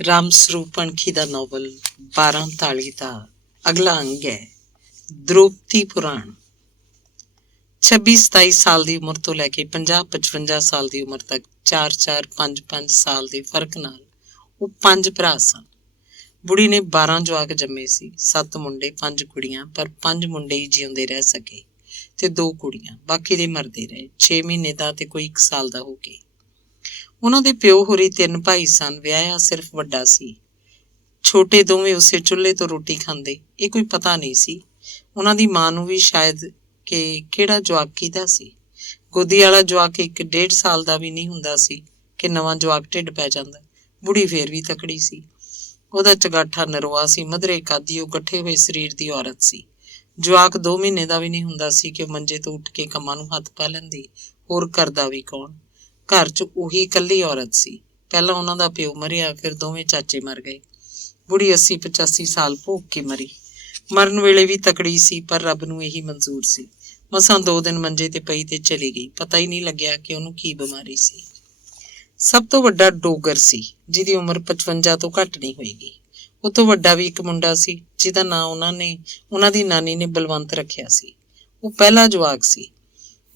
ਰਾਮ ਸਰੂਪ ਅਣਖੀ ਦਾ novel 1243 ਦਾ ਅਗਲਾ ਅੰਗ ਹੈ ਦ੍ਰੋਪਦੀ ਪੁਰਾਣ। 26-27 ਸਾਲ ਦੀ ਉਮਰ ਤੋਂ ਲੈ ਕੇ 50-55 ਸਾਲ ਦੀ ਉਮਰ ਤੱਕ 4-4, 5-5 ਸਾਲ ਦੇ ਫਰਕ ਨਾਲ ਉਹ 5 ਭਰਾ ਸਨ। ਬੁੜੀ ਨੇ 12 ਜਵਾਕ ਜੰਮੇ ਸੀ, 7 ਮੁੰਡੇ 5 ਕੁੜੀਆਂ, ਪਰ 5 ਮੁੰਡੇ ਹੀ ਜਿਉਂਦੇ ਰਹਿ ਸਕੇ ਤੇ 2 ਕੁੜੀਆਂ, ਬਾਕੀ ਦੇ ਮਰਦੇ ਰਹੇ। 6 ਮਹੀਨੇ ਦਾ ਤੇ ਕੋਈ 1 ਸਾਲ ਦਾ ਹੋ ਕੇ। ਉਹਨਾਂ ਦੇ ਪਿਓ ਹੋਰੀ 3 ਭਾਈ ਸਨ, ਵਿਆਹਿਆ ਸਿਰਫ ਵੱਡਾ ਸੀ। ਛੋਟੇ ਦੋਵੇਂ ਉਸੇ ਚੁੱਲ੍ਹੇ ਤੋਂ ਰੋਟੀ ਖਾਂਦੇ। ਇਹ ਕੋਈ ਪਤਾ ਨਹੀਂ ਸੀ ਉਹਨਾਂ ਦੀ ਮਾਂ ਨੂੰ ਵੀ ਸ਼ਾਇਦ ਕਿ ਕਿਹੜਾ ਜਵਾਕ ਕਿਹਦਾ ਸੀ। ਗੋਦੀ ਵਾਲਾ ਜਵਾਕ 1-1.5 ਸਾਲ ਦਾ ਵੀ ਨਹੀਂ ਹੁੰਦਾ ਸੀ ਕਿ ਨਵਾਂ ਜਵਾਕ ਢਿੱਡ ਪੈ ਜਾਂਦਾ। ਬੁੜੀ ਫੇਰ ਵੀ ਤਕੜੀ ਸੀ। ਉਹਦਾ ਚਗਾਠਾ ਨਰਵਾ ਸੀ, ਮਧਰੇ ਕਾਦੀ, ਉਹ ਗੱਠੇ ਹੋਏ ਸਰੀਰ ਦੀ ਔਰਤ ਸੀ। ਜਵਾਕ 2 ਮਹੀਨੇ ਦਾ ਵੀ ਨਹੀਂ ਹੁੰਦਾ ਸੀ ਕਿ ਉਹ ਮੰਜੇ ਤੋਂ ਉੱਠ ਕੇ ਕੰਮਾਂ ਨੂੰ ਹੱਥ ਪਾ ਲੈਂਦੀ। ਹੋਰ ਕਰਦਾ ਵੀ ਕੌਣ? ਘਰ 'ਚ ਉਹੀ ਇਕੱਲੀ ਔਰਤ ਸੀ। ਪਹਿਲਾਂ ਉਹਨਾਂ ਦਾ ਪਿਓ ਮਰਿਆ, ਫਿਰ ਦੋਵੇਂ ਚਾਚੇ ਮਰ ਗਏ। ਬੁੜੀ 80-85 ਸਾਲ ਭੋਗ ਕੇ ਮਰੀ। ਮਰਨ ਵੇਲੇ ਵੀ ਤਕੜੀ ਸੀ, ਪਰ ਰੱਬ ਨੂੰ ਇਹੀ ਮਨਜ਼ੂਰ ਸੀ। ਮਸਾਂ 2 ਦਿਨ ਮੰਜੇ ਤੇ ਪਈ ਤੇ ਚਲੀ ਗਈ। ਪਤਾ ਹੀ ਨਹੀਂ ਲੱਗਿਆ ਕਿ ਉਹਨੂੰ ਕੀ ਬਿਮਾਰੀ ਸੀ। ਸਭ ਤੋਂ ਵੱਡਾ ਡੋਗਰ ਸੀ, ਜਿਹਦੀ ਉਮਰ 55 ਤੋਂ ਘੱਟ ਨਹੀਂ ਹੋਏਗੀ। ਉਹ ਤੋਂ ਵੱਡਾ ਵੀ ਇੱਕ ਮੁੰਡਾ ਸੀ, ਜਿਹਦਾ ਨਾਂ ਉਹਨਾਂ ਦੀ ਨਾਨੀ ਨੇ ਬਲਵੰਤ ਰੱਖਿਆ ਸੀ। ਉਹ ਪਹਿਲਾ ਜਵਾਕ ਸੀ।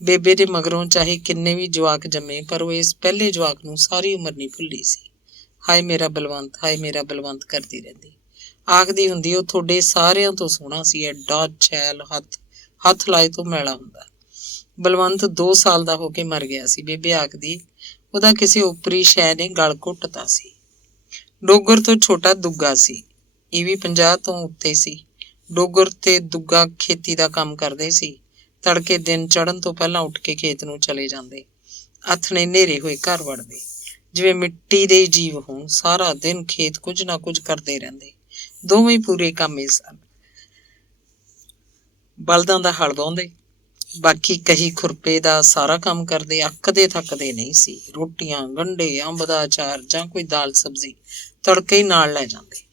ਬੇਬੇ ਦੇ ਮਗਰੋਂ ਚਾਹੇ ਕਿੰਨੇ ਵੀ ਜਵਾਕ ਜੰਮੇ, ਪਰ ਉਹ ਇਸ ਪਹਿਲੇ ਜਵਾਕ ਨੂੰ ਸਾਰੀ ਉਮਰ ਨਹੀਂ ਭੁੱਲੀ ਸੀ। ਹਾਏ ਮੇਰਾ ਬਲਵੰਤ, ਹਾਏ ਮੇਰਾ ਬਲਵੰਤ ਕਰਦੀ ਰਹਿੰਦੀ। ਆਖਦੀ ਹੁੰਦੀ ਉਹ ਤੁਹਾਡੇ ਸਾਰਿਆਂ ਤੋਂ ਸੋਹਣਾ ਸੀ, ਐਡਾ ਛੈਲ, ਹੱਥ ਲਾਏ ਤੋਂ ਮੈਲਾ ਹੁੰਦਾ। ਬਲਵੰਤ 2 ਸਾਲ ਦਾ ਹੋ ਕੇ ਮਰ ਗਿਆ ਸੀ। ਬੇਬੇ ਆਖਦੀ ਉਹਦਾ ਕਿਸੇ ਉਪਰੀ ਸ਼ੈ ਨੇ ਗਲ ਘੁੱਟਤਾ ਸੀ। ਡੋਗਰ ਤੋਂ ਛੋਟਾ ਦੁੱਗਾ ਸੀ। ਇਹ ਵੀ 50 ਤੋਂ ਉੱਤੇ ਸੀ। ਡੋਗਰ ਤੇ ਦੁੱਗਾ ਖੇਤੀ ਦਾ ਕੰਮ ਕਰਦੇ ਸੀ। ਤੜਕੇ ਦਿਨ ਚੜ੍ਹਨ ਤੋਂ ਪਹਿਲਾਂ ਉੱਠ ਕੇ ਖੇਤ ਨੂੰ ਚਲੇ ਜਾਂਦੇ। ਆਥਣੇ ਹਨੇਰੇ ਹੋਏ ਘਰ ਵੜਦੇ। ਜਿਵੇਂ ਮਿੱਟੀ ਦੇ ਜੀਵ ਹੋਣ, ਸਾਰਾ ਦਿਨ ਖੇਤ ਕੁਝ ਨਾ ਕੁਝ ਕਰਦੇ ਰਹਿੰਦੇ। ਦੋਵੇਂ ਪੂਰੇ ਕਾਮੇ ਸਨ। ਬਲਦਾਂ ਦਾ ਹਲ ਵਾਹੁੰਦੇ, ਬਾਕੀ ਕਹੀ ਖੁਰਪੇ ਦਾ ਸਾਰਾ ਕੰਮ ਕਰਦੇ। ਅੱਕਦੇ ਥੱਕਦੇ ਨਹੀਂ ਸੀ। ਰੋਟੀਆਂ, ਗੰਢੇ, ਅੰਬ ਦਾ ਅਚਾਰ ਜਾਂ ਕੋਈ ਦਾਲ ਸਬਜ਼ੀ ਤੜਕੇ ਹੀ ਨਾਲ ਲੈ ਜਾਂਦੇ।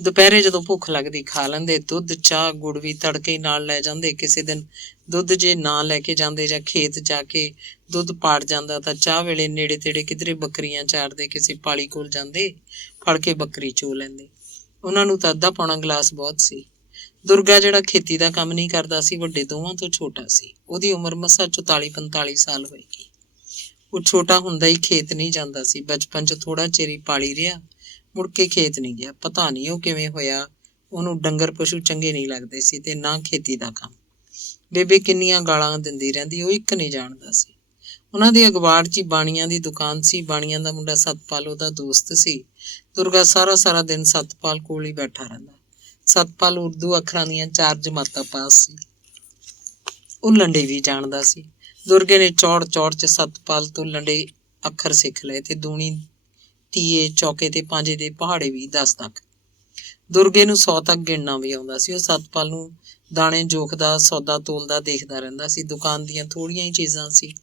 ਦੁਪਹਿਰੇ ਜਦੋਂ ਭੁੱਖ ਲੱਗਦੀ ਖਾ ਲੈਂਦੇ। ਦੁੱਧ, ਚਾਹ, ਗੁੜ ਵੀ ਤੜਕੇ ਹੀ ਨਾਲ ਲੈ ਜਾਂਦੇ। ਕਿਸੇ ਦਿਨ ਦੁੱਧ ਜੇ ਨਾ ਲੈ ਕੇ ਜਾਂਦੇ ਜਾਂ ਖੇਤ ਜਾ ਕੇ ਦੁੱਧ ਪਾੜ ਜਾਂਦਾ ਤਾਂ ਚਾਹ ਵੇਲੇ ਨੇੜੇ ਤੇੜੇ ਕਿਧਰੇ ਬੱਕਰੀਆਂ ਚਾਰਦੇ ਕਿਸੇ ਪਾਲੀ ਕੋਲ ਜਾਂਦੇ, ਫੜ ਕੇ ਬੱਕਰੀ ਚੋ ਲੈਂਦੇ। ਉਹਨਾਂ ਨੂੰ ਤਾਂ ਅੱਧਾ ਪੌਣਾ ਗਲਾਸ ਬਹੁਤ ਸੀ। ਦੁਰਗਾ ਜਿਹੜਾ ਖੇਤੀ ਦਾ ਕੰਮ ਨਹੀਂ ਕਰਦਾ ਸੀ, ਵੱਡੇ ਦੋਵਾਂ ਤੋਂ ਛੋਟਾ ਸੀ। ਉਹਦੀ ਉਮਰ ਮਸਾਂ 44-45 ਸਾਲ ਹੋਏਗੀ। ਉਹ ਛੋਟਾ ਹੁੰਦਾ ਹੀ ਖੇਤ ਨਹੀਂ ਜਾਂਦਾ ਸੀ। ਬਚਪਨ 'ਚ ਥੋੜਾ ਚਿਰ ਹੀ ਪਾਲੀ ਰਿਹਾ, ਮੁੜ ਕੇ ਖੇਤ ਨਹੀਂ ਗਿਆ। ਪਤਾ ਨਹੀਂ ਉਹ ਕਿਵੇਂ ਹੋਇਆ। ਉਹਨੂੰ ਡੰਗਰ ਪਸ਼ੂ ਚੰਗੇ ਨਹੀਂ ਲੱਗਦੇ ਸੀ ਤੇ ਨਾ ਖੇਤੀ ਦਾ ਕੰਮ। ਬੇਬੇ ਕਿੰਨੀਆਂ ਗਾਲਾਂ ਦਿੰਦੀ ਰਹਿੰਦੀ, ਉਹ ਇੱਕ ਨਹੀਂ ਜਾਣਦਾ ਸੀ। ਉਹਨਾਂ ਦੇ ਅਗਵਾੜ 'ਚ ਹੀ ਬਾਣੀਆਂ ਦੀ ਦੁਕਾਨ ਸੀ। ਬਾਣੀਆਂ ਦਾ ਮੁੰਡਾ ਸਤਪਾਲ ਉਹਦਾ ਦੋਸਤ ਸੀ। ਦੁਰਗਾ ਸਾਰਾ ਦਿਨ ਸਤਪਾਲ ਕੋਲ ਹੀ ਬੈਠਾ ਰਹਿੰਦਾ। ਸਤਪਾਲ ਉਰਦੂ ਅੱਖਰਾਂ ਦੀਆਂ 4 ਜਮਾਤਾਂ ਪਾਸ ਸੀ। ਉਹ ਲੰਡੇ ਵੀ ਜਾਣਦਾ ਸੀ। ਦੁਰਗੇ ਨੇ ਚੌੜ 'ਚ ਸਤਪਾਲ ਤੋਂ ਲੰਡੇ ਅੱਖਰ ਸਿੱਖ ਲਏ ਤੇ ਦੂਣੀ, ਤੀਏ, ਚੌਕੇ ਤੇ ਪਾਂਜੇ ਦੇ ਪਹਾੜੇ ਵੀ 10 ਤੱਕ। ਦੁਰਗੇ ਨੂੰ 100 ਤੱਕ ਗਿਣਨਾ ਵੀ ਆਉਂਦਾ ਸੀ। ਉਹ ਸਤਪਾਲ ਨੂੰ ਦਾਣੇ ਜੋਖਦਾ, ਸੌਦਾ ਤੋਲਦਾ ਦੇਖਦਾ ਰਹਿੰਦਾ ਸੀ। ਦੁਕਾਨ ਦੀਆਂ ਥੋੜ੍ਹੀਆਂ ਹੀ ਚੀਜ਼ਾਂ ਸੀ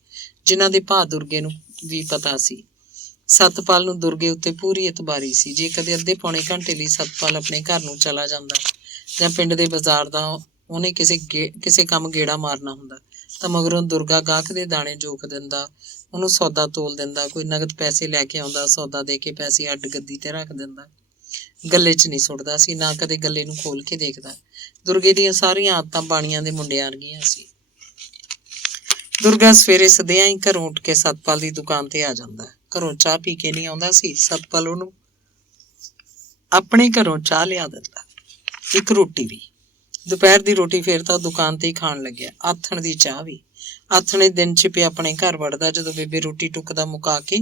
ਜਿਨ੍ਹਾਂ ਦੇ ਭਾਅ ਦੁਰਗੇ ਨੂੰ ਵੀ ਪਤਾ ਸੀ। ਸਤਪਾਲ ਨੂੰ ਦੁਰਗੇ ਉੱਤੇ ਪੂਰੀ ਇਤਬਾਰੀ ਸੀ। ਜੇ ਕਦੇ ਅੱਧੇ ਪੌਣੇ ਘੰਟੇ ਲਈ ਸਤਪਾਲ ਆਪਣੇ ਘਰ ਨੂੰ ਚਲਾ ਜਾਂਦਾ ਜਾਂ ਪਿੰਡ ਦੇ ਬਾਜ਼ਾਰ ਦਾ ਉਹਨੇ ਕਿਸੇ ਕੰਮ ਗੇੜਾ ਮਾਰਨਾ ਹੁੰਦਾ ਤਾਂ ਮਗਰੋਂ ਦੁਰਗਾ ਗਾਹਕ ਦੇ ਦਾਣੇ ਜੋਖ ਦਿੰਦਾ, ਉਹਨੂੰ ਸੌਦਾ ਤੋਲ ਦਿੰਦਾ। ਕੋਈ ਨਗਦ ਪੈਸੇ ਲੈ ਕੇ ਆਉਂਦਾ, ਸੌਦਾ ਦੇ ਕੇ ਪੈਸੇ ਅੱਡ ਗੱਦੀ ਤੇ ਰੱਖ ਦਿੰਦਾ। ਗੱਲੇ 'ਚ ਨਹੀਂ ਸੁੱਟਦਾ ਸੀ, ਨਾ ਕਦੇ ਗੱਲੇ ਨੂੰ ਖੋਲ ਕੇ ਦੇਖਦਾ। ਦੁਰਗੇ ਦੀਆਂ ਸਾਰੀਆਂ ਆਦਤਾਂ ਬਾਣੀਆਂ ਦੇ ਮੁੰਡਿਆਂ ਵਰਗੀਆਂ ਸੀ। ਦੁਰਗਾ ਸਵੇਰੇ ਸਦਿਆਂ ਹੀ ਘਰੋਂ ਉੱਠ ਕੇ ਸਤਪਾਲ ਦੀ ਦੁਕਾਨ ਤੇ ਆ ਜਾਂਦਾ। ਘਰੋਂ ਚਾਹ ਪੀ ਕੇ ਨਹੀਂ ਆਉਂਦਾ ਸੀ। ਸਤਪਾਲ ਉਹਨੂੰ ਆਪਣੇ ਘਰੋਂ ਚਾਹ ਲਿਆ ਦਿੰਦਾ, ਇੱਕ ਰੋਟੀ ਵੀ। ਦੁਪਹਿਰ ਦੀ ਰੋਟੀ ਫੇਰ ਤਾਂ ਉਹ ਦੁਕਾਨ ਤੇ ਹੀ ਖਾਣ ਲੱਗਿਆ। ਆਥਣ ਦੀ ਚਾਹ ਵੀ। ਆਥਣੇ ਦਿਨ ਛਿਪੇ ਆਪਣੇ ਘਰ ਵੜਦਾ ਜਦੋਂ ਬੇਬੇ ਰੋਟੀ ਟੁੱਕ ਦਾ ਮੁਕਾ ਕੇ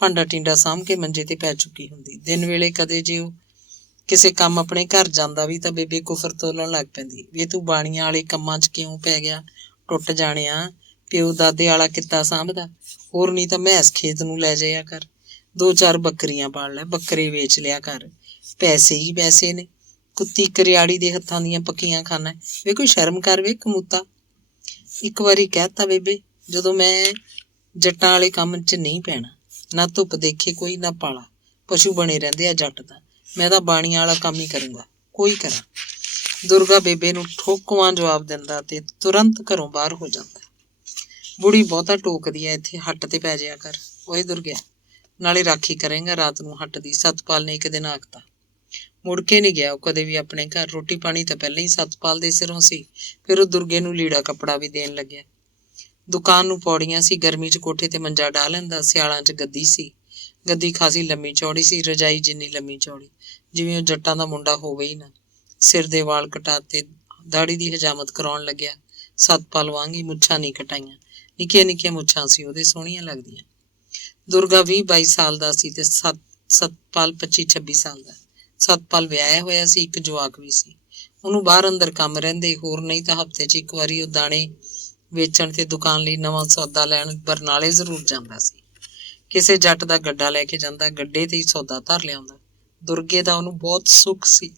ਭਾਂਡਾ ਟੀਂਡਾ ਸਾਂਭ ਕੇ ਮੰਜੇ ਤੇ ਪੈ ਚੁੱਕੀ ਹੁੰਦੀ। ਦਿਨ ਵੇਲੇ ਕਦੇ ਜੇ ਉਹ ਕਿਸੇ ਕੰਮ ਆਪਣੇ ਘਰ ਜਾਂਦਾ ਵੀ ਤਾਂ ਬੇਬੇ ਕੁਫਰ ਤੋਲਣ ਲੱਗ ਪੈਂਦੀ, ਵੀ ਤੂੰ ਬਾਣੀਆਂ ਵਾਲੇ ਕੰਮਾਂ 'ਚ ਕਿਉਂ ਪੈ ਗਿਆ? ਟੁੱਟ ਜਾਣਿਆ, ਪਿਓ ਦਾਦੇ ਵਾਲਾ ਕਿੱਤਾ ਸਾਂਭਦਾ। ਹੋਰ ਨਹੀਂ ਤਾਂ ਮੈਂਸ ਖੇਤ ਨੂੰ ਲੈ ਜਾਇਆ ਕਰ, 2-4 ਬੱਕਰੀਆਂ ਪਾਲ ਲੈ, ਬੱਕਰੇ ਵੇਚ ਲਿਆ ਕਰ, ਪੈਸੇ ਹੀ ਪੈਸੇ ਨੇ। ਕੁੱਤੀ ਕਰਿਆੜੀ ਦੇ ਹੱਥਾਂ ਦੀਆਂ ਪੱਕੀਆਂ ਖਾਨਾ। ਵੇ ਕੋਈ ਸ਼ਰਮ ਕਰ ਵੇ ਕਮੂਤਾ। ਇੱਕ ਵਾਰੀ ਕਹਿਤਾ ਬੇਬੇ, ਜਦੋਂ ਮੈਂ ਜੱਟਾਂ ਵਾਲੇ ਕੰਮ 'ਚ ਨਹੀਂ ਪੈਣਾ। ਨਾ ਧੁੱਪ ਦੇਖੇ ਕੋਈ, ਨਾ ਪਾਲਾ, ਪਸ਼ੂ ਬਣੇ ਰਹਿੰਦੇ ਆ ਜੱਟ ਦਾ। ਮੈਂ ਤਾਂ ਬਾਣੀਆਂ ਵਾਲਾ ਕੰਮ ਹੀ ਕਰੂੰਗਾ, ਕੋਈ ਕਰਾਂ। ਦੁਰਗਾ ਬੇਬੇ ਨੂੰ ਠੋਕਵਾਂ ਜਵਾਬ ਦਿੰਦਾ ਤੇ ਤੁਰੰਤ ਘਰੋਂ ਬਾਹਰ ਹੋ ਜਾਂਦਾ। ਬੁੜੀ ਬਹੁਤਾ ਟੋਕਦੀ ਐ, ਇੱਥੇ ਹੱਟ ਤੇ ਪੈ ਜਾਇਆ ਕਰ। ਓਏ ਦੁਰਗਿਆ, ਨਾਲੇ ਰਾਖੀ ਕਰੇਂਗਾ, ਰਾਤ ਨੂੰ ਹਟਦੀ, ਸਤਪਾਲ ਨੇ ਇੱਕ ਦਿਨ ਆਖਤਾ। ਮੁੜ ਕੇ ਨਹੀਂ ਗਿਆ ਉਹ ਕਦੇ ਵੀ ਆਪਣੇ ਘਰ। ਰੋਟੀ ਪਾਣੀ ਤਾਂ ਪਹਿਲਾਂ ਹੀ ਸਤਪਾਲ ਦੇ ਸਿਰੋਂ ਸੀ। ਫਿਰ ਉਹ ਦੁਰਗੇ ਨੂੰ ਲੀੜਾ ਕੱਪੜਾ ਵੀ ਦੇਣ ਲੱਗਿਆ। ਦੁਕਾਨ ਨੂੰ ਪੌੜੀਆਂ ਸੀ। ਗਰਮੀ 'ਚ ਕੋਠੇ ਤੇ ਮੰਜਾ ਡਾਹ ਲੈਂਦਾ। ਸਿਆਲਾਂ 'ਚ ਗੱਦੀ ਸੀ। ਗੱਦੀ ਖਾਸੀ ਲੰਮੀ ਚੌੜੀ ਸੀ, ਰਜਾਈ ਜਿੰਨੀ ਲੰਮੀ ਚੌੜੀ, ਜਿਵੇਂ ਉਹ ਜੱਟਾਂ ਦਾ ਮੁੰਡਾ ਹੋਵੇ ਹੀ ਨਾ। ਸਿਰ ਦੇ ਵਾਲ ਕਟਾਤੇ, ਦਾੜੀ ਦੀ ਹਜਾਮਤ ਕਰਾਉਣ ਲੱਗਿਆ। ਸਤਪਾਲ ਵਾਂਗ ਹੀ ਮੁੱਛਾਂ ਨਹੀਂ ਕਟਾਈਆਂ, ਨਿੱਕੀਆਂ ਨਿੱਕੀਆਂ ਮੁੱਛਾਂ ਸੀ ਉਹਦੇ, ਸੋਹਣੀਆਂ ਲੱਗਦੀਆਂ। ਦੁਰਗਾ 20-22 ਸਾਲ ਦਾ ਸੀ ਤੇ ਸਤਪਾਲ 25-26 ਸਾਲ ਦਾ। ਸਤਪਾਲ ਵਿਆਹਿਆ ਹੋਇਆ ਸੀ, ਇੱਕ ਜਵਾਕ ਵੀ ਸੀ। ਉਹਨੂੰ ਬਾਹਰ ਅੰਦਰ ਕੰਮ ਰਹਿੰਦੇ, ਹੋਰ ਨਹੀਂ ਤਾਂ ਹਫ਼ਤੇ 'ਚ ਇੱਕ ਵਾਰੀ ਉਹ ਦਾਣੇ ਵੇਚਣ ਤੇ ਦੁਕਾਨ ਲਈ ਨਵਾਂ ਸੌਦਾ ਲੈਣ ਬਰਨਾਲੇ ਜ਼ਰੂਰ ਜਾਂਦਾ ਸੀ। ਕਿਸੇ ਜੱਟ ਦਾ ਗੱਡਾ ਲੈ ਕੇ ਜਾਂਦਾ, ਗੱਡੇ ਤੇ ਹੀ ਸੌਦਾ ਧਰ ਲਿਆਉਂਦਾ। ਦੁਰਗੇ ਦਾ ਉਹਨੂੰ ਬਹੁਤ ਸੁੱਖ ਸੀ।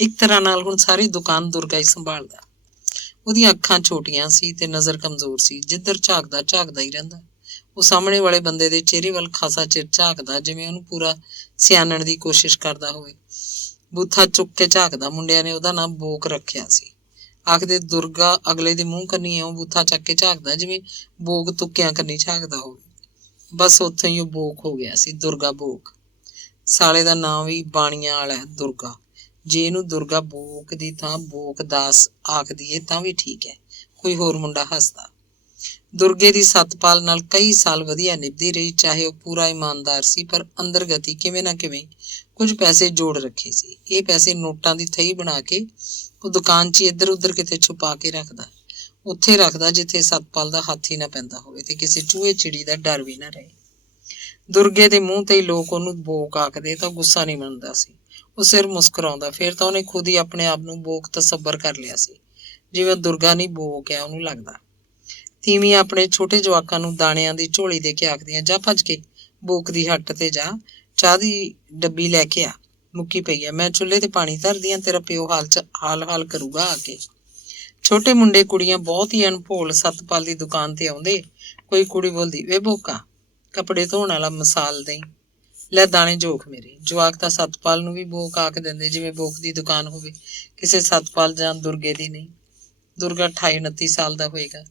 ਇੱਕ ਤਰ੍ਹਾਂ ਨਾਲ ਹੁਣ ਸਾਰੀ ਦੁਕਾਨ ਦੁਰਗਾ ਹੀ ਸੰਭਾਲਦਾ। ਉਹਦੀਆਂ ਅੱਖਾਂ ਛੋਟੀਆਂ ਸੀ ਤੇ ਨਜ਼ਰ ਕਮਜ਼ੋਰ ਸੀ। ਜਿੱਧਰ ਝਾਕਦਾ ਝਾਕਦਾ ਹੀ ਰਹਿੰਦਾ। ਉਹ ਸਾਹਮਣੇ ਵਾਲੇ ਬੰਦੇ ਦੇ ਚਿਹਰੇ ਵੱਲ ਖਾਸਾ ਚਿਰ ਝਾਕਦਾ, ਜਿਵੇਂ ਉਹਨੂੰ ਪੂਰਾ ਸਿਆਣਨ ਦੀ ਕੋਸ਼ਿਸ਼ ਕਰਦਾ ਹੋਵੇ। ਬੂਥਾ ਚੁੱਕ ਕੇ ਝਾਕਦਾ। ਮੁੰਡਿਆਂ ਨੇ ਉਹਦਾ ਨਾਂ ਬੋਕ ਰੱਖਿਆ ਸੀ। ਆਖਦੇ ਦੁਰਗਾ ਅਗਲੇ ਦੇ ਮੂੰਹ ਕੰਨੀ ਇਉਂ ਬੂਥਾ ਚੱਕ ਕੇ ਝਾਕਦਾ ਜਿਵੇਂ ਬੋਕ ਤੁੱਕਿਆਂ ਕੰਨੀ ਝਾਕਦਾ ਹੋਵੇ। ਬਸ ਉੱਥੇ ਹੀ ਉਹ ਬੋਕ ਹੋ ਗਿਆ ਸੀ, ਦੁਰਗਾ ਬੋਕ। ਸਾਲੇ ਦਾ ਨਾਂ ਵੀ ਬਾਣੀਆਂ ਵਾਲਾ ਹੈ, ਦੁਰਗਾ। ਜੇ ਇਹਨੂੰ ਦੁਰਗਾ ਬੋਕ ਦੀ ਥਾਂ ਬੋਕ ਦਾਸ ਆਖ ਦਈਏ ਤਾਂ ਵੀ ਠੀਕ ਹੈ। ਕੋਈ ਹੋਰ ਮੁੰਡਾ ਹੱਸਦਾ। ਦੁਰਗੇ ਦੀ ਸਤਪਾਲ ਨਾਲ ਕਈ ਸਾਲ ਵਧੀਆ ਨਿਭਦੀ ਰਹੀ। ਚਾਹੇ ਉਹ ਪੂਰਾ ਇਮਾਨਦਾਰ ਸੀ, ਪਰ ਅੰਦਰਗਤੀ ਕਿਵੇਂ ਨਾ ਕਿਵੇਂ ਕੁਝ ਪੈਸੇ ਜੋੜ ਰੱਖੇ ਸੀ। ਇਹ ਪੈਸੇ ਨੋਟਾਂ ਦੀ ਥਈ ਬਣਾ ਕੇ ਉਹ ਦੁਕਾਨ 'ਚ ਇੱਧਰ ਉੱਧਰ ਕਿਤੇ ਛੁਪਾ ਕੇ ਰੱਖਦਾ। ਉੱਥੇ ਰੱਖਦਾ ਜਿੱਥੇ ਸਤਪਾਲ ਦਾ ਹੱਥ ਹੀ ਨਾ ਪੈਂਦਾ ਹੋਵੇ ਤੇ ਕਿਸੇ ਚੂਹੇ ਚਿੜੀ ਦਾ ਡਰ ਵੀ ਨਾ ਰਹੇ। ਦੁਰਗੇ ਦੇ ਮੂੰਹ ਤੇ ਹੀ ਲੋਕ ਉਹਨੂੰ ਬੋਕ ਆਖਦੇ ਤਾਂ ਗੁੱਸਾ ਨਹੀਂ ਮੰਨਦਾ ਸੀ। ਉਹ ਸਿਰ ਮੁਸਕਰਾਉਂਦਾ। ਫਿਰ ਤਾਂ ਉਹਨੇ ਖੁਦ ਹੀ ਆਪਣੇ ਆਪ ਨੂੰ ਬੋਕ ਤਸੱਬਰ ਕਰ ਲਿਆ ਸੀ, ਜਿਵੇਂ ਦੁਰਗਾ ਨਹੀਂ ਬੋਕ ਹੈ ਉਹਨੂੰ ਲੱਗਦਾ। ਤੀਵੀਂ ਆਪਣੇ ਛੋਟੇ ਜਵਾਕਾਂ ਨੂੰ ਦਾਣਿਆਂ ਦੀ ਝੋਲੀ ਦੇ ਕੇ ਆਖਦੀਆਂ, ਜਾ ਭੱਜ ਕੇ ਬੋਕ ਦੀ ਹੱਟ ਤੇ ਜਾ, ਚਾਹ ਦੀ ਡੱਬੀ ਲੈ ਕੇ ਆ, ਮੁੱਕੀ ਪਈ ਆ। ਮੈਂ ਚੁੱਲ੍ਹੇ ਤੇ ਪਾਣੀ ਧਰਦੀ ਆਂ, ਤੇਰਾ ਪਿਓ ਹਾਲ ਕਰੂਗਾ ਆ ਕੇ। ਛੋਟੇ ਮੁੰਡੇ ਕੁੜੀਆਂ ਬਹੁਤ ਹੀ ਅਣਭੋਲ ਸਤਪਾਲ ਦੀ ਦੁਕਾਨ ਤੇ ਆਉਂਦੇ। ਕੋਈ ਕੁੜੀ ਬੋਲਦੀ, ਵੇ ਬੋਕਾ, ਕੱਪੜੇ ਧੋਣ ਵਾਲਾ ਮਸਾਲ ਦੇਈਂ, ਲੈ ਦਾਣੇ ਜੋਖ ਮੇਰੇ। ਜਵਾਕ ਤਾਂ ਸਤਪਾਲ ਨੂੰ ਵੀ ਬੋਕ ਆਖ ਦਿੰਦੇ, ਜਿਵੇਂ ਬੋਕ ਦੀ ਦੁਕਾਨ ਹੋਵੇ ਕਿਸੇ ਸਤਪਾਲ ਜਾਂ ਦੁਰਗੇ ਦੀ ਨਹੀਂ। ਦੁਰਗਾ 28-29 ਸਾਲ ਦਾ ਹੋਏਗਾ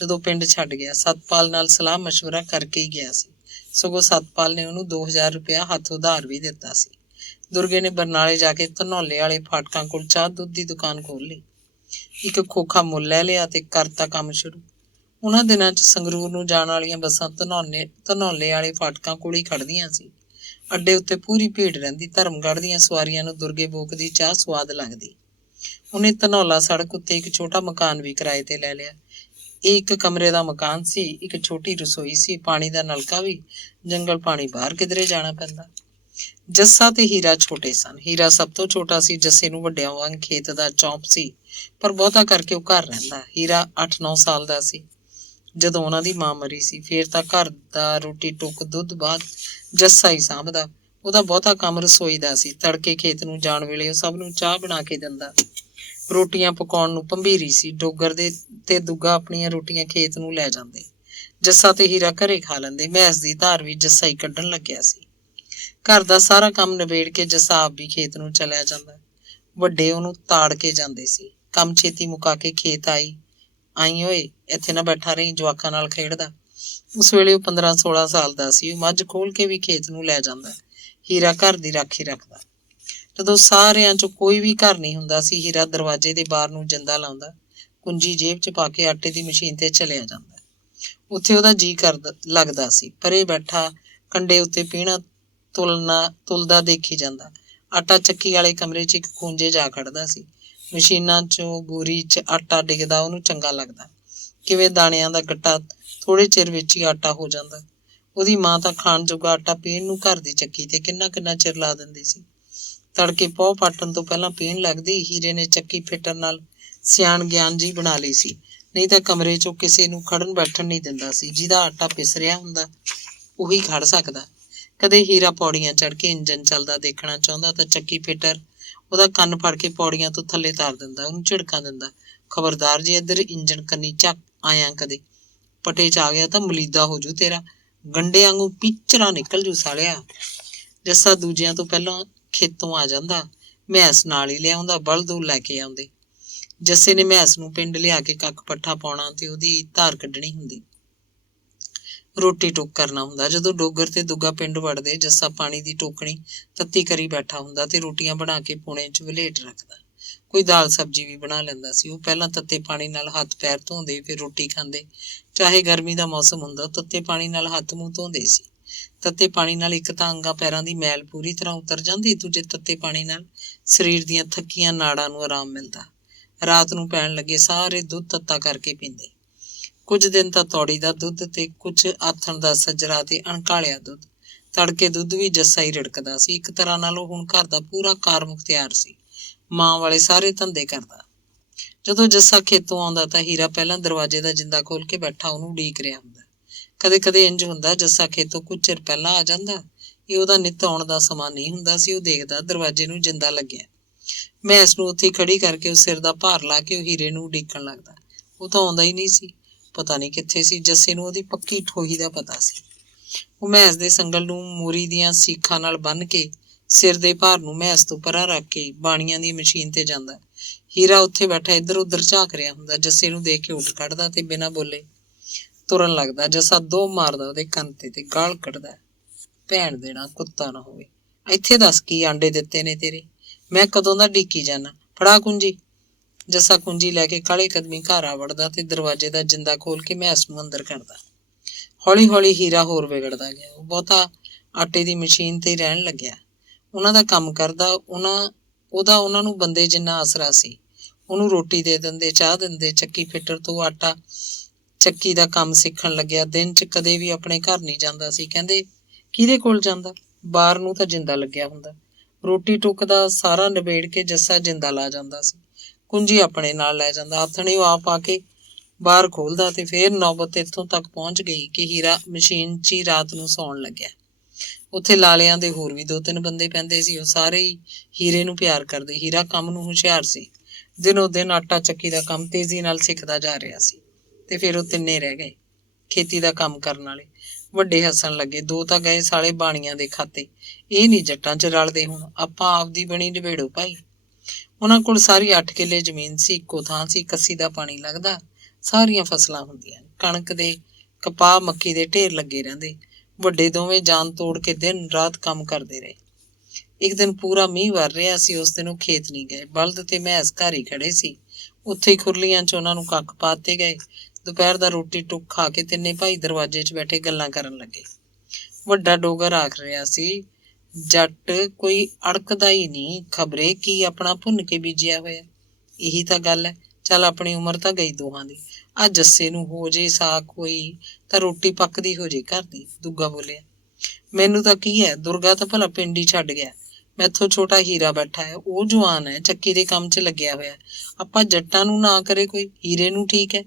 ਜਦੋਂ ਪਿੰਡ ਛੱਡ ਗਿਆ। ਸਤਪਾਲ ਨਾਲ ਸਲਾਹ ਮਸ਼ਵਰਾ ਕਰਕੇ ਹੀ ਗਿਆ ਸੀ। ਸਗੋਂ ਸਤਪਾਲ ਨੇ ਉਹਨੂੰ 2000 ਰੁਪਇਆ ਹੱਥ ਉਧਾਰ ਵੀ ਦਿੱਤਾ ਸੀ। ਦੁਰਗੇ ਨੇ ਬਰਨਾਲੇ ਜਾ ਕੇ ਧਨੌਲੇ ਵਾਲੇ ਫਾਟਕਾਂ ਕੋਲ ਚਾਹ ਦੁੱਧ ਦੀ ਦੁਕਾਨ ਖੋਲ੍ਹ ਲਈ। ਇੱਕ ਖੋਖਾ ਮੁੱਲ ਲੈ ਲਿਆ ਤੇ ਕਰਤਾ ਕੰਮ ਸ਼ੁਰੂ। ਉਹਨਾਂ ਦਿਨਾਂ 'ਚ ਸੰਗਰੂਰ ਨੂੰ ਜਾਣ ਵਾਲੀਆਂ ਬੱਸਾਂ ਧਨੌਲੇ ਵਾਲੇ ਫਾਟਕਾਂ ਕੋਲ ਹੀ ਖੜ੍ਹਦੀਆਂ ਸੀ। ਅੱਡੇ ਉੱਤੇ ਪੂਰੀ ਭੀੜ ਰਹਿੰਦੀ। ਧਰਮਗੜ੍ਹ ਦੀਆਂ ਸਵਾਰੀਆਂ ਨੂੰ ਦੁਰਗੇ ਬੋਕ ਦੀ ਚਾਹ ਸਵਾਦ ਲੱਗਦੀ। ਉਹਨੇ ਧਨੌਲਾ ਸੜਕ ਉੱਤੇ ਇੱਕ ਛੋਟਾ ਮਕਾਨ ਵੀ ਕਿਰਾਏ ਤੇ ਲੈ ਲਿਆ। ਇਹ ਇੱਕ ਕਮਰੇ ਦਾ ਮਕਾਨ ਸੀ। ਇੱਕ ਛੋਟੀ ਰਸੋਈ ਸੀ, ਪਾਣੀ ਦਾ ਨਲਕਾ ਵੀ। ਜੰਗਲ ਪਾਣੀ ਬਾਹਰ ਕਿਧਰੇ ਜਾਣਾ ਪੈਂਦਾ। ਜੱਸਾ ਤੇ ਹੀਰਾ ਛੋਟੇ ਸਨ। ਹੀਰਾ ਸਭ ਤੋਂ ਛੋਟਾ ਸੀ। ਜੱਸੇ ਨੂੰ ਵੱਡਿਆਂ ਵਾਂਗ ਖੇਤ ਦਾ ਚੌਂਪ ਸੀ, ਪਰ ਬਹੁਤਾ ਕਰਕੇ ਉਹ ਘਰ ਰਹਿੰਦਾ। ਹੀਰਾ 8-9 ਸਾਲ ਦਾ ਸੀ ਜਦੋਂ ਉਹਨਾਂ ਦੀ ਮਾਂ ਮਰੀ ਸੀ। ਫੇਰ ਤਾਂ ਘਰ ਦਾ ਰੋਟੀ ਟੁੱਕ ਦੁੱਧ ਬਾਅਦ ਜੱਸਾ ਹੀ ਸਾਂਭਦਾ। ਉਹਦਾ ਬਹੁਤਾ ਕੰਮ ਰਸੋਈ ਦਾ ਸੀ। ਤੜਕੇ ਖੇਤ ਨੂੰ ਜਾਣ ਵੇਲੇ ਉਹ ਸਭ ਨੂੰ ਚਾਹ ਬਣਾ ਕੇ ਦਿੰਦਾ। ਰੋਟੀਆਂ ਪਕਾਉਣ ਨੂੰ ਭੰਬੀਰੀ ਸੀ। ਡੋਗਰ ਦੇ ਤੇ ਦੁੱਗਾ ਆਪਣੀਆਂ ਰੋਟੀਆਂ ਖੇਤ ਨੂੰ ਲੈ ਜਾਂਦੇ। ਜੱਸਾ ਤੇ ਹੀਰਾ ਘਰੇ ਖਾ ਲੈਂਦੇ। ਮੈਸ ਦੀ ਧਾਰ ਵੀ ਜੱਸਾ ਹੀ ਕੱਢਣ ਲੱਗਿਆ ਸੀ। ਘਰ ਦਾ ਸਾਰਾ ਕੰਮ ਨਿਬੇੜ ਕੇ ਜੱਸਾ ਆਪ ਵੀ ਖੇਤ ਨੂੰ ਚਲਿਆ ਜਾਂਦਾ। ਵੱਡੇ ਉਹਨੂੰ ਤਾੜ ਕੇ ਜਾਂਦੇ ਸੀ। ਕੰਮ ਛੇਤੀ ਮੁਕਾ ਕੇ ਖੇਤ ਆਈ ਓਏ, ਇੱਥੇ ਨਾ ਬੈਠਾ ਰਹੀ, ਜਵਾਕਾਂ ਨਾਲ ਖੇਡਦਾ। ਉਸ ਵੇਲੇ ਉਹ 15-16 ਸਾਲ ਦਾ ਸੀ। ਉਹ ਮੱਝ ਖੋਲ ਕੇ ਵੀ ਖੇਤ ਨੂੰ ਲੈ ਜਾਂਦਾ। ਹੀਰਾ ਘਰ ਦੀ ਰਾਖੀ ਰੱਖਦਾ। ਜਦੋਂ ਸਾਰਿਆਂ 'ਚੋਂ ਕੋਈ ਵੀ ਘਰ ਨਹੀਂ ਹੁੰਦਾ ਸੀ, ਹੀਰਾ ਦਰਵਾਜ਼ੇ ਦੇ ਬਾਹਰ ਨੂੰ ਜਿੰਦਾ ਲਾਉਂਦਾ, ਕੁੰਜੀ ਜੇਬ 'ਚ ਪਾ ਕੇ ਆਟੇ ਦੀ ਮਸ਼ੀਨ ਤੇ ਚਲਿਆ ਜਾਂਦਾ। ਉੱਥੇ ਉਹਦਾ ਜੀਅ ਲੱਗਦਾ ਸੀ। ਪਰੇ ਬੈਠਾ ਕੰਡੇ ਉੱਤੇ ਪੀਹਣਾ ਤੁਲਦਾ ਦੇਖੀ ਜਾਂਦਾ। ਆਟਾ ਚੱਕੀ ਵਾਲੇ ਕਮਰੇ 'ਚ ਇੱਕ ਖੂੰਜੇ ਜਾ ਖੜਦਾ ਸੀ। ਮਸ਼ੀਨਾਂ 'ਚੋਂ ਬੋਰੀ 'ਚ ਆਟਾ ਡਿੱਗਦਾ ਉਹਨੂੰ ਚੰਗਾ ਲੱਗਦਾ। ਕਿਵੇਂ ਦਾਣਿਆਂ ਦਾ ਗੱਟਾ ਥੋੜੇ ਚਿਰ ਵਿੱਚ ਹੀ ਆਟਾ ਹੋ ਜਾਂਦਾ। ਉਹਦੀ ਮਾਂ ਤਾਂ ਖਾਣ ਜੋਗਾ ਆਟਾ ਪੀਹਣ ਨੂੰ ਘਰ ਦੀ ਚੱਕੀ ਤੇ ਕਿੰਨਾ ਚਿਰ ਲਾ ਦਿੰਦੀ ਸੀ। ਤੜਕੇ ਪਹੁ ਪਾਟਣ ਤੋਂ ਪਹਿਲਾਂ ਪੀਹਣ ਲੱਗਦੀ। ਹੀਰੇ ਨੇ ਚੱਕੀ ਫਿੱਟਣ ਨਾਲ ਸਿਆਣ ਗਿਆਨ ਜੀ ਬਣਾ ਲਈ ਸੀ। ਨਹੀਂ ਤਾਂ ਕਮਰੇ 'ਚੋਂ ਕਿਸੇ ਨੂੰ ਖੜਨ ਬੈਠਣ ਨਹੀਂ ਦਿੰਦਾ ਸੀ। ਜਿਹਦਾ ਆਟਾ ਪਿਸ ਰਿਹਾ ਹੁੰਦਾ ਉਹੀ ਖੜ ਸਕਦਾ। ਕਦੇ ਹੀਰਾ ਪੌੜੀਆਂ ਚੜ੍ਹ ਕੇ ਇੰਜਣ ਚੱਲਦਾ ਦੇਖਣਾ ਚਾਹੁੰਦਾ ਤਾਂ ਚੱਕੀ ਫਿੱਟਰ ਉਹਦਾ ਕੰਨ ਫੜ ਕੇ ਪੌੜੀਆਂ ਤੋਂ ਥੱਲੇ ਤਾਰ ਦਿੰਦਾ। ਉਹਨੂੰ ਝਿੜਕਾਂ ਦਿੰਦਾ, ਖਬਰਦਾਰ ਜੇ ਇੱਧਰ ਇੰਜਣ ਕੰਨੀ ਝੱਕ ਆਇਆ ਕਦੇ, ਪਟੇ 'ਚ ਆ ਗਿਆ ਤਾਂ ਮਲੀਦਾ ਹੋ ਜੂ ਤੇਰਾ, ਗੰਡੇ ਵਾਂਗੂ ਪੀਚਰਾ ਨਿਕਲ ਜੂ ਸਾਲਿਆ। ਜੱਸਾ ਦੂਜਿਆਂ ਤੋਂ ਪਹਿਲਾਂ ਖੇਤੋਂ ਆ ਜਾਂਦਾ। ਮੈਸ ਨਾਲ ਹੀ ਲਿਆਉਂਦਾ। ਬਲਦ ਲੈ ਕੇ ਆਉਂਦੇ। ਜੱਸੇ ਨੇ ਮੈਸ ਨੂੰ ਪਿੰਡ ਲਿਆ ਕੇ ਕੱਖ ਪੱਠਾ ਪਾਉਣਾ ਤੇ ਉਹਦੀ ਧਾਰ ਕੱਢਣੀ ਹੁੰਦੀ। ਰੋਟੀ ਟੁੱਕ ਕਰਨਾ ਹੁੰਦਾ। ਜਦੋਂ ਡੋਗਰ ਤੇ ਦੁੱਗਾ ਪਿੰਡ ਵੜਦੇ, ਜੱਸਾ ਪਾਣੀ ਦੀ ਟੋਕਣੀ ਤੱਤੀ ਕਰੀ ਬੈਠਾ ਹੁੰਦਾ ਤੇ ਰੋਟੀਆਂ ਬਣਾ ਕੇ ਪੂਣੇ 'ਚ ਵਲੇਟ ਰੱਖਦਾ। ਕੋਈ ਦਾਲ ਸਬਜ਼ੀ ਵੀ ਬਣਾ ਲੈਂਦਾ ਸੀ। ਉਹ ਪਹਿਲਾਂ ਤੱਤੇ ਪਾਣੀ ਨਾਲ ਹੱਥ ਪੈਰ ਧੋਂਦੇ, ਫਿਰ ਰੋਟੀ ਖਾਂਦੇ। ਚਾਹੇ ਗਰਮੀ ਦਾ ਮੌਸਮ ਹੁੰਦਾ, ਤੱਤੇ ਪਾਣੀ ਨਾਲ ਹੱਥ ਮੂੰਹ ਧੋਂਦੇ ਸੀ। ਤੱਤੇ ਪਾਣੀ ਨਾਲ ਇੱਕ ਤਾਂ ਅੰਗਾਂ ਪੈਰਾਂ ਦੀ ਮੈਲ ਪੂਰੀ ਤਰ੍ਹਾਂ ਉਤਰ ਜਾਂਦੀ, ਦੂਜੇ ਤੱਤੇ ਪਾਣੀ ਨਾਲ ਸਰੀਰ ਦੀਆਂ ਥੱਕੀਆਂ ਨਾੜਾਂ ਨੂੰ ਆਰਾਮ ਮਿਲਦਾ। ਰਾਤ ਨੂੰ ਪੈਣ ਲੱਗੇ ਸਾਰੇ ਦੁੱਧ ਤੱਤਾ ਕਰਕੇ ਪੀਂਦੇ। ਕੁਝ ਦਿਨ ਤਾਂ ਤੌੜੀ ਦਾ ਦੁੱਧ ਤੇ ਕੁਝ ਆਥਣ ਦਾ ਸੱਜਰਾ ਤੇ ਅਣਕਾਲਿਆ ਦੁੱਧ। ਤੜਕੇ ਦੁੱਧ ਵੀ ਜੱਸਾ ਹੀ ਰਿੜਕਦਾ ਸੀ। ਇੱਕ ਤਰ੍ਹਾਂ ਨਾਲ ਉਹ ਹੁਣ ਘਰ ਦਾ ਪੂਰਾ ਕਾਰ ਮੁਖਤਿਆਰ ਸੀ। ਮਾਂ ਵਾਲੇ ਸਾਰੇ ਧੰਦੇ ਕਰਦਾ। ਜਦੋਂ ਜੱਸਾ ਖੇਤੋਂ ਆਉਂਦਾ ਤਾਂ ਹੀਰਾ ਪਹਿਲਾਂ ਦਰਵਾਜ਼ੇ ਦਾ ਜਿੰਦਾ ਖੋਲ ਕੇ ਬੈਠਾ ਉਹਨੂੰ ਉਡੀਕ ਰਿਹਾ ਹੁੰਦਾ। ਕਦੇ ਕਦੇ ਇੰਝ ਹੁੰਦਾ ਜੱਸਾ ਖੇਤੋਂ ਕੁਝ ਚਿਰ ਪਹਿਲਾਂ ਆ ਜਾਂਦਾ। ਇਹ ਉਹਦਾ ਨਿੱਤ ਆਉਣ ਦਾ ਸਮਾਂ ਨਹੀਂ ਹੁੰਦਾ ਸੀ। ਉਹ ਦੇਖਦਾ ਦਰਵਾਜ਼ੇ ਨੂੰ ਜਿੰਦਾ ਲੱਗਿਆ। ਮੈਂ ਇਸ ਨੂੰ ਉੱਥੇ ਖੜੀ ਕਰਕੇ ਉਹ ਸਿਰ ਦਾ ਭਾਰ ਲਾ ਕੇ ਉਹ ਹੀਰੇ ਨੂੰ ਉਡੀਕਣ ਲੱਗਦਾ। ਉਹ ਤਾਂ ਆਉਂਦਾ ਹੀ ਨਹੀਂ ਸੀ। ਪਤਾ ਨਹੀਂ ਕਿੱਥੇ ਸੀ। ਜੱਸੇ ਨੂੰ ਉਹਦੀ ਪੱਕੀ ਠੋਹੀ ਦਾ ਪਤਾ ਸੀ। ਉਹ ਮੈਸ ਦੇ ਸੰਗਲ ਨੂੰ ਮੂਰੀ ਦੀਆਂ ਸੀਖਾਂ ਨਾਲ ਬੰਨ੍ਹ ਕੇ ਸਿਰ ਦੇ ਭਾਰ ਨੂੰ ਮੈਸ ਤੋਂ ਪਰਾਂ ਰੱਖ ਕੇ ਬਾਣੀਆਂ ਦੀ ਮਸ਼ੀਨ ਤੇ ਜਾਂਦਾ। ਹੀਰਾ ਉੱਥੇ ਬੈਠਾ ਇੱਧਰ ਉੱਧਰ ਝਾਕ ਰਿਹਾ ਹੁੰਦਾ। ਜੱਸੇ ਨੂੰ ਦੇਖ ਕੇ ਉੱਠ ਖੜਦਾ ਤੇ ਬਿਨਾਂ ਬੋਲੇ ਤੁਰਨ ਲੱਗਦਾ। ਜੱਸਾ ਦੋ ਮਾਰਦਾ ਉਹਦੇ ਕੰਨ ਤੇ ਗਾਲ ਕੱਢਦਾ, ਭੈਣ ਦੇਣਾ ਕੁੱਤਾ ਨਾ ਹੋਵੇ। ਇੱਥੇ ਦੱਸ ਕੀ ਆਂਡੇ ਦਿੱਤੇ ਨੇ ਤੇਰੇ? ਮੈਂ ਕਦੋਂ ਦਾ ਡੀਕੀ ਜਾਣਾ। ਫੜਾ ਕੁੰਜੀ। ਜੱਸਾ ਕੁੰਜੀ ਲੈ ਕੇ ਕਾਹਲੇ ਕਦਮੀ ਘਰ ਆ ਵੜਦਾ ਤੇ ਦਰਵਾਜ਼ੇ ਦਾ ਜਿੰਦਾ ਖੋਲ ਕੇ ਮੈਸ ਨੂੰ ਅੰਦਰ ਕਰਦਾ। ਹੌਲੀ ਹੌਲੀ ਹੀਰਾ ਹੋਰ ਵਿਗੜਦਾ ਗਿਆ। ਉਹ ਬਹੁਤਾ ਆਟੇ ਦੀ ਮਸ਼ੀਨ ਤੇ ਰਹਿਣ ਲੱਗਿਆ। ਉਹਨਾਂ ਦਾ ਕੰਮ ਕਰਦਾ। ਉਹਦਾ ਉਹਨਾਂ ਨੂੰ ਬੰਦੇ ਜਿੰਨਾ ਆਸਰਾ ਸੀ। ਉਹਨੂੰ ਰੋਟੀ ਦੇ ਦਿੰਦੇ, ਚਾਹ ਦਿੰਦੇ। ਚੱਕੀ ਫਿੱਟਰ ਤੋਂ ਆਟਾ ਚੱਕੀ ਦਾ ਕੰਮ ਸਿੱਖਣ ਲੱਗਿਆ। ਦਿਨ 'ਚ ਕਦੇ ਵੀ ਆਪਣੇ ਘਰ ਨਹੀਂ ਜਾਂਦਾ ਸੀ। ਕਹਿੰਦੇ ਕਿਹਦੇ ਕੋਲ ਜਾਂਦਾ? ਬਾਹਰ ਨੂੰ ਤਾਂ ਜਿੰਦਾ ਲੱਗਿਆ ਹੁੰਦਾ। ਰੋਟੀ ਟੁੱਕ ਦਾ ਸਾਰਾ ਨਿਬੇੜ ਕੇ ਜੱਸਾ ਜਿੰਦਾ ਲਾ ਜਾਂਦਾ ਸੀ। ਕੁੰਜੀ ਆਪਣੇ ਨਾਲ ਲੈ ਜਾਂਦਾ। ਆਥਣੇ ਉਹ ਆਪ ਆ ਕੇ ਬਾਹਰ ਖੋਲ੍ਹਦਾ ਤੇ ਫਿਰ ਨੌਬਤ ਇੱਥੋਂ ਤੱਕ ਪਹੁੰਚ ਗਈ ਕਿ ਹੀਰਾ ਮਸ਼ੀਨ 'ਚ ਹੀ ਰਾਤ ਨੂੰ ਸੌਣ ਲੱਗਿਆ। ਉੱਥੇ ਲਾਲਿਆਂ ਦੇ ਹੋਰ ਵੀ 2-3 ਬੰਦੇ ਪੈਂਦੇ ਸੀ। ਉਹ ਸਾਰੇ ਹੀ ਹੀਰੇ ਨੂੰ ਪਿਆਰ ਕਰਦੇ। ਹੀਰਾ ਕੰਮ ਨੂੰ ਹੁਸ਼ਿਆਰ ਸੀ। ਦਿਨੋਂ ਦਿਨ ਆਟਾ ਚੱਕੀ ਦਾ ਕੰਮ ਤੇਜ਼ੀ ਨਾਲ ਸਿੱਖਦਾ ਜਾ ਰਿਹਾ ਸੀ ਤੇ ਫਿਰ ਉਹ ਤਿੰਨੇ ਰਹਿ ਗਏ ਖੇਤੀ ਦਾ ਕੰਮ ਕਰਨ ਵਾਲੇ। ਵੱਡੇ ਹੱਸਣ ਲੱਗੇ। 2 ਤਾਂ ਗਏ ਸਾਲੇ ਬਾਣੀਆਂ ਦੇ ਖਾਤੇ। ਇਹ ਨਹੀਂ ਜੱਟਾਂ 'ਚ ਰਲਦੇ ਹੁਣ। ਆਪਾਂ ਆਪਦੀ ਬਣੀ ਨਿਬੇੜੋ ਭਾਈ। ਉਹਨਾਂ ਕੋਲ ਸਾਰੀ 8 ਕਿੱਲੇ ਜ਼ਮੀਨ ਸੀ। ਇੱਕੋ ਥਾਂ ਸੀ। ਕੱਸੀ ਦਾ ਪਾਣੀ ਲੱਗਦਾ। ਸਾਰੀਆਂ ਫਸਲਾਂ ਹੁੰਦੀਆਂ। ਕਣਕ ਦੇ, ਕਪਾਹ, ਮੱਕੀ ਦੇ ਢੇਰ ਲੱਗੇ ਰਹਿੰਦੇ। ਵੱਡੇ ਦੋਵੇਂ ਜਾਨ ਤੋੜ ਕੇ ਦਿਨ ਰਾਤ ਕੰਮ ਕਰਦੇ ਰਹੇ। ਇੱਕ ਦਿਨ ਪੂਰਾ ਮੀਂਹ ਵਰ ਰਿਹਾ ਸੀ। ਉਸ ਦਿਨ ਉਹ ਖੇਤ ਨਹੀਂ ਗਏ। ਬਲਦ ਤੇ ਮੈਸ ਘਰ ਹੀ ਖੜੇ ਸੀ। ਉੱਥੇ ਹੀ ਖੁਰਲੀਆਂ 'ਚ ਉਹਨਾਂ ਨੂੰ ਕੱਖ ਪਾਤੇ ਗਏ। ਦੁਪਹਿਰ ਦਾ ਰੋਟੀ ਟੁੱਕ ਖਾ ਕੇ ਤਿੰਨੇ ਭਾਈ ਦਰਵਾਜ਼ੇ 'ਚ ਬੈਠੇ ਗੱਲਾਂ ਕਰਨ ਲੱਗੇ। ਵੱਡਾ ਡੋਗਰ ਆਖ ਰਿਹਾ ਸੀ, ਜੱਟ ਕੋਈ ਅੜਕਦਾ ਹੀ ਨਹੀਂ। ਖਬਰੇ ਕੀ ਆਪਣਾ ਭੁੰਨ ਕੇ ਬੀਜਿਆ ਹੋਇਆ। ਇਹੀ ਤਾਂ ਗੱਲ ਹੈ। ਚੱਲ ਆਪਣੀ ਉਮਰ ਤਾਂ ਗਈ ਦੋਹਾਂ ਦੀ। ਆ ਜੱਸੇ ਨੂੰ ਹੋ ਜੇ ਸਾਕ ਹੋਈ ਤਾਂ ਰੋਟੀ ਪੱਕਦੀ ਹੋ ਜੇ ਘਰ ਦੀ। ਦੁੱਗਾ ਬੋਲਿਆ, ਮੈਨੂੰ ਤਾਂ ਕੀ ਹੈ, ਦੁਰਗਾ ਤਾਂ ਭਲਾ ਪਿੰਡ ਹੀ ਛੱਡ ਗਿਆ। ਮੈਥੋਂ ਛੋਟਾ ਹੀਰਾ ਬੈਠਾ ਹੈ। ਉਹ ਜਵਾਨ ਹੈ, ਚੱਕੀ ਦੇ ਕੰਮ 'ਚ ਲੱਗਿਆ ਹੋਇਆ। ਆਪਾਂ ਜੱਟਾਂ ਨੂੰ ਨਾ ਕਰੇ ਕੋਈ, ਹੀਰੇ ਨੂੰ ਠੀਕ ਹੈ।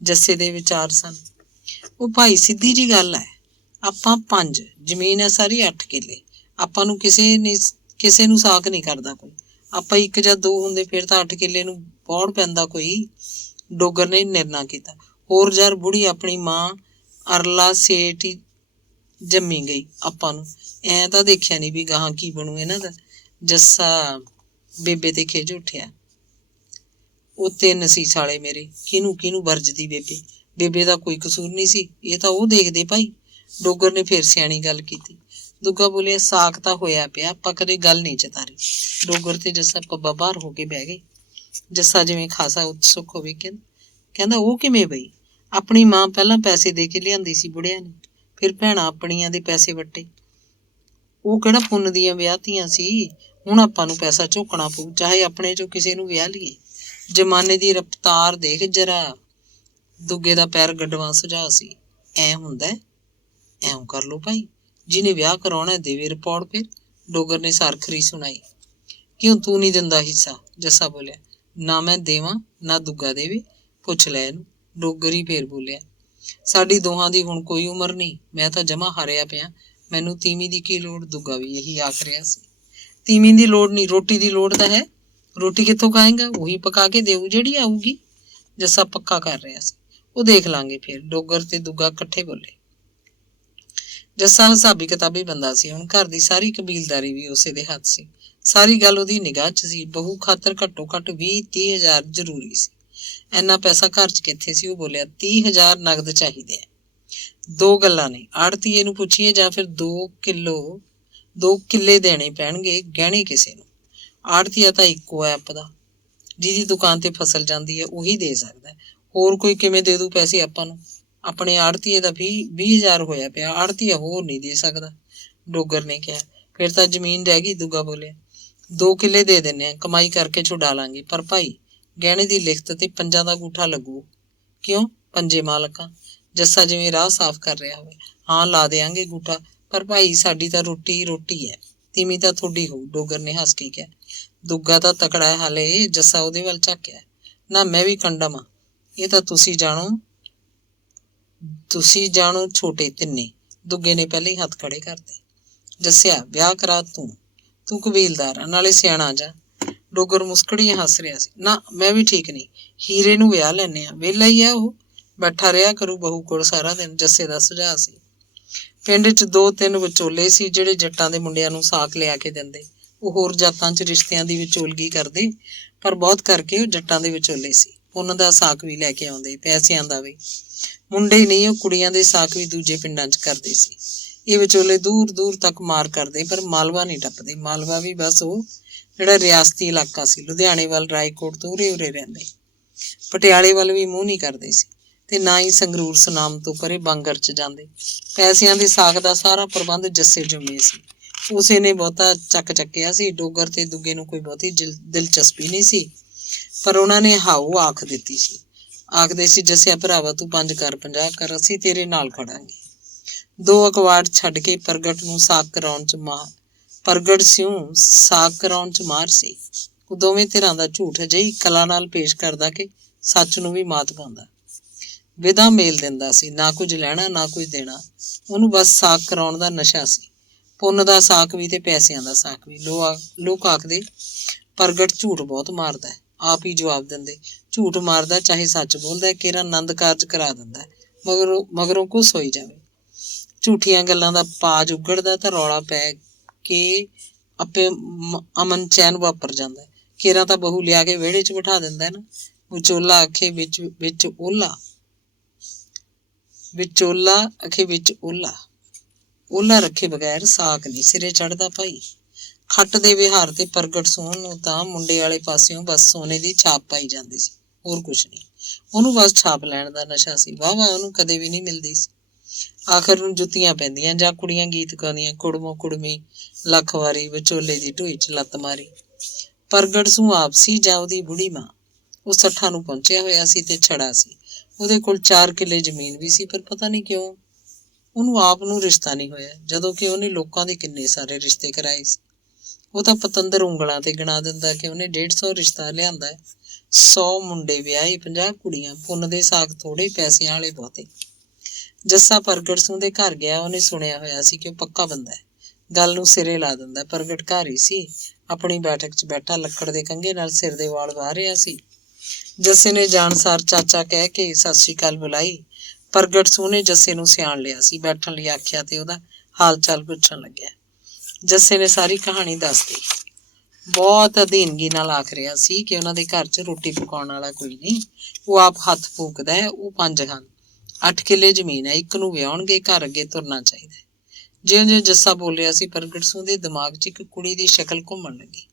ਜੱਸੇ ਦੇ ਵਿਚਾਰ ਸਨ। ਉਹ ਭਾਈ ਸਿੱਧੀ ਜੀ ਗੱਲ ਹੈ। ਆਪਾਂ 5, ਜ਼ਮੀਨ ਹੈ ਸਾਰੀ 8 ਕਿੱਲੇ। ਆਪਾਂ ਨੂੰ ਕਿਸੇ ਨੂੰ ਸਾਕ ਨਹੀਂ ਕਰਦਾ ਕੋਈ। ਆਪਾਂ 1 ਜਾਂ 2 ਹੁੰਦੇ ਫਿਰ ਤਾਂ 8 ਕਿੱਲੇ ਨੂੰ ਬੌੜ ਪੈਂਦਾ ਕੋਈ। ਡੋਗਰ ਨੇ ਨਿਰਣਾ ਕੀਤਾ। ਹੋਰ ਯਾਰ ਬੁੜੀ ਆਪਣੀ ਮਾਂ ਅਰਲਾ ਸੇਠ ਹੀ ਜੰਮੀ ਗਈ ਆਪਾਂ ਨੂੰ। ਐਂ ਤਾਂ ਦੇਖਿਆ ਨਹੀਂ ਵੀ ਗਾਹਾਂ ਕੀ ਬਣੂ ਇਹਨਾਂ ਦਾ। ਜੱਸਾ ਬੇਬੇ ਤੇ ਖਿਝ ਉੱਠਿਆ। ਉਹ 3 ਸੀ ਸਾਲੇ ਮੇਰੇ। ਕਿਹਨੂੰ ਵਰਜਦੀ ਬੇਬੇ? ਬੇਬੇ ਦਾ ਕੋਈ ਕਸੂਰ ਨਹੀਂ ਸੀ। ਇਹ ਤਾਂ ਉਹ ਦੇਖਦੇ ਭਾਈ। ਡੋਗਰ ਨੇ ਫੇਰ ਸਿਆਣੀ ਗੱਲ ਕੀਤੀ। ਦੁੱਗਾ ਬੋਲਿਆ, ਸਾਕ ਤਾਂ ਹੋਇਆ ਪਿਆ, ਆਪਾਂ ਕਦੇ ਗੱਲ ਨਹੀਂ ਚਤਾਰੀ। ਡੋਗਰ ਤੇ ਜੱਸਾ ਪੱਬਾ ਬਾਹਰ ਹੋ ਕੇ ਬਹਿ ਗਏ। ਜੱਸਾ ਜਿਵੇਂ ਖਾਸਾ ਉਤਸੁਕ ਹੋਵੇ ਕਹਿੰਦਾ ਉਹ ਕਿਵੇਂ ਬਈ? ਆਪਣੀ ਮਾਂ ਪਹਿਲਾਂ ਪੈਸੇ ਦੇ ਕੇ ਲਿਆਂਦੀ ਸੀ ਬੁੜਿਆਂ ਨੇ, ਫਿਰ ਭੈਣਾਂ ਆਪਣੀਆਂ ਦੇ ਪੈਸੇ ਵੱਟੇ। ਉਹ ਕਿਹੜਾ ਪੁੰਨ ਦੀਆਂ ਵਿਆਹਤੀਆਂ ਸੀ। ਹੁਣ ਆਪਾਂ ਨੂੰ ਪੈਸਾ ਝੋਕਣਾ ਪਊ, ਚਾਹੇ ਆਪਣੇ ਚੋਂ ਕਿਸੇ ਨੂੰ ਵਿਆਹ ਲਈਏ। ਜ਼ਮਾਨੇ ਦੀ ਰਫਤਾਰ ਦੇਖ ਜਰਾ। ਦੁੱਗੇ ਦਾ ਪੈਰ ਗੱਡਵਾਂ ਸੁਝਾਅ ਸੀ। ਐਂ ਹੁੰਦਾ, ਐਂ ਕਰ ਲਓ ਭਾਈ। ਜਿਹਨੇ ਵਿਆਹ ਕਰਾਉਣਾ ਦੇਵੇ ਰਿਪੋਰਟ। ਫਿਰ ਡੋਗਰ ਨੇ ਸਰਖਰੀ ਸੁਣਾਈ। ਕਿਉਂ ਤੂੰ ਨਹੀਂ ਦਿੰਦਾ ਹਿੱਸਾ? ਜੱਸਾ ਬੋਲਿਆ, ਨਾ ਮੈਂ ਦੇਵਾਂ ਨਾ ਦੁੱਗਾ ਦੇਵੇ, ਪੁੱਛ ਲੈ ਇਹਨੂੰ। ਡੋਗਰ ਹੀ ਫੇਰ ਬੋਲਿਆ, ਸਾਡੀ ਦੋਹਾਂ ਦੀ ਹੁਣ ਕੋਈ ਉਮਰ ਨਹੀਂ। ਮੈਂ ਤਾਂ ਜਮਾ ਹਾਰਿਆ ਪਿਆ। ਮੈਨੂੰ ਤੀਵੀਂ ਦੀ ਕੀ ਲੋੜ? ਦੁੱਗਾ ਵੀ ਇਹੀ ਆਖ ਰਿਹਾ ਸੀ। ਤੀਵੀਂ ਦੀ ਲੋੜ ਨਹੀਂ, ਰੋਟੀ ਦੀ ਲੋੜ ਤਾਂ ਹੈ। ਰੋਟੀ ਕਿੱਥੋਂ ਖਾਏਗਾ? ਉਹੀ ਪਕਾ ਕੇ ਦੇਊ ਜਿਹੜੀ ਆਊਗੀ। ਜੱਸਾ ਪੱਕਾ ਕਰ ਰਿਹਾ ਸੀ। ਉਹ ਦੇਖ ਲਾਂਗੇ ਫਿਰ। ਡੋਗਰ ਤੇ ਦੁੱਗਾ ਇਕੱਠੇ ਬੋਲੇ। ਜੱਸਾ ਹਿਸਾਬੀ ਕਿਤਾਬੀ ਬੰਦਾ ਸੀ। ਹੁਣ ਘਰ ਦੀ ਸਾਰੀ ਕਬੀਲਦਾਰੀ ਵੀ ਉਸੇ ਦੇ ਹੱਥ ਸੀ। ਸਾਰੀ ਗੱਲ ਉਹਦੀ ਨਿਗਾਹ 'ਚ ਸੀ। ਬਹੂ ਖਾਤਰ ਘੱਟੋ ਘੱਟ 20-30 ਹਜ਼ਾਰ ਜ਼ਰੂਰੀ ਸੀ। ਇੰਨਾ ਪੈਸਾ ਘਰ 'ਚ ਕਿੱਥੇ ਸੀ? ਉਹ ਬੋਲਿਆ, 30 ਹਜ਼ਾਰ ਨਗਦ ਚਾਹੀਦੇ ਆ। ਦੋ ਗੱਲਾਂ ਨੇ, ਆੜਤੀਏ ਨੂੰ ਪੁੱਛੀਏ ਜਾਂ ਫਿਰ 2 ਕਿੱਲੇ ਦੇਣੇ ਪੈਣਗੇ ਗਹਿਣੇ ਕਿਸੇ ਨੂੰ। ਆੜਤੀਆ ਤਾਂ ਇੱਕੋ ਹੈ ਆਪਦਾ, ਜਿਹਦੀ ਦੁਕਾਨ ਤੇ ਫਸਲ ਜਾਂਦੀ ਹੈ ਉਹੀ ਦੇ ਸਕਦਾ, ਹੋਰ ਕੋਈ ਕਿਵੇਂ ਦੇ ਦੂ ਪੈਸੇ ਆਪਾਂ ਨੂੰ। ਆਪਣੇ ਆੜਤੀਏ ਦਾ 20,000 ਹੋਇਆ ਪਿਆ, ਆੜਤੀਆ ਹੋਰ ਨਹੀਂ ਦੇ ਸਕਦਾ। ਡੋਗਰ ਨੇ ਕਿਹਾ। ਫਿਰ ਤਾਂ ਜ਼ਮੀਨ ਰਹਿ ਗਈ, ਦੂਗਾ ਬੋਲਿਆ। 2 ਕਿੱਲੇ ਦੇ ਦਿੰਦੇ ਆ, ਕਮਾਈ ਕਰਕੇ ਛੁਡਾ ਲਾਂਗੇ, ਪਰ ਭਾਈ ਗਹਿਣੇ ਦੀ ਲਿਖਤ ਤੇ ਪੰਜਾਂ ਦਾ ਅੰਗੂਠਾ ਲੱਗੂ। ਕਿਉਂ? ਪੰਜੇ ਮਾਲਕਾਂ। ਜੱਸਾ ਜਿਵੇਂ ਰਾਹ ਸਾਫ਼ ਕਰ ਰਿਹਾ ਹੋਵੇ। ਹਾਂ, ਲਾ ਦਿਆਂਗੇ ਅੰਗੂਠਾ, ਪਰ ਭਾਈ ਸਾਡੀ ਤਾਂ ਰੋਟੀ ਰੋਟੀ ਹੈ, ਤੀਵੀਂ ਤਾਂ ਤੁਹਾਡੀ ਹੋਊ, ਡੋਗਰ ਨੇ ਹੱਸ ਕੇ ਕਿਹਾ। ਦੁੱਗਾ ਤਾਂ ਤਕੜਾ ਹੈ ਹਾਲੇ, ਜੱਸਾ ਉਹਦੇ ਵੱਲ ਝਾਕਿਆ। ਨਾ, ਮੈਂ ਵੀ ਕੰਡਮ ਆ, ਇਹ ਤਾਂ ਤੁਸੀਂ ਜਾਣੋ ਛੋਟੇ ਤਿੰਨੇ। ਦੁੱਗੇ ਨੇ ਪਹਿਲੇ ਹੀ ਹੱਥ ਖੜੇ ਕਰਤੇ। ਜੱਸਿਆ, ਵਿਆਹ ਕਰਾ ਤੂੰ ਕਬੀਲਦਾਰ ਆ, ਨਾਲੇ ਸਿਆਣਾ ਜਾ। ਡੋਗਰ ਮੁਸਕੜੀਆਂ ਹੱਸ ਰਿਹਾ ਸੀ। ਨਾ, ਮੈਂ ਵੀ ਠੀਕ ਨਹੀਂ, ਹੀਰੇ ਨੂੰ ਵਿਆਹ ਲੈਂਦੇ ਆ, ਵਿਹਲਾ ਹੀ ਆ ਉਹ, ਬੈਠਾ ਰਿਹਾ ਕਰੂ ਬਹੂ ਕੋਲ ਸਾਰਾ ਦਿਨ, ਜੱਸੇ ਦਾ ਸੁਝਾਅ ਸੀ। ਪਿੰਡ 'ਚ 2-3 ਵਿਚੋਲੇ ਸੀ ਜਿਹੜੇ ਜੱਟਾਂ ਦੇ ਮੁੰਡਿਆਂ ਨੂੰ ਸਾਕ ਲਿਆ ਕੇ ਦਿੰਦੇ। ਉਹ ਹੋਰ ਜਾਤਾਂ 'ਚ ਰਿਸ਼ਤਿਆਂ ਦੀ ਵਿਚੋਲਗੀ ਕਰਦੇ, ਪਰ ਬਹੁਤ ਕਰਕੇ ਉਹ ਜੱਟਾਂ ਦੇ ਵਿਚੋਲੇ ਸੀ। ਉਹਨਾਂ ਦਾ ਸਾਕ ਵੀ ਲੈ ਕੇ ਆਉਂਦੇ, ਪੈਸਿਆਂ ਦਾ ਵੀ। ਮੁੰਡੇ ਨਹੀਂ, ਉਹ ਕੁੜੀਆਂ ਦੇ ਸਾਕ ਵੀ ਦੂਜੇ ਪਿੰਡਾਂ 'ਚ ਕਰਦੇ ਸੀ। ਇਹ ਵਿਚੋਲੇ ਦੂਰ ਦੂਰ ਤੱਕ ਮਾਰ ਕਰਦੇ, ਪਰ ਮਾਲਵਾ ਨਹੀਂ ਟੱਪਦੇ। ਮਾਲਵਾ ਵੀ ਬਸ ਉਹ ਜਿਹੜਾ ਰਿਆਸਤੀ ਇਲਾਕਾ ਸੀ, ਲੁਧਿਆਣੇ ਵੱਲ ਰਾਏਕੋਟ ਤੋਂ ਉਰੇ ਰਹਿੰਦੇ। ਪਟਿਆਲੇ ਵੱਲ ਵੀ ਮੂੰਹ ਨਹੀਂ ਕਰਦੇ ਸੀ, ਤੇ ਨਾ ਹੀ ਸੰਗਰੂਰ ਸੁਨਾਮ ਤੋਂ ਪਰੇ ਬਾਂਗਰ 'ਚ ਜਾਂਦੇ। ਪੈਸਿਆਂ ਦੇ ਸਾਕ ਦਾ ਸਾਰਾ ਪ੍ਰਬੰਧ ਜੱਸੇ ਜੁੰਮੇ ਸੀ। ਉਸੇ ਨੇ ਬਹੁਤਾ ਚੱਕਿਆ ਸੀ। ਡੋਗਰ ਤੇ ਦੁੱਗੇ ਨੂੰ ਕੋਈ ਬਹੁਤੀ ਦਿਲਚਸਪੀ ਨਹੀਂ ਸੀ, ਪਰ ਉਹਨਾਂ ਨੇ ਹਾਊ ਆਖ ਦਿੱਤੀ ਸੀ। ਆਖਦੇ ਸੀ, ਜੱਸਿਆ ਭਰਾਵਾ, ਤੂੰ 5 ਕਰ, 50 ਕਰ, ਅਸੀਂ ਤੇਰੇ ਨਾਲ ਖੜਾਂਗੇ। 2 ਅਕਵਾੜ ਛੱਡ ਕੇ ਪ੍ਰਗਟ ਸਿਉਂ ਸਾਕ ਕਰਾਉਣ 'ਚ ਮਾਰ ਸੀ। ਉਹ ਦੋਵੇਂ ਧਿਰਾਂ ਦਾ ਝੂਠ ਅਜਿਹੀ ਕਲਾ ਨਾਲ ਪੇਸ਼ ਕਰਦਾ ਕਿ ਸੱਚ ਨੂੰ ਵੀ ਮਾਤ ਪਾਉਂਦਾ। ਵਿਦਾ ਮੇਲ ਦਿੰਦਾ ਸੀ, ਨਾ ਕੁਝ ਲੈਣਾ ਨਾ ਕੁਝ ਦੇਣਾ, ਉਹਨੂੰ ਬਸ ਸਾਕ ਕਰਾਉਣ ਦਾ ਨਸ਼ਾ ਸੀ। ਪੁੰਨ ਦਾ ਸਾਕ ਵੀ ਤੇ ਪੈਸਿਆਂ ਦਾ ਸਾਕ ਵੀ। ਲੋਕ ਆਖਦੇ, ਪ੍ਰਗਟ ਝੂਠ ਬਹੁਤ ਮਾਰਦਾ ਹੈ। ਆਪ ਹੀ ਜਵਾਬ ਦਿੰਦੇ, ਝੂਠ ਮਾਰਦਾ ਚਾਹੇ ਸੱਚ ਬੋਲਦਾ, ਕੇਰਾ ਆਨੰਦ ਕਾਰਜ ਕਰਾ ਦਿੰਦਾ, ਮਗਰੋਂ ਕੁਛ ਹੋਈ ਜਾਵੇ। ਝੂਠੀਆਂ ਗੱਲਾਂ ਦਾ ਪਾਜ ਉਗੜਦਾ ਤਾਂ ਰੌਲਾ ਪੈ ਕੇ ਆਪੇ ਅਮਨ ਚੈਨ ਵਾਪਰ ਜਾਂਦਾ। ਕੇਰਾ ਤਾਂ ਬਹੂ ਲਿਆ ਕੇ ਵਿਹੜੇ 'ਚ ਬਿਠਾ ਦਿੰਦਾ ਨਾ। ਵਿਚੋਲਾ ਆਖੇ ਵਿੱਚ ਓਲਾ ਰੱਖੇ ਬਗੈਰ ਸਾਕ ਨਹੀਂ ਸਿਰੇ ਚੜ੍ਹਦਾ ਭਾਈ। ਖੱਟ ਦੇ ਵਿਹਾਰ ਤੇ ਪ੍ਰਗਟ ਸੋਹਣ ਨੂੰ ਤਾਂ ਮੁੰਡੇ ਵਾਲੇ ਪਾਸਿਓਂ ਬਸ ਸੋਨੇ ਦੀ ਛਾਪ ਪਾਈ ਜਾਂਦੀ ਸੀ, ਹੋਰ ਕੁਛ ਨਹੀਂ। ਉਹਨੂੰ ਬਸ ਛਾਪ ਲੈਣ ਦਾ ਨਸ਼ਾ ਸੀ। ਵਾਹ ਉਹਨੂੰ ਕਦੇ ਵੀ ਨਹੀਂ ਮਿਲਦੀ ਸੀ। ਆਖਰ ਨੂੰ ਜੁੱਤੀਆਂ ਪੈਂਦੀਆਂ ਜਾਂ ਕੁੜੀਆਂ ਗੀਤ ਗਾਉਂਦੀਆਂ, ਕੁੜਮੋ ਕੁੜਮੀ ਲੱਖ ਵਾਰੀ ਵਿਚੋਲੇ ਦੀ ਢੂਈ 'ਚ ਲੱਤ ਮਾਰੀ। ਪ੍ਰਗਟ ਸੂ ਆਪ ਸੀ ਜਾਂ ਉਹਦੀ ਬੁੜੀ ਮਾਂ। ਉਹ 60 ਨੂੰ ਪਹੁੰਚਿਆ ਹੋਇਆ ਸੀ ਤੇ ਛੜਾ ਸੀ। ਉਹਦੇ ਕੋਲ 4 ਕਿੱਲੇ ਜ਼ਮੀਨ ਵੀ ਸੀ, ਪਰ ਪਤਾ ਨਹੀਂ ਕਿਉਂ ਉਹਨੂੰ ਆਪ ਨੂੰ ਰਿਸ਼ਤਾ ਨਹੀਂ ਹੋਇਆ, ਜਦੋਂ ਕਿ ਉਹਨੇ ਲੋਕਾਂ ਦੇ ਕਿੰਨੇ ਸਾਰੇ ਰਿਸ਼ਤੇ ਕਰਾਏ ਸੀ। ਉਹ ਤਾਂ ਪਤੰਦਰ ਉਂਗਲਾਂ ਤੇ ਗਿਣਾ ਦਿੰਦਾ ਕਿ ਉਹਨੇ 150 ਰਿਸ਼ਤਾ ਲਿਆਂਦਾ ਹੈ। 100 ਮੁੰਡੇ ਵਿਆਹੇ, 50 ਕੁੜੀਆਂ। ਪੁੰਨ ਦੇ ਸਾਕ ਥੋੜੇ, ਪੈਸਿਆਂ ਵਾਲੇ ਬਹੁਤੇ। ਜੱਸਾ ਪ੍ਰਗਟ ਸਿੰਘ ਦੇ ਘਰ ਗਿਆ। ਉਹਨੇ ਸੁਣਿਆ ਹੋਇਆ ਸੀ ਕਿ ਉਹ ਪੱਕਾ ਬੰਦਾ ਹੈ, ਗੱਲ ਨੂੰ ਸਿਰੇ ਲਾ ਦਿੰਦਾ। ਪ੍ਰਗਟ ਘਰ ਹੀ ਸੀ, ਆਪਣੀ ਬੈਠਕ 'ਚ ਬੈਠਾ ਲੱਕੜ ਦੇ ਕੰਘੇ ਨਾਲ ਸਿਰ ਦੇ ਵਾਲ ਵਾਹ ਰਿਹਾ ਸੀ। ਜੱਸੇ ਨੇ ਜਾਣਸਾਰ ਚਾਚਾ ਕਹਿ ਕੇ ਸਤਿ ਸ੍ਰੀ ਅਕਾਲ ਬੁਲਾਈ। ਪ੍ਰਗਟ ਸਿੰਘ ਨੇ ਜੱਸੇ ਨੂੰ ਸਿਆਣ ਲਿਆ ਸੀ, ਬੈਠਣ ਲਈ ਆਖਿਆ ਤੇ ਉਹਦਾ ਹਾਲ ਚਾਲ ਪੁੱਛਣ ਲੱਗਿਆ। ਜੱਸੇ ਨੇ ਸਾਰੀ ਕਹਾਣੀ ਦੱਸ ਦਿੱਤੀ। ਬਹੁਤ ਅਧੀਨਗੀ ਨਾਲ ਆਖ ਰਿਹਾ ਸੀ ਕਿ ਉਹਨਾਂ ਦੇ ਘਰ 'ਚ ਰੋਟੀ ਪਕਾਉਣ ਵਾਲਾ ਕੋਈ ਨਹੀਂ, ਉਹ ਆਪ ਹੱਥ ਫੂਕਦਾ ਹੈ। ਉਹ 5 ਹਨ, 8 ਕਿੱਲੇ ਜ਼ਮੀਨ ਹੈ, ਇੱਕ ਨੂੰ ਵਿਆਹੁਣਗੇ, ਘਰ ਅੱਗੇ ਤੁਰਨਾ ਚਾਹੀਦਾ। ਜਿਉਂ-ਜਿਉਂ ਜੱਸਾ ਬੋਲਿਆ ਸੀ, ਪ੍ਰਗਟ ਸਿੰਘ ਦੇ ਦਿਮਾਗ 'ਚ ਇੱਕ ਕੁੜੀ ਦੀ ਸ਼ਕਲ ਘੁੰਮਣ ਲੱਗੀ।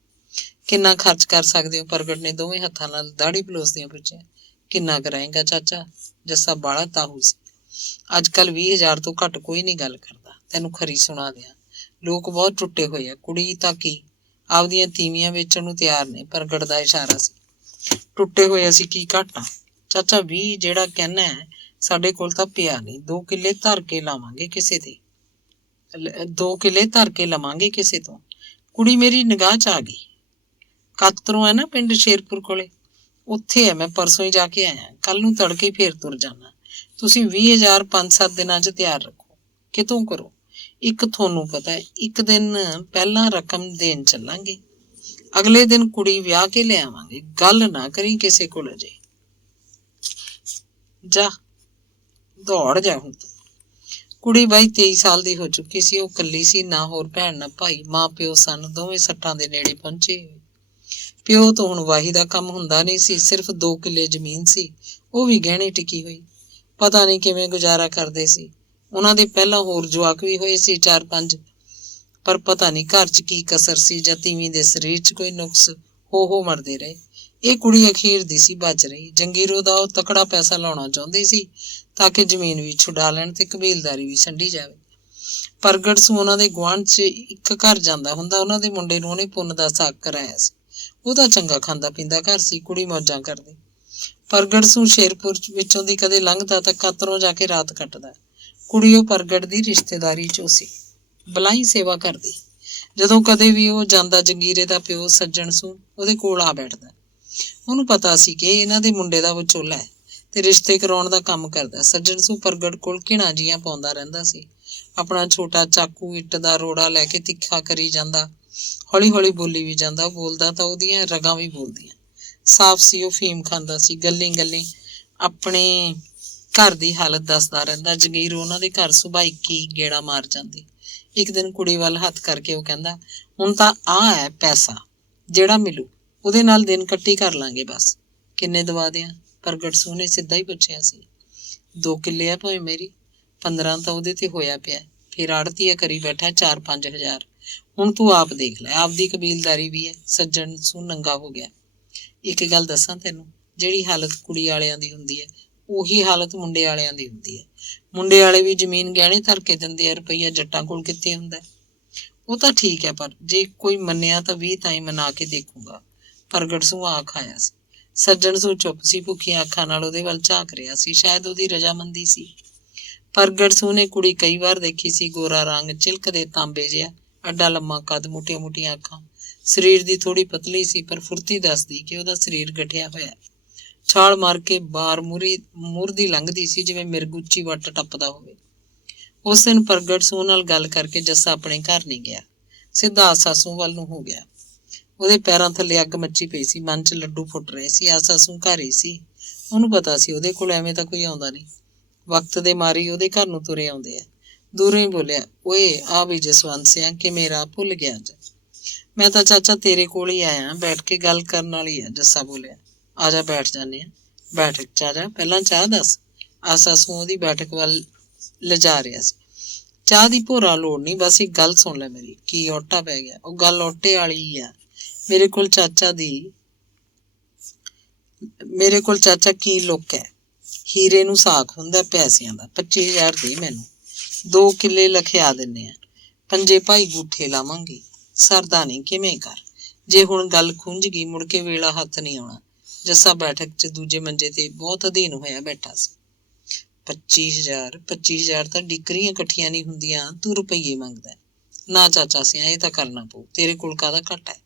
ਕਿੰਨਾ ਖਰਚ ਕਰ ਸਕਦੇ ਹੋ? ਪ੍ਰਗਟ ਨੇ ਦੋਵੇਂ ਹੱਥਾਂ ਨਾਲ ਦਾੜੀ ਪਲੋਸਦਿਆਂ ਪੁੱਛਿਆ। ਕਿੰਨਾ ਕਰਾਏਗਾ ਚਾਚਾ? ਜੱਸਾ ਬਾਲਾ ਤਾਹੂ ਸੀ। ਅੱਜ ਕੱਲ੍ਹ 20,000 ਤੋਂ ਘੱਟ ਕੋਈ ਨਹੀਂ ਗੱਲ ਕਰਦਾ। ਤੈਨੂੰ ਖਰੀ ਸੁਣਾ ਦਿਆਂ, ਲੋਕ ਬਹੁਤ ਟੁੱਟੇ ਹੋਏ ਆ। ਕੁੜੀ ਤਾਂ ਕੀ, ਆਪਦੀਆਂ ਤੀਵੀਆਂ ਵੇਚਣ ਨੂੰ ਤਿਆਰ ਨੇ। ਪ੍ਰਗਟ ਦਾ ਇਸ਼ਾਰਾ ਸੀ। ਟੁੱਟੇ ਹੋਏ ਅਸੀਂ ਕੀ ਘੱਟ ਆ ਚਾਚਾ? 20 ਜਿਹੜਾ ਕਹਿਣਾ ਹੈ, ਸਾਡੇ ਕੋਲ ਤਾਂ ਪਿਆ ਨਹੀਂ। 2 ਕਿੱਲੇ ਧਰ ਕੇ ਲਾਵਾਂਗੇ ਕਿਸੇ ਤੇ, 2 ਕਿੱਲੇ ਧਰ ਕੇ ਲਵਾਂਗੇ ਕਿਸੇ ਤੋਂ। ਕੁੜੀ ਮੇਰੀ ਨਿਗਾਹ 'ਚ ਆ ਗਈ। ਕਾਤਰੋਂ ਹੈ ਨਾ ਪਿੰਡ, ਸ਼ੇਰਪੁਰ ਕੋਲੇ, ਉੱਥੇ ਹੈ। ਮੈਂ ਪਰਸੋਂ ਹੀ ਜਾ ਕੇ ਆਇਆ, ਕੱਲ ਨੂੰ ਤੜਕੇ ਫੇਰ ਤੁਰ ਜਾਣਾ। ਤੁਸੀਂ 20,000 5-7 ਦਿਨਾਂ 'ਚ ਤਿਆਰ ਰੱਖੋ। ਕਿਤੋਂ ਕਰੋ? ਇੱਕ ਤੁਹਾਨੂੰ ਪਤਾ ਹੈ, 1 ਦਿਨ ਪਹਿਲਾਂ ਰਕਮ ਦੇਣ ਚੱਲਾਂਗੇ, ਅਗਲੇ ਦਿਨ ਕੁੜੀ ਵਿਆਹ ਕੇ ਲਿਆਵਾਂਗੇ। ਗੱਲ ਨਾ ਕਰੀ ਕਿਸੇ ਕੋਲ ਅਜੇ। ਜਾ ਦੌੜ ਜਾ ਹੁਣ। ਕੁੜੀ ਬਾਈ 23 ਸਾਲ ਦੀ ਹੋ ਚੁੱਕੀ ਸੀ। ਉਹ ਇਕੱਲੀ ਸੀ, ਨਾ ਹੋਰ ਭੈਣ ਨਾ ਭਾਈ। ਮਾਂ ਪਿਓ ਸਨ, ਦੋਵੇਂ 60 ਦੇ ਨੇੜੇ ਪਹੁੰਚੇ। ਪਿਓ ਤੋਂ ਹੁਣ ਵਾਹੀ ਦਾ ਕੰਮ ਹੁੰਦਾ ਨਹੀਂ ਸੀ, ਸਿਰਫ 2 ਕਿੱਲੇ ਜ਼ਮੀਨ ਸੀ, ਉਹ ਵੀ ਗਹਿਣੇ ਟਿਕੀ ਹੋਈ। ਪਤਾ ਨਹੀਂ ਕਿਵੇਂ ਗੁਜ਼ਾਰਾ ਕਰਦੇ ਸੀ। ਉਹਨਾਂ ਦੇ ਪਹਿਲਾਂ ਹੋਰ ਜਵਾਕ ਵੀ ਹੋਏ ਸੀ 4-5, ਪਰ ਪਤਾ ਨਹੀਂ ਘਰ 'ਚ ਕੀ ਕਸਰ ਸੀ ਜਾਂ ਤੀਵੀਂ ਦੇ ਸਰੀਰ 'ਚ ਕੋਈ ਨੁਕਸ, ਹੋ ਮਰਦੇ ਰਹੇ। ਇਹ ਕੁੜੀ ਅਖੀਰ ਦੀ ਸੀ ਬਚ ਰਹੀ। ਜੰਗੀਰੋ ਦਾ ਉਹ ਤਕੜਾ ਪੈਸਾ ਲਾਉਣਾ ਚਾਹੁੰਦੀ ਸੀ ਤਾਂ ਕਿ ਜ਼ਮੀਨ ਵੀ ਛੁਡਾ ਲੈਣ ਤੇ ਕਬੀਲਦਾਰੀ ਵੀ ਛੰਡੀ ਜਾਵੇ। ਪ੍ਰਗਟ ਸਿੰਘ ਉਹਨਾਂ ਦੇ ਗੁਆਂਢ 'ਚ ਇੱਕ ਘਰ ਜਾਂਦਾ ਹੁੰਦਾ, ਉਹਨਾਂ ਦੇ ਮੁੰਡੇ ਨੂੰ ਉਹਨੇ ਪੁੰਨ ਦਾ ਸਾਕ ਕਰਾਇਆ ਸੀ। ਉਹਦਾ ਚੰਗਾ ਖਾਂਦਾ ਪੀਂਦਾ ਘਰ ਸੀ, ਕੁੜੀ ਮੌਜਾਂ ਕਰਦੀ। ਪ੍ਰਗਟ ਸਿੰਘ ਸ਼ੇਰਪੁਰ ਵਿੱਚੋਂ ਦੀ ਕਦੇ ਲੰਘਦਾ ਤਾਂ ਕਾਤਰੋਂ ਜਾ ਕੇ ਰਾਤ ਕੱਟਦਾ। ਕੁੜੀ ਉਹ ਪ੍ਰਗਟ ਦੀ ਰਿਸ਼ਤੇਦਾਰੀ 'ਚੋਂ ਸੀ, ਬਲਾਈ ਸੇਵਾ ਕਰਦੀ। ਜਦੋਂ ਕਦੇ ਵੀ ਉਹ ਜਾਂਦਾ, ਜੰਗੀਰੇ ਦਾ ਪਿਓ ਸੱਜਣ ਸਿੰਘ ਉਹਦੇ ਕੋਲ ਆ ਬੈਠਦਾ। ਉਹਨੂੰ ਪਤਾ ਸੀ ਕਿ ਇਹਨਾਂ ਦੇ ਮੁੰਡੇ ਦਾ ਵਿਚੋਲਾ ਹੈ ਤੇ ਰਿਸ਼ਤੇ ਕਰਾਉਣ ਦਾ ਕੰਮ ਕਰਦਾ। ਸੱਜਣ ਸਿੰਘ ਪ੍ਰਗਟ ਕੋਲ ਘਿਣਾ ਜੀਆਂ ਪਾਉਂਦਾ ਰਹਿੰਦਾ ਸੀ। ਆਪਣਾ ਛੋਟਾ ਚਾਕੂ ਇੱਟ ਦਾ ਰੋੜਾ ਲੈ ਕੇ ਤਿੱਖਾ ਕਰੀ ਜਾਂਦਾ, ਹੌਲੀ ਹੌਲੀ ਬੋਲੀ ਵੀ ਜਾਂਦਾ। ਬੋਲਦਾ ਤਾਂ ਉਹਦੀਆਂ ਰਗਾਂ ਵੀ ਬੋਲਦੀਆਂ। ਸਾਫ਼ ਸੀ ਉਹ ਫੀਮ ਖਾਂਦਾ ਸੀ। ਗੱਲੀ ਗੱਲੀ ਆਪਣੇ ਘਰ ਦੀ ਹਾਲਤ ਦੱਸਦਾ ਰਹਿੰਦਾ। ਜਗੀਰ ਉਹਨਾਂ ਦੇ ਘਰ ਸੁਭਾਅ ਕੀ ਗੇੜਾ ਮਾਰ ਜਾਂਦੀ। ਇੱਕ ਦਿਨ ਕੁੜੀ ਵੱਲ ਹੱਥ ਕਰਕੇ ਉਹ ਕਹਿੰਦਾ, ਹੁਣ ਤਾਂ ਆਹ ਹੈ ਪੈਸਾ, ਜਿਹੜਾ ਮਿਲੂ ਉਹਦੇ ਨਾਲ ਦਿਨ ਕੱਟੀ ਕਰ ਲਾਂਗੇ ਬਸ। ਕਿੰਨੇ ਦਵਾ ਦਿਆਂ? ਪ੍ਰਗਟ ਸਿੰਘ ਨੇ ਸਿੱਧਾ ਹੀ ਪੁੱਛਿਆ ਸੀ। 2 ਕਿੱਲੇ ਆ ਭਾਵੇਂ ਮੇਰੀ, 15 ਤਾਂ ਉਹਦੇ ਤੇ ਹੋਇਆ ਪਿਆ, ਫਿਰ ਆੜਤੀਆ ਕਰੀ ਬੈਠਾ 4-5 ਹਜ਼ਾਰ। ਹੁਣ ਤੂੰ ਆਪ ਦੇਖ ਲੈ, ਆਪਦੀ ਕਬੀਲਦਾਰੀ ਵੀ ਹੈ। ਸੱਜਣ ਸਿੰਘ ਨੰਗਾ ਹੋ ਗਿਆ। ਇੱਕ ਗੱਲ ਦੱਸਾਂ ਤੈਨੂੰ, ਜਿਹੜੀ ਹਾਲਤ ਕੁੜੀ ਵਾਲਿਆਂ ਦੀ ਹੁੰਦੀ ਹੈ ਉਹੀ ਹਾਲਤ ਮੁੰਡੇ ਵਾਲਿਆਂ ਦੀ ਹੁੰਦੀ ਹੈ। ਮੁੰਡੇ ਵਾਲੇ ਵੀ ਜ਼ਮੀਨ ਗਹਿਣੇ ਧਰ ਕੇ ਦਿੰਦੇ ਆ, ਰੁਪਈਆ ਜੱਟਾਂ ਕੋਲ ਕਿੱਥੇ ਹੁੰਦਾ। ਉਹ ਤਾਂ ਠੀਕ ਹੈ, ਪਰ ਜੇ ਕੋਈ ਮੰਨਿਆ ਤਾਂ 20 ਤਾਈਂ ਮਨਾ ਕੇ ਦੇਖੂਗਾ। ਪ੍ਰਗਟ ਸਿੰਘ ਆਖ ਆਇਆ ਸੀ। ਸੱਜਣ ਸਿੰਘ ਚੁੱਪ ਸੀ, ਭੁੱਖੀਆਂ ਅੱਖਾਂ ਨਾਲ ਉਹਦੇ ਵੱਲ ਝਾਕ ਰਿਹਾ ਸੀ। ਸ਼ਾਇਦ ਉਹਦੀ ਰਜਾਮੰਦੀ ਸੀ। ਪ੍ਰਗਟ ਸਿੰਘ ਨੇ ਕੁੜੀ ਕਈ ਵਾਰ ਦੇਖੀ ਸੀ। ਗੋਰਾ ਰੰਗ, ਚਿਲਕਦੇ ਤਾਂਬੇ ਜਿਹਾ, ਅੱਡਾ ਲੰਮਾ ਕੱਦ, ਮੋਟੀਆਂ ਮੋਟੀਆਂ ਅੱਖਾਂ। ਸਰੀਰ ਦੀ ਥੋੜੀ ਪਤਲੀ ਸੀ, ਪਰ ਫੁਰਤੀ ਦੱਸਦੀ ਕਿ ਉਹਦਾ ਸਰੀਰ ਗਠਿਆ ਹੋਇਆ। ਛਾਲ ਮਾਰ ਕੇ ਬਾਰ ਮੁਰਦੀ ਲੰਘਦੀ ਸੀ, ਜਿਵੇਂ ਮਿਰਗ ਉੱਚੀ ਵੱਟ ਟੱਪਦਾ ਹੋਵੇ। ਉਸ ਦਿਨ ਪ੍ਰਗਟ ਸਿੰਘ ਨਾਲ ਗੱਲ ਕਰਕੇ ਜੱਸਾ ਆਪਣੇ ਘਰ ਨਹੀਂ ਗਿਆ, ਸਿੱਧਾ ਆਸਾ ਸਿੰਘ ਵੱਲ ਨੂੰ ਹੋ ਗਿਆ। ਉਹਦੇ ਪੈਰਾਂ ਥੱਲੇ ਅੱਗ ਮੱਚੀ ਪਈ ਸੀ, ਮਨ 'ਚ ਲੱਡੂ ਫੁੱਟ ਰਹੇ ਸੀ। ਆਸਾ ਸਿੰਘ ਘਰ ਹੀ ਸੀ। ਉਹਨੂੰ ਪਤਾ ਸੀ ਉਹਦੇ ਕੋਲ ਐਵੇਂ ਤਾਂ ਕੋਈ ਆਉਂਦਾ ਨਹੀਂ। ਵਕਤ ਦੇ ਮਾਰੀ ਉਹਦੇ ਘਰ ਨੂੰ ਤੁਰੇ ਆਉਂਦੇ ਆ। ਦੂਰੋਂ ਹੀ ਬੋਲਿਆ, ਓਏ ਆ ਵੀ ਜਸਵੰਤ ਸਿੰਘ, ਕਿ ਮੇਰਾ ਭੁੱਲ ਗਿਆ ਅੱਜ। ਮੈਂ ਤਾਂ ਚਾਚਾ ਤੇਰੇ ਕੋਲ ਹੀ ਆਇਆ, ਬੈਠ ਕੇ ਗੱਲ ਕਰਨ ਵਾਲੀ ਆ। ਜੱਸਾ ਬੋਲਿਆ, ਆ ਜਾ ਬੈਠ ਜਾਂਦੇ ਆ। ਬੈਠਕ 'ਚ ਆ ਜਾ, ਪਹਿਲਾਂ ਚਾਹ ਦੱਸ। ਆਸਾ ਸਿੰਘ ਉਹਦੀ ਬੈਠਕ ਵੱਲ ਲਿਜਾ ਰਿਹਾ ਸੀ। ਚਾਹ ਦੀ ਭੋਰਾ ਲੋੜ ਨਹੀਂ, ਬਸ ਇੱਕ ਗੱਲ ਸੁਣ ਲੈ ਮੇਰੀ। ਕੀ ਔਟਾ ਪੈ ਗਿਆ? ਉਹ ਗੱਲ ਔਟੇ ਵਾਲੀ ਹੀ ਆ। ਮੇਰੇ ਕੋਲ ਚਾਚਾ ਕੀ ਲੁੱਕ ਹੈ। ਹੀਰੇ ਨੂੰ ਸਾਖ ਹੁੰਦਾ ਪੈਸਿਆਂ ਦਾ। 25,000 ਦੇ ਮੈਨੂੰ, 2 ਕਿੱਲੇ ਲਖਿਆ ਦਿੰਨੇ ਆ। 5 ਭਾਈ ਗੂਠੇ ਲਾਵਾਂਗੇ। ਸਰਦਾ ਨਹੀਂ, ਕਿਵੇਂ ਕਰ। ਜੇ ਹੁਣ ਗੱਲ ਖੁੰਝ ਗਈ, ਮੁੜ ਕੇ ਵੇਲਾ ਹੱਥ ਨਹੀਂ ਆਉਣਾ। ਜੱਸਾ ਬੈਠਕ 'ਚ ਦੂਜੇ ਮੰਜੇ ਤੇ ਬਹੁਤ ਅਧੀਨ ਹੋਇਆ ਬੈਠਾ ਸੀ। 25,000 ਤਾਂ ਡਿਕਰੀਆਂ ਇਕੱਠੀਆਂ ਨਹੀਂ ਹੁੰਦੀਆਂ, ਤੂੰ ਰੁਪਈਏ ਮੰਗਦਾ। ਨਾ ਚਾਚਾ ਸਿਆ, ਇਹ ਤਾਂ ਕਰਨਾ ਪਊ, ਤੇਰੇ ਕੋਲ ਕਾਹਦਾ ਘੱਟ ਹੈ।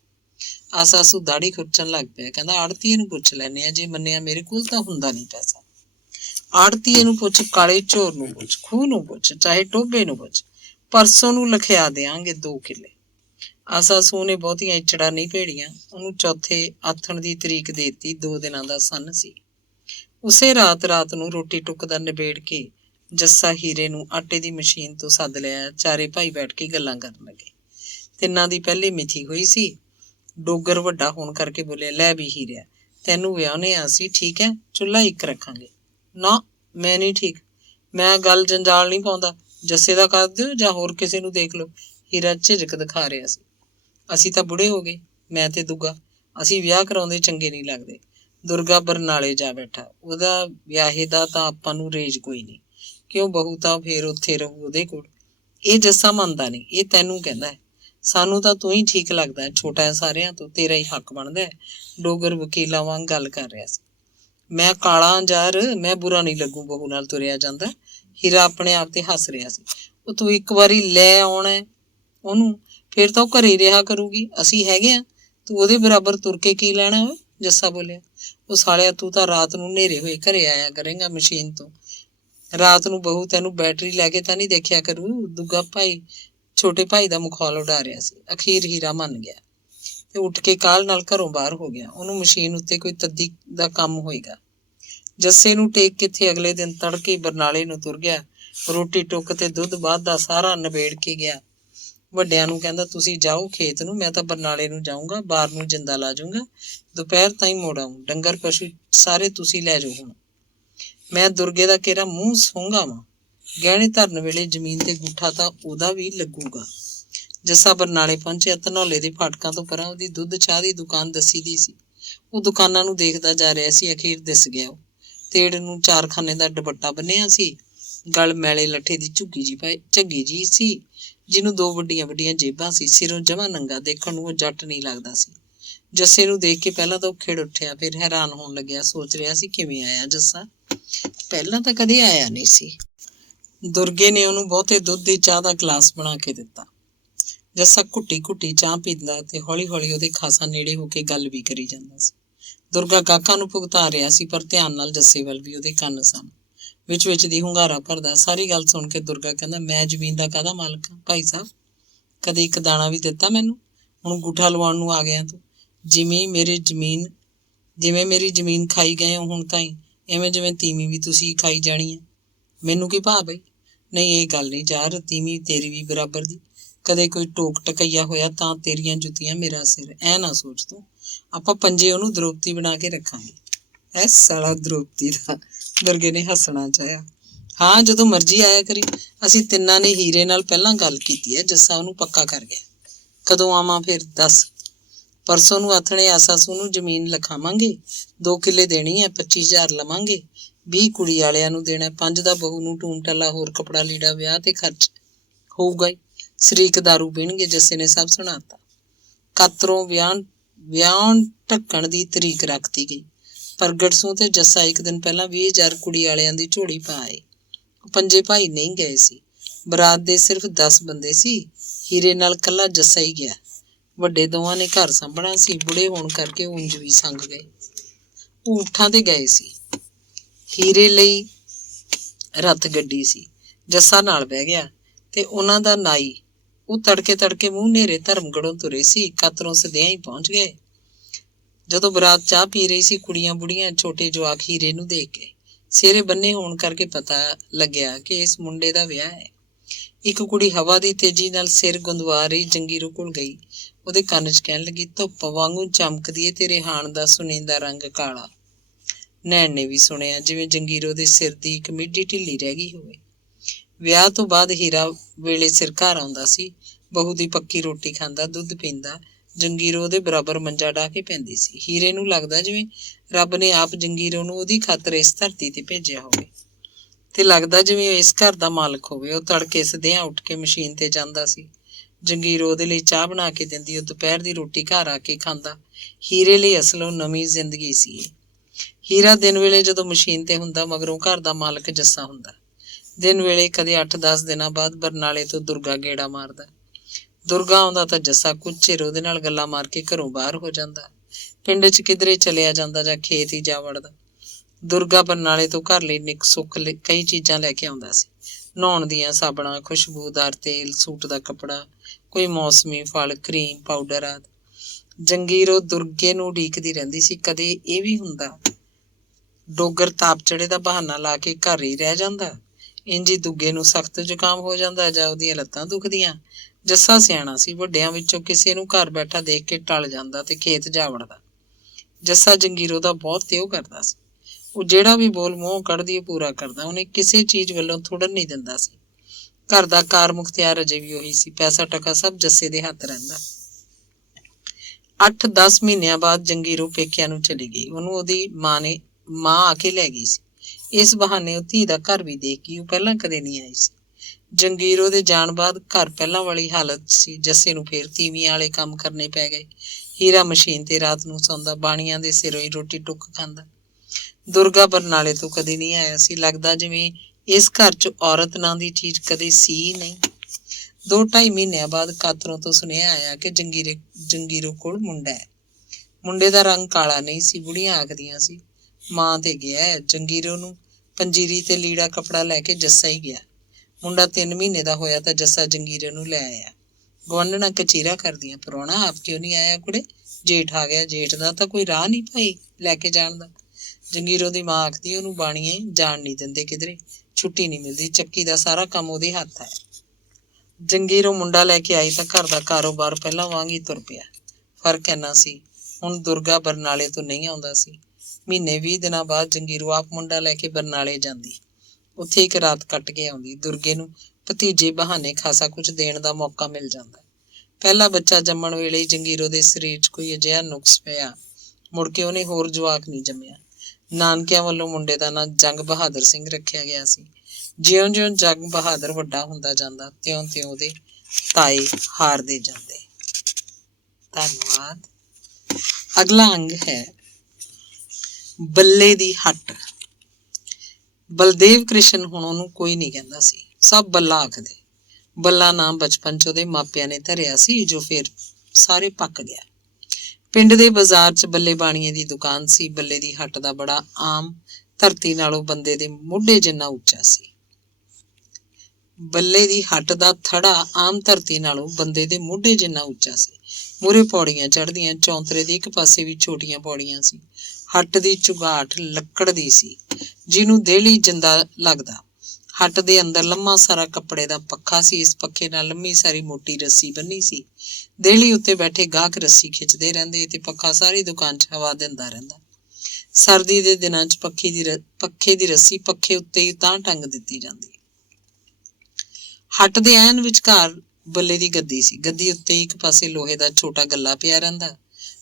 ਆਸਾ ਸਿੰਘ ਦਾੜੀ ਖੁਰਚਣ ਲੱਗ ਪਿਆ। ਕਹਿੰਦਾ, ਆੜਤੀਏ ਨੂੰ ਪੁੱਛ ਲੈਨੇ ਆ, ਜੇ ਮੰਨਿਆ ਮੇਰੇ ਕੋਲ ਤਾਂ ਹੁੰਦਾ ਨਹੀਂ ਪੈਸਾ। ਆੜਤੀਏ ਨੂੰ ਪੁੱਛ, ਕਾਲੇ ਝੋਰ ਨੂੰ ਪੁੱਛ, ਖੂਹ ਨੂੰ ਪੁੱਛ, ਚਾਹੇ ਟੋਭੇ ਨੂੰ ਪੁੱਛ, ਪਰਸੋਂ ਨੂੰ ਲਖਿਆ ਦਿਆਂਗੇ 2 ਕਿੱਲੇ। ਆਸਾ ਸਿੰਘ ਨੇ ਬਹੁਤੀਆਂ ਇਚੜਾਂ ਨਹੀਂ ਭੇੜੀਆਂ। ਉਹਨੂੰ ਚੌਥੇ ਆਥਣ ਦੀ ਤਰੀਕ ਦੇ ਦਿੱਤੀ। 2 ਦਿਨਾਂ ਦਾ ਸੰਨ ਸੀ। ਉਸੇ ਰਾਤ ਨੂੰ ਰੋਟੀ ਟੁੱਕ ਦਾ ਨਿਬੇੜ ਕੇ ਜੱਸਾ ਹੀਰੇ ਨੂੰ ਆਟੇ ਦੀ ਮਸ਼ੀਨ ਤੋਂ ਸੱਦ ਲਿਆ। ਚਾਰੇ ਭਾਈ ਬੈਠ ਕੇ ਗੱਲਾਂ ਕਰਨ ਲੱਗੇ। ਤਿੰਨਾਂ ਦੀ ਪਹਿਲੀ ਮਿਥੀ ਹੋਈ ਸੀ। ਡੋਗਰ ਵੱਡਾ ਹੋਣ ਕਰਕੇ ਬੋਲਿਆ, ਲੈ ਵੀ ਹੀਰਿਆ, ਤੈਨੂੰ ਵਿਆਹੁਨੇ ਆ ਅਸੀਂ, ਠੀਕ ਹੈ, ਚੁੱਲ੍ਹਾ ਇੱਕ ਰੱਖਾਂਗੇ। ਨਾ, ਮੈਂ ਨਹੀਂ ਠੀਕ, ਮੈਂ ਗੱਲ ਜੰਜਾਲ ਨਹੀਂ ਪਾਉਂਦਾ। ਜੱਸੇ ਦਾ ਕਰ ਦਿਓ ਜਾਂ ਹੋਰ ਕਿਸੇ ਨੂੰ ਦੇਖ ਲਓ। ਹੀਰਾ ਝਿਜਕ ਦਿਖਾ ਰਿਹਾ ਸੀ। ਅਸੀਂ ਤਾਂ ਬੁੜੇ ਹੋ ਗਏ, ਮੈਂ ਤੇ ਦੁੱਗਾ, ਅਸੀਂ ਵਿਆਹ ਕਰਾਉਂਦੇ ਚੰਗੇ ਨਹੀਂ ਲੱਗਦੇ। ਦੁਰਗਾ ਬਰਨਾਲੇ ਜਾ ਬੈਠਾ, ਉਹਦਾ ਵਿਆਹੇ ਦਾ ਤਾਂ ਆਪਾਂ ਨੂੰ ਰੇਜ ਕੋਈ ਨਹੀਂ। ਕਿਉਂ, ਬਹੂ ਤਾਂ ਫੇਰ ਉੱਥੇ ਰਹੂ ਉਹਦੇ ਕੋਲ। ਇਹ ਜੱਸਾ ਮੰਨਦਾ ਨਹੀਂ, ਇਹ ਤੈਨੂੰ ਕਹਿੰਦਾ ਹੈ। ਸਾਨੂੰ ਤਾਂ ਤੂੰ ਹੀ ਠੀਕ ਲੱਗਦਾ, ਛੋਟਾ ਹੈ ਸਾਰਿਆਂ ਤੋਂ, ਤੇਰਾ ਹੀ ਹੱਕ ਬਣਦਾ ਹੈ। ਡੋਗਰ ਵਕੀਲਾਂ ਵਾਂਗ ਗੱਲ ਕਰ ਰਿਹਾ ਸੀ। ਮੈਂ ਕਾਲਾ ਯਾਰ, ਮੈਂ ਬੁਰਾ ਨਹੀਂ ਲੱਗੂ, ਬਹੂ ਨਾਲ ਤੁਰਿਆ ਜਾਂਦਾ। ਹੀਰਾ ਆਪਣੇ ਆਪ ਤੇ ਹੱਸ ਰਿਹਾ ਸੀ। ਉਹ ਤੂੰ ਇੱਕ ਵਾਰੀ ਲੈ ਆਉਣਾ ਉਹਨੂੰ, ਫੇਰ ਤਾਂ ਉਹ ਘਰੇ ਰਿਹਾ ਕਰੂਗੀ। ਅਸੀਂ ਹੈਗੇ ਆ, ਤੂੰ ਉਹਦੇ ਬਰਾਬਰ ਤੁਰ ਕੇ ਕੀ ਲੈਣਾ ਵਾ? ਜੱਸਾ ਬੋਲਿਆ, ਉਹ ਸਾਲਿਆ, ਤੂੰ ਤਾਂ ਰਾਤ ਨੂੰ ਹਨੇਰੇ ਹੋਏ ਘਰੇ ਆਇਆ ਕਰੇਂਗਾ ਮਸ਼ੀਨ ਤੋਂ। ਰਾਤ ਨੂੰ ਬਹੂ ਤੈਨੂੰ ਬੈਟਰੀ ਲੈ ਕੇ ਤਾਂ ਨਹੀਂ ਦੇਖਿਆ ਕਰੂ। ਦੁੱਗਾ ਭਾਈ ਛੋਟੇ ਭਾਈ ਦਾ ਮਖੌਲ ਉਡਾ ਰਿਹਾ ਸੀ। ਅਖੀਰ ਹੀਰਾ ਮੰਨ ਗਿਆ ਤੇ ਉੱਠ ਕੇ ਕਾਹਲ ਨਾਲ ਘਰੋਂ ਬਾਹਰ ਹੋ ਗਿਆ। ਉਹਨੂੰ ਮਸ਼ੀਨ ਉੱਤੇ ਕੋਈ ਤੱਦੀ ਦਾ ਕੰਮ ਹੋਏਗਾ। ਜੱਸੇ ਨੂੰ ਟੇਕ ਕਿੱਥੇ ਅਗਲੇ ਦਿਨ ਤੜਕੇ ਬਰਨਾਲੇ ਨੂੰ ਤੁਰ ਗਿਆ। ਰੋਟੀ ਟੁੱਕ ਤੇ ਦੁੱਧ ਬਾਅਦ ਦਾ ਸਾਰਾ ਨਿਬੇੜ ਕੇ ਗਿਆ। ਵੱਡਿਆਂ ਨੂੰ ਕਹਿੰਦਾ, ਤੁਸੀਂ ਜਾਓ ਖੇਤ ਨੂੰ, ਮੈਂ ਤਾਂ ਬਰਨਾਲੇ ਨੂੰ ਜਾਊਂਗਾ, ਬਾਹਰ ਨੂੰ ਜਿੰਦਾ ਲਾ ਜਾਊਂਗਾ, ਦੁਪਹਿਰ ਤਾਈਂ ਮੁੜ ਆਊਂ। ਡੰਗਰ ਪਸ਼ੂ ਸਾਰੇ ਤੁਸੀਂ ਲੈ ਜਾਓ। ਹੁਣ ਮੈਂ ਦੁਰਗੇ ਦਾ ਕੇਰਾ ਮੂੰਹ ਸੂੰਘਾ ਵਾਂ। ਗਹਿਣੇ ਧਰਨ ਵੇਲੇ ਜ਼ਮੀਨ ਤੇ ਗੁੱਠਾ ਤਾਂ ਉਹਦਾ ਵੀ ਲੱਗੂਗਾ। ਜੱਸਾ ਬਰਨਾਲੇ ਪਹੁੰਚਿਆ। ਧਨੌਲੇ ਦੇ ਫਾਟਕਾਂ ਤੋਂ ਪਰਾਂ ਉਹਦੀ ਦੁੱਧ ਚਾਹ ਦੀ ਦੁਕਾਨ ਦੱਸੀ ਦੀ ਸੀ। ਉਹ ਦੁਕਾਨਾਂ ਨੂੰ ਦੇਖਦਾ ਜਾ ਰਿਹਾ ਸੀ। ਅਖੀਰ ਦਿਸ ਗਿਆ ਉਹ। ਤੇੜ ਨੂੰ ਚਾਰਖਾਨੇ ਦਾ ਦੁਪੱਟਾ ਬੰਨਿਆ ਸੀ। ਗਲ ਮੈਲੇ ਲੱਠੇ ਦੀ ਝੱਗੀ ਜੀ ਸੀ, ਜਿਹਨੂੰ ਦੋ ਵੱਡੀਆਂ ਵੱਡੀਆਂ ਜੇਬਾਂ ਸੀ। ਸਿਰੋਂ ਜਮਾਂ ਨੰਗਾ, ਦੇਖਣ ਨੂੰ ਉਹ ਜੱਟ ਨਹੀਂ ਲੱਗਦਾ ਸੀ। ਜੱਸੇ ਨੂੰ ਦੇਖ ਕੇ ਪਹਿਲਾਂ ਤਾਂ ਉਹ ਖਿੜ ਉੱਠਿਆ, ਫਿਰ ਹੈਰਾਨ ਹੋਣ ਲੱਗਿਆ। ਸੋਚ ਰਿਹਾ ਸੀ, ਕਿਵੇਂ ਆਇਆ ਜੱਸਾ? ਪਹਿਲਾਂ ਤਾਂ ਕਦੇ ਆਇਆ ਨਹੀਂ ਸੀ। ਦੁਰਗੇ ਨੇ ਉਹਨੂੰ ਬਹੁਤੇ ਦੁੱਧ ਦੀ ਚਾਹ ਦਾ ਗਲਾਸ ਬਣਾ ਕੇ ਦਿੱਤਾ। ਜੱਸਾ ਘੁੱਟੀ ਘੁੱਟੀ ਚਾਹ ਪੀਂਦਾ ਤੇ ਹੌਲੀ ਹੌਲੀ ਉਹਦੇ ਖਾਸਾ ਨੇੜੇ ਹੋ ਕੇ ਗੱਲ ਵੀ ਕਰੀ ਜਾਂਦਾ ਸੀ। ਦੁਰਗਾ ਗਾਹਕਾਂ ਨੂੰ ਭੁਗਤਾ ਰਿਹਾ ਸੀ, ਪਰ ਧਿਆਨ ਨਾਲ ਜੱਸੇ ਵੱਲ ਵੀ ਉਹਦੇ ਕੰਨ ਸਨ। ਵਿੱਚ ਵਿੱਚ ਦੀ ਹੁੰਗਾਰਾ ਭਰਦਾ। ਸਾਰੀ ਗੱਲ ਸੁਣ ਕੇ ਦੁਰਗਾ ਕਹਿੰਦਾ, ਮੈਂ ਜ਼ਮੀਨ ਦਾ ਕਾਹਦਾ ਮਾਲਕ ਹਾਂ ਭਾਈ ਸਾਹਿਬ? ਕਦੇ ਇੱਕ ਦਾਣਾ ਵੀ ਦਿੱਤਾ ਮੈਨੂੰ? ਹੁਣ ਅੰਗੂਠਾ ਲਵਾਉਣ ਨੂੰ ਆ ਗਿਆ ਤੂੰ। ਜਿਵੇਂ ਮੇਰੀ ਜ਼ਮੀਨ ਖਾਈ ਗਏ ਹੋ ਹੁਣ ਤਾਈਂ, ਐਵੇਂ ਜਿਵੇਂ ਤੀਵੀਂ ਵੀ ਤੁਸੀਂ ਖਾਈ ਜਾਣੀ ਹੈ। ਮੈਨੂੰ ਕੀ ਭਾ ਬਈ? ਨਹੀਂ, ਇਹ ਗੱਲ ਨਹੀਂ ਯਾਰ, ਤੀਵੀਂ ਤੇਰੀ ਵੀ ਬਰਾਬਰ ਦੀ। ਕਦੇ ਕੋਈ ਟੋਕ ਟਕਈਆ ਹੋਇਆ ਤਾਂ ਤੇਰੀਆਂ ਜੁੱਤੀਆਂ ਮੇਰਾ ਸਿਰ। ਐ ਨਾ ਸੋਚ ਤੂੰ। ਆਪਾਂ ਪੰਜੇ ਉਹਨੂੰ ਦਰੋਪਤੀ ਬਣਾ ਕੇ ਰੱਖਾਂਗੇ। ਐ ਸਾਲਾ ਦਰੋਪਤੀ ਦਾ? ਦੁਰਗੇ ਨੇ ਹੱਸਣਾ ਚਾਹਿਆ। ਹਾਂ, ਜਦੋਂ ਮਰਜ਼ੀ ਆਇਆ ਕਰੀ। ਅਸੀਂ ਤਿੰਨਾਂ ਨੇ ਹੀਰੇ ਨਾਲ ਪਹਿਲਾਂ ਗੱਲ ਕੀਤੀ ਹੈ। ਜੱਸਾ ਉਹਨੂੰ ਪੱਕਾ ਕਰ ਗਿਆ। ਕਦੋਂ ਆਵਾਂ ਫਿਰ ਦੱਸ? ਪਰਸੋਂ ਨੂੰ ਆਥਣੇ ਆਸਾਸੂ ਨੂੰ ਜ਼ਮੀਨ ਲਿਖਾਵਾਂਗੇ। 2 ਕਿੱਲੇ ਦੇਣੀ ਹੈ, 25,000 ਲਵਾਂਗੇ। 20 ਕੁੜੀ ਵਾਲਿਆਂ ਨੂੰ ਦੇਣਾ, 5 ਦਾ ਬਹੂ ਨੂੰ ਟੂਨ ਟੱਲਾ, ਹੋਰ ਕੱਪੜਾ ਲੀੜਾ, ਵਿਆਹ ਤੇ ਖਰਚ ਹੋਊਗਾ ਹੀ। ਸ਼ਰੀਕ ਦਾਰੂ ਪੀਣਗੇ। ਜੱਸੇ ਨੇ ਸਭ ਸੁਣਾਤਾ। ਕਾਤਰੋਂ ਵਿਆਹ ਢੱਕਣ ਦੀ ਤਰੀਕ ਰੱਖਤੀ ਗਈ। ਪ੍ਰਗਟ ਸੂੰ ਤੇ ਜੱਸਾ ਇੱਕ ਦਿਨ ਪਹਿਲਾਂ 20,000 ਕੁੜੀ ਵਾਲਿਆਂ ਦੀ ਝੋਲੀ ਪਾ ਆਏ। ਪੰਜੇ ਭਾਈ ਨਹੀਂ ਗਏ ਸੀ। ਬਰਾਤ ਦੇ ਸਿਰਫ 10 ਬੰਦੇ ਸੀ। ਹੀਰੇ ਨਾਲ ਕੱਲਾ ਜੱਸਾ ਹੀ ਗਿਆ। ਵੱਡੇ ਦੋਵਾਂ ਨੇ ਘਰ ਸਾਂਭਣਾ ਸੀ। ਬੁੜੇ ਹੋਣ ਕਰਕੇ ਉਂਝ ਵੀ ਸੰਗ ਗਏ। ਉਹ ਊਠਾਂ ਤੇ ਗਏ ਸੀ। ਹੀਰੇ ਲਈ ਰੱਥ ਗੱਡੀ ਸੀ। ਜੱਸਾ ਨਾਲ ਬਹਿ ਗਿਆ ਤੇ ਉਹਨਾਂ ਦਾ ਨਾਈ। ਉਹ ਤੜਕੇ ਮੂੰਹ ਨੇਰੇ ਧਰਮਗੜ੍ਹੋਂ ਤੁਰੇ ਸੀ। ਕਾਤਰੋਂ ਸਦਿਆਂ ਹੀ ਪਹੁੰਚ ਗਏ। ਜਦੋਂ ਬਰਾਤ ਚਾਹ ਪੀ ਰਹੀ ਸੀ, ਕੁੜੀਆਂ ਬੁੜੀਆਂ ਛੋਟੇ ਜਵਾਕ ਹੀਰੇ ਨੂੰ ਦੇਖ ਕੇ ਸਿਹਰੇ ਬੰਨੇ ਹੋਣ ਕਰਕੇ ਪਤਾ ਲੱਗਿਆ ਕਿ ਇਸ ਮੁੰਡੇ ਦਾ ਵਿਆਹ ਹੈ। ਇੱਕ ਕੁੜੀ ਹਵਾ ਦੀ ਤੇਜ਼ੀ ਨਾਲ ਸਿਰ ਗੁੰਦਵਾ ਰਹੀ ਜੰਗੀਰੋ ਕੋਲ ਗਈ। ਉਹਦੇ ਕੰਨ 'ਚ ਕਹਿਣ ਲੱਗੀ, ਧੁੱਪ ਵਾਂਗੂ ਚਮਕਦੀ ਏ ਤੇਰੇ ਹਾਣ ਦਾ ਸੁਨੀਂਦਾ ਰੰਗ ਕਾਲਾ। ਨੈਣ ਨੇ ਵੀ ਸੁਣਿਆ, ਜਿਵੇਂ ਜੰਗੀਰੋ ਦੇ ਸਿਰ ਦੀ ਇੱਕ ਮਿੱਡੀ ਢਿੱਲੀ ਰਹਿ ਗਈ ਹੋਵੇ। ਵਿਆਹ ਤੋਂ ਬਾਅਦ ਹੀਰਾ ਵੇਲੇ ਸਿਰ ਘਰ ਆਉਂਦਾ ਸੀ। ਬਹੂ ਦੀ ਪੱਕੀ ਰੋਟੀ ਖਾਂਦਾ, ਦੁੱਧ ਪੀਂਦਾ। ਜੰਗੀਰੋ ਉਹਦੇ ਬਰਾਬਰ ਮੰਜਾ ਢਾਹ ਕੇ ਪੈਂਦੀ ਸੀ। ਹੀਰੇ ਨੂੰ ਲੱਗਦਾ ਜਿਵੇਂ ਰੱਬ ਨੇ ਆਪ ਜੰਗੀਰੋ ਨੂੰ ਉਹਦੀ ਖਾਤਰ ਇਸ ਧਰਤੀ ਤੇ ਭੇਜਿਆ ਹੋਵੇ, ਤੇ ਲੱਗਦਾ ਜਿਵੇਂ ਉਹ ਇਸ ਘਰ ਦਾ ਮਾਲਕ ਹੋਵੇ। ਉਹ ਤੜਕੇ ਸਦਿਆਂ ਉੱਠ ਕੇ ਮਸ਼ੀਨ ਤੇ ਜਾਂਦਾ ਸੀ। ਜੰਗੀਰੋ ਉਹਦੇ ਲਈ ਚਾਹ ਬਣਾ ਕੇ ਦਿੰਦੀ। ਉਹ ਦੁਪਹਿਰ ਦੀ ਰੋਟੀ ਘਰ ਆ ਕੇ ਖਾਂਦਾ। ਹੀਰੇ ਲਈ ਅਸਲੋਂ ਨਵੀਂ ਜ਼ਿੰਦਗੀ ਸੀ ਇਹ। ਹੀਰਾ ਦਿਨ ਵੇਲੇ ਜਦੋਂ ਮਸ਼ੀਨ ਤੇ ਹੁੰਦਾ, ਮਗਰੋਂ ਘਰ ਦਾ ਮਾਲਕ ਜੱਸਾ ਹੁੰਦਾ। ਦਿਨ ਵੇਲੇ ਕਦੇ 8-10 ਦਿਨਾਂ ਬਾਅਦ ਬਰਨਾਲੇ ਤੋਂ ਦੁਰਗਾ ਗੇੜਾ ਮਾਰਦਾ। ਦੁਰਗਾ ਆਉਂਦਾ ਤਾਂ ਜੱਸਾ ਕੁਝ ਚਿਰ ਉਹਦੇ ਨਾਲ ਗੱਲਾਂ ਮਾਰ ਕੇ ਘਰੋਂ ਬਾਹਰ ਹੋ ਜਾਂਦਾ। ਪਿੰਡ 'ਚ ਕਿਧਰੇ ਚਲਿਆ ਜਾਂਦਾ ਜਾਂ ਖੇਤ ਹੀ ਜਾ ਵੜਦਾ। ਦੁਰਗਾ ਬਰਨਾਲੇ ਤੋਂ ਘਰ ਲਈ ਨਿੱਕ ਸੁੱਖ ਕਈ ਚੀਜ਼ਾਂ ਲੈ ਕੇ ਆਉਂਦਾ ਸੀ। ਨਹਾਉਣ ਦੀਆਂ ਸਾਬਣਾਂ, ਖੁਸ਼ਬੂਦਾਰ ਤੇਲ, ਸੂਟ ਦਾ ਕੱਪੜਾ, ਕੋਈ ਮੌਸਮੀ ਫਲ, ਕਰੀਮ, ਪਾਊਡਰ ਆਦਿ। ਜੰਗੀਰੋ ਦੁਰਗੇ ਨੂੰ ਉਡੀਕਦੀ ਰਹਿੰਦੀ ਸੀ। ਕਦੇ ਇਹ ਵੀ ਹੁੰਦਾ ਡੋਗਰ ਤਾਪ ਚੜੇ ਦਾ ਬਹਾਨਾ ਲਾ ਕੇ ਘਰ ਹੀ ਰਹਿ ਜਾਂਦਾ। ਇੰਝ ਹੀ ਦੁੱਗੇ ਨੂੰ ਸਖਤ ਜ਼ੁਕਾਮ ਹੋ ਜਾਂਦਾ ਜਾਂ ਉਹਦੀਆਂ ਲੱਤਾਂ ਦੁਖਦੀਆਂ। ਜੱਸਾ ਸਿਆਣਾ ਸੀ। ਵੱਡਿਆਂ ਵਿੱਚੋਂ ਕਿਸੇ ਨੂੰ ਘਰ ਬੈਠਾ ਦੇਖ ਕੇ ਟਲ ਜਾਂਦਾ ਤੇ ਖੇਤ ਜਾ ਵੜਦਾ। ਜੱਸਾ ਜੰਗੀਰੋ ਦਾ ਬਹੁਤ ਤਿਉ ਕਰਦਾ ਸੀ। ਉਹ ਜਿਹੜਾ ਵੀ ਬੋਲ ਮੂੰਹੋਂ ਕੱਢਦੀ ਉਹ ਪੂਰਾ ਕਰਦਾ। ਉਹਨੇ ਕਿਸੇ ਚੀਜ਼ ਵੱਲੋਂ ਥੁੜਨ ਨਹੀਂ ਦਿੰਦਾ ਸੀ। ਘਰ ਦਾ ਕਾਰ ਮੁਖਤਿਆਰ ਅਜੇ ਵੀ ਉਹੀ ਸੀ। ਪੈਸਾ ਟਕਾ ਸਭ ਜੱਸੇ ਦੇ ਹੱਥ ਰਹਿੰਦਾ। 8-10 ਮਹੀਨਿਆਂ ਬਾਅਦ ਜੰਗੀਰੋ ਪੇਕਿਆਂ ਨੂੰ ਚਲੀ ਗਈ। ਉਹਨੂੰ ਉਹਦੀ ਮਾਂ ਆ ਕੇ ਲੈ ਗਈ ਸੀ। ਇਸ ਬਹਾਨੇ ਉਹ ਧੀ ਦਾ ਘਰ ਵੀ ਦੇਖ ਗਈ। ਉਹ ਪਹਿਲਾਂ ਕਦੇ ਨਹੀਂ ਆਈ ਸੀ। ਜੰਗੀਰੋ ਦੇ ਜਾਣ ਬਾਅਦ ਘਰ ਪਹਿਲਾਂ ਵਾਲੀ ਹਾਲਤ ਸੀ। ਜੱਸੇ ਨੂੰ ਫੇਰ ਤੀਵੀਆਂ ਵਾਲੇ ਕੰਮ ਕਰਨੇ ਪੈ ਗਏ। ਹੀਰਾ ਮਸ਼ੀਨ ਤੇ ਰਾਤ ਨੂੰ ਸੌਂਦਾ, ਬਾਣੀਆਂ ਦੇ ਸਿਰੋਂ ਹੀ ਰੋਟੀ ਟੁੱਕ ਖਾਂਦਾ। ਦੁਰਗਾ ਬਰਨਾਲੇ ਤੋਂ ਕਦੇ ਨਹੀਂ ਆਇਆ ਸੀ। ਲੱਗਦਾ ਜਿਵੇਂ ਇਸ ਘਰ 'ਚ ਔਰਤ ਨਾਂ ਦੀ ਚੀਜ਼ ਕਦੇ ਸੀ ਨਹੀਂ। 2-2.5 ਮਹੀਨਿਆਂ ਬਾਅਦ ਕਾਤਰੋਂ ਤੋਂ ਸੁਨੇਹਾ ਆਇਆ ਕਿ ਜੰਗੀਰੋ ਕੋਲ ਮੁੰਡਾ ਹੈ। ਮੁੰਡੇ ਦਾ ਰੰਗ ਕਾਲਾ ਨਹੀਂ ਸੀ। ਬੁੜੀਆਂ ਆਖਦੀਆਂ ਸੀ ਮਾਂ ਤੇ ਗਿਆ। ਜੰਗੀਰੋ ਨੂੰ ਪੰਜੀਰੀ ਤੇ ਲੀੜਾ ਕੱਪੜਾ ਲੈ ਕੇ ਜੱਸਾ ਹੀ ਗਿਆ। ਮੁੰਡਾ 3 ਮਹੀਨੇ ਦਾ ਹੋਇਆ ਤਾਂ ਜੱਸਾ ਜੰਗੀਰੋ ਨੂੰ ਲੈ ਆਇਆ। ਗੁਆਂਢਣਾਂ ਕਚੀਰਾ ਕਰਦੀਆਂ, ਪ੍ਰਾਹੁਣਾ ਆਪ ਕਿਉਂ ਨਹੀਂ ਆਇਆ ਕੁੜੇ? ਜੇਠ ਆ ਗਿਆ। ਜੇਠ ਦਾ ਤਾਂ ਕੋਈ ਰਾਹ ਨਹੀਂ ਭਾਈ ਲੈ ਕੇ ਜਾਣ ਦਾ। ਜੰਗੀਰੋ ਦੀ ਮਾਂ ਆਖਦੀ, ਉਹਨੂੰ ਬਾਣੀਏ ਜਾਣ ਨਹੀਂ ਦਿੰਦੇ ਕਿਧਰੇ, ਛੁੱਟੀ ਨਹੀਂ ਮਿਲਦੀ। ਚੱਕੀ ਦਾ ਸਾਰਾ ਕੰਮ ਉਹਦੇ ਹੱਥ ਹੈ। ਜੰਗੀਰੋ ਮੁੰਡਾ ਲੈ ਕੇ ਆਈ ਤਾਂ ਘਰ ਦਾ ਕਾਰੋਬਾਰ ਪਹਿਲਾਂ ਵਾਂਗ ਹੀ ਤੁਰ ਪਿਆ। ਫਰਕ ਇੰਨਾ ਸੀ, ਹੁਣ ਦੁਰਗਾ ਬਰਨਾਲੇ ਤੋਂ ਨਹੀਂ ਆਉਂਦਾ ਸੀ। ਮਹੀਨੇ 20 ਦਿਨਾਂ ਬਾਅਦ ਜੰਗੀਰੋ ਆਪ ਮੁੰਡਾ ਲੈ ਕੇ ਬਰਨਾਲੇ ਜਾਂਦੀ। ਉੱਥੇ ਇੱਕ ਰਾਤ ਕੱਟ ਕੇ ਆਉਂਦੀ। ਦੁਰਗੇ ਨੂੰ ਭਤੀਜੇ ਬਹਾਨੇ ਖਾਸਾ ਕੁਝ ਦੇਣ ਦਾ ਮੌਕਾ ਮਿਲ ਜਾਂਦਾ। ਪਹਿਲਾ ਬੱਚਾ ਜੰਮਣ ਵੇਲੇ ਹੀ ਜੰਗੀਰੋ ਦੇ ਸਰੀਰ 'ਚ ਕੋਈ ਅਜਿਹਾ ਨੁਕਸ ਪਿਆ, ਮੁੜ ਕੇ ਉਹਨੇ ਹੋਰ ਜਵਾਕ ਨਹੀਂ ਜੰਮਿਆ। ਨਾਨਕਿਆਂ ਵੱਲੋਂ ਮੁੰਡੇ ਦਾ ਨਾਂ ਜੰਗ ਬਹਾਦਰ ਸਿੰਘ ਰੱਖਿਆ ਗਿਆ ਸੀ। ਜਿਉਂ-ਜਿਉਂ ਜੰਗ ਬਹਾਦਰ ਵੱਡਾ ਹੁੰਦਾ ਜਾਂਦਾ, ਤਿਉਂ-ਤਿਉਂ ਉਹਦੇ ਤਾਏ ਹਾਰਦੇ ਜਾਂਦੇ। ਧੰਨਵਾਦ। ਅਗਲਾ ਅੰਗ ਹੈ ਬੱਲੇ ਦੀ ਹੱਟ। ਬਲਦੇਵ ਕ੍ਰਿਸ਼ਨ ਹੁਣ ਉਹਨੂੰ ਕੋਈ ਨਹੀਂ ਕਹਿੰਦਾ ਸੀ, ਸਭ ਬੱਲਾ ਆਖਦੇ। ਬੱਲਾ ਨਾਮ ਬਚਪਨ 'ਚ ਉਹਦੇ ਮਾਪਿਆਂ ਨੇ ਧਰਿਆ ਸੀ, ਜੋ ਫਿਰ ਸਾਰੇ ਪੱਕ ਗਿਆ। ਪਿੰਡ ਦੇ ਬਾਜ਼ਾਰ 'ਚ ਬੱਲੇ ਬਾਣੀਏ ਦੀ ਦੁਕਾਨ ਸੀ। ਬੱਲੇ ਦੀ ਹੱਟ ਦਾ ਬੜਾ ਆਮ ਧਰਤੀ ਨਾਲੋਂ ਬੰਦੇ ਦੇ ਮੋਢੇ ਜਿੰਨਾ ਉੱਚਾ ਸੀ। ਬੱਲੇ ਦੀ ਹੱਟ ਦਾ ਥੜਾ ਆਮ ਧਰਤੀ ਨਾਲੋਂ ਬੰਦੇ ਦੇ ਮੋਢੇ ਜਿੰਨਾ ਉੱਚਾ ਸੀ। ਮੂਹਰੇ ਪੌੜੀਆਂ ਚੜ੍ਹਦੀਆਂ, ਚੌਂਤਰੇ ਦੇ ਇੱਕ ਪਾਸੇ ਵੀ ਛੋਟੀਆਂ ਪੌੜੀਆਂ ਸੀ। ਹੱਟ ਦੀ ਚੁਗਾਠ ਲੱਕੜ ਦੀ ਸੀ, ਜਿਹਨੂੰ ਦੇਹਲੀ ਜਿੰਦਾ ਲੱਗਦਾ। ਹੱਟ ਦੇ ਅੰਦਰ ਲੰਮਾ ਸਾਰਾ ਕੱਪੜੇ ਦਾ ਪੱਖਾ ਸੀ। ਇਸ ਪੱਖੇ ਨਾਲ ਲੰਮੀ ਸਾਰੀ ਮੋਟੀ ਰੱਸੀ ਬੰਨੀ ਸੀ। ਦੇਹਲੀ ਉੱਤੇ ਬੈਠੇ ਗਾਹਕ ਰੱਸੀ ਖਿੱਚਦੇ ਰਹਿੰਦੇ ਤੇ ਪੱਖਾ ਸਾਰੀ ਦੁਕਾਨ 'ਚ ਹਵਾ ਦਿੰਦਾ ਰਹਿੰਦਾ। ਸਰਦੀ ਦੇ ਦਿਨਾਂ 'ਚ ਪੱਖੇ ਦੀ ਰੱਸੀ ਪੱਖੇ ਉੱਤੇ ਹੀ ਤਾਂ ਟੰਗ ਦਿੱਤੀ ਜਾਂਦੀ। ਹੱਟ ਦੇ ਐਨ ਵਿਚਕਾਰ ਬੱਲੇ ਦੀ ਗੱਦੀ ਸੀ। ਗੱਦੀ ਉੱਤੇ ਇੱਕ ਪਾਸੇ ਲੋਹੇ ਦਾ ਛੋਟਾ ਗੱਲਾ ਪਿਆ ਰਹਿੰਦਾ।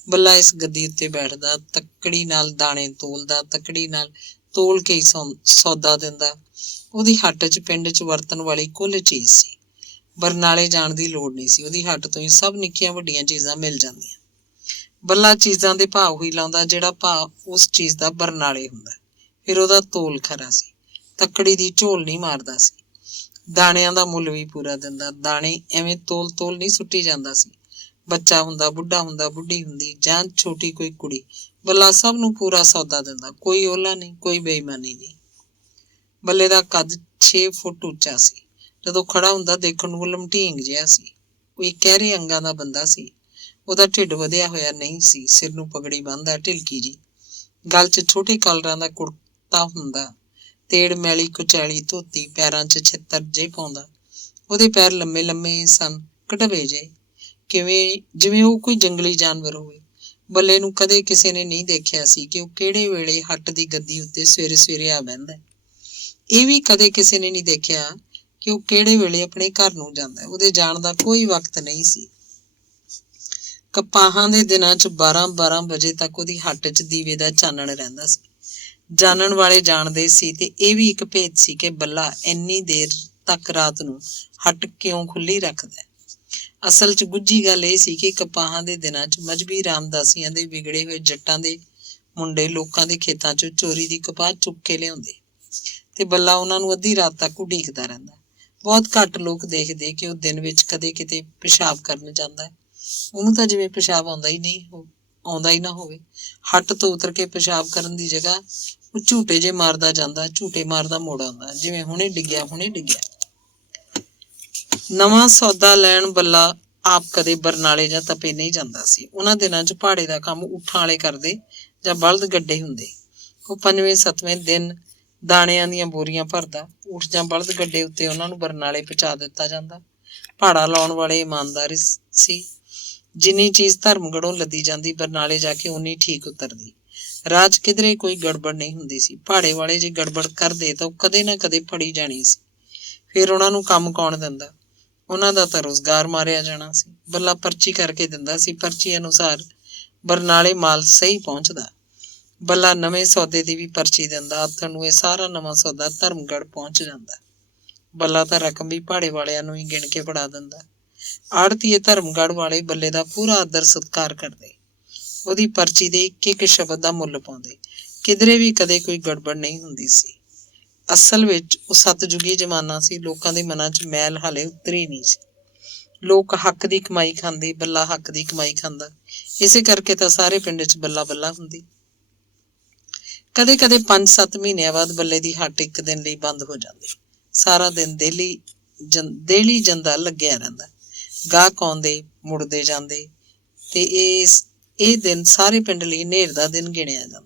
ਬੱਲਾ ਇਸ ਗੱਦੀ ਉੱਤੇ ਬੈਠਦਾ, ਤੱਕੜੀ ਨਾਲ ਦਾਣੇ ਤੋਲਦਾ, ਤੱਕੜੀ ਨਾਲ ਤੋਲ ਕੇ ਸੌਦਾ ਦਿੰਦਾ। ਉਹਦੀ ਹੱਟ 'ਚ ਪਿੰਡ 'ਚ ਵਰਤਣ ਵਾਲੀ ਕੁੱਲ ਚੀਜ਼ ਸੀ। ਬਰਨਾਲੇ ਜਾਣ ਦੀ ਲੋੜ ਨਹੀਂ ਸੀ, ਉਹਦੀ ਹੱਟ ਤੋਂ ਹੀ ਸਭ ਨਿੱਕੀਆਂ ਵੱਡੀਆਂ ਚੀਜ਼ਾਂ ਮਿਲ ਜਾਂਦੀਆਂ। ਬੱਲਾ ਚੀਜ਼ਾਂ ਦੇ ਭਾਅ ਹੀ ਲਾਉਂਦਾ ਜਿਹੜਾ ਭਾਅ ਉਸ ਚੀਜ਼ ਦਾ ਬਰਨਾਲੇ ਹੁੰਦਾ। ਫਿਰ ਉਹਦਾ ਤੋਲ ਖਰਾ ਸੀ, ਤੱਕੜੀ ਦੀ ਝੋਲ ਨਹੀਂ ਮਾਰਦਾ ਸੀ। ਦਾਣਿਆਂ ਦਾ ਮੁੱਲ ਵੀ ਪੂਰਾ ਦਿੰਦਾ। ਦਾਣੇ ਐਵੇਂ ਤੋਲ ਨਹੀਂ ਸੁੱਟੀ ਜਾਂਦਾ ਸੀ। ਬੱਚਾ ਹੁੰਦਾ, ਬੁੱਢਾ ਹੁੰਦਾ, ਬੁੱਢੀ ਹੁੰਦੀ, ਜਾਂ ਛੋਟੀ ਕੋਈ ਕੁੜੀ, ਬੱਲਾ ਸਭ ਨੂੰ ਪੂਰਾ ਸੌਦਾ ਦਿੰਦਾ। ਕੋਈ ਓਹਲਾ ਨਹੀਂ, ਕੋਈ ਬੇਈਮਾਨੀ ਨਹੀਂ। ਬੱਲੇ ਦਾ ਕੱਦ 6 ਫੁੱਟ ਉੱਚਾ ਸੀ। ਜਦੋਂ ਖੜਾ ਹੁੰਦਾ ਦੇਖਣ ਨੂੰ ਲਮਟੀਂਗ ਜਿਹਾ ਸੀ। ਕੋਈ ਗਹਿਰੇ ਅੰਗਾਂ ਦਾ ਬੰਦਾ ਸੀ। ਉਹਦਾ ਢਿੱਡ ਵਧਿਆ ਹੋਇਆ ਨਹੀਂ ਸੀ। ਸਿਰ ਨੂੰ ਪਗੜੀ ਬੰਨ੍ਹਦਾ, ਢਿਲਕੀ ਜੀ। ਗਲ 'ਚ ਛੋਟੇ ਕਲਰਾਂ ਦਾ ਕੁੜਤਾ ਹੁੰਦਾ। ਤੇੜ ਮੈਲੀ ਕੁਚੈਲੀ ਧੋਤੀ, ਪੈਰਾਂ 'ਚ ਛਿੱਤਰ ਜੇ ਪਾਉਂਦਾ। ਉਹਦੇ ਪੈਰ ਲੰਮੇ ਲੰਮੇ ਸਨ, ਕਢਵੇ ਜਿਹੇ, ਜਿਵੇਂ ਉਹ ਕੋਈ ਜੰਗਲੀ ਜਾਨਵਰ ਹੋਵੇ। ਬੱਲੇ ਨੂੰ ਕਦੇ ਕਿਸੇ ਨੇ ਨਹੀਂ ਦੇਖਿਆ ਸੀ ਕਿ ਉਹ ਕਿਹੜੇ ਵੇਲੇ ਹੱਟ ਦੀ ਗੱਦੀ ਉੱਤੇ ਸਵੇਰੇ ਸਵੇਰੇ ਆ ਬਹਿੰਦਾ। ਇਹ ਵੀ ਕਦੇ ਕਿਸੇ ਨੇ ਨਹੀਂ ਦੇਖਿਆ ਕਿ ਉਹ ਕਿਹੜੇ ਵੇਲੇ ਆਪਣੇ ਘਰ ਨੂੰ ਜਾਂਦਾ। ਉਹਦੇ ਜਾਣ ਦਾ ਕੋਈ ਵਕਤ ਨਹੀਂ ਸੀ। ਕਪਾਹਾਂ ਦੇ ਦਿਨਾਂ 'ਚ 12-12 ਵਜੇ ਤੱਕ ਉਹਦੀ ਹੱਟ 'ਚ ਦੀਵੇ ਦਾ ਚਾਨਣ ਰਹਿੰਦਾ ਸੀ। ਜਾਣਨ ਵਾਲੇ ਜਾਣਦੇ ਸੀ ਤੇ ਇਹ ਵੀ ਇੱਕ ਭੇਦ ਸੀ ਕਿ ਬੱਲਾ ਇੰਨੀ ਦੇਰ ਤੱਕ ਰਾਤ ਨੂੰ ਹੱਟ ਕਿਉਂ ਖੁੱਲੀ ਰੱਖਦਾ। ਅਸਲ 'ਚ ਗੁੱਝੀ ਗੱਲ ਇਹ ਸੀ ਕਿ ਕਪਾਹਾਂ ਦੇ ਦਿਨਾਂ 'ਚ ਮਜ਼੍ਹਬੀ ਰਾਮਦਾਸੀਆਂ ਦੇ ਵਿਗੜੇ ਹੋਏ ਜੱਟਾਂ ਦੇ ਮੁੰਡੇ ਲੋਕਾਂ ਦੇ ਖੇਤਾਂ 'ਚੋਂ ਚੋਰੀ ਦੀ ਕਪਾਹ ਚੁੱਕ ਕੇ ਲਿਆਉਂਦੇ ਤੇ ਬੱਲਾ ਉਹਨਾਂ ਨੂੰ ਅੱਧੀ ਰਾਤ ਤੱਕ ਉਡੀਕਦਾ ਰਹਿੰਦਾ। ਬਹੁਤ ਘੱਟ ਲੋਕ ਦੇਖਦੇ ਕਿ ਉਹ ਦਿਨ ਵਿੱਚ ਕਦੇ ਕਿਤੇ ਪਿਸ਼ਾਬ ਕਰਨ ਜਾਂਦਾ। ਉਹਨੂੰ ਤਾਂ ਜਿਵੇਂ ਪਿਸ਼ਾਬ ਆਉਂਦਾ ਹੀ ਨਾ ਹੋਵੇ। ਹੱਟ ਤੋਂ ਉਤਰ ਕੇ ਪਿਸ਼ਾਬ ਕਰਨ ਦੀ ਜਗ੍ਹਾ ਉਹ ਝੂਟੇ ਜੇ ਮਾਰਦਾ ਜਾਂਦਾ, ਝੂਟੇ ਮਾਰਦਾ ਮੁੜ ਆਉਂਦਾ, ਜਿਵੇਂ ਹੁਣੇ ਡਿੱਗਿਆ। ਨਵਾਂ ਸੌਦਾ ਲੈਣ ਬੱਲਾ ਆਪ ਕਦੇ ਬਰਨਾਲੇ ਜਾਂ ਤਪੇ ਨਹੀਂ ਜਾਂਦਾ ਸੀ। ਉਹਨਾਂ ਦਿਨਾਂ 'ਚ ਭਾੜੇ ਦਾ ਕੰਮ ਊਠਾਂ ਵਾਲੇ ਕਰਦੇ ਜਾਂ ਬਲਦ ਗੱਡੇ ਹੁੰਦੇ। ਉਹ 5ਵੇਂ-7ਵੇਂ ਦਿਨ ਦਾਣਿਆਂ ਦੀਆਂ ਬੋਰੀਆਂ ਭਰਦਾ। ਊਠ ਜਾਂ ਬਲਦ ਗੱਡੇ ਉੱਤੇ ਉਹਨਾਂ ਨੂੰ ਬਰਨਾਲੇ ਪਹੁੰਚਾ ਦਿੱਤਾ ਜਾਂਦਾ। ਭਾੜਾ ਲਾਉਣ ਵਾਲੇ ਇਮਾਨਦਾਰ ਸੀ। ਜਿੰਨੀ ਚੀਜ਼ ਧਰਮਗੜ੍ਹੋਂ ਲੱਦੀ ਜਾਂਦੀ, ਬਰਨਾਲੇ ਜਾ ਕੇ ਉਨੀ ਠੀਕ ਉਤਰਦੀ। ਰਾਹ 'ਚ ਕਿਧਰੇ ਕੋਈ ਗੜਬੜ ਨਹੀਂ ਹੁੰਦੀ ਸੀ। ਭਾੜੇ ਵਾਲੇ ਜੇ ਗੜਬੜ ਕਰਦੇ ਤਾਂ ਉਹ ਕਦੇ ਨਾ ਕਦੇ ਫੜੀ ਜਾਣੀ ਸੀ। ਫਿਰ ਉਹਨਾਂ ਨੂੰ ਕੰਮ ਕੌਣ ਦਿੰਦਾ? ਉਹਨਾਂ ਦਾ ਤਾਂ ਰੁਜ਼ਗਾਰ ਮਾਰਿਆ ਜਾਣਾ ਸੀ। ਬੱਲਾ ਪਰਚੀ ਕਰਕੇ ਦਿੰਦਾ ਸੀ। ਪਰਚੀ ਅਨੁਸਾਰ ਬਰਨਾਲੇ ਮਾਲ ਸਹੀ ਪਹੁੰਚਦਾ। ਬੱਲਾ ਨਵੇਂ ਸੌਦੇ ਦੀ ਵੀ ਪਰਚੀ ਦਿੰਦਾ। ਆਥਣ ਨੂੰ ਇਹ ਸਾਰਾ ਨਵਾਂ ਸੌਦਾ ਧਰਮਗੜ੍ਹ ਪਹੁੰਚ ਜਾਂਦਾ। ਬੱਲਾ ਤਾਂ ਰਕਮ ਵੀ ਭਾੜੇ ਵਾਲਿਆਂ ਨੂੰ ਹੀ ਗਿਣ ਕੇ ਫੜਾ ਦਿੰਦਾ। ਆੜ੍ਹਤੀਏ ਧਰਮਗੜ੍ਹ ਵਾਲੇ ਬੱਲੇ ਦਾ ਪੂਰਾ ਆਦਰ ਸਤਿਕਾਰ ਕਰਦੇ। ਉਹਦੀ ਪਰਚੀ ਦੇ ਇੱਕ ਇੱਕ ਸ਼ਬਦ ਦਾ ਮੁੱਲ ਪਾਉਂਦੇ। ਕਿਧਰੇ ਵੀ ਕਦੇ ਕੋਈ ਗੜਬੜ ਨਹੀਂ ਹੁੰਦੀ ਸੀ। ਅਸਲ ਵਿੱਚ ਉਹ ਸਤਜੁਗੀ ਜ਼ਮਾਨਾ ਸੀ। ਲੋਕਾਂ ਦੇ ਮਨਾਂ 'ਚ ਮੈਲ ਹਾਲੇ ਉਤਰੀ ਨਹੀਂ ਸੀ। ਲੋਕ ਹੱਕ ਦੀ ਕਮਾਈ ਖਾਂਦੇ, ਬੱਲਾ ਹੱਕ ਦੀ ਕਮਾਈ ਖਾਂਦਾ। ਇਸੇ ਕਰਕੇ ਤਾਂ ਸਾਰੇ ਪਿੰਡ 'ਚ ਬੱਲਾ ਬੱਲਾ ਹੁੰਦੀ। ਕਦੇ ਕਦੇ 5-7 ਮਹੀਨਿਆਂ ਬਾਅਦ ਬੱਲੇ ਦੀ ਹੱਟ ਇੱਕ ਦਿਨ ਲਈ ਬੰਦ ਹੋ ਜਾਂਦੀ। ਸਾਰਾ ਦਿਨ ਦੇਹਲੀ ਜੰਦਾ ਲੱਗਿਆ ਰਹਿੰਦਾ। ਗਾਹਕ ਆਉਂਦੇ, ਮੁੜਦੇ ਜਾਂਦੇ ਤੇ ਇਹ ਦਿਨ ਸਾਰੇ ਪਿੰਡ ਲਈ ਹਨੇਰ ਦਾ ਦਿਨ ਗਿਣਿਆ ਜਾਂਦਾ।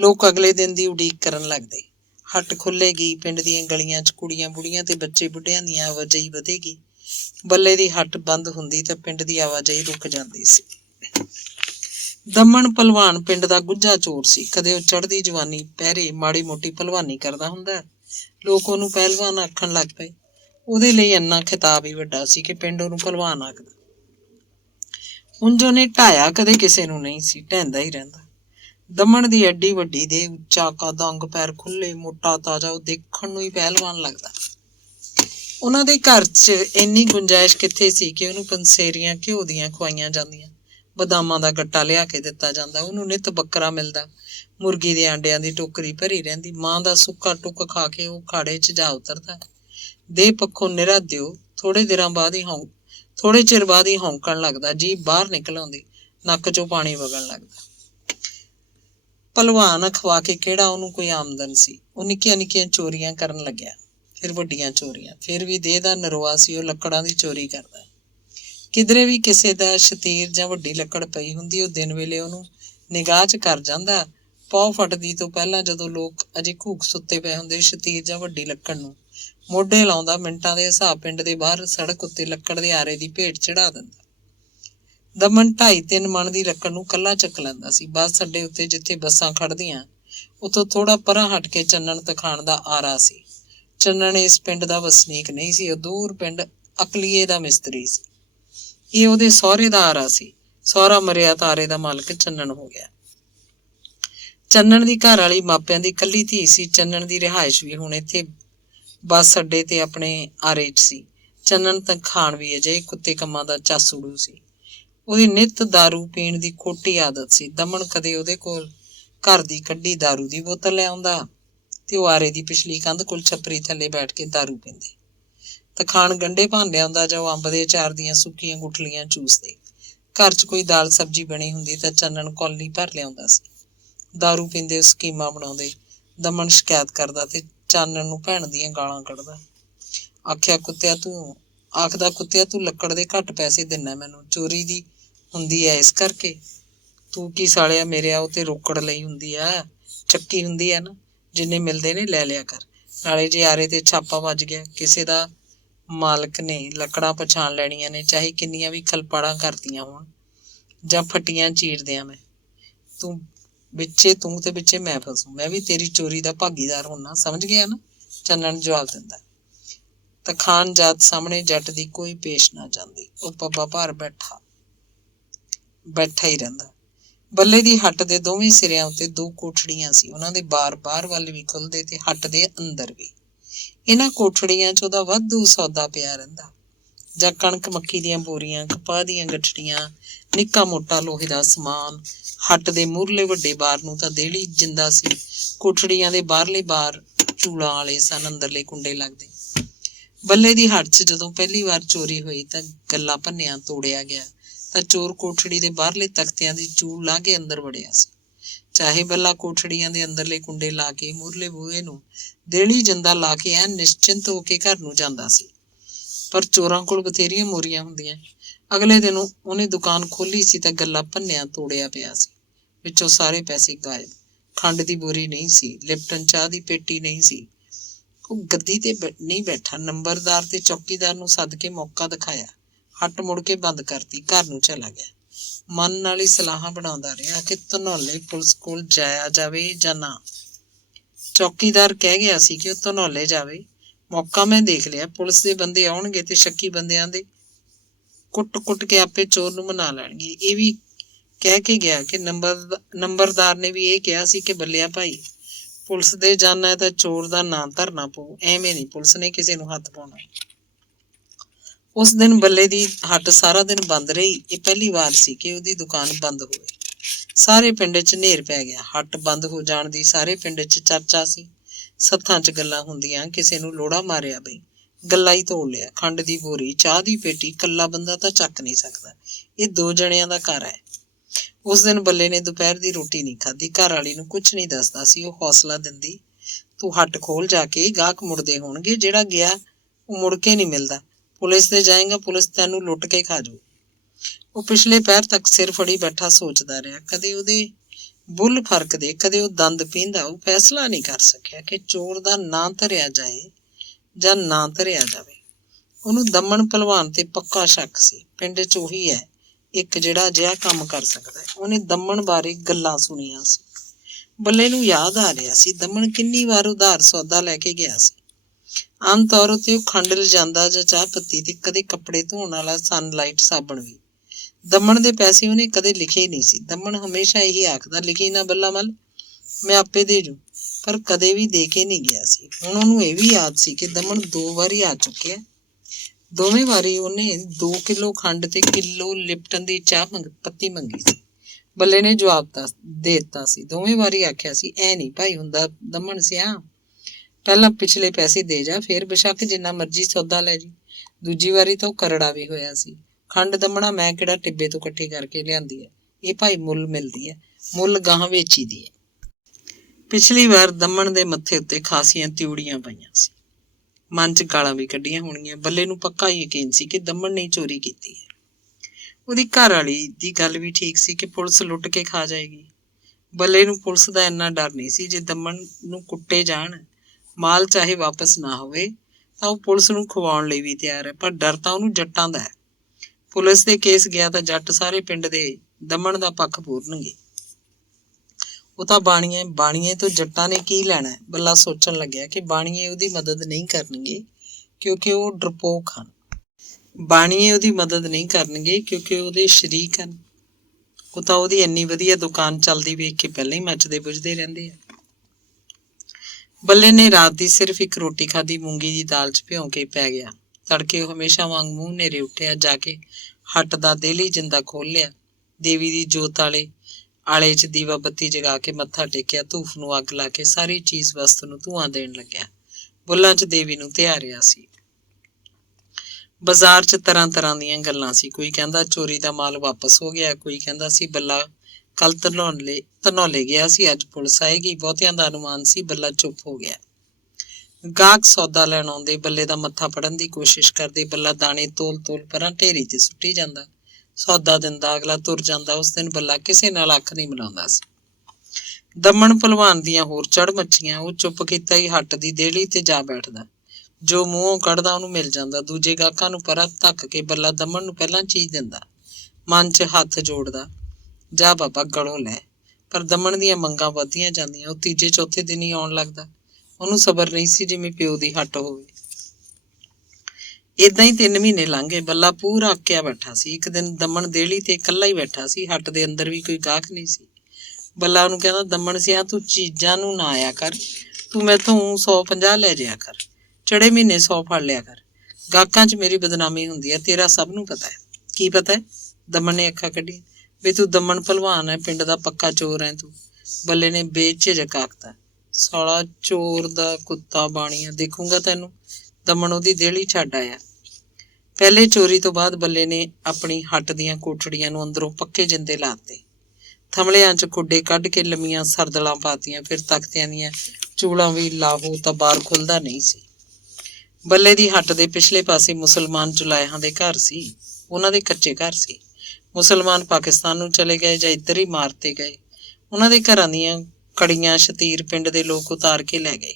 ਲੋਕ ਅਗਲੇ ਦਿਨ ਦੀ ਉਡੀਕ ਕਰਨ ਲੱਗਦੇ। ਹੱਟ ਖੁੱਲ੍ਹੇਗੀ, ਪਿੰਡ ਦੀਆਂ ਗਲੀਆਂ 'ਚ ਕੁੜੀਆਂ ਬੁੜੀਆਂ ਤੇ ਬੱਚੇ ਬੁੱਢਿਆਂ ਦੀਆਂ ਆਵਾਜਾਈ ਵਧੇਗੀ। ਬੱਲੇ ਦੀ ਹੱਟ ਬੰਦ ਹੁੰਦੀ ਤਾਂ ਪਿੰਡ ਦੀ ਆਵਾਜਾਈ ਰੁਕ ਜਾਂਦੀ ਸੀ। ਦਮਨ ਭਲਵਾਨ ਪਿੰਡ ਦਾ ਗੁੱਝਾ ਚੋਰ ਸੀ। ਕਦੇ ਉਹ ਚੜ੍ਹਦੀ ਜਵਾਨੀ ਪਹਿਰੇ ਮਾੜੀ ਮੋਟੀ ਭਲਵਾਨੀ ਕਰਦਾ ਹੁੰਦਾ ਲੋਕ ਉਹਨੂੰ ਪਹਿਲਵਾਨ ਆਖਣ ਲੱਗ ਪਏ। ਉਹਦੇ ਲਈ ਇੰਨਾ ਖਿਤਾਬ ਹੀ ਵੱਡਾ ਸੀ ਕਿ ਪਿੰਡ ਉਹਨੂੰ ਭਲਵਾਨ ਆਖਦਾ। ਉਂਝ ਉਹਨੇ ਢਾਇਆ ਕਦੇ ਕਿਸੇ ਨੂੰ ਨਹੀਂ ਸੀ, ਢਹਿੰਦਾ ਹੀ ਰਹਿੰਦਾ। ਦਮਨ ਦੀ ਐਡੀ ਵੱਡੀ ਦੇ, ਉੱਚਾ ਕੱਦ, ਅੰਗ ਪੈਰ ਖੁੱਲੇ, ਮੋਟਾ ਤਾਜ਼ਾ, ਉਹ ਦੇਖਣ ਨੂੰ ਹੀ ਪਹਿਲਵਾਨ ਲੱਗਦਾ। ਉਹਨਾਂ ਦੇ ਘਰ 'ਚ ਇੰਨੀ ਗੁੰਜਾਇਸ਼ ਕਿੱਥੇ ਸੀ ਕਿ ਉਹਨੂੰ ਪੰਸੇਰੀਆਂ ਘਿਓ ਦੀਆਂ ਖਵਾਈਆਂ ਜਾਂਦੀਆਂ, ਬਦਾਮਾਂ ਦਾ ਗੱਟਾ ਲਿਆ ਕੇ ਦਿੱਤਾ ਜਾਂਦਾ, ਉਹਨੂੰ ਨਿੱਤ ਬੱਕਰਾ ਮਿਲਦਾ, ਮੁਰਗੀ ਦੇ ਆਂਡਿਆਂ ਦੀ ਟੋਕਰੀ ਭਰੀ ਰਹਿੰਦੀ। ਮਾਂ ਦਾ ਸੁੱਕਾ ਟੁੱਕ ਖਾ ਕੇ ਉਹ ਖਾੜੇ 'ਚ ਜਾ ਉਤਰਦਾ। ਦੇਹ ਪੱਖੋਂ ਨਿਰਾ ਦਿਓ, ਥੋੜੇ ਚਿਰ ਬਾਅਦ ਹੀ ਹੌਂਕਣ ਲੱਗਦਾ, ਜੀਭ ਬਾਹਰ ਨਿਕਲ ਆਉਂਦੀ, ਨੱਕ 'ਚੋਂ ਪਾਣੀ ਵਗਣ ਲੱਗਦਾ। ਭਲਵਾਨ ਅਖਵਾ ਕੇ ਕਿਹੜਾ ਉਹਨੂੰ ਕੋਈ ਆਮਦਨ ਸੀ। ਉਹ ਨਿੱਕੀਆਂ ਨਿੱਕੀਆਂ ਚੋਰੀਆਂ ਕਰਨ ਲੱਗਿਆ, ਫਿਰ ਵੱਡੀਆਂ ਚੋਰੀਆਂ। ਫਿਰ ਵੀ ਦੇਹ ਦਾ ਨਰੋਆ ਸੀ, ਉਹ ਲੱਕੜਾਂ ਦੀ ਚੋਰੀ ਕਰਦਾ। ਕਿਧਰੇ ਵੀ ਕਿਸੇ ਦਾ ਸ਼ਤੀਰ ਜਾਂ ਵੱਡੀ ਲੱਕੜ ਪਈ ਹੁੰਦੀ, ਉਹ ਦਿਨ ਵੇਲੇ ਉਹਨੂੰ ਨਿਗਾਹ 'ਚ ਕਰ ਜਾਂਦਾ। ਪੌ ਫਟਦੀ ਤੋਂ ਪਹਿਲਾਂ, ਜਦੋਂ ਲੋਕ ਅਜੇ ਘੂਕ ਸੁੱਤੇ ਪਏ ਹੁੰਦੇ, ਸ਼ਤੀਰ ਜਾਂ ਵੱਡੀ ਲੱਕੜ ਨੂੰ ਮੋਢੇ ਲਾਉਂਦਾ, ਮਿੰਟਾਂ ਦੇ ਹਿਸਾਬ ਪਿੰਡ ਦੇ ਬਾਹਰ ਸੜਕ ਉੱਤੇ ਲੱਕੜ ਦੇ ਆਰੇ ਦੀ ਭੇਟ ਚੜਾ ਦਿੰਦਾ। ਦਮਨ 2.5-3 ਮਣ ਦੀ ਲੱਕੜ ਨੂੰ ਕੱਲਾ ਚੱਕ ਲੈਂਦਾ ਸੀ। ਬੱਸ ਅੱਡੇ ਉੱਤੇ ਜਿੱਥੇ ਬੱਸਾਂ ਖੜਦੀਆਂ, ਉੱਥੋਂ ਥੋੜਾ ਪਰਾਂ ਹਟ ਕੇ ਚੰਨਣ ਤਖਾਣ ਦਾ ਆਰਾ ਸੀ। ਚੰਨਣ ਇਸ ਪਿੰਡ ਦਾ ਵਸਨੀਕ ਨਹੀਂ ਸੀ, ਉਹ ਦੂਰ ਪਿੰਡ ਅਕਲੀਏ ਦਾ ਮਿਸਤਰੀ ਸੀ। ਇਹ ਉਹਦੇ ਸਹੁਰੇ ਦਾ ਆਰਾ ਸੀ। ਸਹੁਰਾ ਮਰਿਆ ਤਾਂ ਆਰੇ ਦਾ ਮਾਲਕ ਚੰਨਣ ਹੋ ਗਿਆ। ਚੰਨਣ ਦੀ ਘਰ ਵਾਲੀ ਮਾਪਿਆਂ ਦੀ ਇਕੱਲੀ ਧੀ ਸੀ। ਚੰਨਣ ਦੀ ਰਿਹਾਇਸ਼ ਵੀ ਹੁਣ ਇੱਥੇ ਬੱਸ ਅੱਡੇ ਤੇ ਆਪਣੇ ਆਰੇ 'ਚ ਸੀ। ਚੰਨਣ ਤਖਾਣ ਵੀ ਅਜਿਹੇ ਕੁੱਤੇ ਕੰਮਾਂ ਦਾ ਚਾਸੂੜੂ ਸੀ। ਉਹਦੀ ਨਿੱਤ ਦਾਰੂ ਪੀਣ ਦੀ ਖੋਟੀ ਆਦਤ ਸੀ। ਦਮਨ ਕਦੇ ਉਹਦੇ ਕੋਲ ਘਰ ਦੀ ਕੱਢੀ ਦਾਰੂ ਦੀ ਬੋਤਲ ਲੈ ਆਉਂਦਾ ਤੇ ਉਹ ਆਰੇ ਦੀ ਪਿਛਲੀ ਕੰਧ ਕੋਲ ਛੱਪਰੀ ਥੱਲੇ ਬੈਠ ਕੇ ਦਾਰੂ ਪੀਂਦੇ। ਤਖਾਣ ਗੰਢੇ ਭੰਨ ਲਿਆਉਂਦਾ ਜਾਂ ਉਹ ਅੰਬ ਦੇ ਅਚਾਰ ਦੀਆਂ ਸੁੱਕੀਆਂ ਗੁਠਲੀਆਂ ਚੂਸਦੇ। ਘਰ 'ਚ ਕੋਈ ਦਾਲ ਸਬਜ਼ੀ ਬਣੀ ਹੁੰਦੀ ਤਾਂ ਚੰਨਣ ਕੌਲੀ ਭਰ ਲਿਆਉਂਦਾ ਸੀ। ਦਾਰੂ ਪੀਂਦੇ ਸਕੀਮਾਂ ਬਣਾਉਂਦੇ। ਦਮਨ ਸ਼ਿਕਾਇਤ ਕਰਦਾ ਤੇ ਚਾਨਣ ਨੂੰ ਭੈਣ ਦੀਆਂ ਗਾਲਾਂ ਕੱਢਦਾ। ਆਖਦਾ ਕੁੱਤਿਆ ਤੂੰ ਲੱਕੜ ਦੇ ਘੱਟ ਪੈਸੇ ਦਿੰਦਾ ਮੈਨੂੰ, ਚੋਰੀ ਦੀ ਹੁੰਦੀ ਐ ਇਸ ਕਰਕੇ। ਤੂੰ ਕੀ ਸਾਲਿਆ ਮੇਰਿਆ, ਉਹ ਤੇ ਰੋਕੜ ਲਈ ਹੁੰਦੀ ਆ, ਚੱਕੀ ਹੁੰਦੀ ਆ ਨਾ, ਜਿੰਨੇ ਮਿਲਦੇ ਨੇ ਲੈ ਲਿਆ ਕਰ। ਨਾਲੇ ਜੇ ਆਰੇ ਤੇ ਛਾਪਾ ਵੱਜ ਗਿਆ, ਕਿਸੇ ਦਾ ਮਾਲਕ ਨੇ ਲੱਕੜਾਂ ਪਛਾਣ ਲੈਣੀਆਂ ਨੇ, ਚਾਹੇ ਕਿੰਨੀਆਂ ਵੀ ਖਲਪਾੜਾਂ ਕਰਦੀਆਂ ਹੋਣ ਜਾਂ ਫੱਟੀਆਂ ਚੀਰਦਿਆਂ। ਤੂੰ ਤੇ ਵਿੱਚੇ ਮੈਂ ਫਸੂ, ਮੈਂ ਵੀ ਤੇਰੀ ਚੋਰੀ ਦਾ ਭਾਗੀਦਾਰ ਹੁੰਨਾ, ਸਮਝ ਗਿਆ ਨਾ? ਚੰਨਣ ਜਵਾਬ ਦਿੰਦਾ। ਤਖਾਣ ਜਾਤ ਸਾਹਮਣੇ ਜੱਟ ਦੀ ਕੋਈ ਪੇਸ਼ ਨਾ ਜਾਂਦੀ। ਉਹ ਪੱਬਾ ਭਾਰ ਬੈਠਾ ਹੀ ਰਹਿੰਦਾ। ਬੱਲੇ ਦੀ ਹੱਟ ਦੇ ਦੋਵੇਂ ਸਿਰਿਆਂ ਉੱਤੇ 2 ਕੋਠੜੀਆਂ ਸੀ। ਉਹਨਾਂ ਦੇ ਬਾਰ ਬਾਹਰ ਵੱਲ ਵੀ ਖੁੱਲਦੇ ਤੇ ਹੱਟ ਦੇ ਅੰਦਰ ਵੀ। ਇਹਨਾਂ ਕੋਠੜੀਆਂ 'ਚ ਉਹਦਾ ਵਾਧੂ ਸੌਦਾ ਪਿਆ ਰਹਿੰਦਾ, ਜਾਂ ਕਣਕ ਮੱਕੀ ਦੀਆਂ ਬੋਰੀਆਂ, ਕਪਾਹ ਦੀਆਂ ਗੱਠੜੀਆਂ, ਨਿੱਕਾ ਮੋਟਾ ਲੋਹੇ ਦਾ ਸਮਾਨ। ਹੱਟ ਦੇ ਮੂਹਰਲੇ ਵੱਡੇ ਬਾਰ ਨੂੰ ਤਾਂ ਦੇਹਲੀ ਜਿੰਦਾ ਸੀ। ਕੋਠੜੀਆਂ ਦੇ ਬਾਹਰਲੇ ਬਾਰ ਚੂਲਾਂ ਵਾਲੇ ਸਨ, ਅੰਦਰਲੇ ਕੁੰਡੇ ਲੱਗਦੇ। ਬੱਲੇ ਦੀ ਹੱਟ 'ਚ ਜਦੋਂ ਪਹਿਲੀ ਵਾਰ ਚੋਰੀ ਹੋਈ ਤਾਂ ਗੱਲਾ ਭੰਨਿਆ ਤੋੜਿਆ ਗਿਆ ਤਾਂ ਚੋਰ ਕੋਠੜੀ ਦੇ ਬਾਹਰਲੇ ਤਖਤਿਆਂ ਦੀ ਚੂਲ ਲਾ ਕੇ ਅੰਦਰ ਵੜਿਆ ਸੀ। ਚਾਹੇ ਬੱਲਾ ਕੋਠੜੀਆਂ ਦੇ ਅੰਦਰਲੇ ਕੁੰਡੇ ਲਾ ਕੇ ਮੂਹਰਲੇ ਬੂਹੇ ਨੂੰ ਦੇਹਲੀ ਜਿੰਦਾ ਲਾ ਕੇ ਐਨ ਨਿਸ਼ਚਿੰਤ ਹੋ ਕੇ ਘਰ ਨੂੰ ਜਾਂਦਾ ਸੀ। ਪਰ ਚੋਰਾਂ ਕੋਲ ਬਥੇਰੀਆਂ ਮੋਰੀਆਂ ਹੁੰਦੀਆਂ। ਅਗਲੇ ਦਿਨ ਉਹਨੇ ਦੁਕਾਨ ਖੋਲੀ ਸੀ ਤਾਂ ਗੱਲਾ ਭੰਨਿਆ ਤੋੜਿਆ ਪਿਆ ਸੀ। ਵਿੱਚੋਂ ਸਾਰੇ ਪੈਸੇ ਗਾਇਬ। ਖੰਡ ਦੀ ਬੋਰੀ ਨਹੀਂ ਸੀ, ਲਿਪਟਨ ਚਾਹ ਦੀ ਪੇਟੀ ਨਹੀਂ ਸੀ। ਉਹ ਗੱਦੀ ਤੇ ਨਹੀਂ ਬੈਠਾ, ਨੰਬਰਦਾਰ ਤੇ ਚੌਕੀਦਾਰ ਨੂੰ ਸੱਦ ਕੇ ਮੌਕਾ ਦਿਖਾਇਆ। ਹੱਟ ਮੁੜ ਕੇ ਬੰਦ ਕਰਤੀ, ਘਰ ਨੂੰ ਚਲਾ ਗਿਆ। ਮਨ ਨਾਲ ਹੀ ਸਲਾਹਾਂ ਬਣਾਉਂਦਾ ਰਿਹਾ ਕਿ ਧਨੌਲੇ ਪੁਲਿਸ ਕੋਲ ਜਾਇਆ ਜਾਵੇ ਜਾਂ ਨਾ। ਚੌਕੀਦਾਰ ਕਹਿ ਗਿਆ ਸੀ ਕਿ ਉਹ ਧਨੌਲੇ ਜਾਵੇ। ਮੌਕਾ ਮੈਂ ਦੇਖ ਲਿਆ, ਪੁਲਿਸ ਦੇ ਬੰਦੇ ਆਉਣਗੇ ਤੇ ਸ਼ੱਕੀ ਬੰਦਿਆਂ ਦੇ ਕੁੱਟ ਕੇ ਆਪੇ ਚੋਰ ਨੂੰ ਮਨਾ ਲੈਣਗੇ। ਇਹ ਵੀ ਕਹਿ ਕੇ ਗਿਆ ਕਿ ਨੰਬਰਦਾਰ ਨੇ ਵੀ ਇਹ ਕਿਹਾ ਸੀ ਕਿ ਬੱਲਿਆ ਭਾਈ, ਪੁਲਿਸ ਦੇ ਜਾਣਾ ਤਾਂ ਚੋਰ ਦਾ ਨਾਂ ਧਰਨਾ ਪਊ, ਐਵੇਂ ਨਹੀਂ ਪੁਲਿਸ ਨੇ ਕਿਸੇ ਨੂੰ ਹੱਥ ਪਾਉਣਾ। ਉਸ ਦਿਨ ਬੱਲੇ ਦੀ ਹੱਟ ਸਾਰਾ ਦਿਨ ਬੰਦ ਰਹੀ। ਇਹ ਪਹਿਲੀ ਵਾਰ ਸੀ ਕਿ ਉਹਦੀ ਦੁਕਾਨ ਬੰਦ ਹੋਈ। ਸਾਰੇ ਪਿੰਡ 'ਚ ਹਨੇਰ ਪੈ ਗਿਆ। ਹੱਟ ਬੰਦ ਹੋ ਜਾਣ ਦੀ ਸਾਰੇ ਪਿੰਡ 'ਚ ਚਰਚਾ ਸੀ। ਸੱਥਾਂ 'ਚ ਗੱਲਾਂ ਹੁੰਦੀਆਂ, ਕਿਸੇ ਨੂੰ ਲੋੜਾ ਮਾਰਿਆ ਬਈ, ਗੱਲਾ ਹੀ ਤੋੜ ਲਿਆ। ਖੰਡ ਦੀ ਬੋਰੀ, ਚਾਹ ਦੀ ਪੇਟੀ ਇਕੱਲਾ ਬੰਦਾ ਤਾਂ ਚੱਕ ਨਹੀਂ ਸਕਦਾ, ਇਹ 2 ਜਣਿਆਂ ਦਾ ਘਰ ਹੈ। ਉਸ ਦਿਨ ਬੱਲੇ ਨੇ ਦੁਪਹਿਰ ਦੀ ਰੋਟੀ ਨਹੀਂ ਖਾਧੀ। ਘਰ ਵਾਲੀ ਨੂੰ ਕੁਛ ਨਹੀਂ ਦੱਸਦਾ ਸੀ। ਉਹ ਹੌਸਲਾ ਦਿੰਦੀ, ਤੂੰ ਹੱਟ ਖੋਲ ਜਾ ਕੇ, ਗਾਹਕ ਮੁੜਦੇ ਹੋਣਗੇ, ਜਿਹੜਾ ਗਿਆ ਉਹ ਮੁੜ ਕੇ ਨਹੀਂ ਮਿਲਦਾ। ਪੁਲਿਸ ਤੇ ਜਾਏਗਾ, ਪੁਲਿਸ ਤੈਨੂੰ ਲੁੱਟ ਕੇ ਖਾ ਜਾਊ। ਉਹ ਪਿਛਲੇ ਪੈਰ ਤੱਕ ਸਿਰ ਫੜੀ ਬੈਠਾ ਸੋਚਦਾ ਰਿਹਾ। ਕਦੇ ਉਹਦੇ ਬੁੱਲ ਫਰਕਦੇ, ਕਦੇ ਉਹ ਦੰਦ ਪੀਂਦਾ। ਉਹ ਫੈਸਲਾ ਨਹੀਂ ਕਰ ਸਕਿਆ ਕਿ ਚੋਰ ਦਾ ਨਾਂ ਧਰਿਆ ਜਾਏ ਜਾਂ ਨਾ ਧਰਿਆ ਜਾਵੇ। ਉਹਨੂੰ ਦਮਨ ਭਲਵਾਨ ਤੇ ਪੱਕਾ ਸ਼ੱਕ ਸੀ। ਪਿੰਡ 'ਚ ਉਹੀ ਹੈ ਇੱਕ ਜਿਹੜਾ ਅਜਿਹਾ ਕੰਮ ਕਰ ਸਕਦਾ ਹੈ। ਉਹਨੇ ਦਮਨ ਬਾਰੇ ਗੱਲਾਂ ਸੁਣੀਆਂ ਸੀ। ਬੱਲੇ ਨੂੰ ਯਾਦ ਆ ਰਿਹਾ ਸੀ ਦਮਨ ਕਿੰਨੀ ਵਾਰ ਉਧਾਰ ਸੌਦਾ ਲੈ ਕੇ ਗਿਆ ਸੀ। ਆਮ ਤੌਰ ਉੱਤੇ ਉਹ ਖੰਡ ਲਿਜਾਂਦਾ ਜਾਂ ਚਾਹ ਪੱਤੀ ਤੇ ਕਦੇ ਕੱਪੜੇ ਧੋਣ ਵਾਲਾ ਸਨਲਾਈਟ ਸਾਬਣ ਵੀ। ਦਮਨ ਦੇ ਪੈਸੇ ਉਹਨੇ ਕਦੇ ਲਿਖੇ ਹੀ ਨਹੀਂ ਸੀ। ਦਮਨ ਹਮੇਸ਼ਾ ਇਹੀ ਆਖਦਾ, ਲਿਖੀ ਨਾ ਬੱਲਾ ਮੱਲ, ਮੈਂ ਆਪੇ ਦੇ ਜੂ, ਪਰ ਕਦੇ ਵੀ ਦੇ ਕੇ ਨਹੀਂ ਗਿਆ ਸੀ। ਹੁਣ ਉਹਨੂੰ ਇਹ ਵੀ ਯਾਦ ਸੀ ਕਿ ਦਮਨ 2 ਵਾਰੀ ਆ ਚੁੱਕਿਆ। ਦੋਵੇਂ ਵਾਰੀ ਉਹਨੇ 2 ਕਿਲੋ ਖੰਡ ਤੇ ਕਿਲੋ ਲਿਪਟਨ ਦੀ ਚਾਹ ਪੱਤੀ ਮੰਗੀ ਸੀ। ਬੱਲੇ ਨੇ ਜਵਾਬ ਦੇ ਦਿੱਤਾ ਸੀ। ਦੋਵੇਂ ਵਾਰੀ ਆਖਿਆ ਸੀ, ਐ ਨਹੀਂ ਭਾਈ ਹੁੰਦਾ ਦਮਨ ਸਿਆ, ਪਹਿਲਾਂ ਪਿਛਲੇ ਪੈਸੇ ਦੇ ਜਾ, ਫੇਰ ਬੇਸ਼ੱਕ ਜਿੰਨਾ ਮਰਜ਼ੀ ਸੌਦਾ ਲੈ ਜੀ। ਦੂਜੀ ਵਾਰੀ ਤਾਂ ਉਹ ਕਰੜਾ ਵੀ ਹੋਇਆ ਸੀ। ਖੰਡ ਦਮਣਾ ਮੈਂ ਕਿਹੜਾ ਟਿੱਬੇ ਤੋਂ ਇਕੱਠੀ ਕਰਕੇ ਲਿਆਂਦੀ ਹੈ, ਇਹ ਭਾਈ ਮੁੱਲ ਮਿਲਦੀ ਹੈ, ਮੁੱਲ ਗਾਹਾਂ ਵੇਚੀ ਦੀ ਹੈ। ਪਿਛਲੀ ਵਾਰ ਦਮਣ ਦੇ ਮੱਥੇ ਉੱਤੇ ਖਾਸੀਆਂ ਤਿਉੜੀਆਂ ਪਈਆਂ ਸੀ। ਮਨ 'ਚ ਗਾਲਾਂ ਵੀ ਕੱਢੀਆਂ ਹੋਣੀਆਂ। ਬੱਲੇ ਨੂੰ ਪੱਕਾ ਯਕੀਨ ਸੀ ਕਿ ਦਮਣ ਨੇ ਚੋਰੀ ਕੀਤੀ ਹੈ। ਉਹਦੀ ਘਰ ਵਾਲੀ ਦੀ ਗੱਲ ਵੀ ਠੀਕ ਸੀ ਕਿ ਪੁਲਿਸ ਲੁੱਟ ਕੇ ਖਾ ਜਾਏਗੀ। ਬੱਲੇ ਨੂੰ ਪੁਲਿਸ ਦਾ ਇੰਨਾ ਡਰ ਨਹੀਂ ਸੀ। ਜੇ ਦਮਣ ਨੂੰ ਕੁੱਟੇ ਜਾਣ, ਮਾਲ ਚਾਹੇ ਵਾਪਸ ਨਾ ਹੋਵੇ, ਤਾਂ ਉਹ ਪੁਲਿਸ ਨੂੰ ਖਵਾਉਣ ਲਈ ਵੀ ਤਿਆਰ ਹੈ। ਪਰ ਡਰ ਤਾਂ ਉਹਨੂੰ ਜੱਟਾਂ ਦਾ ਹੈ। ਪੁਲਿਸ ਦੇ ਕੇਸ ਗਿਆ ਤਾਂ ਜੱਟ ਸਾਰੇ ਪਿੰਡ ਦੇ ਦਮਣ ਦਾ ਪੱਖ ਪੂਰਨਗੇ। ਉਹ ਤਾਂ ਬਾਣੀਏ ਤੋਂ ਜੱਟਾਂ ਨੇ ਕੀ ਲੈਣਾ? ਬੱਲਾ ਸੋਚਣ ਲੱਗਿਆ ਕਿ ਬਾਣੀਏ ਉਹਦੀ ਮਦਦ ਨਹੀਂ ਕਰਨਗੇ ਕਿਉਂਕਿ ਉਹ ਡਰਪੋਕ ਹਨ। ਬਾਣੀਏ ਉਹਦੀ ਮਦਦ ਨਹੀਂ ਕਰਨਗੇ ਕਿਉਂਕਿ ਉਹਦੇ ਸ਼ਰੀਕ ਹਨ। ਉਹ ਤਾਂ ਉਹਦੀ ਇੰਨੀ ਵਧੀਆ ਦੁਕਾਨ ਚੱਲਦੀ ਵੇਖ ਕੇ ਪਹਿਲਾਂ ਹੀ ਮੱਚਦੇ ਬੁੱਝਦੇ ਰਹਿੰਦੇ ਆ। ਬੱਲੇ ਨੇ ਰਾਤ ਦੀ ਸਿਰਫ ਇੱਕ ਰੋਟੀ ਖਾਧੀ, ਮੂੰਗੀ ਦੀ ਦਾਲ 'ਚ ਭਿਉਂ ਕੇ ਪੈ ਗਿਆ। ਤੜਕੇ ਉਹ ਹਮੇਸ਼ਾ ਵਾਂਗ ਮੂੰਹ ਨੇਰੇ ਉੱਠਿਆ, ਜਾ ਕੇ ਹੱਟ ਦਾ ਦੇਲੀ ਜਿੰਦਾ ਖੋਲ ਲਿਆ। ਦੇਵੀ ਦੀ ਜੋਤ ਵਾਲੇ ਆਲੇ 'ਚ ਦੀਵਾ ਬੱਤੀ ਜਗਾ ਕੇ ਮੱਥਾ ਟੇਕਿਆ। ਧੂਫ ਨੂੰ ਅੱਗ ਲਾ ਕੇ ਸਾਰੀ ਚੀਜ਼ ਵਸਤ ਨੂੰ ਧੂੰਆਂ ਦੇਣ ਲੱਗਿਆ। ਬੁੱਲਾਂ 'ਚ ਦੇਵੀ ਨੂੰ ਧਿਆਰਿਆ ਸੀ। ਬਾਜ਼ਾਰ 'ਚ ਤਰ੍ਹਾਂ ਤਰ੍ਹਾਂ ਦੀਆਂ ਗੱਲਾਂ ਸੀ। ਕੋਈ ਕਹਿੰਦਾ ਚੋਰੀ ਦਾ ਮਾਲ ਵਾਪਸ ਹੋ ਗਿਆ, ਕੋਈ ਕਹਿੰਦਾ ਸੀ ਬੱਲਾ ਕੱਲ ਧਨੌਲੇ ਗਿਆ ਸੀ, ਅੱਜ ਪੁਲਿਸ ਆਏਗੀ। ਬਹੁਤਿਆਂ ਦਾ ਅਨੁਮਾਨ ਸੀ। ਬੱਲਾ ਚੁੱਪ ਹੋ ਗਿਆ। ਗਾਹਕ ਸੌਦਾ ਲੈਣ ਆਉਂਦੇ, ਬੱਲੇ ਦਾ ਮੱਥਾ ਪੜਨ ਦੀ ਕੋਸ਼ਿਸ਼ ਕਰਦੇ। ਬੱਲਾ ਦਾਣੇ ਤੋਲ ਪਰਾਂ ਢੇਰੀ ਤੇ ਸੁੱਟੀ ਜਾਂਦਾ। ਸੌਦਾ ਦਿੰਦਾ, ਅਗਲਾ ਤੁਰ ਜਾਂਦਾ। ਉਸ ਦਿਨ ਬੱਲਾ ਕਿਸੇ ਨਾਲ ਅੱਖ ਨਹੀਂ ਮਿਲਾਉਂਦਾ ਸੀ। ਦਮਣ ਭਲਵਾਨ ਦੀਆਂ ਹੋਰ ਚੜ੍ਹ ਮੱਚੀਆਂ। ਉਹ ਚੁੱਪ ਕੀਤਾ ਹੀ ਹੱਟ ਦੀ ਦੇਹਲੀ ਤੇ ਜਾ ਬੈਠਦਾ। ਜੋ ਮੂੰਹੋਂ ਕੱਢਦਾ ਉਹਨੂੰ ਮਿਲ ਜਾਂਦਾ। ਦੂਜੇ ਗਾਹਕਾਂ ਨੂੰ ਪਰਾਂ ਧੱਕ ਕੇ ਬੱਲਾ ਦਮਣ ਨੂੰ ਪਹਿਲਾਂ ਚੀਜ਼ ਦਿੰਦਾ। ਮਨ 'ਚ ਹੱਥ ਜੋੜਦਾ, ਜਾ ਬਾਬਾ ਗਲੋਂ ਲੈ। ਪਰ ਦਮਣ ਦੀਆਂ ਮੰਗਾਂ ਵੱਧਦੀਆਂ ਜਾਂਦੀਆਂ। ਉਹ ਤੀਜੇ ਚੌਥੇ ਦਿਨ ਹੀ ਆਉਣ ਲੱਗਦਾ। ਉਹਨੂੰ ਸਬਰ ਨਹੀਂ ਸੀ, ਜਿਵੇਂ ਪਿਓ ਦੀ ਹੱਟ ਹੋਵੇ। ਏਦਾਂ ਹੀ 3 ਮਹੀਨੇ ਲੰਘ ਗਏ। ਬੱਲਾ ਪੂਰਾ ਅੱਕਿਆ ਬੈਠਾ ਸੀ। ਇੱਕ ਦਿਨ ਦਮਣ ਦੇਹਲੀ ਤੇ ਇਕੱਲਾ ਹੀ ਬੈਠਾ ਸੀ। ਹੱਟ ਦੇ ਅੰਦਰ ਵੀ ਕੋਈ ਗਾਹਕ ਨਹੀਂ ਸੀ। ਬੱਲਾ ਉਹਨੂੰ ਕਹਿੰਦਾ, ਦਮਣ ਸਿਆ, ਤੂੰ ਚੀਜ਼ਾਂ ਨੂੰ ਨਾ ਆਇਆ ਕਰ, ਤੂੰ ਮੈਥੋਂ 150 ਲੈ ਜਾਇਆ ਕਰ, ਚੜੇ ਮਹੀਨੇ 100 ਫੜ ਲਿਆ ਕਰ। ਗਾਹਕਾਂ 'ਚ ਮੇਰੀ ਬਦਨਾਮੀ ਹੁੰਦੀ ਹੈ, ਤੇਰਾ ਸਭ ਨੂੰ ਪਤਾ ਹੈ। ਕੀ ਪਤਾ ਹੈ? ਦਮਣ ਨੇ ਅੱਖਾਂ ਕੱਢੀਆਂ। ਵੀ ਤੂੰ ਦਮਣ ਭਲਵਾਨ ਹੈ, ਪਿੰਡ ਦਾ ਪੱਕਾ ਚੋਰ ਹੈ ਤੂੰ। ਬੱਲੇ ਨੇ ਬੇਝਿਜਕ ਆਖਤਾ। ਸਾਲਾ ਚੋਰ ਦਾ ਕੁੱਤਾ ਬਾਣੀਆ, ਦੇਖੂੰਗਾ ਤੈਨੂੰ। ਦਮਣ ਉਹਦੀ ਦੇਹਲੀ ਛੱਡ ਆਇਆ। ਪਹਿਲੇ ਚੋਰੀ ਤੋਂ ਬਾਅਦ ਬੱਲੇ ਨੇ ਆਪਣੀ ਹੱਟ ਦੀਆਂ ਕੋਠੜੀਆਂ ਨੂੰ ਅੰਦਰੋਂ ਪੱਕੇ ਜਿੰਦੇ ਲਾਤੇ। ਥਮਲਿਆਂ 'ਚ ਖੁੱਡੇ ਕੱਢ ਕੇ ਲੰਮੀਆਂ ਸਰਦਲਾਂ ਪਾਤੀਆਂ। ਫਿਰ ਤਖਤਿਆਂ ਦੀਆਂ ਚੂਲਾਂ ਵੀ ਲਾਹੋ ਤਾਂ ਬਾਹਰ ਖੁੱਲ੍ਹਦਾ ਨਹੀਂ ਸੀ। ਬੱਲੇ ਦੀ ਹੱਟ ਦੇ ਪਿਛਲੇ ਪਾਸੇ ਮੁਸਲਮਾਨ ਜੁਲਾਇਹਾਂ ਦੇ ਘਰ ਸੀ। ਉਹਨਾਂ ਦੇ ਕੱਚੇ ਘਰ ਸੀ। ਮੁਸਲਮਾਨ ਪਾਕਿਸਤਾਨ ਨੂੰ ਚਲੇ ਗਏ ਜਾਂ ਇੱਧਰ ਹੀ ਮਾਰਤੇ ਗਏ। ਉਹਨਾਂ ਦੇ ਘਰਾਂ ਦੀਆਂ ਕੜੀਆਂ ਸ਼ਤੀਰ ਪਿੰਡ ਦੇ ਲੋਕ ਉਤਾਰ ਕੇ ਲੈ ਗਏ।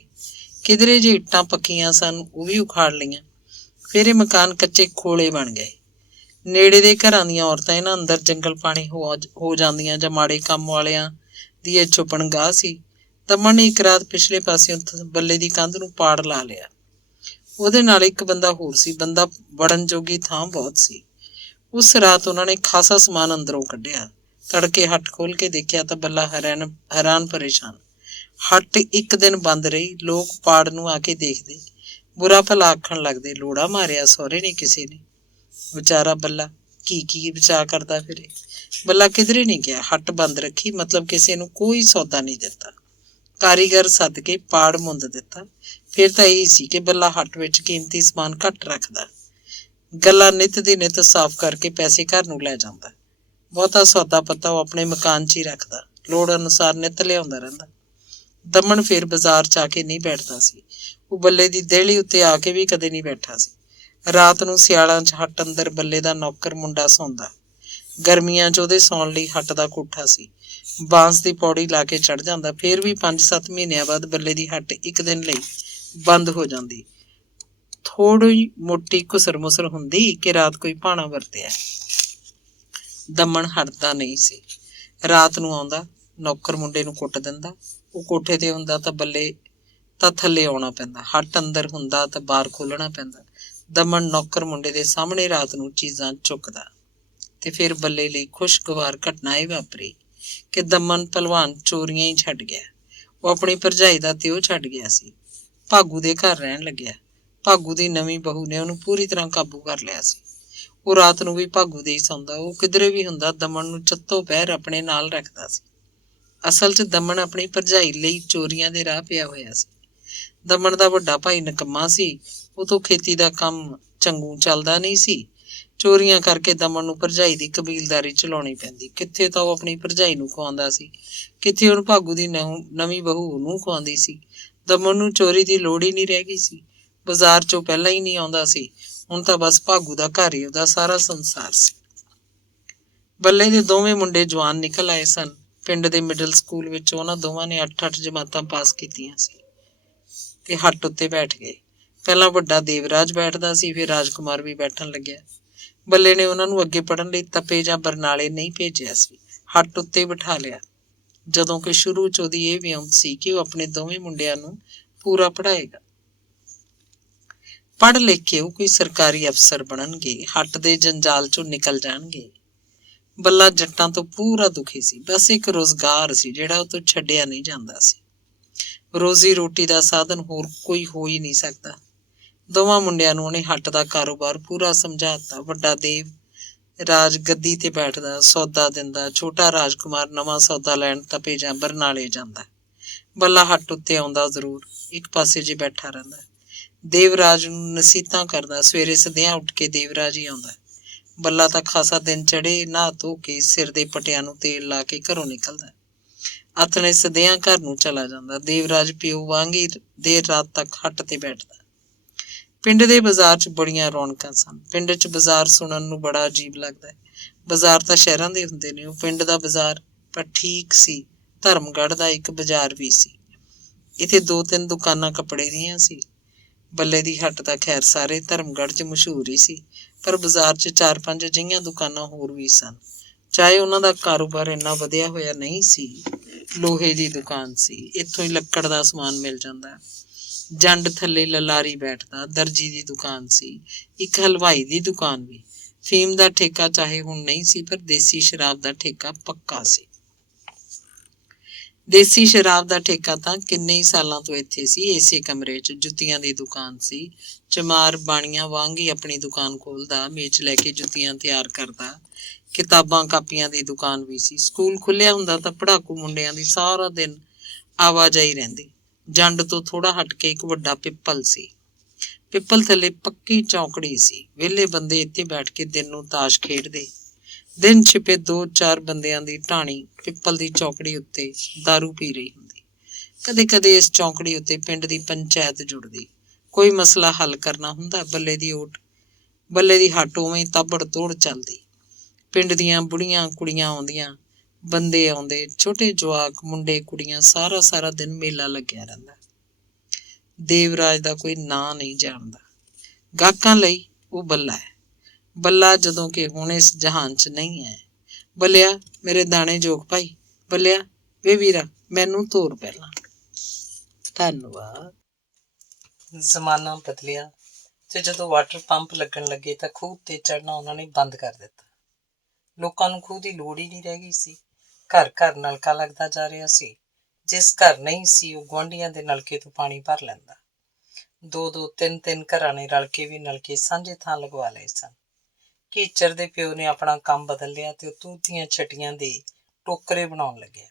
ਕਿਧਰੇ ਜੇ ਇੱਟਾਂ ਪੱਕੀਆਂ ਸਨ, ਉਹ ਵੀ ਉਖਾੜ ਲਈਆਂ। ਫਿਰ ਇਹ ਮਕਾਨ ਕੱਚੇ ਖੋਲੇ ਬਣ ਗਏ। ਨੇੜੇ ਦੇ ਘਰਾਂ ਦੀਆਂ ਔਰਤਾਂ ਇਹਨਾਂ ਅੰਦਰ ਜੰਗਲ ਪਾਣੀ ਹੋ ਜਾਂਦੀਆਂ ਜਾਂ ਮਾੜੇ ਕੰਮ ਵਾਲਿਆਂ ਦੀ ਇਹ ਛੁਪਣ ਗਾਹ ਸੀ। ਦਮਣ ਨੇ ਇੱਕ ਰਾਤ ਪਿਛਲੇ ਪਾਸਿਓਂ ਬੱਲੇ ਦੀ ਕੰਧ ਨੂੰ ਪਾੜ ਲਾ ਲਿਆ। ਉਹਦੇ ਨਾਲ ਇੱਕ ਬੰਦਾ ਹੋਰ ਸੀ। ਬੰਦਾ ਵੜਨ ਜੋਗੀ ਥਾਂ ਬਹੁਤ ਸੀ। ਉਸ ਰਾਤ ਉਹਨਾਂ ਨੇ ਖਾਸਾ ਸਮਾਨ ਅੰਦਰੋਂ ਕੱਢਿਆ। ਤੜਕੇ ਹੱਟ ਖੋਲ ਕੇ ਦੇਖਿਆ ਤਾਂ ਬੱਲਾ ਹੈਰਾਨ ਪਰੇਸ਼ਾਨ। ਹੱਟ ਇੱਕ ਦਿਨ ਬੰਦ ਰਹੀ। ਲੋਕ ਪਾੜ ਨੂੰ ਆ ਕੇ ਦੇਖਦੇ, ਬੁਰਾ ਭਲਾ ਆਖਣ ਲੱਗਦੇ, ਲੋੜਾ ਮਾਰਿਆ ਸਹੁਰੇ ਨੇ ਕਿਸੇ ਨੇ। ਵਿਚਾਰਾ ਬੱਲਾ ਕੀ ਬਚਾ ਕਰਦਾ ਫਿਰੇ। ਬੱਲਾ ਕਿਧਰੇ ਨਹੀਂ ਗਿਆ। ਹੱਟ ਬੰਦ ਰੱਖੀ, ਮਤਲਬ ਕਿਸੇ ਨੂੰ ਕੋਈ ਸੌਦਾ ਨਹੀਂ ਦਿੱਤਾ। ਕਾਰੀਗਰ ਸੱਦ ਕੇ ਪਾੜ ਮੁੰਦ ਦਿੱਤਾ। ਫਿਰ ਤਾਂ ਇਹੀ ਸੀ ਕਿ ਬੱਲਾ ਹੱਟ ਵਿੱਚ ਕੀਮਤੀ ਸਮਾਨ ਘੱਟ ਰੱਖਦਾ। ਗੱਲਾਂ ਨਿੱਤ ਦੀ ਨਿੱਤ ਸਾਫ਼ ਕਰਕੇ ਪੈਸੇ ਘਰ ਨੂੰ ਲੈ ਜਾਂਦਾ। ਬਹੁਤਾ ਸੌਦਾ ਪੱਤਾ ਉਹ ਆਪਣੇ ਮਕਾਨ 'ਚ ਹੀ ਰੱਖਦਾ। ਲੋੜ ਅਨੁਸਾਰ ਨਿੱਤ ਲਿਆਉਂਦਾ ਰਹਿੰਦਾ। ਦਮਣ ਫਿਰ ਬਾਜ਼ਾਰ 'ਚ ਆ ਕੇ ਨਹੀਂ ਬੈਠਦਾ ਸੀ। ਉਹ ਬੱਲੇ ਦੀ ਦੇਹਲੀ ਉੱਤੇ ਆ ਕੇ ਵੀ ਕਦੇ ਨਹੀਂ ਬੈਠਾ ਸੀ। ਰਾਤ ਨੂੰ ਸਿਆਲਾਂ 'ਚ ਹੱਟ ਅੰਦਰ ਬੱਲੇ ਦਾ ਨੌਕਰ ਮੁੰਡਾ ਸੌਂਦਾ। ਗਰਮੀਆਂ 'ਚ ਉਹਦੇ ਸੌਣ ਲਈ ਹੱਟ ਦਾ ਕੋਠਾ ਸੀ। ਬਾਂਸ ਦੀ ਪੌੜੀ ਲਾ ਕੇ ਚੜ੍ਹ ਜਾਂਦਾ। ਫਿਰ ਵੀ 5-7 ਮਹੀਨਿਆਂ ਬਾਅਦ ਬੱਲੇ ਦੀ ਹੱਟ ਇੱਕ ਦਿਨ ਲਈ ਬੰਦ ਹੋ ਜਾਂਦੀ। ਥੋੜ੍ਹੀ ਮੋਟੀ ਘੁਸਰ ਮੁਸਰ ਹੁੰਦੀ ਕਿ ਰਾਤ ਕੋਈ ਭਾਣਾ ਵਰਤਿਆ। ਦਮਣ ਹਟਦਾ ਨਹੀਂ ਸੀ। ਰਾਤ ਨੂੰ ਆਉਂਦਾ, ਨੌਕਰ ਮੁੰਡੇ ਨੂੰ ਕੁੱਟ ਦਿੰਦਾ। ਉਹ ਕੋਠੇ ਤੇ ਹੁੰਦਾ ਤਾਂ ਬੱਲੇ ਤਾਂ ਥੱਲੇ ਆਉਣਾ ਪੈਂਦਾ। ਹੱਟ ਅੰਦਰ ਹੁੰਦਾ ਤਾਂ ਬਾਹਰ ਖੋਲ੍ਹਣਾ ਪੈਂਦਾ। ਦਮਨ ਨੌਕਰ ਮੁੰਡੇ ਦੇ ਸਾਹਮਣੇ ਰਾਤ ਨੂੰ ਚੀਜ਼ਾਂ ਚੁੱਕਦਾ। ਤੇ ਫਿਰ ਬੱਲੇ ਲਈ ਖੁਸ਼ਗਵਾਰ ਘਟਨਾ ਇਹ ਵਾਪਰੀ ਕਿ ਦਮਨ ਭਲਵਾਨ ਚੋਰੀਆਂ ਹੀ ਛੱਡ ਗਿਆ। ਉਹ ਆਪਣੀ ਭਰਜਾਈ ਦਾ ਤੇ ਉਹ ਛੱਡ ਗਿਆ ਸੀ। ਭਾਗੂ ਦੇ ਘਰ ਰਹਿਣ ਲੱਗਿਆ। ਭਾਗੂ ਦੀ ਨਵੀਂ ਬਹੂ ਨੇ ਉਹਨੂੰ ਪੂਰੀ ਤਰ੍ਹਾਂ ਕਾਬੂ ਕਰ ਲਿਆ ਸੀ। ਉਹ ਰਾਤ ਨੂੰ ਵੀ ਭਾਗੂ ਦੇ ਹੀ ਸੌਂਦਾ। ਉਹ ਕਿਧਰੇ ਵੀ ਹੁੰਦਾ ਦਮਨ ਨੂੰ ਚੱਤੋ ਪਹਿਰ ਆਪਣੇ ਨਾਲ ਰੱਖਦਾ ਸੀ। ਅਸਲ 'ਚ ਦਮਨ ਆਪਣੀ ਭਰਜਾਈ ਲਈ ਚੋਰੀਆਂ ਦੇ ਰਾਹ ਪਿਆ ਹੋਇਆ ਸੀ। ਦਮਨ ਦਾ ਵੱਡਾ ਭਾਈ ਨਿਕੰਮਾ ਸੀ। ਉਹ ਤੋਂ ਖੇਤੀ ਦਾ ਕੰਮ ਚੰਗੂ ਚੱਲਦਾ ਨਹੀਂ ਸੀ। ਚੋਰੀਆਂ ਕਰਕੇ ਦਮਨ ਨੂੰ ਭਰਜਾਈ ਦੀ ਕਬੀਲਦਾਰੀ ਚਲਾਉਣੀ ਪੈਂਦੀ। ਕਿੱਥੇ ਤਾਂ ਉਹ ਆਪਣੀ ਭਰਜਾਈ ਨੂੰ ਖਵਾਉਂਦਾ ਸੀ, ਕਿੱਥੇ ਉਹਨੂੰ ਭਾਗੂ ਦੀ ਨਵੀਂ ਬਹੂ ਨੂੰ ਖਵਾਉਂਦੀ ਸੀ। ਦਮਨ ਨੂੰ ਚੋਰੀ ਦੀ ਲੋੜ ਹੀ ਨਹੀਂ ਰਹਿ ਗਈ ਸੀ। ਬਾਜ਼ਾਰ 'ਚੋਂ ਪਹਿਲਾਂ ਹੀ ਨਹੀਂ ਆਉਂਦਾ ਸੀ। ਹੁਣ ਤਾਂ ਬਸ ਭਾਗੂ ਦਾ ਘਰ ਹੀ ਉਹਦਾ ਸਾਰਾ ਸੰਸਾਰ ਸੀ। ਬੱਲੇ ਦੇ ਦੋਵੇਂ ਮੁੰਡੇ ਜਵਾਨ ਨਿਕਲ ਆਏ ਸਨ। ਪਿੰਡ ਦੇ ਮਿਡਲ ਸਕੂਲ ਵਿੱਚ ਉਹਨਾਂ ਦੋਵਾਂ ਨੇ 8-8 ਜਮਾਤਾਂ ਪਾਸ ਕੀਤੀਆਂ ਸੀ ਤੇ ਹੱਟ ਉੱਤੇ ਬੈਠ ਗਏ। ਪਹਿਲਾਂ ਵੱਡਾ ਦੇਵਰਾਜ ਬੈਠਦਾ ਸੀ, ਫਿਰ ਰਾਜਕੁਮਾਰ ਵੀ ਬੈਠਣ ਲੱਗਿਆ। ਬੱਲੇ ਨੇ ਉਹਨਾਂ ਨੂੰ ਅੱਗੇ ਪੜ੍ਹਨ ਲਈ ਤਪੇ ਜਾਂ ਬਰਨਾਲੇ ਨਹੀਂ ਭੇਜਿਆ ਸੀ, ਹੱਟ ਉੱਤੇ ਬਿਠਾ ਲਿਆ। ਜਦੋਂ ਕਿ ਸ਼ੁਰੂ 'ਚ ਉਹਦੀ ਇਹ ਵਿਉਂਤ ਸੀ ਕਿ ਉਹ ਆਪਣੇ ਦੋਵੇਂ ਮੁੰਡਿਆਂ ਨੂੰ ਪੂਰਾ ਪੜ੍ਹਾਏਗਾ। ਪੜ੍ਹ ਲਿਖ ਕੇ ਉਹ ਕੋਈ ਸਰਕਾਰੀ ਅਫਸਰ ਬਣਨਗੇ, ਹੱਟ ਦੇ ਜੰਜਾਲ 'ਚੋਂ ਨਿਕਲ ਜਾਣਗੇ। ਬੱਲਾ ਜੱਟਾਂ ਤੋਂ ਪੂਰਾ ਦੁਖੀ ਸੀ। ਬਸ ਇੱਕ ਰੁਜ਼ਗਾਰ ਸੀ ਜਿਹੜਾ ਉਹ ਤੋਂ ਛੱਡਿਆ ਨਹੀਂ ਜਾਂਦਾ ਸੀ। ਰੋਜ਼ੀ ਰੋਟੀ ਦਾ ਸਾਧਨ ਹੋਰ ਕੋਈ ਹੋ ਹੀ ਨਹੀਂ ਸਕਦਾ। ਦੋਵਾਂ ਮੁੰਡਿਆਂ ਨੂੰ ਉਹਨੇ ਹੱਟ ਦਾ ਕਾਰੋਬਾਰ ਪੂਰਾ ਸਮਝਾਤਾ। ਵੱਡਾ ਦੇਵ ਰਾਜ ਗੱਦੀ ਤੇ ਬੈਠਦਾ, ਸੌਦਾ ਦਿੰਦਾ। ਛੋਟਾ ਰਾਜਕੁਮਾਰ ਨਵਾਂ ਸੌਦਾ ਲੈਣ ਤਪੇ ਜਾਂ ਬਰਨਾਲੇ ਜਾਂਦਾ। ਬੱਲਾ ਹੱਟ ਉੱਤੇ ਆਉਂਦਾ ਜ਼ਰੂਰ, ਇੱਕ ਪਾਸੇ ਜੇ ਬੈਠਾ ਰਹਿੰਦਾ। ਦੇਵਰਾਜ ਨੂੰ ਨਸੀਹਤਾਂ ਕਰਦਾ। ਸਵੇਰੇ ਸਦਿਆਂ ਉੱਠ ਕੇ ਦੇਵਰਾਜ ਹੀ ਆਉਂਦਾ। ਬੱਲਾ ਤਾਂ ਖਾਸਾ ਦਿਨ ਚੜ੍ਹੇ ਨਹਾ ਧੋ ਕੇ ਸਿਰ ਦੇ ਪਟਿਆਂ ਨੂੰ ਤੇਲ ਲਾ ਕੇ ਘਰੋਂ ਨਿਕਲਦਾ। ਆਥਣੇ ਸਦਿਆਂ ਘਰ ਨੂੰ ਚਲਾ ਜਾਂਦਾ। ਦੇਵਰਾਜ ਪਿਓ ਵਾਂਗ ਹੀ ਦੇਰ ਰਾਤ ਤੱਕ ਹੱਟ ਤੇ ਬੈਠਦਾ। ਪਿੰਡ ਦੇ ਬਾਜ਼ਾਰ 'ਚ ਬੜੀਆਂ ਰੌਣਕਾਂ ਸਨ। ਪਿੰਡ 'ਚ ਬਾਜ਼ਾਰ ਸੁਣਨ ਨੂੰ ਬੜਾ ਅਜੀਬ ਲੱਗਦਾ ਹੈ। ਬਾਜ਼ਾਰ ਤਾਂ ਸ਼ਹਿਰਾਂ ਦੇ ਹੁੰਦੇ ਨੇ, ਉਹ ਪਿੰਡ ਦਾ ਬਾਜ਼ਾਰ ਪਰ ਠੀਕ ਸੀ। ਧਰਮਗੜ੍ਹ ਦਾ ਇੱਕ ਬਾਜ਼ਾਰ ਵੀ ਸੀ। ਇੱਥੇ 2-3 ਦੁਕਾਨਾਂ ਕੱਪੜੇ ਦੀਆਂ ਸੀ। ਬੱਲੇ ਦੀ ਹੱਟ ਤਾਂ ਖੈਰ ਸਾਰੇ ਧਰਮਗੜ੍ਹ 'ਚ ਮਸ਼ਹੂਰ ਹੀ ਸੀ, ਪਰ ਬਾਜ਼ਾਰ 'ਚ 4-5 ਅਜਿਹੀਆਂ ਦੁਕਾਨਾਂ ਹੋਰ ਵੀ ਸਨ। ਚਾਹੇ ਉਹਨਾਂ ਦਾ ਕਾਰੋਬਾਰ ਇੰਨਾ ਵਧਿਆ ਹੋਇਆ ਨਹੀਂ ਸੀ। ਲੋਹੇ ਦੀ ਦੁਕਾਨ ਸੀ, ਇੱਥੋਂ ਹੀ ਲੱਕੜ ਦਾ ਸਮਾਨ ਮਿਲ ਜਾਂਦਾ। ਜੰਡ ਥੱਲੇ ਲਲਾਰੀ ਬੈਠਦਾ। ਦਰਜੀ ਦੀ ਦੁਕਾਨ ਸੀ, ਇੱਕ ਹਲਵਾਈ ਦੀ ਦੁਕਾਨ ਵੀ। ਫੀਮ ਦਾ ਠੇਕਾ ਚਾਹੇ ਹੁਣ ਨਹੀਂ ਸੀ, ਪਰ ਦੇਸੀ ਸ਼ਰਾਬ ਦਾ ਠੇਕਾ ਪੱਕਾ ਸੀ। ਦੇਸੀ ਸ਼ਰਾਬ ਦਾ ਠੇਕਾ ਤਾਂ ਕਿੰਨੇ ਹੀ ਸਾਲਾਂ ਤੋਂ ਇੱਥੇ ਸੀ। ਇਸੇ ਕਮਰੇ 'ਚ ਜੁੱਤੀਆਂ ਦੀ ਦੁਕਾਨ ਸੀ। ਚਮਾਰ ਬਾਣੀਆਂ ਵਾਂਗ ਹੀ ਆਪਣੀ ਦੁਕਾਨ ਖੋਲ੍ਹਦਾ, ਮੇਚ ਲੈ ਕੇ ਜੁੱਤੀਆਂ ਤਿਆਰ ਕਰਦਾ। ਕਿਤਾਬਾਂ ਕਾਪੀਆਂ ਦੀ ਦੁਕਾਨ ਵੀ ਸੀ। ਸਕੂਲ ਖੁੱਲ੍ਹਿਆ ਹੁੰਦਾ ਤਾਂ ਪੜ੍ਹਾਕੂ ਮੁੰਡਿਆਂ ਦੀ ਸਾਰਾ ਦਿਨ ਆਵਾਜਾਈ ਰਹਿੰਦੀ। ਜੰਡ ਤੋਂ ਥੋੜ੍ਹਾ ਹਟ ਕੇ ਇੱਕ ਵੱਡਾ ਪਿੱਪਲ ਸੀ। ਪਿੱਪਲ ਥੱਲੇ ਪੱਕੀ ਚੌਂਕੜੀ ਸੀ। ਵਿਹਲੇ ਬੰਦੇ ਇੱਥੇ ਬੈਠ ਕੇ ਦਿਨ ਨੂੰ ਤਾਸ਼ ਖੇਡਦੇ। ਦਿਨ ਛਿਪੇ 2-4 ਬੰਦਿਆਂ ਦੀ ਢਾਣੀ ਪਿੱਪਲ ਦੀ ਚੌਂਕੜੀ ਉੱਤੇ ਦਾਰੂ ਪੀ ਰਹੀ ਹੁੰਦੀ। ਕਦੇ ਕਦੇ ਇਸ ਚੌਂਕੜੀ ਉੱਤੇ ਪਿੰਡ ਦੀ ਪੰਚਾਇਤ ਜੁੜਦੀ। ਕੋਈ ਮਸਲਾ ਹੱਲ ਕਰਨਾ ਹੁੰਦਾ। ਬੱਲੇ ਦੀ ਹੱਟ ਉਵੇਂ ਤਾਬੜ ਤੋੜ ਚੱਲਦੀ। ਪਿੰਡ ਦੀਆਂ ਬੁੜੀਆਂ ਕੁੜੀਆਂ ਆਉਂਦੀਆਂ, ਬੰਦੇ ਆਉਂਦੇ, ਛੋਟੇ ਜਵਾਕ ਮੁੰਡੇ ਕੁੜੀਆਂ, ਸਾਰਾ ਦਿਨ ਮੇਲਾ ਲੱਗਿਆ ਰਹਿੰਦਾ। ਦੇਵਰਾਜ ਦਾ ਕੋਈ ਨਾਂ ਨਹੀਂ ਜਾਣਦਾ। ਗਾਹਕਾਂ ਲਈ ਉਹ ਬੱਲਾ ਹੈ। ਬੱਲਾ ਜਦੋਂ ਕਿ ਹੁਣ ਇਸ ਜਹਾਨ 'ਚ ਨਹੀਂ ਹੈ। ਬੱਲਿਆ ਮੇਰੇ ਦਾਣੇ ਜੋਗ ਭਾਈ, ਬੱਲਿਆ ਵੇ ਵੀਰਾ ਮੈਨੂੰ ਤੋਰ ਪਹਿਲਾਂ। ਧੰਨਵਾਦ। ਜ਼ਮਾਨਾ ਬਦਲਿਆ ਤੇ ਜਦੋਂ ਵਾਟਰ ਪੰਪ ਲੱਗਣ ਲੱਗੇ ਤਾਂ ਖੂਹ ਤੇ ਚੜ੍ਹਨਾ ਉਹਨਾਂ ਨੇ ਬੰਦ ਕਰ ਦਿੱਤਾ। ਲੋਕਾਂ ਨੂੰ ਖੂਹ ਦੀ ਲੋੜ ਹੀ ਨਹੀਂ ਰਹਿ ਗਈ ਸੀ। ਘਰ ਘਰ ਨਲਕਾ ਲੱਗਦਾ ਜਾ ਰਿਹਾ ਸੀ। ਜਿਸ ਘਰ ਨਹੀਂ ਸੀ ਉਹ ਗੁਆਂਢੀਆਂ ਦੇ ਨਲਕੇ ਤੋਂ ਪਾਣੀ ਭਰ ਲੈਂਦਾ। 2-2, 3-3 ਘਰਾਂ ਨੇ ਰਲ ਕੇ ਵੀ ਨਲਕੇ ਸਾਂਝੇ ਥਾਂ ਲਗਵਾ ਲਏ ਸਨ। ਕੀਚਰ ਦੇ ਪਿਓ ਨੇ ਆਪਣਾ ਕੰਮ ਬਦਲ ਲਿਆ ਤੇ ਉਹ ਤੂਤੀਆਂ ਛਟੀਆਂ ਦੇ ਟੋਕਰੇ ਬਣਾਉਣ ਲੱਗਿਆ।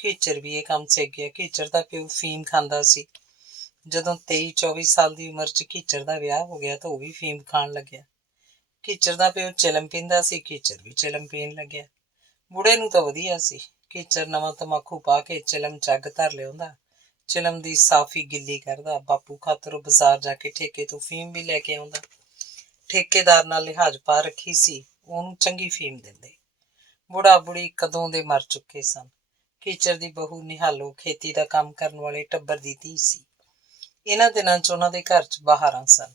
ਕੀਚਰ ਵੀ ਇਹ ਕੰਮ ਸਿੱਖ ਗਿਆ। ਕੀਚਰ ਦਾ ਪਿਓ ਫੀਮ ਖਾਂਦਾ ਸੀ। ਜਦੋਂ 23-24 ਸਾਲ ਦੀ ਉਮਰ 'ਚ ਕੀਚਰ ਦਾ ਵਿਆਹ ਹੋ ਗਿਆ ਤਾਂ ਉਹ ਵੀ ਫੀਮ ਖਾਣ ਲੱਗਿਆ। ਕੀਚਰ ਦਾ ਪਿਓ ਚਿਲਮ ਪੀਂਦਾ ਸੀ, ਕੀਚਰ ਵੀ ਚਿਲਮ ਪੀਣ ਲੱਗਿਆ। ਬੁੜੇ ਨੂੰ ਤਾਂ ਵਧੀਆ ਸੀ। ਕੀਚਰ ਨਵਾਂ ਤਮਾਕੂ ਪਾ ਕੇ ਚਿਲਮ ਚੱਗ ਧਰ ਲਿਆਉਂਦਾ, ਚਿਲਮ ਦੀ ਸਾਫੀ ਗਿੱਲੀ ਕਰਦਾ। ਬਾਪੂ ਖਾਤਰ ਉਹ ਬਾਜ਼ਾਰ ਜਾ ਕੇ ਠੇਕੇ ਤੋਂ ਫੀਮ ਵੀ ਲੈ ਕੇ ਆਉਂਦਾ। ਠੇਕੇਦਾਰ ਨਾਲ ਲਿਹਾਜ਼ ਪਾ ਰੱਖੀ ਸੀ, ਉਹਨੂੰ ਚੰਗੀ ਫੀਮ ਦਿੰਦੇ। ਬੁੜਾ ਬੁੜੀ ਕਦੋਂ ਦੇ ਮਰ ਚੁੱਕੇ ਸਨ। ਕੀਚਰ ਦੀ ਬਹੂ ਨਿਹਾਲੋ ਖੇਤੀ ਦਾ ਕੰਮ ਕਰਨ ਵਾਲੇ ਟੱਬਰ ਦੀ ਧੀ ਸੀ। ਇਹਨਾਂ ਦਿਨਾਂ 'ਚ ਉਹਨਾਂ ਦੇ ਘਰ 'ਚ ਬਹਾਰਾਂ ਸਨ।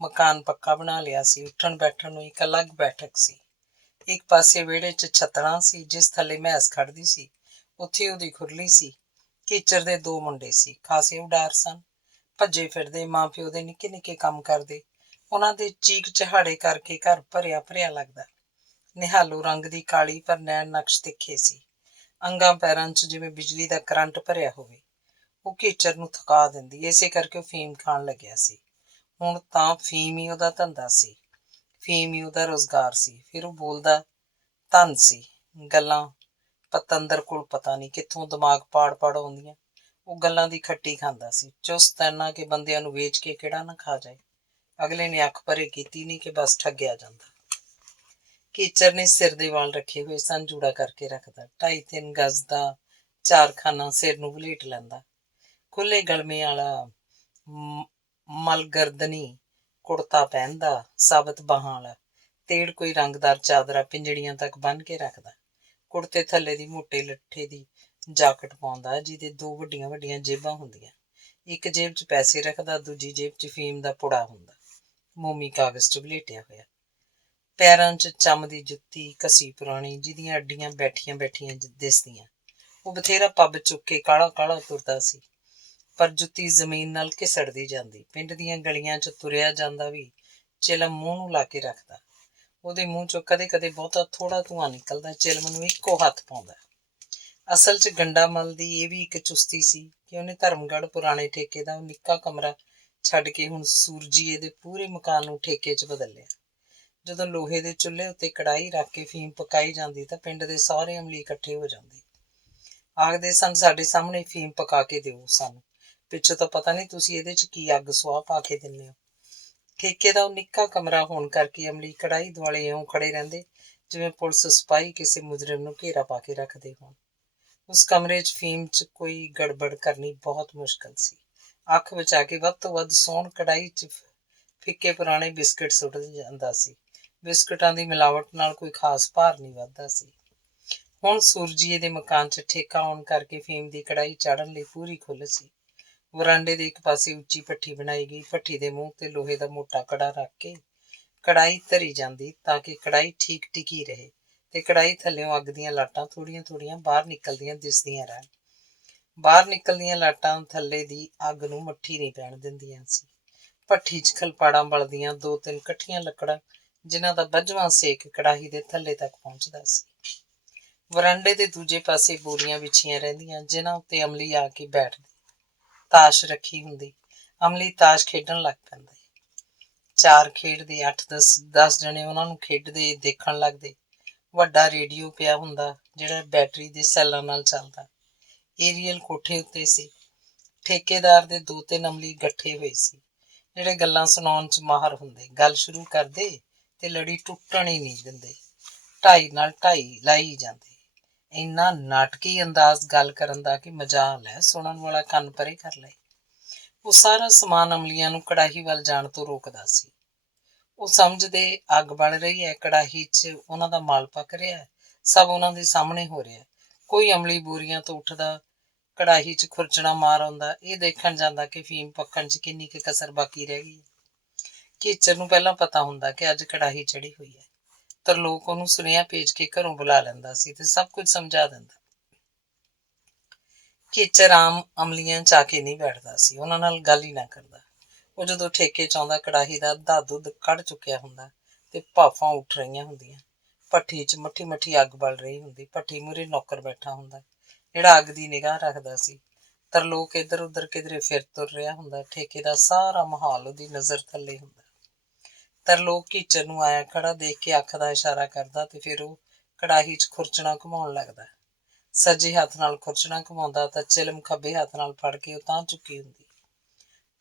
ਮਕਾਨ ਪੱਕਾ ਬਣਾ ਲਿਆ ਸੀ। ਉੱਠਣ ਬੈਠਣ ਨੂੰ ਇੱਕ ਅਲੱਗ ਬੈਠਕ ਸੀ। ਇੱਕ ਪਾਸੇ ਵਿਹੜੇ 'ਚ ਛੱਤਣਾ ਸੀ, ਜਿਸ ਥੱਲੇ ਮੈਸ ਖੜਦੀ ਸੀ। ਉੱਥੇ ਉਹਦੀ ਖੁਰਲੀ ਸੀ। ਕੀਚਰ ਦੇ 2 ਮੁੰਡੇ ਸੀ, ਖਾਸੇ ਉਡਾਰ ਸਨ, ਭੱਜੇ ਫਿਰਦੇ, ਮਾਂ ਪਿਓ ਦੇ ਨਿੱਕੇ ਨਿੱਕੇ ਕੰਮ ਕਰਦੇ। ਉਹਨਾਂ ਦੇ ਚੀਕ ਚਹਾੜੇ ਕਰਕੇ ਘਰ ਭਰਿਆ ਭਰਿਆ ਲੱਗਦਾ। ਨਿਹਾਲੋ ਰੰਗ ਦੀ ਕਾਲੀ ਪਰ ਨੈਣ ਨਕਸ਼ ਤਿੱਖੇ ਸੀ, ਅੰਗਾਂ ਪੈਰਾਂ 'ਚ ਜਿਵੇਂ ਬਿਜਲੀ ਦਾ ਕਰੰਟ ਭਰਿਆ ਹੋਵੇ। ਉਹ ਕੀਚਰ ਨੂੰ ਥਕਾ ਦਿੰਦੀ, ਇਸੇ ਕਰਕੇ ਉਹ ਫੀਮ ਖਾਣ ਲੱਗਿਆ ਸੀ। ਹੁਣ ਤਾਂ ਫੀਮ ਹੀ ਉਹਦਾ ਧੰਦਾ ਸੀ, ਫੀਮ ਹੀ ਉਹਦਾ ਰੁਜ਼ਗਾਰ ਸੀ। ਫਿਰ ਉਹ ਬੋਲਦਾ ਧਨ ਸੀ, ਗੱਲਾਂ ਪਤੰਦਰ ਕੋਲ ਪਤਾ ਨਹੀਂ ਕਿੱਥੋਂ ਦਿਮਾਗ ਪਾੜ ਪਾੜ ਆਉਂਦੀਆਂ। ਉਹ ਗੱਲਾਂ ਦੀ ਖੱਟੀ ਖਾਂਦਾ ਸੀ, ਚੁਸਤ ਇੰਨਾ ਕਿ ਬੰਦਿਆਂ ਨੂੰ ਵੇਚ ਕੇ ਕਿਹੜਾ ਨਾ ਖਾ ਜਾਏ। ਅਗਲੇ ਨੇ ਅੱਖ ਭਰੇ ਕੀਤੀ ਨਹੀਂ ਕਿ ਬਸ ਠੱਗਿਆ ਜਾਂਦਾ। ਕੀਚਰ ਨੇ ਸਿਰ ਦੇ ਵਾਲ ਰੱਖੇ ਹੋਏ ਸਨ, ਜੂੜਾ ਕਰਕੇ ਰੱਖਦਾ, 2.5-3 ਗਜ਼ ਦਾ ਚਾਰਖਾਨਾ ਸਿਰ ਨੂੰ ਵਲੇਟ ਲੈਂਦਾ। ਖੁੱਲੇ ਗਲਮੇ ਵਾਲਾ ਮਲਗਰਦਨੀ ਕੁੜਤਾ ਪਹਿਨਦਾ, ਸਾਬਤ ਬਾਹਾਂ ਵਾਲਾ, ਤੇੜ ਕੋਈ ਰੰਗਦਾਰ ਚਾਦਰਾ ਪਿੰਜੜੀਆਂ ਤੱਕ ਬੰਨ੍ਹ ਕੇ ਰੱਖਦਾ। ਕੁੜਤੇ ਥੱਲੇ ਦੀ ਮੋਟੇ ਲੱਠੇ ਦੀ ਜਾਕਟ ਪਾਉਂਦਾ, ਜਿਹਦੇ 2 ਵੱਡੀਆਂ ਵੱਡੀਆਂ ਜੇਬਾਂ ਹੁੰਦੀਆਂ। ਇੱਕ ਜੇਬ 'ਚ ਪੈਸੇ ਰੱਖਦਾ, ਦੂਜੀ ਜੇਬ 'ਚ ਫੀਮ ਦਾ ਪੁੜਾ ਹੁੰਦਾ, ਮੋਮੀ ਕਾਗਜ਼ 'ਚ ਵਲੇਟਿਆ ਹੋਇਆ। ਪੈਰਾਂ 'ਚ ਚੰਮ ਦੀ ਜੁੱਤੀ, ਘਸੀ ਪੁਰਾਣੀ, ਜਿਹਦੀਆਂ ਅੱਡੀਆਂ ਬੈਠੀਆਂ ਬੈਠੀਆਂ ਦਿਸਦੀਆਂ। ਉਹ ਬਥੇਰਾ ਪੱਬ ਚੁੱਕ ਕੇ ਕਾਹਲਾ ਕਾਹਲਾ ਤੁਰਦਾ ਸੀ, ਪਰ ਜੁੱਤੀ ਜ਼ਮੀਨ ਨਾਲ ਘਿਸੜਦੀ ਜਾਂਦੀ। ਪਿੰਡ ਦੀਆਂ ਗਲੀਆਂ 'ਚ ਤੁਰਿਆ ਜਾਂਦਾ ਵੀ ਚਿਲਮ ਮੂੰਹ ਨੂੰ ਲਾ ਕੇ ਰੱਖਦਾ। ਉਹਦੇ ਮੂੰਹ 'ਚੋਂ ਕਦੇ ਕਦੇ ਬਹੁਤਾ ਥੋੜ੍ਹਾ ਧੂੰਆਂ ਨਿਕਲਦਾ। ਚਿਲਮ ਨੂੰ ਇੱਕੋ ਹੱਥ ਪਾਉਂਦਾ। ਅਸਲ 'ਚ ਗੰਡਾ ਮਲ ਦੀ ਇਹ ਵੀ ਇੱਕ ਚੁਸਤੀ ਸੀ ਕਿ ਉਹਨੇ ਧਰਮਗੜ੍ਹ ਪੁਰਾਣੇ ਠੇਕੇ ਦਾ ਉਹ ਨਿੱਕਾ ਕਮਰਾ ਛੱਡ ਕੇ ਹੁਣ ਸੂਰਜੀਏ ਦੇ ਪੂਰੇ ਮਕਾਨ ਨੂੰ ਠੇਕੇ 'ਚ ਬਦਲ ਲਿਆ। ਜਦੋਂ ਲੋਹੇ ਦੇ ਚੁੱਲ੍ਹੇ ਉੱਤੇ ਕੜਾਹੀ ਰੱਖ ਕੇ ਫੀਮ ਪਕਾਈ ਜਾਂਦੀ ਤਾਂ ਪਿੰਡ ਦੇ ਸਾਰੇ ਅਮਲੀ ਇਕੱਠੇ ਹੋ ਜਾਂਦੇ। ਆਖਦੇ ਸਨ, ਸਾਡੇ ਸਾਹਮਣੇ ਫੀਮ ਪਕਾ ਕੇ ਦਿਓ ਸਾਨੂੰ, ਪਿੱਛੋਂ ਤਾਂ ਪਤਾ ਨਹੀਂ ਤੁਸੀਂ ਇਹਦੇ 'ਚ ਕੀ ਅੱਗ ਸੁਆਹ ਪਾ ਕੇ ਦਿੰਦੇ ਹੋ। ਠੇਕੇ ਦਾ ਉਹ ਨਿੱਕਾ ਕਮਰਾ ਹੋਣ ਕਰਕੇ ਅਮਲੀ ਕੜਾਹੀ ਦੁਆਲੇ ਇਉਂ ਖੜੇ ਰਹਿੰਦੇ ਜਿਵੇਂ ਪੁਲਿਸ ਸਿਪਾਹੀ ਕਿਸੇ ਮੁਜਰਿਮ ਨੂੰ ਘੇਰਾ ਪਾ ਕੇ ਰੱਖਦੇ ਹੋਣ। ਉਸ ਕਮਰੇ 'ਚ ਫੀਮ 'ਚ ਕੋਈ ਗੜਬੜ ਕਰਨੀ ਬਹੁਤ ਮੁਸ਼ਕਲ ਸੀ। ਅੱਖ ਬਚਾ ਕੇ ਵੱਧ ਤੋਂ ਵੱਧ ਸੌਣ ਕੜਾਹੀ 'ਚ ਫਿੱਕੇ ਪੁਰਾਣੇ ਬਿਸਕਿਟ ਸੁੱਟ ਜਾਂਦਾ ਸੀ। ਬਿਸਕੁਟਾਂ ਦੀ ਮਿਲਾਵਟ ਨਾਲ ਕੋਈ ਖਾਸ ਭਾਰ ਨਹੀਂ ਵੱਧਦਾ ਸੀ। ਹੁਣ ਸੂਰਜੀਏ ਦੇ ਮਕਾਨ 'ਚ ਠੇਕਾ ਆਉਣ ਕਰਕੇ ਫੀਮ ਦੀ ਕੜਾਹੀ ਚਾੜ੍ਹਨ ਲਈ ਪੂਰੀ ਖੁੱਲ੍ਹ ਸੀ। ਵਰਾਂਡੇ ਦੇ ਇੱਕ ਪਾਸੇ ਉੱਚੀ ਭੱਠੀ ਬਣਾਈ ਗਈ। ਭੱਠੀ ਦੇ ਮੂੰਹ ਤੇ ਲੋਹੇ ਦਾ ਮੋਟਾ ਕੜਾ ਰੱਖ ਕੇ ਕੜਾਹੀ ਧਰੀ ਜਾਂਦੀ ਤਾਂ ਕਿ ਕੜਾਹੀ ਠੀਕ ਟਿਕੀ ਰਹੇ ਤੇ ਕੜਾਹੀ ਥੱਲਿਓਂ ਅੱਗ ਦੀਆਂ ਲਾਟਾਂ ਥੋੜ੍ਹੀਆਂ ਥੋੜ੍ਹੀਆਂ ਬਾਹਰ ਨਿਕਲਦੀਆਂ ਦਿਸਦੀਆਂ ਰਹਿਣ। ਬਾਹਰ ਨਿਕਲਦੀਆਂ ਲਾਟਾਂ ਥੱਲੇ ਦੀ ਅੱਗ ਨੂੰ ਮੱਠੀ ਨਹੀਂ ਪੈਣ ਦਿੰਦੀਆਂ ਸੀ। ਭੱਠੀ 'ਚ ਖਲਪਾੜਾਂ ਬਲਦੀਆਂ 2-3 ਇਕੱਠੀਆਂ ਲੱਕੜਾਂ, ਜਿਨ੍ਹਾਂ ਦਾ ਬੱਝਵਾਂ ਸੇਕ ਕੜਾਹੀ ਦੇ ਥੱਲੇ ਤੱਕ ਪਹੁੰਚਦਾ ਸੀ। ਵਰਾਂਡੇ ਦੇ ਦੂਜੇ ਪਾਸੇ ਬੋਰੀਆਂ ਵਿਛੀਆਂ ਰਹਿੰਦੀਆਂ, ਜਿਨ੍ਹਾਂ ਉੱਤੇ ਅਮਲੀ ਆ ਕੇ ਬੈਠਦੇ। ਤਾਸ਼ ਰੱਖੀ ਹੁੰਦੀ, ਅਮਲੀ ਤਾਸ਼ ਖੇਡਣ ਲੱਗ ਪੈਂਦੇ। 4 ਖੇਡਦੇ, 8-10 ਜਣੇ ਉਹਨਾਂ ਨੂੰ ਖੇਡਦੇ ਦੇਖਣ ਲੱਗਦੇ। ਵੱਡਾ ਰੇਡੀਓ ਪਿਆ ਹੁੰਦਾ ਜਿਹੜਾ ਬੈਟਰੀ ਦੇ ਸੈੱਲਾਂ ਨਾਲ ਚੱਲਦਾ। ਏਰੀਅਲ ਕੋਠੇ ਉੱਤੇ ਸੀ। ਠੇਕੇਦਾਰ ਦੇ 2-3 ਅਮਲੀ ਇਕੱਠੇ ਹੋਏ ਸੀ, ਜਿਹੜੇ ਗੱਲਾਂ ਸੁਣਾਉਣ 'ਚ ਮਾਹਰ ਹੁੰਦੇ। ਗੱਲ ਸ਼ੁਰੂ ਕਰਦੇ ਤੇ ਲੜੀ ਟੁੱਟਣ ਹੀ ਨਹੀਂ ਦਿੰਦੇ, 2.5 ਨਾਲ 2.5 ਲਾਈ ਜਾਂਦੇ। ਇੰਨਾ ਨਾਟਕੀ ਅੰਦਾਜ਼ ਗੱਲ ਕਰਨ ਦਾ ਕਿ ਮਜਾਲ ਹੈ, ਸੁਣਨ ਵਾਲਾ ਕੰਨ ਪਰੇ ਕਰ ਲਏ। ਉਹ ਸਾਰਾ ਸਮਾਨ ਅਮਲੀਆਂ ਨੂੰ ਕੜਾਹੀ ਵੱਲ ਜਾਣ ਤੋਂ ਰੋਕਦਾ ਸੀ। ਉਹ ਸਮਝਦੇ ਅੱਗ ਬਲ ਰਹੀ ਹੈ, ਕੜਾਹੀ 'ਚ ਉਹਨਾਂ ਦਾ ਮਾਲ ਪੱਕ ਰਿਹਾ, ਸਭ ਉਹਨਾਂ ਦੇ ਸਾਹਮਣੇ ਹੋ ਰਿਹਾ। ਕੋਈ ਅਮਲੀ ਬੋਰੀਆਂ ਤੋਂ ਉੱਠਦਾ, ਕੜਾਹੀ 'ਚ ਖੁਰਚਣਾ ਮਾਰ ਆਉਂਦਾ, ਇਹ ਦੇਖਣ ਜਾਂਦਾ ਕਿ ਫੀਮ ਪੱਕਣ 'ਚ ਕਿੰਨੀ ਕੁ ਕਸਰ ਬਾਕੀ ਰਹਿ ਗਈ। ਕੀਚਰ ਨੂੰ ਪਹਿਲਾਂ ਪਤਾ ਹੁੰਦਾ ਕਿ ਅੱਜ ਕੜਾਹੀ ਚੜ੍ਹੀ ਹੋਈ ਹੈ। ਤਰਲੋਕ ਉਹਨੂੰ ਸੁਨੇਹਾ ਭੇਜ ਕੇ ਘਰੋਂ ਬੁਲਾ ਲੈਂਦਾ ਸੀ ਤੇ ਸਭ ਕੁਝ ਸਮਝਾ ਦਿੰਦਾ। ਕੀਚਰ ਆਮ ਅਮਲੀਆਂ 'ਚ ਆ ਕੇ ਨਹੀਂ ਬੈਠਦਾ ਸੀ, ਉਹਨਾਂ ਨਾਲ ਗੱਲ ਹੀ ਨਾ ਕਰਦਾ। ਉਹ ਜਦੋਂ ਠੇਕੇ 'ਚ ਆਉਂਦਾ, ਕੜਾਹੀ ਦਾ ਅੱਧਾ ਦੁੱਧ ਕੱਢ ਚੁੱਕਿਆ ਹੁੰਦਾ ਤੇ ਭਾਫਾਂ ਉੱਠ ਰਹੀਆਂ ਹੁੰਦੀਆਂ। ਭੱਠੀ 'ਚ ਮੱਠੀ ਮੱਠੀ ਅੱਗ ਬਲ ਰਹੀ ਹੁੰਦੀ। ਭੱਠੀ ਮੂਹਰੇ ਨੌਕਰ ਬੈਠਾ ਹੁੰਦਾ ਜਿਹੜਾ ਅੱਗ ਦੀ ਨਿਗਾਹ ਰੱਖਦਾ ਸੀ। ਤਰਲੋਕ ਇੱਧਰ ਉੱਧਰ ਕਿਧਰੇ ਫਿਰ ਤੁਰ ਰਿਹਾ ਹੁੰਦਾ। ਠੇਕੇ ਦਾ ਸਾਰਾ ਮਾਹੌਲ ਉਹਦੀ ਨਜ਼ਰ ਥੱਲੇ ਹੁੰਦਾ। ਤਰਲੋਕ ਕੀਚਰ ਨੂੰ ਆਇਆ ਖੜਾ ਦੇਖ ਕੇ ਅੱਖ ਦਾ ਇਸ਼ਾਰਾ ਕਰਦਾ ਤੇ ਫਿਰ ਉਹ ਕੜਾਹੀ 'ਚ ਖੁਰਚਣਾ ਘੁਮਾਉਣ ਲੱਗਦਾ। ਸੱਜੇ ਹੱਥ ਨਾਲ ਖੁਰਚਣਾ ਘੁਮਾਉਂਦਾ ਤਾਂ ਚਿਲਮ ਖੱਬੇ ਹੱਥ ਨਾਲ ਫੜ ਕੇ ਉਹ ਤਾਂ ਚੁੱਕੀ ਹੁੰਦੀ।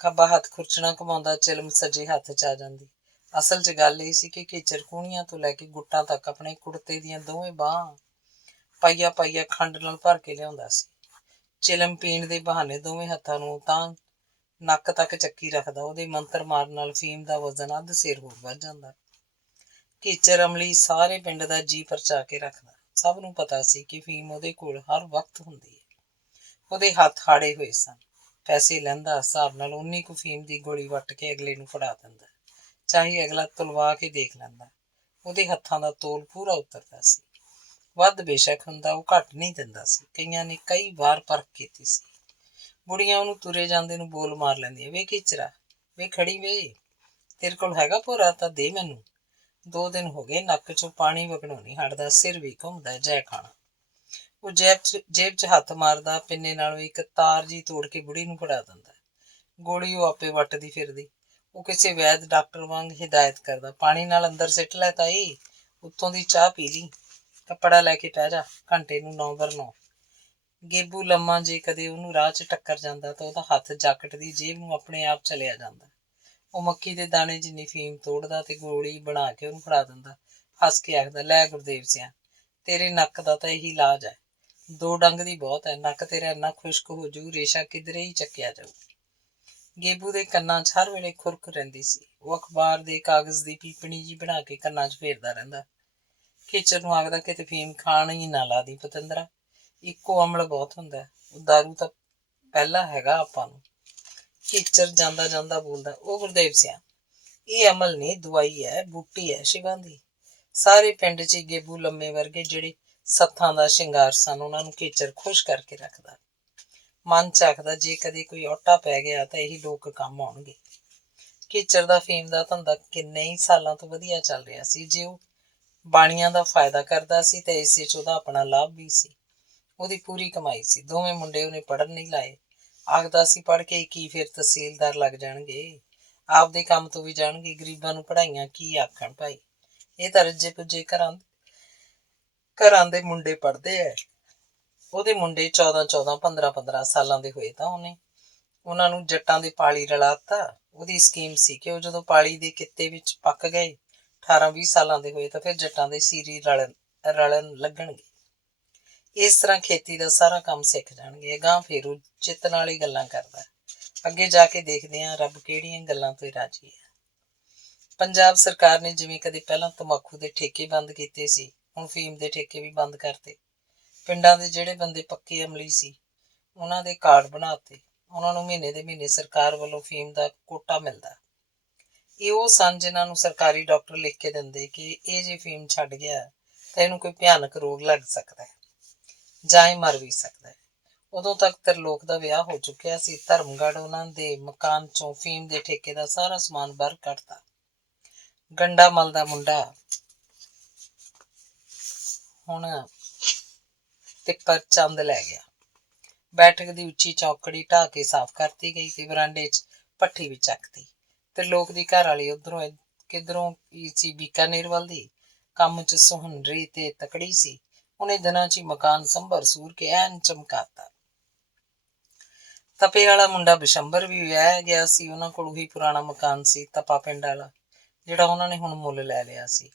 ਖੱਬਾ ਹੱਥ ਖੁਰਚਣਾ ਘੁਮਾਉਂਦਾ, ਚਿਲਮ ਸੱਜੇ ਹੱਥ 'ਚ ਆ ਜਾਂਦੀ। ਅਸਲ 'ਚ ਗੱਲ ਇਹ ਸੀ ਕਿ ਕੀਚਰ ਕੂਹਣੀਆਂ ਤੋਂ ਲੈ ਕੇ ਗੁੱਟਾਂ ਤੱਕ ਆਪਣੇ ਕੁੜਤੇ ਦੀਆਂ ਦੋਵੇਂ ਬਾਹਾਂ ਪਾਈਆ ਪਾਈਆ ਖੰਡ ਨਾਲ ਭਰ ਕੇ ਲਿਆਉਂਦਾ ਸੀ। ਚਿਲਮ ਪੀਣ ਦੇ ਬਹਾਨੇ ਦੋਵੇਂ ਹੱਥਾਂ ਨੂੰ ਤਾਂ ਨੱਕ ਤੱਕ ਚੱਕੀ ਰੱਖਦਾ। ਉਹਦੇ ਮੰਤਰ ਮਾਰਨ ਨਾਲ ਫੀਮ ਦਾ ਵਜ਼ਨ ਅੱਧ ਸੇਰ ਹੋਰ ਵੱਧ ਜਾਂਦਾ। ਕੀਚਰ ਅਮਲੀ ਸਾਰੇ ਪਿੰਡ ਦਾ ਜੀ ਪਰਚਾ ਕੇ ਰੱਖਦਾ। ਸਭ ਨੂੰ ਪਤਾ ਸੀ ਕਿ ਫੀਮ ਉਹਦੇ ਕੋਲ ਹਰ ਵਕਤ ਹੁੰਦੀ ਹੈ। ਉਹਦੇ ਹੱਥ ਹਾੜੇ ਹੋਏ ਸਨ। ਪੈਸੇ ਲੈਂਦਾ, ਹਿਸਾਬ ਨਾਲ ਉਨੀ ਕੁ ਫੀਮ ਦੀ ਗੋਲੀ ਵੱਟ ਕੇ ਅਗਲੇ ਨੂੰ ਫੜਾ ਦਿੰਦਾ, ਚਾਹੇ ਅਗਲਾ ਤੁਲਵਾ ਕੇ ਦੇਖ ਲੈਂਦਾ। ਉਹਦੇ ਹੱਥਾਂ ਦਾ ਤੋਲ ਪੂਰਾ ਉਤਰਦਾ ਸੀ। ਵੱਧ ਬੇਸ਼ੱਕ ਹੁੰਦਾ, ਉਹ ਘੱਟ ਨਹੀਂ ਦਿੰਦਾ ਸੀ। ਕਈਆਂ ਨੇ ਕਈ ਵਾਰ ਪਰਖ ਕੀਤੀ ਸੀ। ਬੁੜੀਆਂ ਉਹਨੂੰ ਤੁਰੇ ਜਾਂਦੇ ਨੂੰ ਬੋਲ ਮਾਰ ਲੈਂਦੀਆਂ, ਵੇ ਕਿਚਰਾ, ਵੇ ਖੜੀ ਵੇ, ਤੇਰੇ ਕੋਲ ਹੈਗਾ ਭੋਰਾ ਤਾਂ ਦੇ ਮੈਨੂੰ। 2 ਦਿਨ ਹੋ ਗਏ ਨੱਕ ਚੋਂ ਪਾਣੀ ਵਗਣੋਂ ਨਹੀਂ ਹਟਦਾ, ਸਿਰ ਵੀ ਘੁੰਮਦਾ ਜੈ ਖਾਣਾ। ਉਹ ਜੇਬ 'ਚ ਹੱਥ ਮਾਰਦਾ, ਪਿੰਨੇ ਨਾਲੋਂ ਇੱਕ ਤਾਰ ਜੀ ਤੋੜ ਕੇ ਬੁੜੀ ਨੂੰ ਫੜਾ ਦਿੰਦਾ। ਗੋਲੀ ਉਹ ਆਪੇ ਵੱਟਦੀ ਫਿਰਦੀ। ਉਹ ਕਿਸੇ ਵੈਦ ਡਾਕਟਰ ਵਾਂਗ ਹਿਦਾਇਤ ਕਰਦਾ, ਪਾਣੀ ਨਾਲ ਅੰਦਰ ਸਿੱਟ ਲੈ ਤਾਈ, ਉੱਤੋਂ ਦੀ ਚਾਹ ਪੀ ਲਈ, ਕੱਪੜਾ ਲੈ ਕੇ ਪੈ ਜਾ, ਘੰਟੇ ਨੂੰ 9 ਬਰ 9। ਗੇਬੂ ਲੰਮਾ ਜੇ ਕਦੇ ਉਹਨੂੰ ਰਾਹ 'ਚ ਟੱਕਰ ਜਾਂਦਾ ਤਾਂ ਉਹਦਾ ਹੱਥ ਜਾਕਟ ਦੀ ਜੇਬ ਨੂੰ ਆਪਣੇ ਆਪ ਚਲਿਆ ਜਾਂਦਾ। ਉਹ ਮੱਕੀ ਦੇ ਦਾਣੇ ਜਿੰਨੀ ਫੀਮ ਤੋੜਦਾ ਤੇ ਗੋਲੀ ਬਣਾ ਕੇ ਉਹਨੂੰ ਫੜਾ ਦਿੰਦਾ। ਹੱਸ ਕੇ ਆਖਦਾ, ਲੈ ਗੁਰਦੇਵ ਸਿਆਂ, ਤੇਰੇ ਨੱਕ ਦਾ ਤਾਂ ਇਹੀ ਇਲਾਜ ਹੈ। 2 ਡੰਗ ਦੀ ਬਹੁਤ ਹੈ, ਨੱਕ ਤੇਰਾ ਇੰਨਾ ਖੁਸ਼ਕ ਹੋ ਜੂ, ਰੇਸ਼ਾ ਕਿਧਰੇ ਹੀ ਚੱਕਿਆ ਜਾਊ। ਗੇਬੂ ਦੇ ਕੰਨਾਂ 'ਚ ਹਰ ਵੇਲੇ ਖੁਰਕ ਰਹਿੰਦੀ ਸੀ। ਉਹ ਅਖਬਾਰ ਦੇ ਕਾਗਜ਼ ਦੀ ਪੀਪਣੀ ਜੀ ਬਣਾ ਕੇ ਕੰਨਾਂ 'ਚ ਫੇਰਦਾ ਰਹਿੰਦਾ। ਖੇਚਰ ਨੂੰ ਆਖਦਾ, ਕਿਤੇ ਫੀਮ ਖਾਣ ਹੀ ਨਾ ਲਾ ਦੀ ਪਤੰਦਰਾ, ਇੱਕੋ ਅਮਲ ਬਹੁਤ ਹੁੰਦਾ, ਉਹ ਦਾਰੂ ਤਾਂ ਪਹਿਲਾਂ ਹੈਗਾ ਆਪਾਂ ਨੂੰ। ਖੇਚਰ ਜਾਂਦਾ ਜਾਂਦਾ ਬੋਲਦਾ, ਉਹ ਗੁਰਦੇਵ ਸਿਆਂ, ਇਹ ਅਮਲ ਨਹੀਂ, ਦਵਾਈ ਹੈ, ਬੂਟੀ ਹੈ ਸ਼ਿਵਾਂ ਦੀ। ਸਾਰੇ ਪਿੰਡ 'ਚ ਗੇਬੂ ਲੰਮੇ ਵਰਗੇ ਜਿਹੜੇ ਸੱਥਾਂ ਦਾ ਸ਼ਿੰਗਾਰ ਸਨ, ਉਹਨਾਂ ਨੂੰ ਖੇਚਰ ਖੁਸ਼ ਕਰਕੇ ਰੱਖਦਾ। ਮਨ 'ਚ ਆਖਦਾ, ਜੇ ਕਦੇ ਕੋਈ ਓਟਾ ਪੈ ਗਿਆ ਤਾਂ ਇਹੀ ਲੋਕ ਕੰਮ ਆਉਣਗੇ। ਖੇਚਰ ਦਾ ਫੀਮ ਦਾ ਧੰਦਾ ਕਿੰਨੇ ਹੀ ਸਾਲਾਂ ਤੋਂ ਵਧੀਆ ਚੱਲ ਰਿਹਾ ਸੀ। ਜੇ ਉਹ ਬਾਣੀਆਂ ਦਾ ਫਾਇਦਾ ਕਰਦਾ ਸੀ ਤੇ ਇਸੇ 'ਚ ਉਹਦਾ ਆਪਣਾ ਲਾਭ ਵੀ ਸੀ। ਉਹਦੀ ਪੂਰੀ ਕਮਾਈ ਸੀ। ਦੋਵੇਂ ਮੁੰਡੇ ਉਹਨੇ ਪੜ੍ਹਨ ਨਹੀਂ ਲਾਏ। ਆਖਦਾ ਸੀ, ਪੜ੍ਹ ਕੇ ਕੀ ਫਿਰ ਤਹਿਸੀਲਦਾਰ ਲੱਗ ਜਾਣਗੇ, ਆਪਦੇ ਕੰਮ ਤੋਂ ਵੀ ਜਾਣਗੇ, ਗਰੀਬਾਂ ਨੂੰ ਪੜ੍ਹਾਈਆਂ ਕੀ ਆਖਣ ਭਾਈ, ਇਹ ਤਾਂ ਰੱਜੇ ਪੁੱਜੇ ਘਰਾਂ ਦੇ ਮੁੰਡੇ ਪੜ੍ਹਦੇ ਐ। ਉਹਦੇ ਮੁੰਡੇ 14 15 ਸਾਲਾਂ ਦੇ ਹੋਏ ਤਾਂ ਉਹਨਾਂ ਨੂੰ ਜੱਟਾਂ ਦੇ ਪਾਲੀ ਰਲਾਤਾ। ਉਹਦੀ ਸਕੀਮ ਸੀ ਕਿ ਉਹ ਜਦੋਂ ਪਾਲੀ ਦੇ ਕਿੱਤੇ ਵਿੱਚ ਪੱਕ ਗਏ, 18 20 ਸਾਲਾਂ ਦੇ ਹੋਏ ਤਾਂ ਫਿਰ ਜੱਟਾਂ ਦੇ ਸੀਰੀ ਰਲਣ ਲੱਗਣਗੇ। ਇਸ ਤਰ੍ਹਾਂ ਖੇਤੀ ਦਾ ਸਾਰਾ ਕੰਮ ਸਿੱਖ ਜਾਣਗੇ। ਅਗਾਂਹ ਫਿਰ ਉਹ ਚਿੱਤ ਨਾਲ ਹੀ ਗੱਲਾਂ ਕਰਦਾ। ਅੱਗੇ ਜਾ ਕੇ ਦੇਖਦੇ ਹਾਂ ਰੱਬ ਕਿਹੜੀਆਂ ਗੱਲਾਂ ਤੋਂ ਰਾਜੀ ਹੈ। ਪੰਜਾਬ ਸਰਕਾਰ ਨੇ ਜਿਵੇਂ ਕਦੇ ਪਹਿਲਾਂ ਤੰਬਾਕੂ ਦੇ ਠੇਕੇ ਬੰਦ ਕੀਤੇ ਸੀ, ਹੁਣ ਫੀਮ ਦੇ ਠੇਕੇ ਵੀ ਬੰਦ ਕਰਤੇ। ਪਿੰਡਾਂ ਦੇ ਜਿਹੜੇ ਬੰਦੇ ਪੱਕੇ ਅਮਲੀ ਸੀ, ਉਹਨਾਂ ਦੇ ਕਾਰਡ ਬਣਾਤੇ। ਉਹਨਾਂ ਨੂੰ ਮਹੀਨੇ ਦੇ ਮਹੀਨੇ ਸਰਕਾਰ ਵੱਲੋਂ ਫੀਮ ਦਾ ਕੋਟਾ ਮਿਲਦਾ। ਇਹ ਉਹ ਸਨ ਜਿਨ੍ਹਾਂ ਨੂੰ ਸਰਕਾਰੀ ਡਾਕਟਰ ਲਿਖ ਕੇ ਦਿੰਦੇ ਕਿ ਇਹ ਜੇ ਫੀਮ ਛੱਡ ਗਿਆ ਤਾਂ ਇਹਨੂੰ ਕੋਈ ਭਿਆਨਕ ਰੋਗ ਲੱਗ ਸਕਦਾ ਹੈ ਜਾਂ ਇਹ ਮਰ ਵੀ ਸਕਦਾ ਹੈ। ਉਦੋਂ ਤੱਕ ਤਰਲੋਕ ਦਾ ਵਿਆਹ ਹੋ ਚੁੱਕਿਆ ਸੀ। ਧਰਮਗੜ੍ਹ ਉਹਨਾਂ ਦੇ ਮਕਾਨ 'ਚੋਂ ਫੀਮ ਦੇ ਠੇਕੇ ਦਾ ਸਾਰਾ ਸਮਾਨ ਬਾਹਰ ਕੱਢਤਾ। ਗੰਡਾ ਮਲ ਦਾ ਮੁੰਡਾ ਹੁਣ ਤਿੱਪਰ ਚੰਦ ਲੈ ਗਿਆ। ਬੈਠਕ ਦੀ ਉੱਚੀ ਚੌਕੜੀ ਢਾਹ ਕੇ ਸਾਫ਼ ਕਰਤੀ ਗਈ ਤੇ ਵਰਾਂਡੇ 'ਚ ਭੱਠੀ ਵੀ ਚੱਕਤੀ। ਤਰਲੋਕ ਦੀ ਘਰ ਵਾਲੀ ਉੱਧਰੋਂ ਕਿੱਧਰੋਂ ਸੀ, ਬੀਕਾਨੇਰ ਵੱਲ ਦੀ, ਕੰਮ 'ਚ ਸੁਹੰਡਰੀ ਤੇ ਤਕੜੀ ਸੀ। ਉਹਨੇ ਦਿਨਾਂ 'ਚ ਹੀ ਮਕਾਨ ਸੰਭਰ ਸੂਰ ਕੇ ਐਨ ਚਮਕਾਤਾ। ਤਪੇ ਵਾਲਾ ਮੁੰਡਾ ਬਿਸ਼ੰਬਰ ਵੀ ਵਿਆਹਿਆ ਗਿਆ ਸੀ। ਉਹਨਾਂ ਕੋਲ ਉਹੀ ਪੁਰਾਣਾ ਮਕਾਨ ਸੀ, ਤਪਾ ਪਿੰਡ ਵਾਲਾ, ਜਿਹੜਾ ਉਹਨਾਂ ਨੇ ਹੁਣ ਮੁੱਲ ਲੈ ਲਿਆ ਸੀ।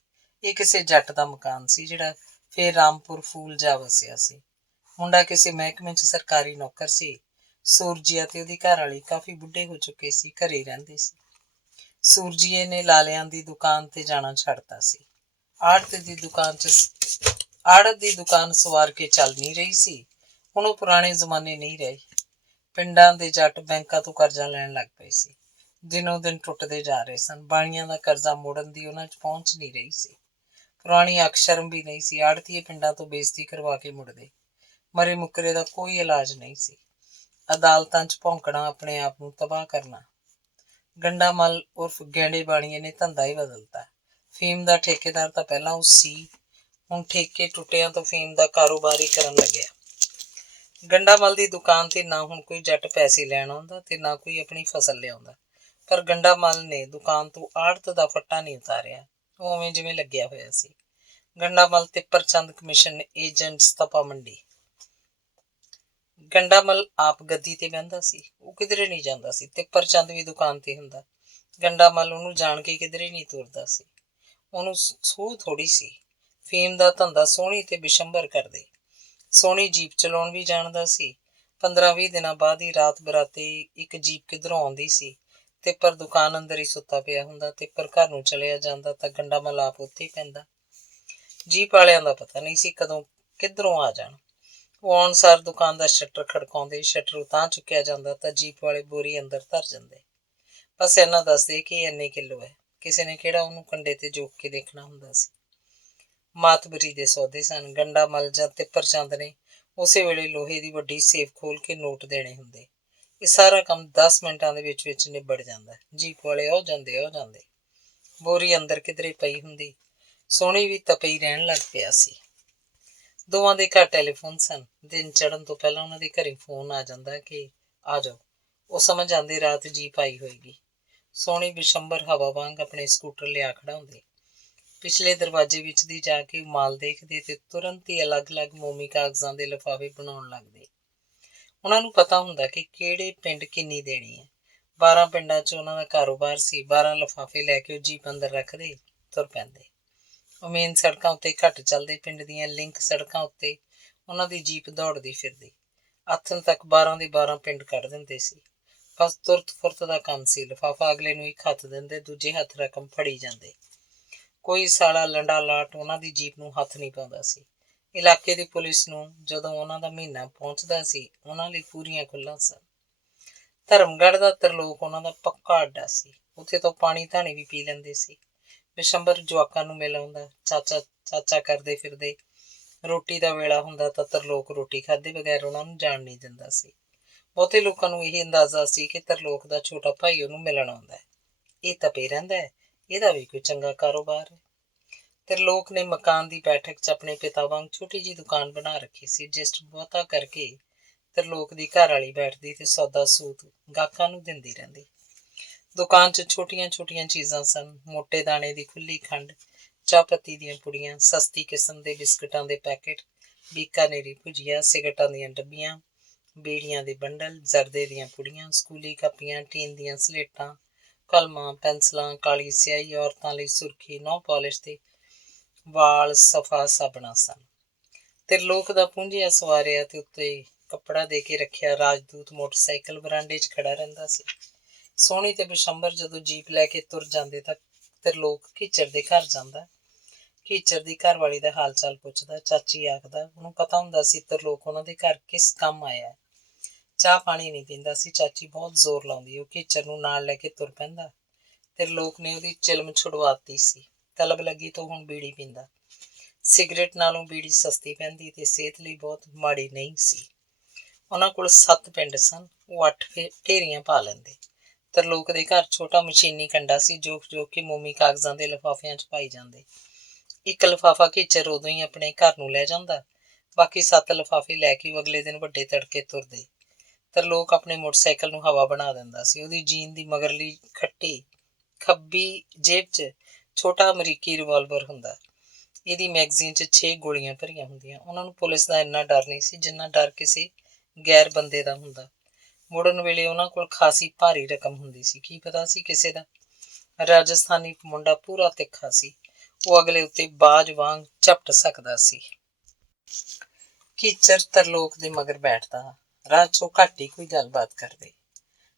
ਇਹ ਕਿਸੇ ਜੱਟ ਦਾ ਮਕਾਨ ਸੀ ਜਿਹੜਾ ਫੇਰ ਰਾਮਪੁਰ ਫੂਲ ਜਾ ਵਸਿਆ ਸੀ। ਮੁੰਡਾ ਕਿਸੇ ਮਹਿਕਮੇ 'ਚ ਸਰਕਾਰੀ ਨੌਕਰ ਸੀ। ਸੂਰਜੀਆ ਤੇ ਉਹਦੀ ਘਰ ਵਾਲੀ ਕਾਫੀ ਬੁੱਢੇ ਹੋ ਚੁੱਕੇ ਸੀ, ਘਰੇ ਰਹਿੰਦੇ ਸੀ। ਸੂਰਜੀਏ ਨੇ ਲਾਲਿਆਂ ਦੀ ਦੁਕਾਨ ਤੇ ਜਾਣਾ ਛੱਡਤਾ ਸੀ। ਆੜਤ ਦੀ ਦੁਕਾਨ ਸਵਾਰ ਕੇ ਚੱਲ ਨਹੀਂ ਰਹੀ ਸੀ। ਹੁਣ ਉਹ ਪੁਰਾਣੇ ਜ਼ਮਾਨੇ ਨਹੀਂ ਰਹੇ। ਪਿੰਡਾਂ ਦੇ ਜੱਟ ਬੈਂਕਾਂ ਤੋਂ ਕਰਜ਼ਾ ਲੈਣ ਲੱਗ ਪਏ ਸੀ। ਦਿਨੋਂ ਦਿਨ ਟੁੱਟਦੇ ਜਾ ਰਹੇ ਸਨ। ਬਾਣੀਆਂ ਦਾ ਕਰਜ਼ਾ ਮੋੜਨ ਦੀ ਉਹਨਾਂ 'ਚ ਪਹੁੰਚ ਨਹੀਂ ਰਹੀ ਸੀ। ਪੁਰਾਣੀ ਅਕਸ਼ਰਮ ਵੀ ਨਹੀਂ ਸੀ। ਆੜਤੀਏ ਪਿੰਡਾਂ ਤੋਂ ਬੇਇੱਜ਼ਤੀ ਕਰਵਾ ਕੇ ਮੁੜਦੇ। ਮਰੇ ਮੁੱਕਰੇ ਦਾ ਕੋਈ ਇਲਾਜ ਨਹੀਂ ਸੀ। ਅਦਾਲਤਾਂ 'ਚ ਭੌਂਕਣਾ, ਆਪਣੇ ਆਪ ਨੂੰ ਤਬਾਹ ਕਰਨਾ। ਗੰਡਾ ਮਲ ਉਰਫ ਗੈਂਡੇ ਬਾਣੀਏ ਨੇ ਧੰਦਾ ਹੀ ਬਦਲਤਾ। ਫੀਮ ਦਾ ਠੇਕੇਦਾਰ ਤਾਂ ਪਹਿਲਾਂ ਉਹ ਸੀ, ਹੁਣ ਠੇਕੇ ਟੁੱਟਿਆਂ ਤੋਂ ਫੀਮ ਦਾ ਕਾਰੋਬਾਰ ਹੀ ਕਰਨ ਲੱਗਿਆ। ਗੰਡਾ ਮਲ ਦੀ ਦੁਕਾਨ ਤੇ ਨਾ ਹੁਣ ਕੋਈ ਜੱਟ ਪੈਸੇ ਲੈਣ ਆਉਂਦਾ ਤੇ ਨਾ ਕੋਈ ਆਪਣੀ ਫਸਲ ਲਿਆਉਂਦਾ। ਪਰ ਗੰਡਾ ਮਲ ਨੇ ਦੁਕਾਨ ਤੋਂ ਆੜਤ ਦਾ ਫੱਟਾ ਨਹੀਂ ਉਤਾਰਿਆ। ਉਹ ਉਵੇਂ ਜਿਵੇਂ ਲੱਗਿਆ ਹੋਇਆ ਸੀ। ਗੰਡਾ ਮਲ ਤਿੱਪਰ ਚੰਦ ਕਮਿਸ਼ਨ ਏਜੰਟਸ ਤਪਾ ਮੰਡੀ। ਗੰਡਾ ਮਲ ਆਪ ਗੱਦੀ ਤੇ ਬਹਿੰਦਾ ਸੀ। ਉਹ ਕਿਧਰੇ ਨਹੀਂ ਜਾਂਦਾ ਸੀ। ਤਿੱਪਰ ਚੰਦ ਵੀ ਦੁਕਾਨ ਤੇ ਹੁੰਦਾ। ਗੰਡਾ ਮਲ ਉਹਨੂੰ ਜਾਣ ਕੇ ਕਿਧਰੇ ਨਹੀਂ ਤੁਰਦਾ ਸੀ। ਉਹਨੂੰ ਸੂਹ ਥੋੜੀ ਸੀ। ਫੀਮ ਦਾ ਧੰਦਾ ਸੋਹਣੀ ਤੇ ਬਿਸ਼ੰਬਰ ਕਰਦੇ। ਸੋਹਣੀ ਜੀਪ ਚਲਾਉਣ ਵੀ ਜਾਣਦਾ ਸੀ। 15-20 ਦਿਨਾਂ ਬਾਅਦ ਹੀ ਰਾਤ ਬਰਾਤੇ ਇੱਕ ਜੀਪ ਕਿੱਧਰੋਂ ਆਉਂਦੀ ਸੀ। ਤਿੱਪਰ ਦੁਕਾਨ ਅੰਦਰ ਹੀ ਸੁੱਤਾ ਪਿਆ ਹੁੰਦਾ। ਤਿੱਪਰ ਘਰ ਨੂੰ ਚਲਿਆ ਜਾਂਦਾ ਤਾਂ ਗੰਡਾ ਮਲ ਆਪ ਉੱਥੇ ਹੀ ਪੈਂਦਾ। ਜੀਪ ਵਾਲਿਆਂ ਦਾ ਪਤਾ ਨਹੀਂ ਸੀ ਕਦੋਂ ਕਿੱਧਰੋਂ ਆ ਜਾਣ। ਉਹ ਆਉਣ ਸਾਰ ਦੁਕਾਨ ਦਾ ਸ਼ਟਰ ਖੜਕਾਉਂਦੇ। ਸ਼ਟਰ ਉਤਾਂਹ ਚੁੱਕਿਆ ਜਾਂਦਾ ਤਾਂ ਜੀਪ ਵਾਲੇ ਬੋਰੀ ਅੰਦਰ ਧਰ ਜਾਂਦੇ। ਬਸ ਇੰਨਾ ਦੱਸਦੇ ਕਿ ਇਹ ਇੰਨੇ ਕਿਲੋ ਹੈ। ਕਿਸੇ ਨੇ ਕਿਹੜਾ ਉਹਨੂੰ ਕੰਡੇ ਤੇ ਜੋਕ ਕੇ ਦੇਖਣਾ ਹੁੰਦਾ ਸੀ। ਮਾਤਬਰੀ ਦੇ ਸੌਦੇ ਸਨ। ਗੰਡਾ ਮਲ ਜਾਂ ਤਿੱਪਰ ਚੰਦ ਨੇ ਉਸੇ ਵੇਲੇ ਲੋਹੇ ਦੀ ਵੱਡੀ ਸੇਫ ਖੋਲ ਕੇ ਨੋਟ ਦੇਣੇ ਹੁੰਦੇ। ਇਹ ਸਾਰਾ ਕੰਮ 10 ਮਿੰਟਾਂ ਦੇ ਵਿੱਚ ਨਿਬੜ ਜਾਂਦਾ। ਜੀਪ ਵਾਲੇ ਹੋ ਜਾਂਦੇ। ਬੋਰੀ ਅੰਦਰ ਕਿਧਰੇ ਪਈ ਹੁੰਦੀ। ਸੋਹਣੀ ਵੀ ਤਪਈ ਰਹਿਣ ਲੱਗ ਪਿਆ ਸੀ। ਦੋਵਾਂ ਦੇ ਘਰ ਟੈਲੀਫੋਨ ਸਨ। ਦਿਨ ਚੜ੍ਹਨ ਤੋਂ ਪਹਿਲਾਂ ਉਹਨਾਂ ਦੇ ਘਰੇ ਫੋਨ ਆ ਜਾਂਦਾ ਕਿ ਆ ਜਾਓ। ਉਹ ਸਮਝ ਆਉਂਦੇ ਰਾਤ ਜੀਪ ਆਈ ਹੋਏਗੀ। ਸੋਹਣੀ ਬਿਸ਼ੰਬਰ ਹਵਾ ਵਾਂਗ ਆਪਣੇ ਸਕੂਟਰ ਲਿਆ ਖੜਾਉਂਦੇ। ਪਿਛਲੇ ਦਰਵਾਜ਼ੇ ਵਿੱਚ ਦੀ ਜਾ ਕੇ ਮਾਲ ਦੇਖਦੇ ਤੇ ਤੁਰੰਤ ਹੀ ਅਲੱਗ-ਅਲੱਗ ਮੋਮੀ ਕਾਗਜ਼ਾਂ ਦੇ ਲਿਫਾਫੇ ਬਣਾਉਣ ਲੱਗਦੇ। ਉਹਨਾਂ ਨੂੰ ਪਤਾ ਹੁੰਦਾ ਕਿ ਕਿਹੜੇ ਪਿੰਡ ਕਿੰਨੀ ਦੇਣੀ ਹੈ। 12 ਪਿੰਡਾਂ 'ਚ ਉਹਨਾਂ ਦਾ ਕਾਰੋਬਾਰ ਸੀ। 12 ਲਿਫਾਫੇ ਲੈ ਕੇ ਉਹ ਜੀਪ ਅੰਦਰ ਰੱਖਦੇ, ਤੁਰ ਪੈਂਦੇ। ਉਹ ਮੇਨ ਸੜਕਾਂ ਉੱਤੇ ਘੱਟ ਚੱਲਦੇ। ਪਿੰਡ ਦੀਆਂ ਲਿੰਕ ਸੜਕਾਂ ਉੱਤੇ ਉਹਨਾਂ ਦੀ ਜੀਪ ਦੌੜਦੀ ਫਿਰਦੀ। ਆਥਣ ਤੱਕ 12 ਦੇ 12 ਪਿੰਡ ਕੱਢ ਦਿੰਦੇ ਸੀ। ਬਸ ਤੁਰਤ ਫੁਰਤ ਦਾ ਕੰਮ ਸੀ। ਲਿਫਾਫਾ ਅਗਲੇ ਨੂੰ ਇੱਕ ਹੱਥ ਦਿੰਦੇ, ਦੂਜੇ ਹੱਥ ਰਕਮ ਫੜੀ ਜਾਂਦੇ। ਕੋਈ ਸਾਲਾ ਲੰਡਾ ਲਾਟ ਉਹਨਾਂ ਦੀ ਜੀਪ ਨੂੰ ਹੱਥ ਨਹੀਂ ਪਾਉਂਦਾ ਸੀ। ਇਲਾਕੇ ਦੀ ਪੁਲਿਸ ਨੂੰ ਜਦੋਂ ਉਹਨਾਂ ਦਾ ਮਹੀਨਾ ਪਹੁੰਚਦਾ ਸੀ, ਉਹਨਾਂ ਲਈ ਪੂਰੀਆਂ ਖੁੱਲ੍ਹਾਂ ਸਨ। ਧਰਮਗੜ੍ਹ ਦਾ ਤਰਲੋਕ ਉਹਨਾਂ ਦਾ ਪੱਕਾ ਅੱਡਾ ਸੀ। ਉੱਥੇ ਤੋਂ ਪਾਣੀ ਧਾਣੀ ਵੀ ਪੀ ਲੈਂਦੇ ਸੀ। ਬਿਸ਼ੰਬਰ ਜਵਾਕਾਂ ਨੂੰ ਮਿਲ ਆਉਂਦਾ, ਚਾਚਾ ਕਰਦੇ ਫਿਰਦੇ। ਰੋਟੀ ਦਾ ਵੇਲਾ ਹੁੰਦਾ ਤਾਂ ਤਰਲੋਕ ਰੋਟੀ ਖਾਧੇ ਬਗੈਰ ਉਹਨਾਂ ਨੂੰ ਜਾਣ ਨਹੀਂ ਦਿੰਦਾ ਸੀ। ਬਹੁਤੇ ਲੋਕਾਂ ਨੂੰ ਇਹ ਅੰਦਾਜ਼ਾ ਸੀ ਕਿ ਤਰਲੋਕ ਦਾ ਛੋਟਾ ਭਾਈ ਉਹਨੂੰ ਮਿਲਣ ਆਉਂਦਾ। ਇਹ ਤਪੇ ਰਹਿੰਦਾ, ਇਹਦਾ ਵੀ ਕੋਈ ਚੰਗਾ ਕਾਰੋਬਾਰ ਹੈ। ਤਰਲੋਕ ਨੇ ਮਕਾਨ ਦੀ ਬੈਠਕ 'ਚ ਆਪਣੇ ਪਿਤਾ ਵਾਂਗ ਛੋਟੀ ਜਿਹੀ ਦੁਕਾਨ ਬਣਾ ਰੱਖੀ ਸੀ। ਜਿਸ 'ਚ ਬਹੁਤਾ ਕਰਕੇ ਤਰਲੋਕ ਦੀ ਘਰ ਵਾਲੀ ਬੈਠਦੀ ਤੇ ਸੌਦਾ ਸੂਤ ਗਾਹਕਾਂ ਨੂੰ ਦਿੰਦੀ ਰਹਿੰਦੀ। ਦੁਕਾਨ 'ਚ ਛੋਟੀਆਂ ਚੀਜ਼ਾਂ ਸਨ। ਮੋਟੇ ਦਾਣੇ ਦੀ ਖੁੱਲ੍ਹੀ ਖੰਡ, ਚਾਹ ਪੱਤੀ ਦੀਆਂ ਪੁੜੀਆਂ, ਸਸਤੀ ਕਿਸਮ ਦੇ ਬਿਸਕੁਟਾਂ ਦੇ ਪੈਕਟ, ਬੀਕਾਨੇਰੀ ਭੁਜੀਆ, ਸਿਗਰਟਾਂ ਦੀਆਂ ਡੱਬੀਆਂ, ਬੀੜੀਆਂ ਦੇ ਬੰਡਲ, ਜ਼ਰਦੇ ਦੀਆਂ ਪੁੜੀਆਂ, ਸਕੂਲੀ ਕਾਪੀਆਂ, ਟੀਨ ਦੀਆਂ ਸਲੇਟਾਂ, ਕਲਮਾਂ, ਪੈਨਸਲਾਂ, ਕਾਲੀ ਸਿਆਹੀ, ਔਰਤਾਂ ਲਈ ਸੁਰਖੀ, ਨਹੁ ਪਾਲਿਸ਼ ਤੇ ਵਾਲ ਸਫਾ ਸਾਬਣਾਂ ਸਨ। ਤਿਰਲੋਕ ਦਾ ਪੂੰਝਿਆ ਸਵਾਰਿਆ ਤੇ ਉੱਤੇ ਕੱਪੜਾ ਦੇ ਕੇ ਰੱਖਿਆ ਰਾਜਦੂਤ ਮੋਟਰਸਾਈਕਲ ਬਰਾਂਡੇ 'ਚ ਖੜਾ ਰਹਿੰਦਾ ਸੀ। ਸੋਹਣੀ ਤੇ ਬਿਸ਼ੰਬਰ ਜਦੋਂ ਜੀਪ ਲੈ ਕੇ ਤੁਰ ਜਾਂਦੇ ਤਾਂ ਤਿਰਲੋਕ ਕੀਚਰ ਦੇ ਘਰ ਜਾਂਦਾ। ਕੀਚਰ ਦੀ ਘਰ ਵਾਲੀ ਦਾ ਹਾਲ ਚਾਲ ਪੁੱਛਦਾ। ਚਾਚੀ ਆਖਦਾ। ਉਹਨੂੰ ਪਤਾ ਹੁੰਦਾ ਸੀ ਤਿਰਲੋਕ ਉਹਨਾਂ ਦੇ ਘਰ ਕਿਸ ਕੰਮ ਆਇਆ। ਚਾਹ ਪਾਣੀ ਨਹੀਂ ਪੀਂਦਾ ਸੀ। ਚਾਚੀ ਬਹੁਤ ਜ਼ੋਰ ਲਾਉਂਦੀ। ਉਹ ਕੀਚਰ ਨੂੰ ਨਾਲ ਲੈ ਕੇ ਤੁਰ ਪੈਂਦਾ। ਤਿਰਲੋਕ ਨੇ ਉਹਦੀ ਚਿਲਮ ਛੁਡਵਾਤੀ ਸੀ। ਤਲਬ ਲੱਗੀ ਤੋਂ ਹੁਣ ਬੀੜੀ ਪੀਂਦਾ। ਸਿਗਰਟ ਨਾਲੋਂ ਬੀੜੀ ਸਸਤੀ ਪੈਂਦੀ ਤੇ ਸਿਹਤ ਲਈ ਬਹੁਤ ਮਾੜੀ ਨਹੀਂ ਸੀ। ਉਹਨਾਂ ਕੋਲ 7 ਪਿੰਡ ਸਨ। ਉਹ 8 ਢੇਰੀਆਂ ਪਾ ਲੈਂਦੇ। ਤਰਲੋਕ ਦੇ ਘਰ ਛੋਟਾ ਮਸ਼ੀਨੀ ਕੰਡਾ ਸੀ ਜੋ ਕਿ ਮੋਮੀ ਕਾਗਜ਼ਾਂ ਦੇ ਲਿਫਾਫਿਆਂ 'ਚ ਪਾਈ ਜਾਂਦੇ। ਇੱਕ ਲਿਫਾਫਾ ਕੀਚਰ ਉਦੋਂ ਹੀ ਆਪਣੇ ਘਰ ਨੂੰ ਲੈ ਜਾਂਦਾ। ਬਾਕੀ 7 ਲਿਫਾਫੇ ਲੈ ਕੇ ਉਹ ਅਗਲੇ ਦਿਨ ਵੱਡੇ ਤੜਕੇ ਤੁਰਦੇ। ਤਰਲੋਕ ਆਪਣੇ ਮੋਟਰਸਾਈਕਲ ਨੂੰ ਹਵਾ ਬਣਾ ਦਿੰਦਾ ਸੀ। ਉਹਦੀ ਜੀਨ ਦੀ ਮਗਰਲੀ ਖੱਬੀ ਜੇਬ 'ਚ ਛੋਟਾ ਅਮਰੀਕੀ ਰਿਵਾਲਵਰ ਹੁੰਦਾ। ਇਹਦੀ ਮੈਗਜ਼ੀਨ 'ਚ 6 ਗੋਲੀਆਂ ਭਰੀਆਂ ਹੁੰਦੀਆਂ। ਉਹਨਾਂ ਨੂੰ ਪੁਲਿਸ ਦਾ ਇੰਨਾ ਡਰ ਨਹੀਂ ਸੀ ਜਿੰਨਾ ਡਰ ਕਿਸੇ ਗੈਰ ਬੰਦੇ ਦਾ ਹੁੰਦਾ। ਮੁੜਨ ਵੇਲੇ ਉਹਨਾਂ ਕੋਲ ਖਾਸੀ ਭਾਰੀ ਰਕਮ ਹੁੰਦੀ ਸੀ। ਕੀ ਪਤਾ ਸੀ ਕਿਸੇ ਦਾ। ਰਾਜਸਥਾਨੀ ਮੁੰਡਾ ਪੂਰਾ ਤਿੱਖਾ ਸੀ। ਉਹ ਅਗਲੇ ਉੱਤੇ ਬਾਜ ਵਾਂਗ ਝਪਟ ਸਕਦਾ ਸੀ। ਕੀਚਰ ਤਰਲੋਕ ਦੇ ਮਗਰ ਬੈਠਦਾ। ਰਾਹ 'ਚ ਉਹ ਘੱਟ ਹੀ ਕੋਈ ਗੱਲਬਾਤ ਕਰਦੇ।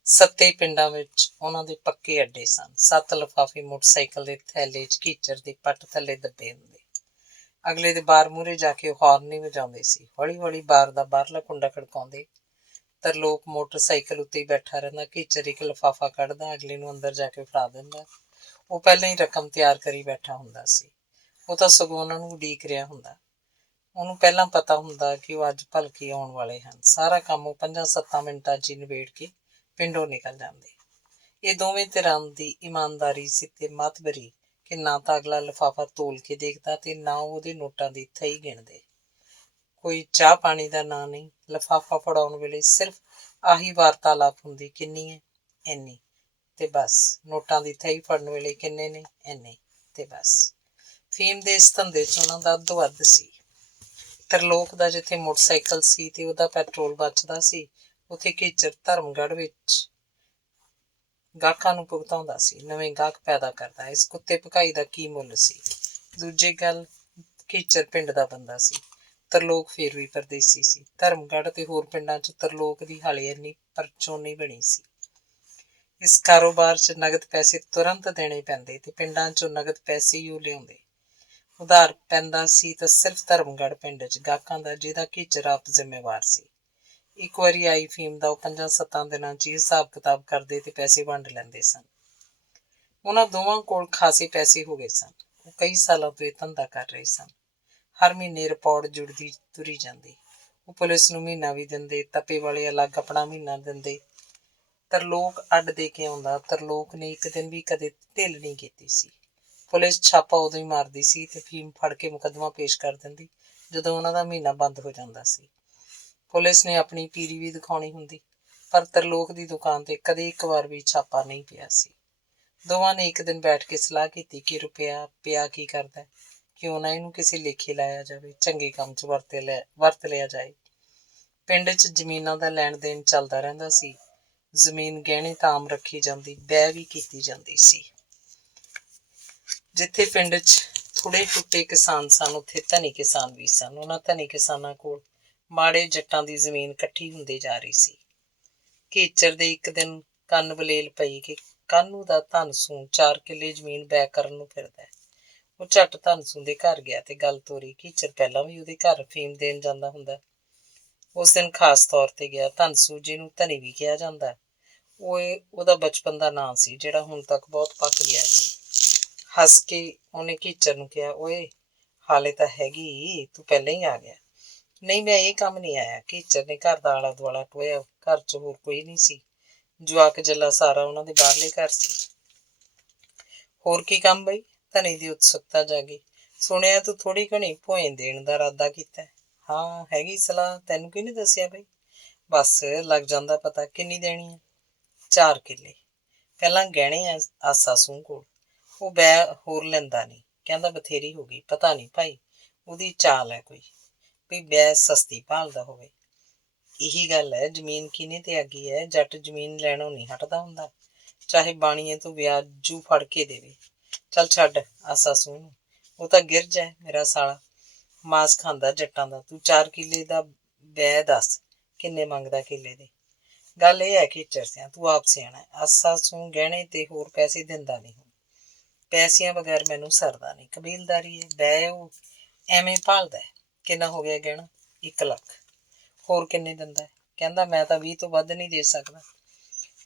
7 ਪਿੰਡਾਂ ਵਿੱਚ ਉਹਨਾਂ ਦੇ ਪੱਕੇ ਅੱਡੇ ਸਨ। 7 ਲਿਫਾਫੇ ਮੋਟਰਸਾਈਕਲ ਦੇ ਥੈਲੇ 'ਚ ਕੀਚਰ ਦੇ ਪੱਟ ਥੱਲੇ ਦੱਬੇ ਹੁੰਦੇ। ਅਗਲੇ ਦੇ ਬਾਰ ਮੂਹਰੇ ਜਾ ਕੇ ਹੌਰਨ ਨਹੀਂ ਵਜਾਉਂਦੇ ਸੀ। ਹੌਲੀ ਹੌਲੀ ਬਾਰ ਦਾ ਬਾਹਰਲਾ ਕੁੰਡਾ ਖੜਕਾਉਂਦੇ। ਤਰਲੋਕ ਮੋਟਰਸਾਈਕਲ ਉੱਤੇ ਹੀ ਬੈਠਾ ਰਹਿੰਦਾ। ਕੀਚਰ ਇੱਕ ਲਿਫਾਫਾ ਕੱਢਦਾ, ਅਗਲੇ ਨੂੰ ਅੰਦਰ ਜਾ ਕੇ ਫੜਾ ਦਿੰਦਾ। ਉਹ ਪਹਿਲਾਂ ਹੀ ਰਕਮ ਤਿਆਰ ਕਰੀ ਬੈਠਾ ਹੁੰਦਾ ਸੀ। ਉਹ ਤਾਂ ਸਗੋਂ ਉਹਨਾਂ ਨੂੰ ਉਡੀਕ ਰਿਹਾ ਹੁੰਦਾ। ਉਹਨੂੰ ਪਹਿਲਾਂ ਪਤਾ ਹੁੰਦਾ ਕਿ ਉਹ ਅੱਜ ਭਲਕੇ ਆਉਣ ਵਾਲੇ ਹਨ। ਸਾਰਾ ਕੰਮ ਉਹ 5-7 ਮਿੰਟਾਂ 'ਚ ਹੀ ਨਿਬੇੜ ਕੇ ਪਿੰਡੋਂ ਨਿਕਲ ਜਾਂਦੇ। ਇਹ ਦੋਵੇਂ ਧਿਰਾਂ ਦੀ ਇਮਾਨਦਾਰੀ ਸੀ ਤੇ ਮਾਤਬਰੀ ਕਿ ਨਾ ਤਾਂ ਅਗਲਾ ਲਿਫਾਫਾ ਤੋਲ ਕੇ ਦੇਖਦਾ ਤੇ ਨਾ ਉਹਦੇ ਨੋਟਾਂ ਦੀ ਥਈ ਗਿਣਦੇ। ਕੋਈ ਚਾਹ ਪਾਣੀ ਦਾ ਨਾਂ ਨਹੀਂ। ਲਿਫਾਫਾ ਫੜਾਉਣ ਵੇਲੇ ਸਿਰਫ ਆਹੀ ਵਾਰਤਾਲਾਪ ਹੁੰਦੀ। ਕਿੰਨੀ ਹੈ? ਇੰਨੀ ਤੇ ਬਸ। ਨੋਟਾਂ ਦੀ ਥਈ ਫੜਨ ਵੇਲੇ ਕਿੰਨੇ ਨੇ? ਇੰਨੇ ਤੇ ਬਸ। ਫੀਮ ਦੇ ਇਸ ਧੰਦੇ 'ਚ ਉਹਨਾਂ ਦਾ ਅੱਧੋ ਅੱਧ ਸੀ। ਤਰਲੋਕ ਦਾ ਜਿੱਥੇ ਮੋਟਰਸਾਈਕਲ ਸੀ ਤੇ ਉਹਦਾ ਪੈਟਰੋਲ ਬਚਦਾ ਸੀ, ਉੱਥੇ ਕੀਚਰ ਧਰਮਗੜ੍ਹ ਵਿੱਚ ਗਾਹਕਾਂ ਨੂੰ ਭੁਗਤਾਉਂਦਾ ਸੀ, ਨਵੇਂ ਗਾਹਕ ਪੈਦਾ ਕਰਦਾ। ਇਸ ਕੁੱਤੇ ਭਕਾਈ ਦਾ ਕੀ ਮੁੱਲ ਸੀ? ਦੂਜੀ ਗੱਲ, ਕੀਚਰ ਪਿੰਡ ਦਾ ਬੰਦਾ ਸੀ। ਤਰਲੋਕ ਫੇਰ ਵੀ ਪਰਦੇਸੀ ਸੀ। ਧਰਮਗੜ੍ਹ ਤੇ ਹੋਰ ਪਿੰਡਾਂ 'ਚ ਤਰਲੋਕ ਦੀ ਹਾਲੇ ਇੰਨੀ ਪਰਚੋਂ ਨਹੀਂ ਬਣੀ ਸੀ। ਇਸ ਕਾਰੋਬਾਰ 'ਚ ਨਗਦ ਪੈਸੇ ਤੁਰੰਤ ਦੇਣੇ ਪੈਂਦੇ ਤੇ ਪਿੰਡਾਂ 'ਚੋਂ ਨਗਦ ਪੈਸੇ ਹੀ ਉਹ ਲਿਆਉਂਦੇ। ਉਧਾਰ ਪੈਂਦਾ ਸੀ ਤਾਂ ਸਿਰਫ ਧਰਮਗੜ੍ਹ ਪਿੰਡ 'ਚ ਗਾਹਕਾਂ ਦਾ, ਜਿਹਦਾ ਕੀਚਰ ਆਪ ਜ਼ਿੰਮੇਵਾਰ ਸੀ। ਇੱਕ ਵਾਰੀ ਆਈ ਫੀਮ ਦਾ ਉਹ 5-7 ਦਿਨਾਂ 'ਚ ਹੀ ਹਿਸਾਬ ਕਿਤਾਬ ਕਰਦੇ ਤੇ ਪੈਸੇ ਵੰਡ ਲੈਂਦੇ ਸਨ। ਉਹਨਾਂ ਦੋਵਾਂ ਕੋਲ ਖਾਸੇ ਪੈਸੇ ਹੋ ਗਏ ਸਨ। ਉਹ ਕਈ ਸਾਲਾਂ ਤੋਂ ਇਹ ਧੰਦਾ ਕਰ ਰਹੇ ਸਨ। ਹਰ ਮਹੀਨੇ ਰਿਪੋਰਟ ਜੁੜਦੀ ਤੁਰੀ ਜਾਂਦੀ। ਉਹ ਪੁਲਿਸ ਨੂੰ ਮਹੀਨਾ ਵੀ ਦਿੰਦੇ, ਤਪੇ ਵਾਲੇ ਅਲੱਗ ਆਪਣਾ ਮਹੀਨਾ ਦਿੰਦੇ। ਤਰਲੋਕ ਅੱਡ ਦੇ ਕੇ ਆਉਂਦਾ। ਤਰਲੋਕ ਨੇ ਇੱਕ ਦਿਨ ਵੀ ਕਦੇ ਢਿੱਲ ਨਹੀਂ ਕੀਤੀ ਸੀ। ਪੁਲਿਸ ਛਾਪਾ ਉਦੋਂ ਹੀ ਮਾਰਦੀ ਸੀ ਤੇ ਫੀਮ ਫੜ ਕੇ ਮੁਕੱਦਮਾ ਪੇਸ਼ ਕਰ ਦਿੰਦੀ ਜਦੋਂ ਉਹਨਾਂ ਦਾ ਮਹੀਨਾ ਬੰਦ ਹੋ ਜਾਂਦਾ ਸੀ। ਪੁਲਿਸ ਨੇ ਆਪਣੀ ਪੀਰੀ ਵੀ ਦਿਖਾਉਣੀ ਹੁੰਦੀ, ਪਰ ਤਰਲੋਕ ਦੀ ਦੁਕਾਨ ਤੇ ਕਦੇ ਇੱਕ ਵਾਰ ਵੀ ਛਾਪਾ ਨਹੀਂ ਪਿਆ ਸੀ। ਦੋਵਾਂ ਨੇ ਇੱਕ ਦਿਨ ਬੈਠ ਕੇ ਸਲਾਹ ਕੀਤੀ ਕਿ ਰੁਪਇਆ ਪਿਆ ਕੀ ਕਰਦਾ, ਕਿਉਂ ਨਾ ਇਹਨੂੰ ਕਿਸੇ ਲੇਖੇ ਲਾਇਆ ਜਾਵੇ, ਚੰਗੇ ਕੰਮ 'ਚ ਵਰਤ ਲਿਆ ਜਾਏ। ਪਿੰਡ 'ਚ ਜ਼ਮੀਨਾਂ ਦਾ ਲੈਣ ਦੇਣ ਚੱਲਦਾ ਰਹਿੰਦਾ ਸੀ। ਜ਼ਮੀਨ ਗਹਿਣੇ ਤਾਮ ਰੱਖੀ ਜਾਂਦੀ, ਬੈਅ ਵੀ ਕੀਤੀ ਜਾਂਦੀ ਸੀ। ਜਿੱਥੇ ਪਿੰਡ 'ਚ ਥੋੜ੍ਹੇ ਟੁੱਟੇ ਕਿਸਾਨ ਸਨ, ਉੱਥੇ ਧਨੀ ਕਿਸਾਨ ਵੀ ਸਨ। ਉਹਨਾਂ ਧਨੀ ਕਿਸਾਨਾਂ ਕੋਲ ਮਾੜੇ ਜੱਟਾਂ ਦੀ ਜ਼ਮੀਨ ਇਕੱਠੀ ਹੁੰਦੀ ਜਾ ਰਹੀ ਸੀ। ਘੇਚਰ ਦੇ ਇੱਕ ਦਿਨ ਕੰਨ ਬਲੇਲ ਪਈ ਕਿ ਕਾਹਨੂੰ ਦਾ ਧਨਸੂ 4 ਕਿੱਲੇ ਜ਼ਮੀਨ ਬੈਅ ਕਰਨ ਨੂੰ ਫਿਰਦਾ। ਉਹ ਝੱਟ ਧਨਸੂ ਦੇ ਘਰ ਗਿਆ ਤੇ ਗੱਲ ਤੋਰੀ। ਘੇਚਰ ਪਹਿਲਾਂ ਵੀ ਉਹਦੇ ਘਰ ਫੀਮ ਦੇਣ ਜਾਂਦਾ ਹੁੰਦਾ। ਉਸ ਦਿਨ ਖਾਸ ਤੌਰ ਤੇ ਗਿਆ। ਧਨਸੂ, ਜਿਹਨੂੰ ਧਨੀ ਵੀ ਕਿਹਾ ਜਾਂਦਾ, ਉਹਦਾ ਬਚਪਨ ਦਾ ਨਾਂ ਸੀ, ਜਿਹੜਾ ਹੁਣ ਤੱਕ ਬਹੁਤ ਪੱਕ ਗਿਆ ਸੀ। ਹੱਸ ਕੇ ਉਹਨੇ ਘੇਚਰ ਨੂੰ ਕਿਹਾ, ਓਏ ਹਾਲੇ ਤਾਂ ਹੈਗੀ, ਤੂੰ ਪਹਿਲਾਂ ਹੀ ਆ ਗਿਆ। ਨਹੀਂ, ਮੈਂ ਇਹ ਕੰਮ ਨਹੀਂ ਆਇਆ। ਘੇਚਰ ਨੇ ਘਰ ਦਾ ਆਲਾ ਦੁਆਲਾ ਟੋਇਆ। ਘਰ 'ਚ ਹੋਰ ਕੋਈ ਨਹੀਂ ਸੀ। ਜਵਾਕ ਜੱਲਾ ਸਾਰਾ ਉਹਨਾਂ ਦੇ ਬਾਹਰਲੇ ਘਰ ਸੀ। ਹੋਰ ਕੀ ਕੰਮ ਬਈ? ਧਨੀ ਦੀ ਉਤਸੁਕਤਾ ਜਾਗੀ। ਸੁਣਿਆ ਤੂੰ ਥੋੜ੍ਹੀ ਘਣੀ ਭੋਏ ਦੇਣ ਦਾ ਇਰਾਦਾ ਕੀਤਾ। ਹਾਂ, ਹੈਗੀ ਸਲਾਹ। ਤੈਨੂੰ ਕਿਹਨੇ ਦੱਸਿਆ ਬਈ? ਬਸ ਲੱਗ ਜਾਂਦਾ ਪਤਾ। ਕਿੰਨੀ ਦੇਣੀ ਆ? 4 ਕਿੱਲੇ। ਪਹਿਲਾਂ ਗਹਿਣੇ ਆਸਾ ਸੂਹ ਕੋਲ। ਉਹ ਬੈਅ ਹੋਰ ਲੈਂਦਾ ਨਹੀਂ, ਕਹਿੰਦਾ ਬਥੇਰੀ ਹੋ ਗਈ। ਪਤਾ ਨਹੀਂ ਭਾਈ, ਉਹਦੀ ਚਾਲ ਹੈ ਕੋਈ, ਵੀ ਬੈਅ ਸਸਤੀ ਭਾਲਦਾ ਹੋਵੇ। ਇਹੀ ਗੱਲ ਹੈ, ਜ਼ਮੀਨ ਕਿਹਨੇ ਤੇ ਆਗੀ ਹੈ। ਜੱਟ ਜ਼ਮੀਨ ਲੈਣੋਂ ਨਹੀਂ ਹਟਦਾ ਹੁੰਦਾ, ਚਾਹੇ ਬਾਣੀਏ ਤੋਂ ਵਿਆਜੂ ਫੜ ਕੇ ਦੇਵੇ। ਚੱਲ ਛੱਡ ਆਸਾ ਸੂਹ ਨੂੰ, ਉਹ ਤਾਂ ਗਿਰਜ ਹੈ ਮੇਰਾ ਸਾਲਾ, ਮਾਸ ਖਾਂਦਾ ਜੱਟਾਂ ਦਾ। ਤੂੰ 4 ਕਿੱਲੇ ਦਾ ਬੈਅ ਦੱਸ, ਕਿੰਨੇ ਮੰਗਦਾ ਕਿੱਲੇ ਦੇ? ਗੱਲ ਇਹ ਹੈ ਘੇਚਰ ਸਿਆਂ, ਤੂੰ ਆਪ ਸਿਆਣਾ। ਆਸਾ ਸੂਹ ਗਹਿਣੇ ਤੇ ਹੋਰ ਪੈਸੇ ਦਿੰਦਾ ਨਹੀਂ। ਪੈਸਿਆਂ ਬਗੈਰ ਮੈਨੂੰ ਸਰਦਾ ਨਹੀਂ। ਕਬੀਲਦਾਰੀ ਹੈ, ਬੈਅ ਉਹ ਐਵੇਂ ਭਾਲਦਾ। ਕਿੰਨਾ ਹੋ ਗਿਆ ਗਹਿਣਾ? 1 ਲੱਖ। ਹੋਰ ਕਿੰਨੇ ਦਿੰਦਾ? ਕਹਿੰਦਾ ਮੈਂ ਤਾਂ 20 ਤੋਂ ਵੱਧ ਨਹੀਂ ਦੇ ਸਕਦਾ।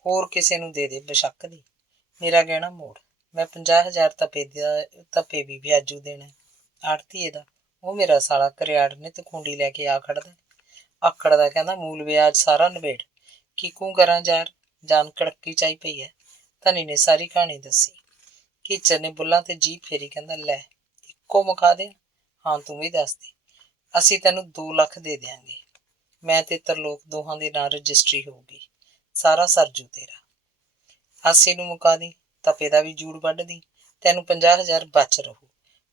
ਹੋਰ ਕਿਸੇ ਨੂੰ ਦੇ ਬੇਸ਼ੱਕ ਦੀ, ਮੇਰਾ ਗਹਿਣਾ ਮੋੜ। ਮੈਂ 50,000 ਤੱਪੇ ਵੀ ਵਿਆਜੂ ਦੇਣਾ। ਆੜਤੀਏ ਦਾ? ਉਹ ਮੇਰਾ ਸਾਲਾ ਕਰਿਆੜ ਨੇ ਤਖੂੰਡੀ ਲੈ ਕੇ ਆ ਖੜਦਾ। ਆਕੜਦਾ, ਕਹਿੰਦਾ ਮੂਲ ਵਿਆਜ ਸਾਰਾ ਨਿਬੇੜ। ਕੀਕੂ ਕਰਾਂ ਯਾਰ, ਜਾਨ ਕੜਕੀ ਚਾਈ ਪਈ ਹੈ। ਧਨੀ ਨੇ ਸਾਰੀ ਕਹਾਣੀ ਦੱਸੀ। ਘੇਚਰ ਨੇ ਬੁੱਲਾਂ ਤੇ ਜੀਭ ਫੇਰੀ, ਕਹਿੰਦਾ ਲੈ ਇੱਕੋ ਮੁਕਾ ਦਿਆਂ? ਹਾਂ, ਤੂੰ ਵੀ ਦੱਸ ਦੇ। ਅਸੀਂ ਤੈਨੂੰ 2 ਲੱਖ ਦੇ ਦਿਆਂਗੇ। ਮੈਂ ਤੇ ਤਰਲੋਕ ਦੋਹਾਂ ਦੇ ਨਾਂ ਰਜਿਸਟਰੀ ਹੋਊਗੀ। ਸਾਰਾ ਸਰਜੂ ਤੇਰਾ। ਆਸੇ ਨੂੰ ਮੁਕਾ ਦੀ, ਤਪੇ ਦਾ ਵੀ ਜੂੜ ਵੱਢ ਦੀ। ਤੈਨੂੰ 50,000 ਬਚ ਰਹੂ।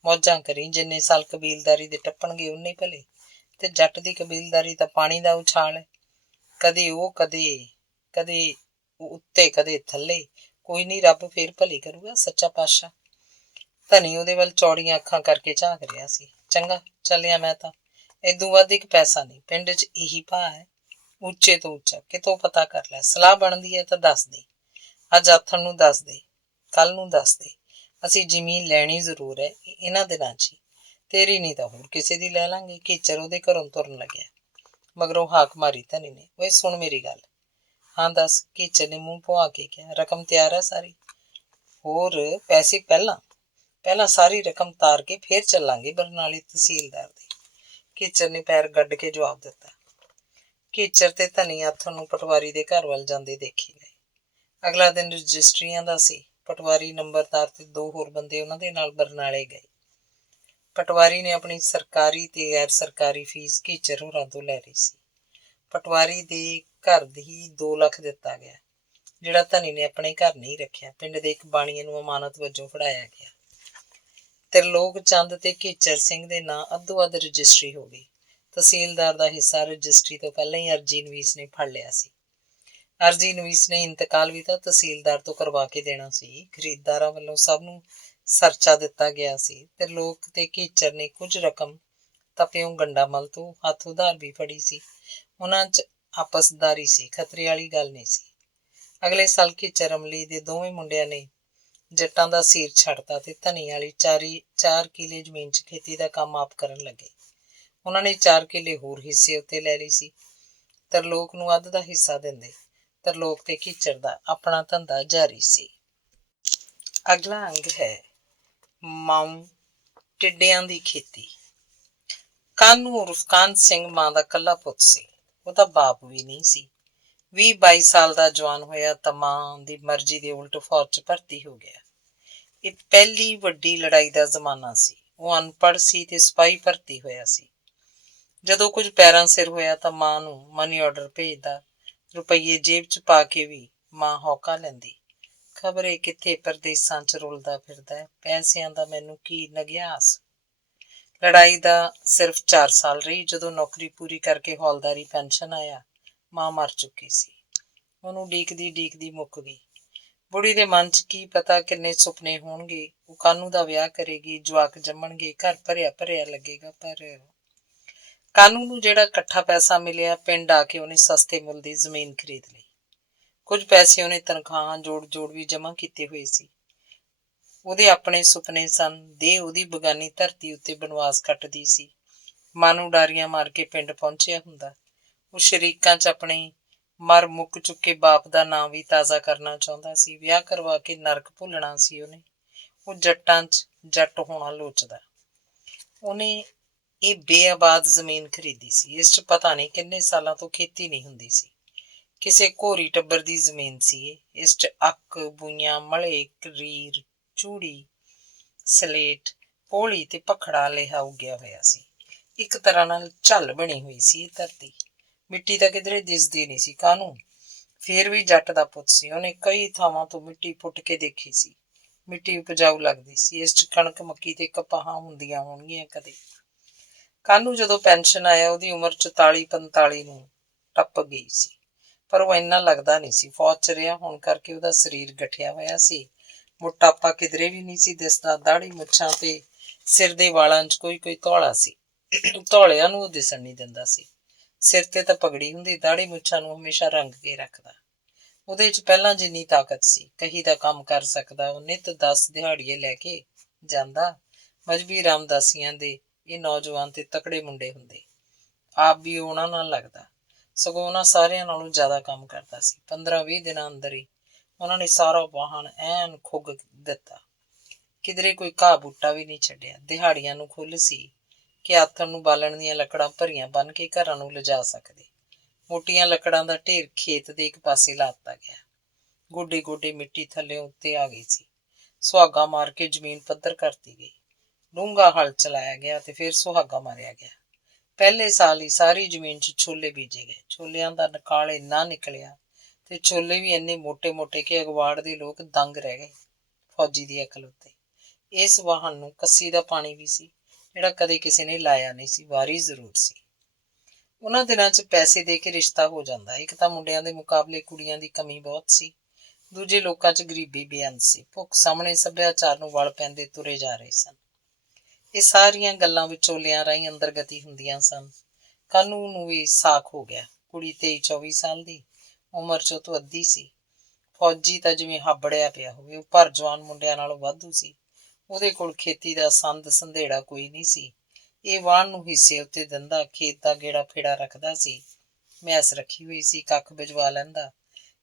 ਮੌਜਾਂ ਕਰੀ। ਜਿੰਨੇ ਸਾਲ ਕਬੀਲਦਾਰੀ ਦੇ ਟੱਪਣਗੇ ਉਨੇ ਭਲੇ। ਤੇ ਜੱਟ ਦੀ ਕਬੀਲਦਾਰੀ ਤਾਂ ਪਾਣੀ ਦਾ ਉਛਾਲ ਹੈ, ਕਦੇ ਉਹ ਕਦੇ ਉੱਤੇ ਕਦੇ ਥੱਲੇ। ਕੋਈ ਨਹੀਂ, ਰੱਬ ਫੇਰ ਭਲੀ ਕਰੂਗਾ, ਸੱਚਾ ਪਾਤਸ਼ਾਹ। ਧਨੀ ਉਹਦੇ ਵੱਲ ਚੌੜੀਆਂ ਅੱਖਾਂ ਕਰਕੇ ਝਾਕ ਰਿਹਾ ਸੀ। ਚੰਗਾ, ਚੱਲਿਆ ਮੈਂ ਤਾਂ। ਏਦੂ ਵੱਧ 1 ਪੈਸਾ ਨਹੀਂ। ਪਿੰਡ 'ਚ ਇਹੀ ਭਾਅ ਹੈ, ਉੱਚੇ ਤੋਂ ਉੱਚਾ। ਕਿਤੋਂ ਪਤਾ ਕਰ ਲੈ। ਸਲਾਹ ਬਣਦੀ ਹੈ ਤਾਂ ਦੱਸ ਦੇ। ਅੱਜ ਆਥਣ ਨੂੰ ਦੱਸ ਦੇ, ਕੱਲ ਨੂੰ ਦੱਸ ਦੇ। ਅਸੀਂ ਜ਼ਮੀਨ ਲੈਣੀ ਜ਼ਰੂਰ ਹੈ ਇਹਨਾਂ ਦਿਨਾਂ 'ਚ ਹੀ। ਤੇਰੀ ਨਹੀਂ ਤਾਂ ਹੋਰ ਕਿਸੇ ਦੀ ਲੈ ਲਾਂਗੇ। ਘੇਚਰ ਉਹਦੇ ਘਰੋਂ ਤੁਰਨ ਲੱਗਿਆ। ਮਗਰੋਂ ਹਾਕ ਮਾਰੀ ਧਨੀ ਨੇ, ਓਏ ਸੁਣ ਮੇਰੀ ਗੱਲ। ਹਾਂ ਦੱਸ, ਘੇਚਰ ਨੇ ਮੂੰਹ ਭੁਆ ਕੇ ਕਿਹਾ। ਰਕਮ ਤਿਆਰ ਹੈ ਸਾਰੀ? ਹੋਰ ਪੈਸੇ ਪਹਿਲਾਂ ਸਾਰੀ ਰਕਮ ਤਾਰ ਕੇ ਫੇਰ ਚੱਲਾਂਗੇ ਬਰਨਾਲੇ ਤਹਿਸੀਲਦਾਰ ਦੇ। ਘੇਚਰ ਨੇ ਪੈਰ ਗੱਡ ਕੇ ਜਵਾਬ ਦਿੱਤਾ। ਘੇਚਰ ਤੇ ਧਨੀ ਆਥਣ ਨੂੰ ਪਟਵਾਰੀ ਦੇ ਘਰ ਵੱਲ ਜਾਂਦੇ ਦੇਖੇ ਗਏ। ਅਗਲਾ ਦਿਨ ਰਜਿਸਟਰੀਆਂ ਦਾ ਸੀ। ਪਟਵਾਰੀ, ਨੰਬਰਦਾਰ ਤੇ 2 ਹੋਰ ਬੰਦੇ ਉਹਨਾਂ ਦੇ ਨਾਲ ਬਰਨਾਲੇ ਗਏ। ਪਟਵਾਰੀ ਨੇ ਆਪਣੀ ਸਰਕਾਰੀ ਤੇ ਗੈਰ ਸਰਕਾਰੀ ਫੀਸ ਘੇਚਰ ਹੋਰਾਂ ਤੋਂ ਲੈ ਲਈ ਸੀ। ਪਟਵਾਰੀ ਦੇ ਘਰ ਹੀ 2 ਲੱਖ ਦਿੱਤਾ ਗਿਆ, ਜਿਹੜਾ ਧਨੀ ਨੇ ਆਪਣੇ ਘਰ ਨਹੀਂ ਰੱਖਿਆ। ਪਿੰਡ ਦੇ ਇੱਕ ਬਾਣੀਏ ਨੂੰ ਅਮਾਨਤ ਵਜੋਂ ਫੜਾਇਆ ਗਿਆ। ਤਰਲੋਕ ਚੰਦ ਤੇ ਘੇਚਰ ਸਿੰਘ ਦੇ ਨਾਂ ਅੱਧੋ ਅੱਧ ਰਜਿਸਟਰੀ ਹੋ ਗਈ। ਤਹਿਸੀਲਦਾਰ ਦਾ ਹਿੱਸਾ ਰਜਿਸਟਰੀ ਤੋਂ ਪਹਿਲਾਂ ਹੀ ਅਰਜੀ ਨਵੀਸ ਨੇ ਫੜ ਲਿਆ ਸੀ। ਅਰਜੀ ਨਵੀਸ ਨੇ ਇੰਤਕਾਲ ਵੀ ਤਾਂ ਤਹਿਸੀਲਦਾਰ ਤੋਂ ਕਰਵਾ ਕੇ ਦੇਣਾ ਸੀ। ਖਰੀਦਦਾਰਾਂ ਵੱਲੋਂ ਸਭ ਨੂੰ ਸਰਚਾ ਦਿੱਤਾ ਗਿਆ ਸੀ। ਤਰਲੋਕ ਤੇ ਘੇਚਰ ਨੇ ਕੁਝ ਰਕਮ ਤਪਿਓਂ ਗੰਡਾਮਲ ਤੋਂ ਹੱਥ ਉਧਾਰ ਵੀ ਫੜੀ ਸੀ। ਉਹਨਾਂ 'ਚ ਆਪਸਦਾਰੀ ਸੀ, ਖਤਰੇ ਵਾਲੀ ਗੱਲ ਨਹੀਂ ਸੀ। ਅਗਲੇ ਸਾਲ ਘੇਚਰ ਅਮਲੀ ਦੇ ਦੋਵੇਂ ਮੁੰਡਿਆਂ ਨੇ ਜੱਟਾਂ ਦਾ ਸੀਰ ਛੱਡਤਾ ਤੇ ਧਨੀ ਵਾਲੀ 4 ਕਿੱਲੇ ਜ਼ਮੀਨ 'ਚ ਖੇਤੀ ਦਾ ਕੰਮ ਆਪ ਕਰਨ ਲੱਗੇ। ਉਹਨਾਂ ਨੇ 4 ਕਿੱਲੇ ਹੋਰ ਹਿੱਸੇ ਉੱਤੇ ਲੈ ਲਈ ਸੀ। ਤਰਲੋਕ ਨੂੰ ਅੱਧ ਦਾ ਹਿੱਸਾ ਦਿੰਦੇ। ਤਰਲੋਕ ਤੇ ਘੇਚਰ ਦਾ ਆਪਣਾ ਧੰਦਾ ਜਾਰੀ ਸੀ। ਅਗਲਾ ਅੰਗ ਹੈ ਮਾਊਂ ਟਿੱਡਿਆਂ ਦੀ ਖੇਤੀ। ਕਾਨੂੰ ਉਰਫ ਕਾਨ ਸਿੰਘ ਮਾਂ ਦਾ ਇਕੱਲਾ ਪੁੱਤ ਸੀ। ਉਹਦਾ ਬਾਪ ਵੀ ਨਹੀਂ ਸੀ। 20-22 ਸਾਲ ਦਾ ਜਵਾਨ ਹੋਇਆ ਤਾਂ ਮਾਂ ਦੀ ਮਰਜ਼ੀ ਦੇ ਉਲਟ ਫੌਜ 'ਚ ਭਰਤੀ ਹੋ ਗਿਆ। ਇਹ ਪਹਿਲੀ ਵੱਡੀ ਲੜਾਈ ਦਾ ਜ਼ਮਾਨਾ ਸੀ। ਉਹ ਅਨਪੜ੍ਹ ਸੀ ਤੇ ਸਿਪਾਹੀ ਭਰਤੀ ਹੋਇਆ ਸੀ। ਜਦੋਂ ਕੁਝ ਪੈਰਾਂ ਸਿਰ ਹੋਇਆ ਤਾਂ ਮਾਂ ਨੂੰ ਮਨੀ ਆਰਡਰ ਭੇਜਦਾ। ਰੁਪਈਏ ਜੇਬ 'ਚ ਪਾ ਕੇ ਵੀ ਮਾਂ ਹੌਕਾ ਲੈਂਦੀ। ਖਬਰੇ ਕਿੱਥੇ ਪਰਦੇਸਾਂ 'ਚ ਰੁਲਦਾ ਫਿਰਦਾ, ਪੈਸਿਆਂ ਦਾ ਮੈਨੂੰ ਕੀ ਨਗਿਆਸ। ਲੜਾਈ ਦਾ ਸਿਰਫ 4 ਸਾਲ ਰਹੀ। ਜਦੋਂ ਨੌਕਰੀ ਪੂਰੀ ਕਰਕੇ ਹੌਲਦਾਰੀ ਪੈਨਸ਼ਨ ਆਇਆ, ਮਾਂ ਮਰ ਚੁੱਕੀ ਸੀ। ਉਹਨੂੰ ਡੀਕਦੀ ਮੁੱਕ ਗਈ। ਬੁੜੀ ਦੇ ਮਨ 'ਚ ਕੀ ਪਤਾ ਕਿੰਨੇ ਸੁਪਨੇ ਹੋਣਗੇ। ਉਹ ਕਾਨੂੰ ਦਾ ਵਿਆਹ ਕਰੇਗੀ, ਜਵਾਕ ਜੰਮਣਗੇ, ਘਰ ਭਰਿਆ ਭਰਿਆ ਲੱਗੇਗਾ। ਪਰ ਕਾਨੂੰ ਨੂੰ ਜਿਹੜਾ ਇਕੱਠਾ ਪੈਸਾ ਮਿਲਿਆ, ਪਿੰਡ ਆ ਕੇ ਉਹਨੇ ਸਸਤੇ ਮੁੱਲ ਦੀ ਜ਼ਮੀਨ ਖਰੀਦ ਲਈ। ਕੁਝ ਪੈਸੇ ਉਹਨੇ ਤਨਖਾਹਾਂ ਜੋੜ ਵੀ ਜਮ੍ਹਾਂ ਕੀਤੇ ਹੋਏ ਸੀ। ਉਹਦੇ ਆਪਣੇ ਸੁਪਨੇ ਸਨ। ਦੇਹ ਉਹਦੀ ਬਗਾਨੀ ਧਰਤੀ ਉੱਤੇ ਬਨਵਾਸ ਕੱਟਦੀ ਸੀ। ਮਨ ਉਡਾਰੀਆਂ ਮਾਰ ਕੇ ਪਿੰਡ ਪਹੁੰਚਿਆ ਹੁੰਦਾ। ਉਹ ਸ਼ਰੀਕਾਂ 'ਚ ਆਪਣੇ ਮਰ ਮੁੱਕ ਚੁੱਕੇ ਬਾਪ ਦਾ ਨਾਂ ਵੀ ਤਾਜ਼ਾ ਕਰਨਾ ਚਾਹੁੰਦਾ ਸੀ। ਵਿਆਹ ਕਰਵਾ ਕੇ ਨਰਕ ਭੁੱਲਣਾ ਸੀ ਉਹਨੇ। ਉਹ ਜੱਟਾਂ 'ਚ ਜੱਟ ਹੋਣਾ ਲੋਚਦਾ। ਉਹਨੇ ਇਹ ਬੇਆਬਾਦ ਜ਼ਮੀਨ ਖਰੀਦੀ ਸੀ। ਇਸ 'ਚ ਪਤਾ ਨਹੀਂ ਕਿੰਨੇ ਸਾਲਾਂ ਤੋਂ ਖੇਤੀ ਨਹੀਂ ਹੁੰਦੀ ਸੀ। ਕਿਸੇ ਘੋਰੀ ਟੱਬਰ ਦੀ ਜ਼ਮੀਨ ਸੀ ਇਹ। ਇਸ 'ਚ ਅੱਕ, ਬੂਈਆਂ, ਮਲੇ, ਰੀਰ, ਚੂੜੀ, ਸਲੇਟ, ਪੋਲੀ ਤੇ ਭਖੜਾ ਲੇਹਾ ਉੱਗਿਆ ਹੋਇਆ ਸੀ। ਇੱਕ ਤਰ੍ਹਾਂ ਨਾਲ ਝੱਲ ਬਣੀ ਹੋਈ ਸੀ ਇਹ ਧਰਤੀ। ਮਿੱਟੀ ਤਾਂ ਕਿਧਰੇ ਦਿਸਦੀ ਨਹੀਂ ਸੀ ਕਾਹਨੂੰ। ਫੇਰ ਵੀ ਜੱਟ ਦਾ ਪੁੱਤ ਸੀ। ਉਹਨੇ ਕਈ ਥਾਵਾਂ ਤੋਂ ਮਿੱਟੀ ਪੁੱਟ ਕੇ ਦੇਖੀ ਸੀ। ਮਿੱਟੀ ਉਪਜਾਊ ਲੱਗਦੀ ਸੀ। ਇਸ 'ਚ ਕਣਕ, ਮੱਕੀ ਤੇ ਕਪਾਹਾਂ ਹੁੰਦੀਆਂ ਹੋਣਗੀਆਂ ਕਦੇ। ਕਾਨੂੰ ਜਦੋਂ ਪੈਨਸ਼ਨ ਆਇਆ, ਉਹਦੀ ਉਮਰ 44-45 ਨੂੰ ਟੱਪ ਗਈ ਸੀ। ਪਰ ਉਹ ਇੰਨਾ ਲੱਗਦਾ ਨਹੀਂ ਸੀ। ਫੌਜ 'ਚ ਰਿਹਾ ਹੋਣ ਕਰਕੇ ਉਹਦਾ ਸਰੀਰ ਗਠਿਆ ਹੋਇਆ ਸੀ। ਮੋਟਾਪਾ ਕਿਧਰੇ ਵੀ ਨਹੀਂ ਸੀ ਦਿਸਦਾ। ਦਾੜੀ, ਮੁੱਛਾਂ ਤੇ ਸਿਰ ਦੇ ਵਾਲਾਂ 'ਚ ਕੋਈ ਧੌਲਾ ਸੀ। ਧੌਲਿਆਂ ਨੂੰ ਉਹ ਦਿਸਣ ਨਹੀਂ ਦਿੰਦਾ ਸੀ। ਸਿਰ ਤੇ ਤਾਂ ਪਗੜੀ ਹੁੰਦੀ, ਦਾੜੀ ਮੁੱਛਾਂ ਨੂੰ ਹਮੇਸ਼ਾ ਰੰਗ ਕੇ ਰੱਖਦਾ। ਉਹਦੇ 'ਚ ਪਹਿਲਾਂ ਜਿੰਨੀ ਤਾਕਤ ਸੀ। ਕਹੀ ਦਾ ਕੰਮ ਕਰ ਸਕਦਾ। ਉਹ ਨਿੱਤ 10 ਦਿਹਾੜੀਏ ਲੈ ਕੇ ਜਾਂਦਾ। ਮਜ਼੍ਹਬੀ ਰਾਮਦਾਸੀਆਂ ਦੇ ਇਹ ਨੌਜਵਾਨ ਤੇ ਤਕੜੇ ਮੁੰਡੇ ਹੁੰਦੇ। ਆਪ ਵੀ ਉਹਨਾਂ ਨਾਲ ਲੱਗਦਾ। ਸਗੋਂ ਉਹਨਾਂ ਸਾਰਿਆਂ ਨਾਲੋਂ ਜ਼ਿਆਦਾ ਕੰਮ ਕਰਦਾ ਸੀ। 15-20 ਦਿਨਾਂ ਅੰਦਰ ਹੀ ਉਹਨਾਂ ਨੇ ਸਾਰਾ ਵਾਹਣ ਐਨ ਖੁੱਗ ਦਿੱਤਾ। ਕਿਧਰੇ ਕੋਈ ਘਾਹ ਬੂਟਾ ਵੀ ਨਹੀਂ ਛੱਡਿਆ। ਦਿਹਾੜੀਆਂ ਨੂੰ ਖੁੱਲ੍ਹ ਸੀ ਕਿ ਆਥਣ ਨੂੰ ਬਾਲਣ ਦੀਆਂ ਲੱਕੜਾਂ ਭਰੀਆਂ ਬੰਨ੍ਹ ਕੇ ਘਰਾਂ ਨੂੰ ਲਿਜਾ ਸਕਦੇ। ਮੋਟੀਆਂ ਲੱਕੜਾਂ ਦਾ ਢੇਰ ਖੇਤ ਦੇ ਇੱਕ ਪਾਸੇ ਲਾ ਦਿੱਤਾ ਗਿਆ। ਗੋਡੇ ਮਿੱਟੀ ਥੱਲੇ ਉੱਤੇ ਆ ਗਈ ਸੀ। ਸੁਹਾਗਾ ਮਾਰ ਕੇ ਜ਼ਮੀਨ ਪੱਧਰ ਕਰਤੀ ਗਈ। ਡੂੰਘਾ ਹਲ ਚਲਾਇਆ ਗਿਆ ਤੇ ਫਿਰ ਸੁਹਾਗਾ ਮਾਰਿਆ ਗਿਆ। ਪਹਿਲੇ ਸਾਲ ਹੀ ਸਾਰੀ ਜ਼ਮੀਨ 'ਚ ਛੋਲੇ ਬੀਜੇ ਗਏ। ਛੋਲਿਆਂ ਦਾ ਨਿਕਾਲ ਇੰਨਾ ਨਿਕਲਿਆ ਤੇ ਛੋਲੇ ਵੀ ਇੰਨੇ ਮੋਟੇ ਕਿ ਅਗਵਾੜ ਦੇ ਲੋਕ ਦੰਗ ਰਹਿ ਗਏ ਫੌਜੀ ਦੀ ਅਕਲ ਉੱਤੇ। ਇਸ ਵਾਹਨ ਨੂੰ ਕੱਸੀ ਦਾ ਪਾਣੀ ਵੀ ਸੀ, ਜਿਹੜਾ ਕਦੇ ਕਿਸੇ ਨੇ ਲਾਇਆ ਨਹੀਂ ਸੀ। ਵਾਰੀ ਜ਼ਰੂਰ ਸੀ। ਉਹਨਾਂ ਦਿਨਾਂ 'ਚ ਪੈਸੇ ਦੇ ਕੇ ਰਿਸ਼ਤਾ ਹੋ ਜਾਂਦਾ। ਇੱਕ ਤਾਂ ਮੁੰਡਿਆਂ ਦੇ ਮੁਕਾਬਲੇ ਕੁੜੀਆਂ ਦੀ ਕਮੀ ਬਹੁਤ ਸੀ। ਦੂਜੇ ਲੋਕਾਂ 'ਚ ਗਰੀਬੀ ਬੇਅੰਤ ਸੀ। ਭੁੱਖ ਸਾਹਮਣੇ ਸੱਭਿਆਚਾਰ ਨੂੰ ਵਲ ਪੈਂਦੇ ਤੁਰੇ ਜਾ ਰਹੇ ਸਨ। ਇਹ ਸਾਰੀਆਂ ਗੱਲਾਂ ਵਿਚੋਲਿਆਂ ਰਾਹੀਂ ਅੰਦਰਗਤੀ ਹੁੰਦੀਆਂ ਸਨ। ਕਾਨੂੰ ਨੂੰ ਵੀ ਸਾਕ ਹੋ ਗਿਆ। ਕੁੜੀ 23-24 ਸਾਲ ਦੀ ਉਮਰ 'ਚ ਉਹ ਤੋਂ ਅੱਧੀ ਸੀ। ਫੌਜੀ ਤਾਂ ਜਿਵੇਂ ਹਾਬੜਿਆ ਪਿਆ ਹੋਵੇ। ਉਹ ਭਰ ਜਵਾਨ ਮੁੰਡਿਆਂ ਨਾਲੋਂ ਵਾਧੂ ਸੀ। ਉਹਦੇ ਕੋਲ ਖੇਤੀ ਦਾ ਸੰਦ ਸੰਧੇੜਾ ਕੋਈ ਨਹੀਂ ਸੀ। ਇਹ ਵਾਹਣ ਨੂੰ ਹਿੱਸੇ ਉੱਤੇ ਦਿੰਦਾ, ਖੇਤ ਦਾ ਗੇੜਾ ਫੇੜਾ ਰੱਖਦਾ ਸੀ। ਮੈਸ ਰੱਖੀ ਹੋਈ ਸੀ, ਕੱਖ ਭਿਜਵਾ ਲੈਂਦਾ।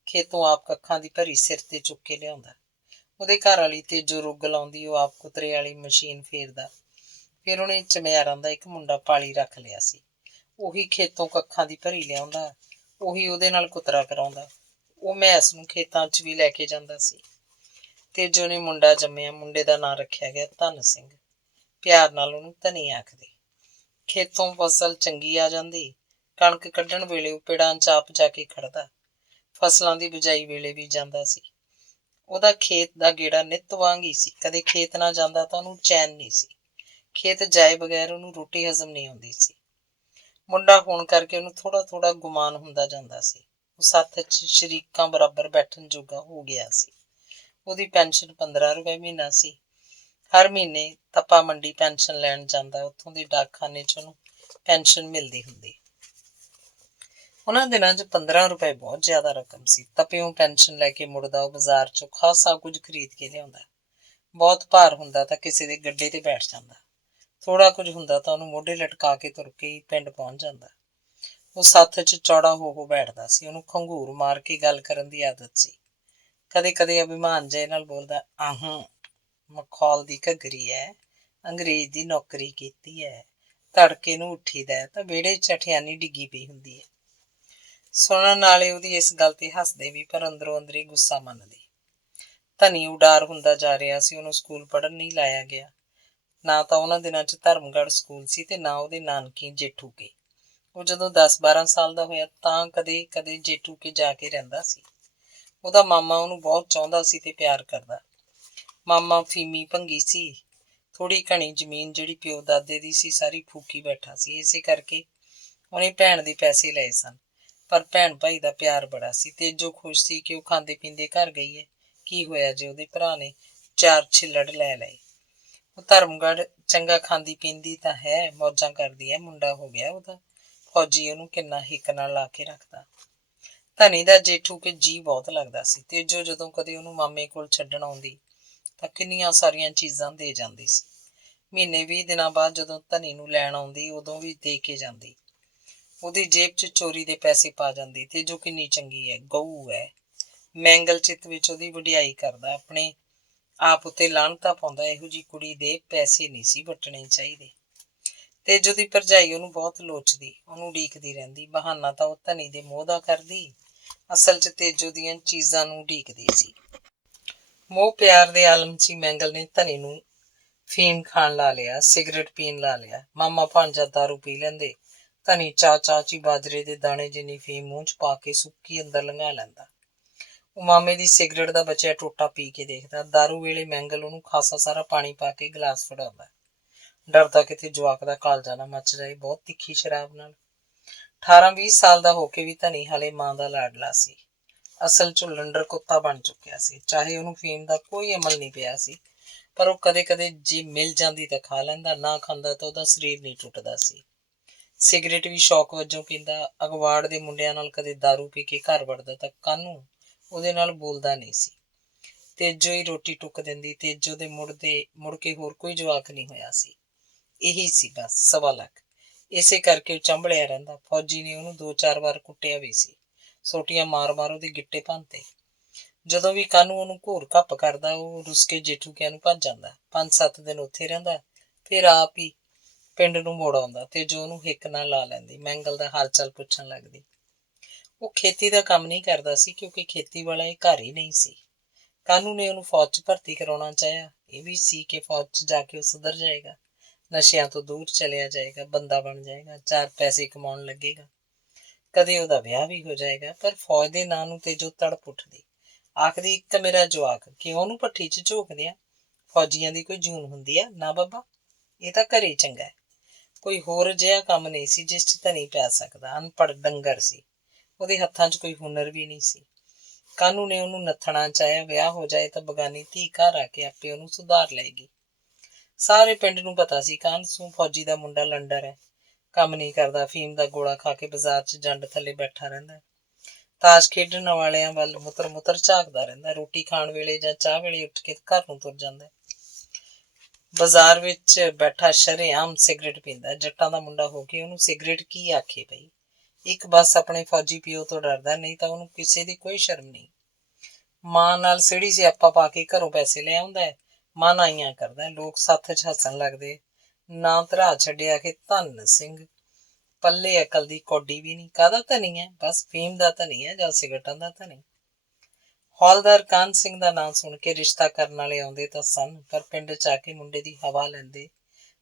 ਖੇਤੋਂ ਆਪ ਕੱਖਾਂ ਦੀ ਭਰੀ ਸਿਰ ਤੇ ਚੁੱਕ ਕੇ ਲਿਆਉਂਦਾ। ਉਹਦੇ ਘਰ ਵਾਲੀ ਤੇ ਜੋ ਰੁੱਗ ਲਾਉਂਦੀ, ਉਹ ਆਪ ਕੁਤਰੇ ਵਾਲੀ ਮਸ਼ੀਨ ਫੇਰਦਾ। ਫਿਰ ਉਹਨੇ ਚਮਿਆਰਾਂ ਦਾ ਇੱਕ ਮੁੰਡਾ ਪਾਲੀ ਰੱਖ ਲਿਆ ਸੀ। ਉਹੀ ਖੇਤੋਂ ਕੱਖਾਂ ਦੀ ਭਰੀ ਲਿਆਉਂਦਾ। ਉਹੀ ਉਹਦੇ ਨਾਲ ਕੁਤਰਾ ਕਰਾਉਂਦਾ। ਉਹ ਮੈਸ ਨੂੰ ਖੇਤਾਂ 'ਚ ਵੀ ਲੈ ਕੇ ਜਾਂਦਾ ਸੀ। ਤੇ ਜੋ ਨੇ ਮੁੰਡਾ ਜੰਮਿਆ, ਮੁੰਡੇ ਦਾ ਨਾਂ ਰੱਖਿਆ ਗਿਆ ਧਨ ਸਿੰਘ। ਪਿਆਰ ਨਾਲ ਉਹਨੂੰ ਧਨੀ ਆਖਦੇ। ਖੇਤੋਂ ਫਸਲ ਚੰਗੀ ਆ ਜਾਂਦੀ। ਕਣਕ ਕੱਢਣ ਵੇਲੇ ਉਹ ਪਿੜਾਂ 'ਚ ਆਪ ਜਾ ਕੇ ਖੜਦਾ। ਫਸਲਾਂ ਦੀ ਬਿਜਾਈ ਵੇਲੇ ਵੀ ਜਾਂਦਾ ਸੀ। ਉਹਦਾ ਖੇਤ ਦਾ ਗੇੜਾ ਨਿੱਤ ਵਾਂਗ ਹੀ ਸੀ। ਕਦੇ ਖੇਤ ਨਾ ਜਾਂਦਾ ਤਾਂ ਉਹਨੂੰ ਚੈਨ ਨਹੀਂ ਸੀ। ਖੇਤ ਜਾਏ ਬਗੈਰ ਉਹਨੂੰ ਰੋਟੀ ਹਜ਼ਮ ਨਹੀਂ ਆਉਂਦੀ ਸੀ। ਮੁੰਡਾ ਹੋਣ ਕਰਕੇ ਉਹਨੂੰ ਥੋੜਾ ਗੁਮਾਨ ਹੁੰਦਾ ਜਾਂਦਾ ਸੀ। ਉਹ ਸੱਥ 'ਚ ਸ਼ਰੀਕਾਂ ਬਰਾਬਰ ਬੈਠਣ ਜੋਗਾ ਹੋ ਗਿਆ ਸੀ। ਉਹਦੀ ਪੈਨਸ਼ਨ 15 ਰੁਪਏ ਮਹੀਨਾ ਸੀ। ਹਰ ਮਹੀਨੇ ਤਪਾ ਮੰਡੀ ਪੈਨਸ਼ਨ ਲੈਣ ਜਾਂਦਾ। ਉੱਥੋਂ ਦੇ ਡਾਕਖਾਨੇ 'ਚ ਉਹਨੂੰ ਪੈਨਸ਼ਨ ਮਿਲਦੀ ਹੁੰਦੀ। ਉਹਨਾਂ ਦਿਨਾਂ 'ਚ 15 ਰੁਪਏ ਬਹੁਤ ਜ਼ਿਆਦਾ ਰਕਮ ਸੀ। ਤਪਿਓਂ ਪੈਨਸ਼ਨ ਲੈ ਕੇ ਮੁੜਦਾ ਉਹ ਬਾਜ਼ਾਰ 'ਚੋਂ ਖਾਸਾ ਕੁਝ ਖਰੀਦ ਕੇ ਲਿਆਉਂਦਾ। ਬਹੁਤ ਭਾਰ ਹੁੰਦਾ ਤਾਂ ਕਿਸੇ ਦੇ ਗੱਡੇ ਤੇ ਬੈਠ ਜਾਂਦਾ। ਥੋੜਾ ਕੁਝ ਹੁੰਦਾ ਤਾਂ ਉਹਨੂੰ ਮੋਢੇ ਲਟਕਾ ਕੇ ਤੁਰ ਕੇ ਹੀ ਪਿੰਡ ਪਹੁੰਚ ਜਾਂਦਾ। ਉਹ ਸੱਥ 'ਚ ਚੌੜਾ ਹੋ ਬੈਠਦਾ ਸੀ। ਉਹਨੂੰ ਖੰਘੂਰ ਮਾਰ ਕੇ ਗੱਲ ਕਰਨ ਦੀ ਆਦਤ ਸੀ। ਕਦੇ ਅਭਿਮਾਨ ਜਿਹੇ ਨਾਲ ਬੋਲਦਾ, ਆਹੂੰ ਮਖੌਲ ਦੀ ਘੱਗਰੀ ਐ, ਅੰਗਰੇਜ਼ ਦੀ ਨੌਕਰੀ ਕੀਤੀ ਐ, ਤੜਕੇ ਨੂੰ ਉੱਠੀਦਾ ਤਾਂ ਵਿਹੜੇ 'ਚ ਅਠਿਆਨੀ ਡਿੱਗੀ ਪਈ ਹੁੰਦੀ ਹੈ। ਸੁਣਨ ਵਾਲੇ ਉਹਦੀ ਇਸ ਗੱਲ ਤੇ ਹੱਸਦੇ ਵੀ, ਪਰ ਅੰਦਰੋਂ ਅੰਦਰੀ ਗੁੱਸਾ ਮੰਨਦੇ। ਧਨੀ ਉਡਾਰ ਹੁੰਦਾ ਜਾ ਰਿਹਾ ਸੀ। ਉਹਨੂੰ ਸਕੂਲ ਪੜ੍ਹਨ ਨਹੀਂ ਲਾਇਆ ਗਿਆ। ਨਾ ਤਾਂ ਉਹਨਾਂ ਦਿਨਾਂ 'ਚ ਧਰਮਗੜ੍ਹ ਸਕੂਲ ਸੀ ਤੇ ਨਾ ਉਹਦੇ ਨਾਨਕੀ ਜੇਠੂਕੇ। ਉਹ ਜਦੋਂ 10-12 ਸਾਲ ਦਾ ਹੋਇਆ ਤਾਂ ਕਦੇ ਕਦੇ ਜੇਠੂਕੇ ਜਾ ਕੇ ਰਹਿੰਦਾ ਸੀ। ਉਹਦਾ ਮਾਮਾ ਉਹਨੂੰ ਬਹੁਤ ਚਾਹੁੰਦਾ ਸੀ ਤੇ ਪਿਆਰ ਕਰਦਾ। ਮਾਮਾ ਫੀਮੀ ਭੰਗੀ ਸੀ। ਥੋੜ੍ਹੀ ਘਣੀ ਜ਼ਮੀਨ ਜਿਹੜੀ ਪਿਓ ਦਾਦੇ ਦੀ ਸੀ ਸਾਰੀ ਫੂਕੀ ਬੈਠਾ ਸੀ। ਇਸੇ ਕਰਕੇ ਉਹਨੇ ਭੈਣ ਦੇ ਪੈਸੇ ਲਏ ਸਨ। ਪਰ ਭੈਣ ਭਾਈ ਦਾ ਪਿਆਰ ਬੜਾ ਸੀ। ਤੇਜੋ ਖੁਸ਼ ਸੀ ਕਿ ਉਹ ਖਾਂਦੇ ਪੀਂਦੇ ਘਰ ਗਈ ਹੈ। ਕੀ ਹੋਇਆ ਜੇ ਉਹਦੇ ਭਰਾ ਨੇ 4 ਛਿੱਲੜ ਲੈ ਲਏ। ਉਹ ਧਰਮਗੜ੍ਹ ਚੰਗਾ ਖਾਂਦੀ ਪੀਂਦੀ ਤਾਂ ਹੈ, ਮੌਜਾਂ ਕਰਦੀ ਹੈ। ਮੁੰਡਾ ਹੋ ਗਿਆ ਉਹਦਾ। ਫੌਜੀ ਉਹਨੂੰ ਕਿੰਨਾ ਹਿੱਕ ਨਾਲ ਲਾ ਕੇ ਰੱਖਦਾ। ਧਨੀ ਦਾ ਜੇਠੂ ਕੇ ਜੀ ਬਹੁਤ ਲੱਗਦਾ ਸੀ। ਤੇਜੋ ਜਦੋਂ ਕਦੇ ਉਹਨੂੰ ਮਾਮੇ ਕੋਲ ਛੱਡਣ ਆਉਂਦੀ ਤਾਂ ਕਿੰਨੀਆਂ ਸਾਰੀਆਂ ਚੀਜ਼ਾਂ ਦੇ ਜਾਂਦੀ ਸੀ। ਮਹੀਨੇ 20 ਦਿਨਾਂ ਬਾਅਦ ਜਦੋਂ ਧਨੀ ਨੂੰ ਲੈਣ ਆਉਂਦੀ ਉਦੋਂ ਵੀ ਦੇ ਕੇ ਜਾਂਦੀ। ਉਹਦੀ ਜੇਬ 'ਚ ਚੋਰੀ ਦੇ ਪੈਸੇ ਪਾ ਜਾਂਦੀ। ਤੇਜੋ ਕਿੰਨੀ ਚੰਗੀ ਹੈ, ਗਊ ਹੈ। ਮੈਂਗਲ ਚਿੱਤ ਵਿੱਚ ਉਹਦੀ ਵਡਿਆਈ ਕਰਦਾ, ਆਪਣੇ ਆਪ ਉੱਤੇ ਲਾਹਣਤਾਂ ਪਾਉਂਦਾ। ਇਹੋ ਜਿਹੀ ਕੁੜੀ ਦੇ ਪੈਸੇ ਨਹੀਂ ਸੀ ਵੱਟਣੇ ਚਾਹੀਦੇ। ਤੇਜੋ ਦੀ ਭਰਜਾਈ ਉਹਨੂੰ ਬਹੁਤ ਲੋਚਦੀ, ਉਹਨੂੰ ਉਡੀਕਦੀ ਰਹਿੰਦੀ। ਬਹਾਨਾ ਤਾਂ ਉਹ ਧਨੀ ਦੇ ਮੋਹ ਦਾ ਕਰਦੀ, ਅਸਲ 'ਚ ਤੇਜੋ ਦੀਆਂ ਚੀਜ਼ਾਂ ਨੂੰ ਉਡੀਕਦੀ ਸੀ। ਮੋਹ ਪਿਆਰ ਦੇ ਆਲਮ 'ਚ ਹੀ ਮੈਂਗਲ ਨੇ ਧਨੀ ਨੂੰ ਫੀਮ ਖਾਣ ਲਾ ਲਿਆ, ਸਿਗਰਟ ਪੀਣ ਲਾ ਲਿਆ। ਮਾਮਾ ਭਾਣਜਾ ਦਾਰੂ ਪੀ ਲੈਂਦੇ। ਧਨੀ ਚਾਅ 'ਚ ਹੀ ਬਾਜਰੇ ਦੇ ਦਾਣੇ ਜਿੰਨੀ ਫੀਮ ਮੂੰਹ 'ਚ ਪਾ ਕੇ ਸੁੱਕੀ ਅੰਦਰ ਲੰਘਾ ਲੈਂਦਾ। ਉਹ ਮਾਮੇ ਦੀ ਸਿਗਰਟ ਦਾ ਬਚਿਆ ਟੋਟਾ ਪੀ ਕੇ ਦੇਖਦਾ। ਦਾਰੂ ਵੇਲੇ ਮੈਂਗਲ ਉਹਨੂੰ ਖਾਸਾ ਸਾਰਾ ਪਾਣੀ ਪਾ ਕੇ ਗਲਾਸ ਫੜਾਉਂਦਾ, ਡਰਦਾ ਕਿਤੇ ਜਵਾਕ ਦਾ ਕਾਲਜਾ ਨਾ ਮੱਚ ਜਾਏ ਬਹੁਤ ਤਿੱਖੀ ਸ਼ਰਾਬ ਨਾਲ। 18-20 ਸਾਲ ਦਾ ਹੋ ਕੇ ਵੀ ਧਨੀ ਹਾਲੇ ਮਾਂ ਦਾ ਲਾਡਲਾ ਸੀ। ਅਸਲ 'ਚ ਲੰਡਰ ਕੁੱਤਾ ਬਣ ਚੁੱਕਿਆ ਸੀ। ਚਾਹੇ ਉਹਨੂੰ ਫੀਮ ਦਾ ਕੋਈ ਅਮਲ ਨਹੀਂ ਪਿਆ ਸੀ, ਪਰ ਉਹ ਕਦੇ ਕਦੇ ਜੇ ਮਿਲ ਜਾਂਦੀ ਤਾਂ ਖਾ ਲੈਂਦਾ, ਨਾ ਖਾਂਦਾ ਤਾਂ ਉਹਦਾ ਸਰੀਰ ਨਹੀਂ ਟੁੱਟਦਾ ਸੀ। ਸਿਗਰਟ ਵੀ ਸ਼ੌਕ ਵਜੋਂ ਪੀਂਦਾ। ਅਗਵਾੜ ਦੇ ਮੁੰਡਿਆਂ ਨਾਲ ਕਦੇ ਦਾਰੂ ਪੀ ਕੇ ਘਰ ਵੜਦਾ ਤਾਂ ਕਾਨੂੰ ਉਹਦੇ ਨਾਲ ਬੋਲਦਾ ਨਹੀਂ ਸੀ। ਤੇਜੋ ਹੀ ਰੋਟੀ ਟੁੱਕ ਦਿੰਦੀ। ਤੇਜੋ ਦੇ ਮੁੜ ਕੇ ਹੋਰ ਕੋਈ ਜਵਾਕ ਨਹੀਂ ਹੋਇਆ ਸੀ। ਇਹੀ ਸੀ ਬਸ 1.25 ਲੱਖ। ਇਸੇ ਕਰਕੇ ਉਹ ਚੰਬਲਿਆ ਰਹਿੰਦਾ। ਫੌਜੀ ਨੇ ਉਹਨੂੰ 2-4 ਵਾਰ ਕੁੱਟਿਆ ਵੀ ਸੀ। ਸੋਟੀਆਂ ਮਾਰ ਮਾਰ ਉਹਦੇ ਗਿੱਟੇ ਭੰਨਤੇ। ਜਦੋਂ ਵੀ ਕਾਨੂੰ ਉਹਨੂੰ ਘੂਰ ਘੱਪ ਕਰਦਾ ਉਹ ਰੁੱਸ ਕੇ ਜੇਠੂਕਿਆਂ ਨੂੰ ਭੱਜ ਜਾਂਦਾ। 5-7 ਦਿਨ ਉੱਥੇ ਰਹਿੰਦਾ, ਫਿਰ ਆਪ ਹੀ ਪਿੰਡ ਨੂੰ ਮੋੜ ਆਉਂਦਾ ਤੇ ਜੋ ਉਹਨੂੰ ਹਿੱਕ ਨਾਲ ਲਾ ਲੈਂਦੀ। ਮੈਂਗਲ ਦਾ ਹਾਲ ਚਾਲ ਪੁੱਛਣ ਲੱਗਦੀ। ਉਹ ਖੇਤੀ ਦਾ ਕੰਮ ਨਹੀਂ ਕਰਦਾ ਸੀ ਕਿਉਂਕਿ ਖੇਤੀ ਵਾਲਾ ਇਹ ਘਰ ਹੀ ਨਹੀਂ ਸੀ। ਕਾਨੂੰ ਨੇ ਉਹਨੂੰ ਫੌਜ 'ਚ ਭਰਤੀ ਕਰਾਉਣਾ ਚਾਹਿਆ। ਇਹ ਵੀ ਸੀ ਕਿ ਫੌਜ 'ਚ ਜਾ ਕੇ ਉਹ ਸੁਧਰ ਜਾਏਗਾ, ਨਸ਼ਿਆਂ ਤੋਂ ਦੂਰ ਚਲਿਆ ਜਾਏਗਾ, ਬੰਦਾ ਬਣ ਜਾਏਗਾ, 4 ਪੈਸੇ ਕਮਾਉਣ ਲੱਗੇਗਾ, ਕਦੇ ਉਹਦਾ ਵਿਆਹ ਵੀ ਹੋ ਜਾਏਗਾ। ਪਰ ਫੌਜ ਦੇ ਨਾਂ ਨੂੰ ਤੇਜੋ ਤੜਪ ਉੱਠਦੀ। ਆਖਦੀ ਇੱਕ ਤਾਂ ਮੇਰਾ ਜਵਾਕ, ਕਿਉਂ ਉਹਨੂੰ ਭੱਠੀ 'ਚ ਝੋਕਦੇ ਆ? ਫੌਜੀਆਂ ਦੀ ਕੋਈ ਜੂਨ ਹੁੰਦੀ ਆ? ਨਾ ਬਾਬਾ, ਇਹ ਤਾਂ ਘਰੇ ਚੰਗਾ ਹੈ। ਕੋਈ ਹੋਰ ਅਜਿਹਾ ਕੰਮ ਨਹੀਂ ਸੀ ਜਿਸ 'ਚ ਧਨੀ ਪੈ ਸਕਦਾ। ਅਨਪੜ੍ਹ ਡੰਗਰ ਸੀ। ਉਹਦੇ ਹੱਥਾਂ 'ਚ ਕੋਈ ਹੁਨਰ ਵੀ ਨਹੀਂ ਸੀ। ਕਾਨੂੰ ਨੇ ਉਹਨੂੰ ਨੱਥਣਾ ਚਾਹਿਆ। ਵਿਆਹ ਹੋ ਜਾਏ ਤਾਂ ਬਗਾਨੀ ਧੀ ਘਰ ਆ ਕੇ ਆਪੇ ਉਹਨੂੰ ਸੁਧਾਰ ਲਏਗੀ। ਸਾਰੇ ਪਿੰਡ ਨੂੰ ਪਤਾ ਸੀ ਕਾਨਸੂ ਫੌਜੀ ਦਾ ਮੁੰਡਾ ਲੰਡਰ ਹੈ, ਕੰਮ ਨਹੀਂ ਕਰਦਾ, ਫੀਮ ਦਾ ਗੋਲਾ ਖਾ ਕੇ ਬਾਜ਼ਾਰ 'ਚ ਜੰਡ ਥੱਲੇ ਬੈਠਾ ਰਹਿੰਦਾ, ਤਾਸ਼ ਖੇਡਣ ਵਾਲਿਆਂ ਵੱਲ ਮੁੱਤਰ ਮੁੱਤਰ ਝਾਕਦਾ ਰਹਿੰਦਾ। ਰੋਟੀ ਖਾਣ ਵੇਲੇ ਜਾਂ ਚਾਹ ਵੇਲੇ ਉੱਠ ਕੇ ਘਰ ਨੂੰ ਤੁਰ ਜਾਂਦਾ। ਬਾਜ਼ਾਰ ਵਿੱਚ ਬੈਠਾ ਸ਼ਰੇਆਮ ਸਿਗਰਟ ਪੀਂਦਾ। ਜੱਟਾਂ ਦਾ ਮੁੰਡਾ ਹੋ ਕੇ ਉਹਨੂੰ ਸਿਗਰਟ ਕੀ ਆਖੇ ਪਈ। ਇੱਕ ਬਸ ਆਪਣੇ ਫੌਜੀ ਪਿਓ ਤੋਂ ਡਰਦਾ, ਨਹੀਂ ਤਾਂ ਉਹਨੂੰ ਕਿਸੇ ਦੀ ਕੋਈ ਸ਼ਰਮ ਨਹੀਂ। ਮਾਂ ਨਾਲ ਸਿਹੜੀ ਸਿਆਪਾ ਪਾ ਕੇ ਘਰੋਂ ਪੈਸੇ ਲੈ ਆਉਂਦਾ ਹੈ, ਮਾਨਾਈਆਂ ਕਰਦਾ। ਲੋਕ ਸੱਥ 'ਚ ਹੱਸਣ ਲੱਗਦੇ। ਨਾ ਧਰਾ ਛੱਡਿਆ ਕਿ ਧੰਨ ਸਿੰਘ, ਪੱਲੇ ਅਕਲ ਦੀ ਕੌਡੀ ਵੀ ਨਹੀਂ। ਕਾਹਦਾ ਧਨੀ ਹੈ? ਬਸ ਫੀਮ ਦਾ ਧਨੀ ਹੈ ਜਾਂ ਸਿਗਰਟਾਂ ਦਾ ਧਨੀ। ਹੌਲਦਾਰ ਕਾਹਨ ਸਿੰਘ ਦਾ ਨਾਂ ਸੁਣ ਕੇ ਰਿਸ਼ਤਾ ਕਰਨ ਵਾਲੇ ਆਉਂਦੇ ਤਾਂ ਸਨ, ਪਰ ਪਿੰਡ 'ਚ ਆ ਕੇ ਮੁੰਡੇ ਦੀ ਹਵਾ ਲੈਂਦੇ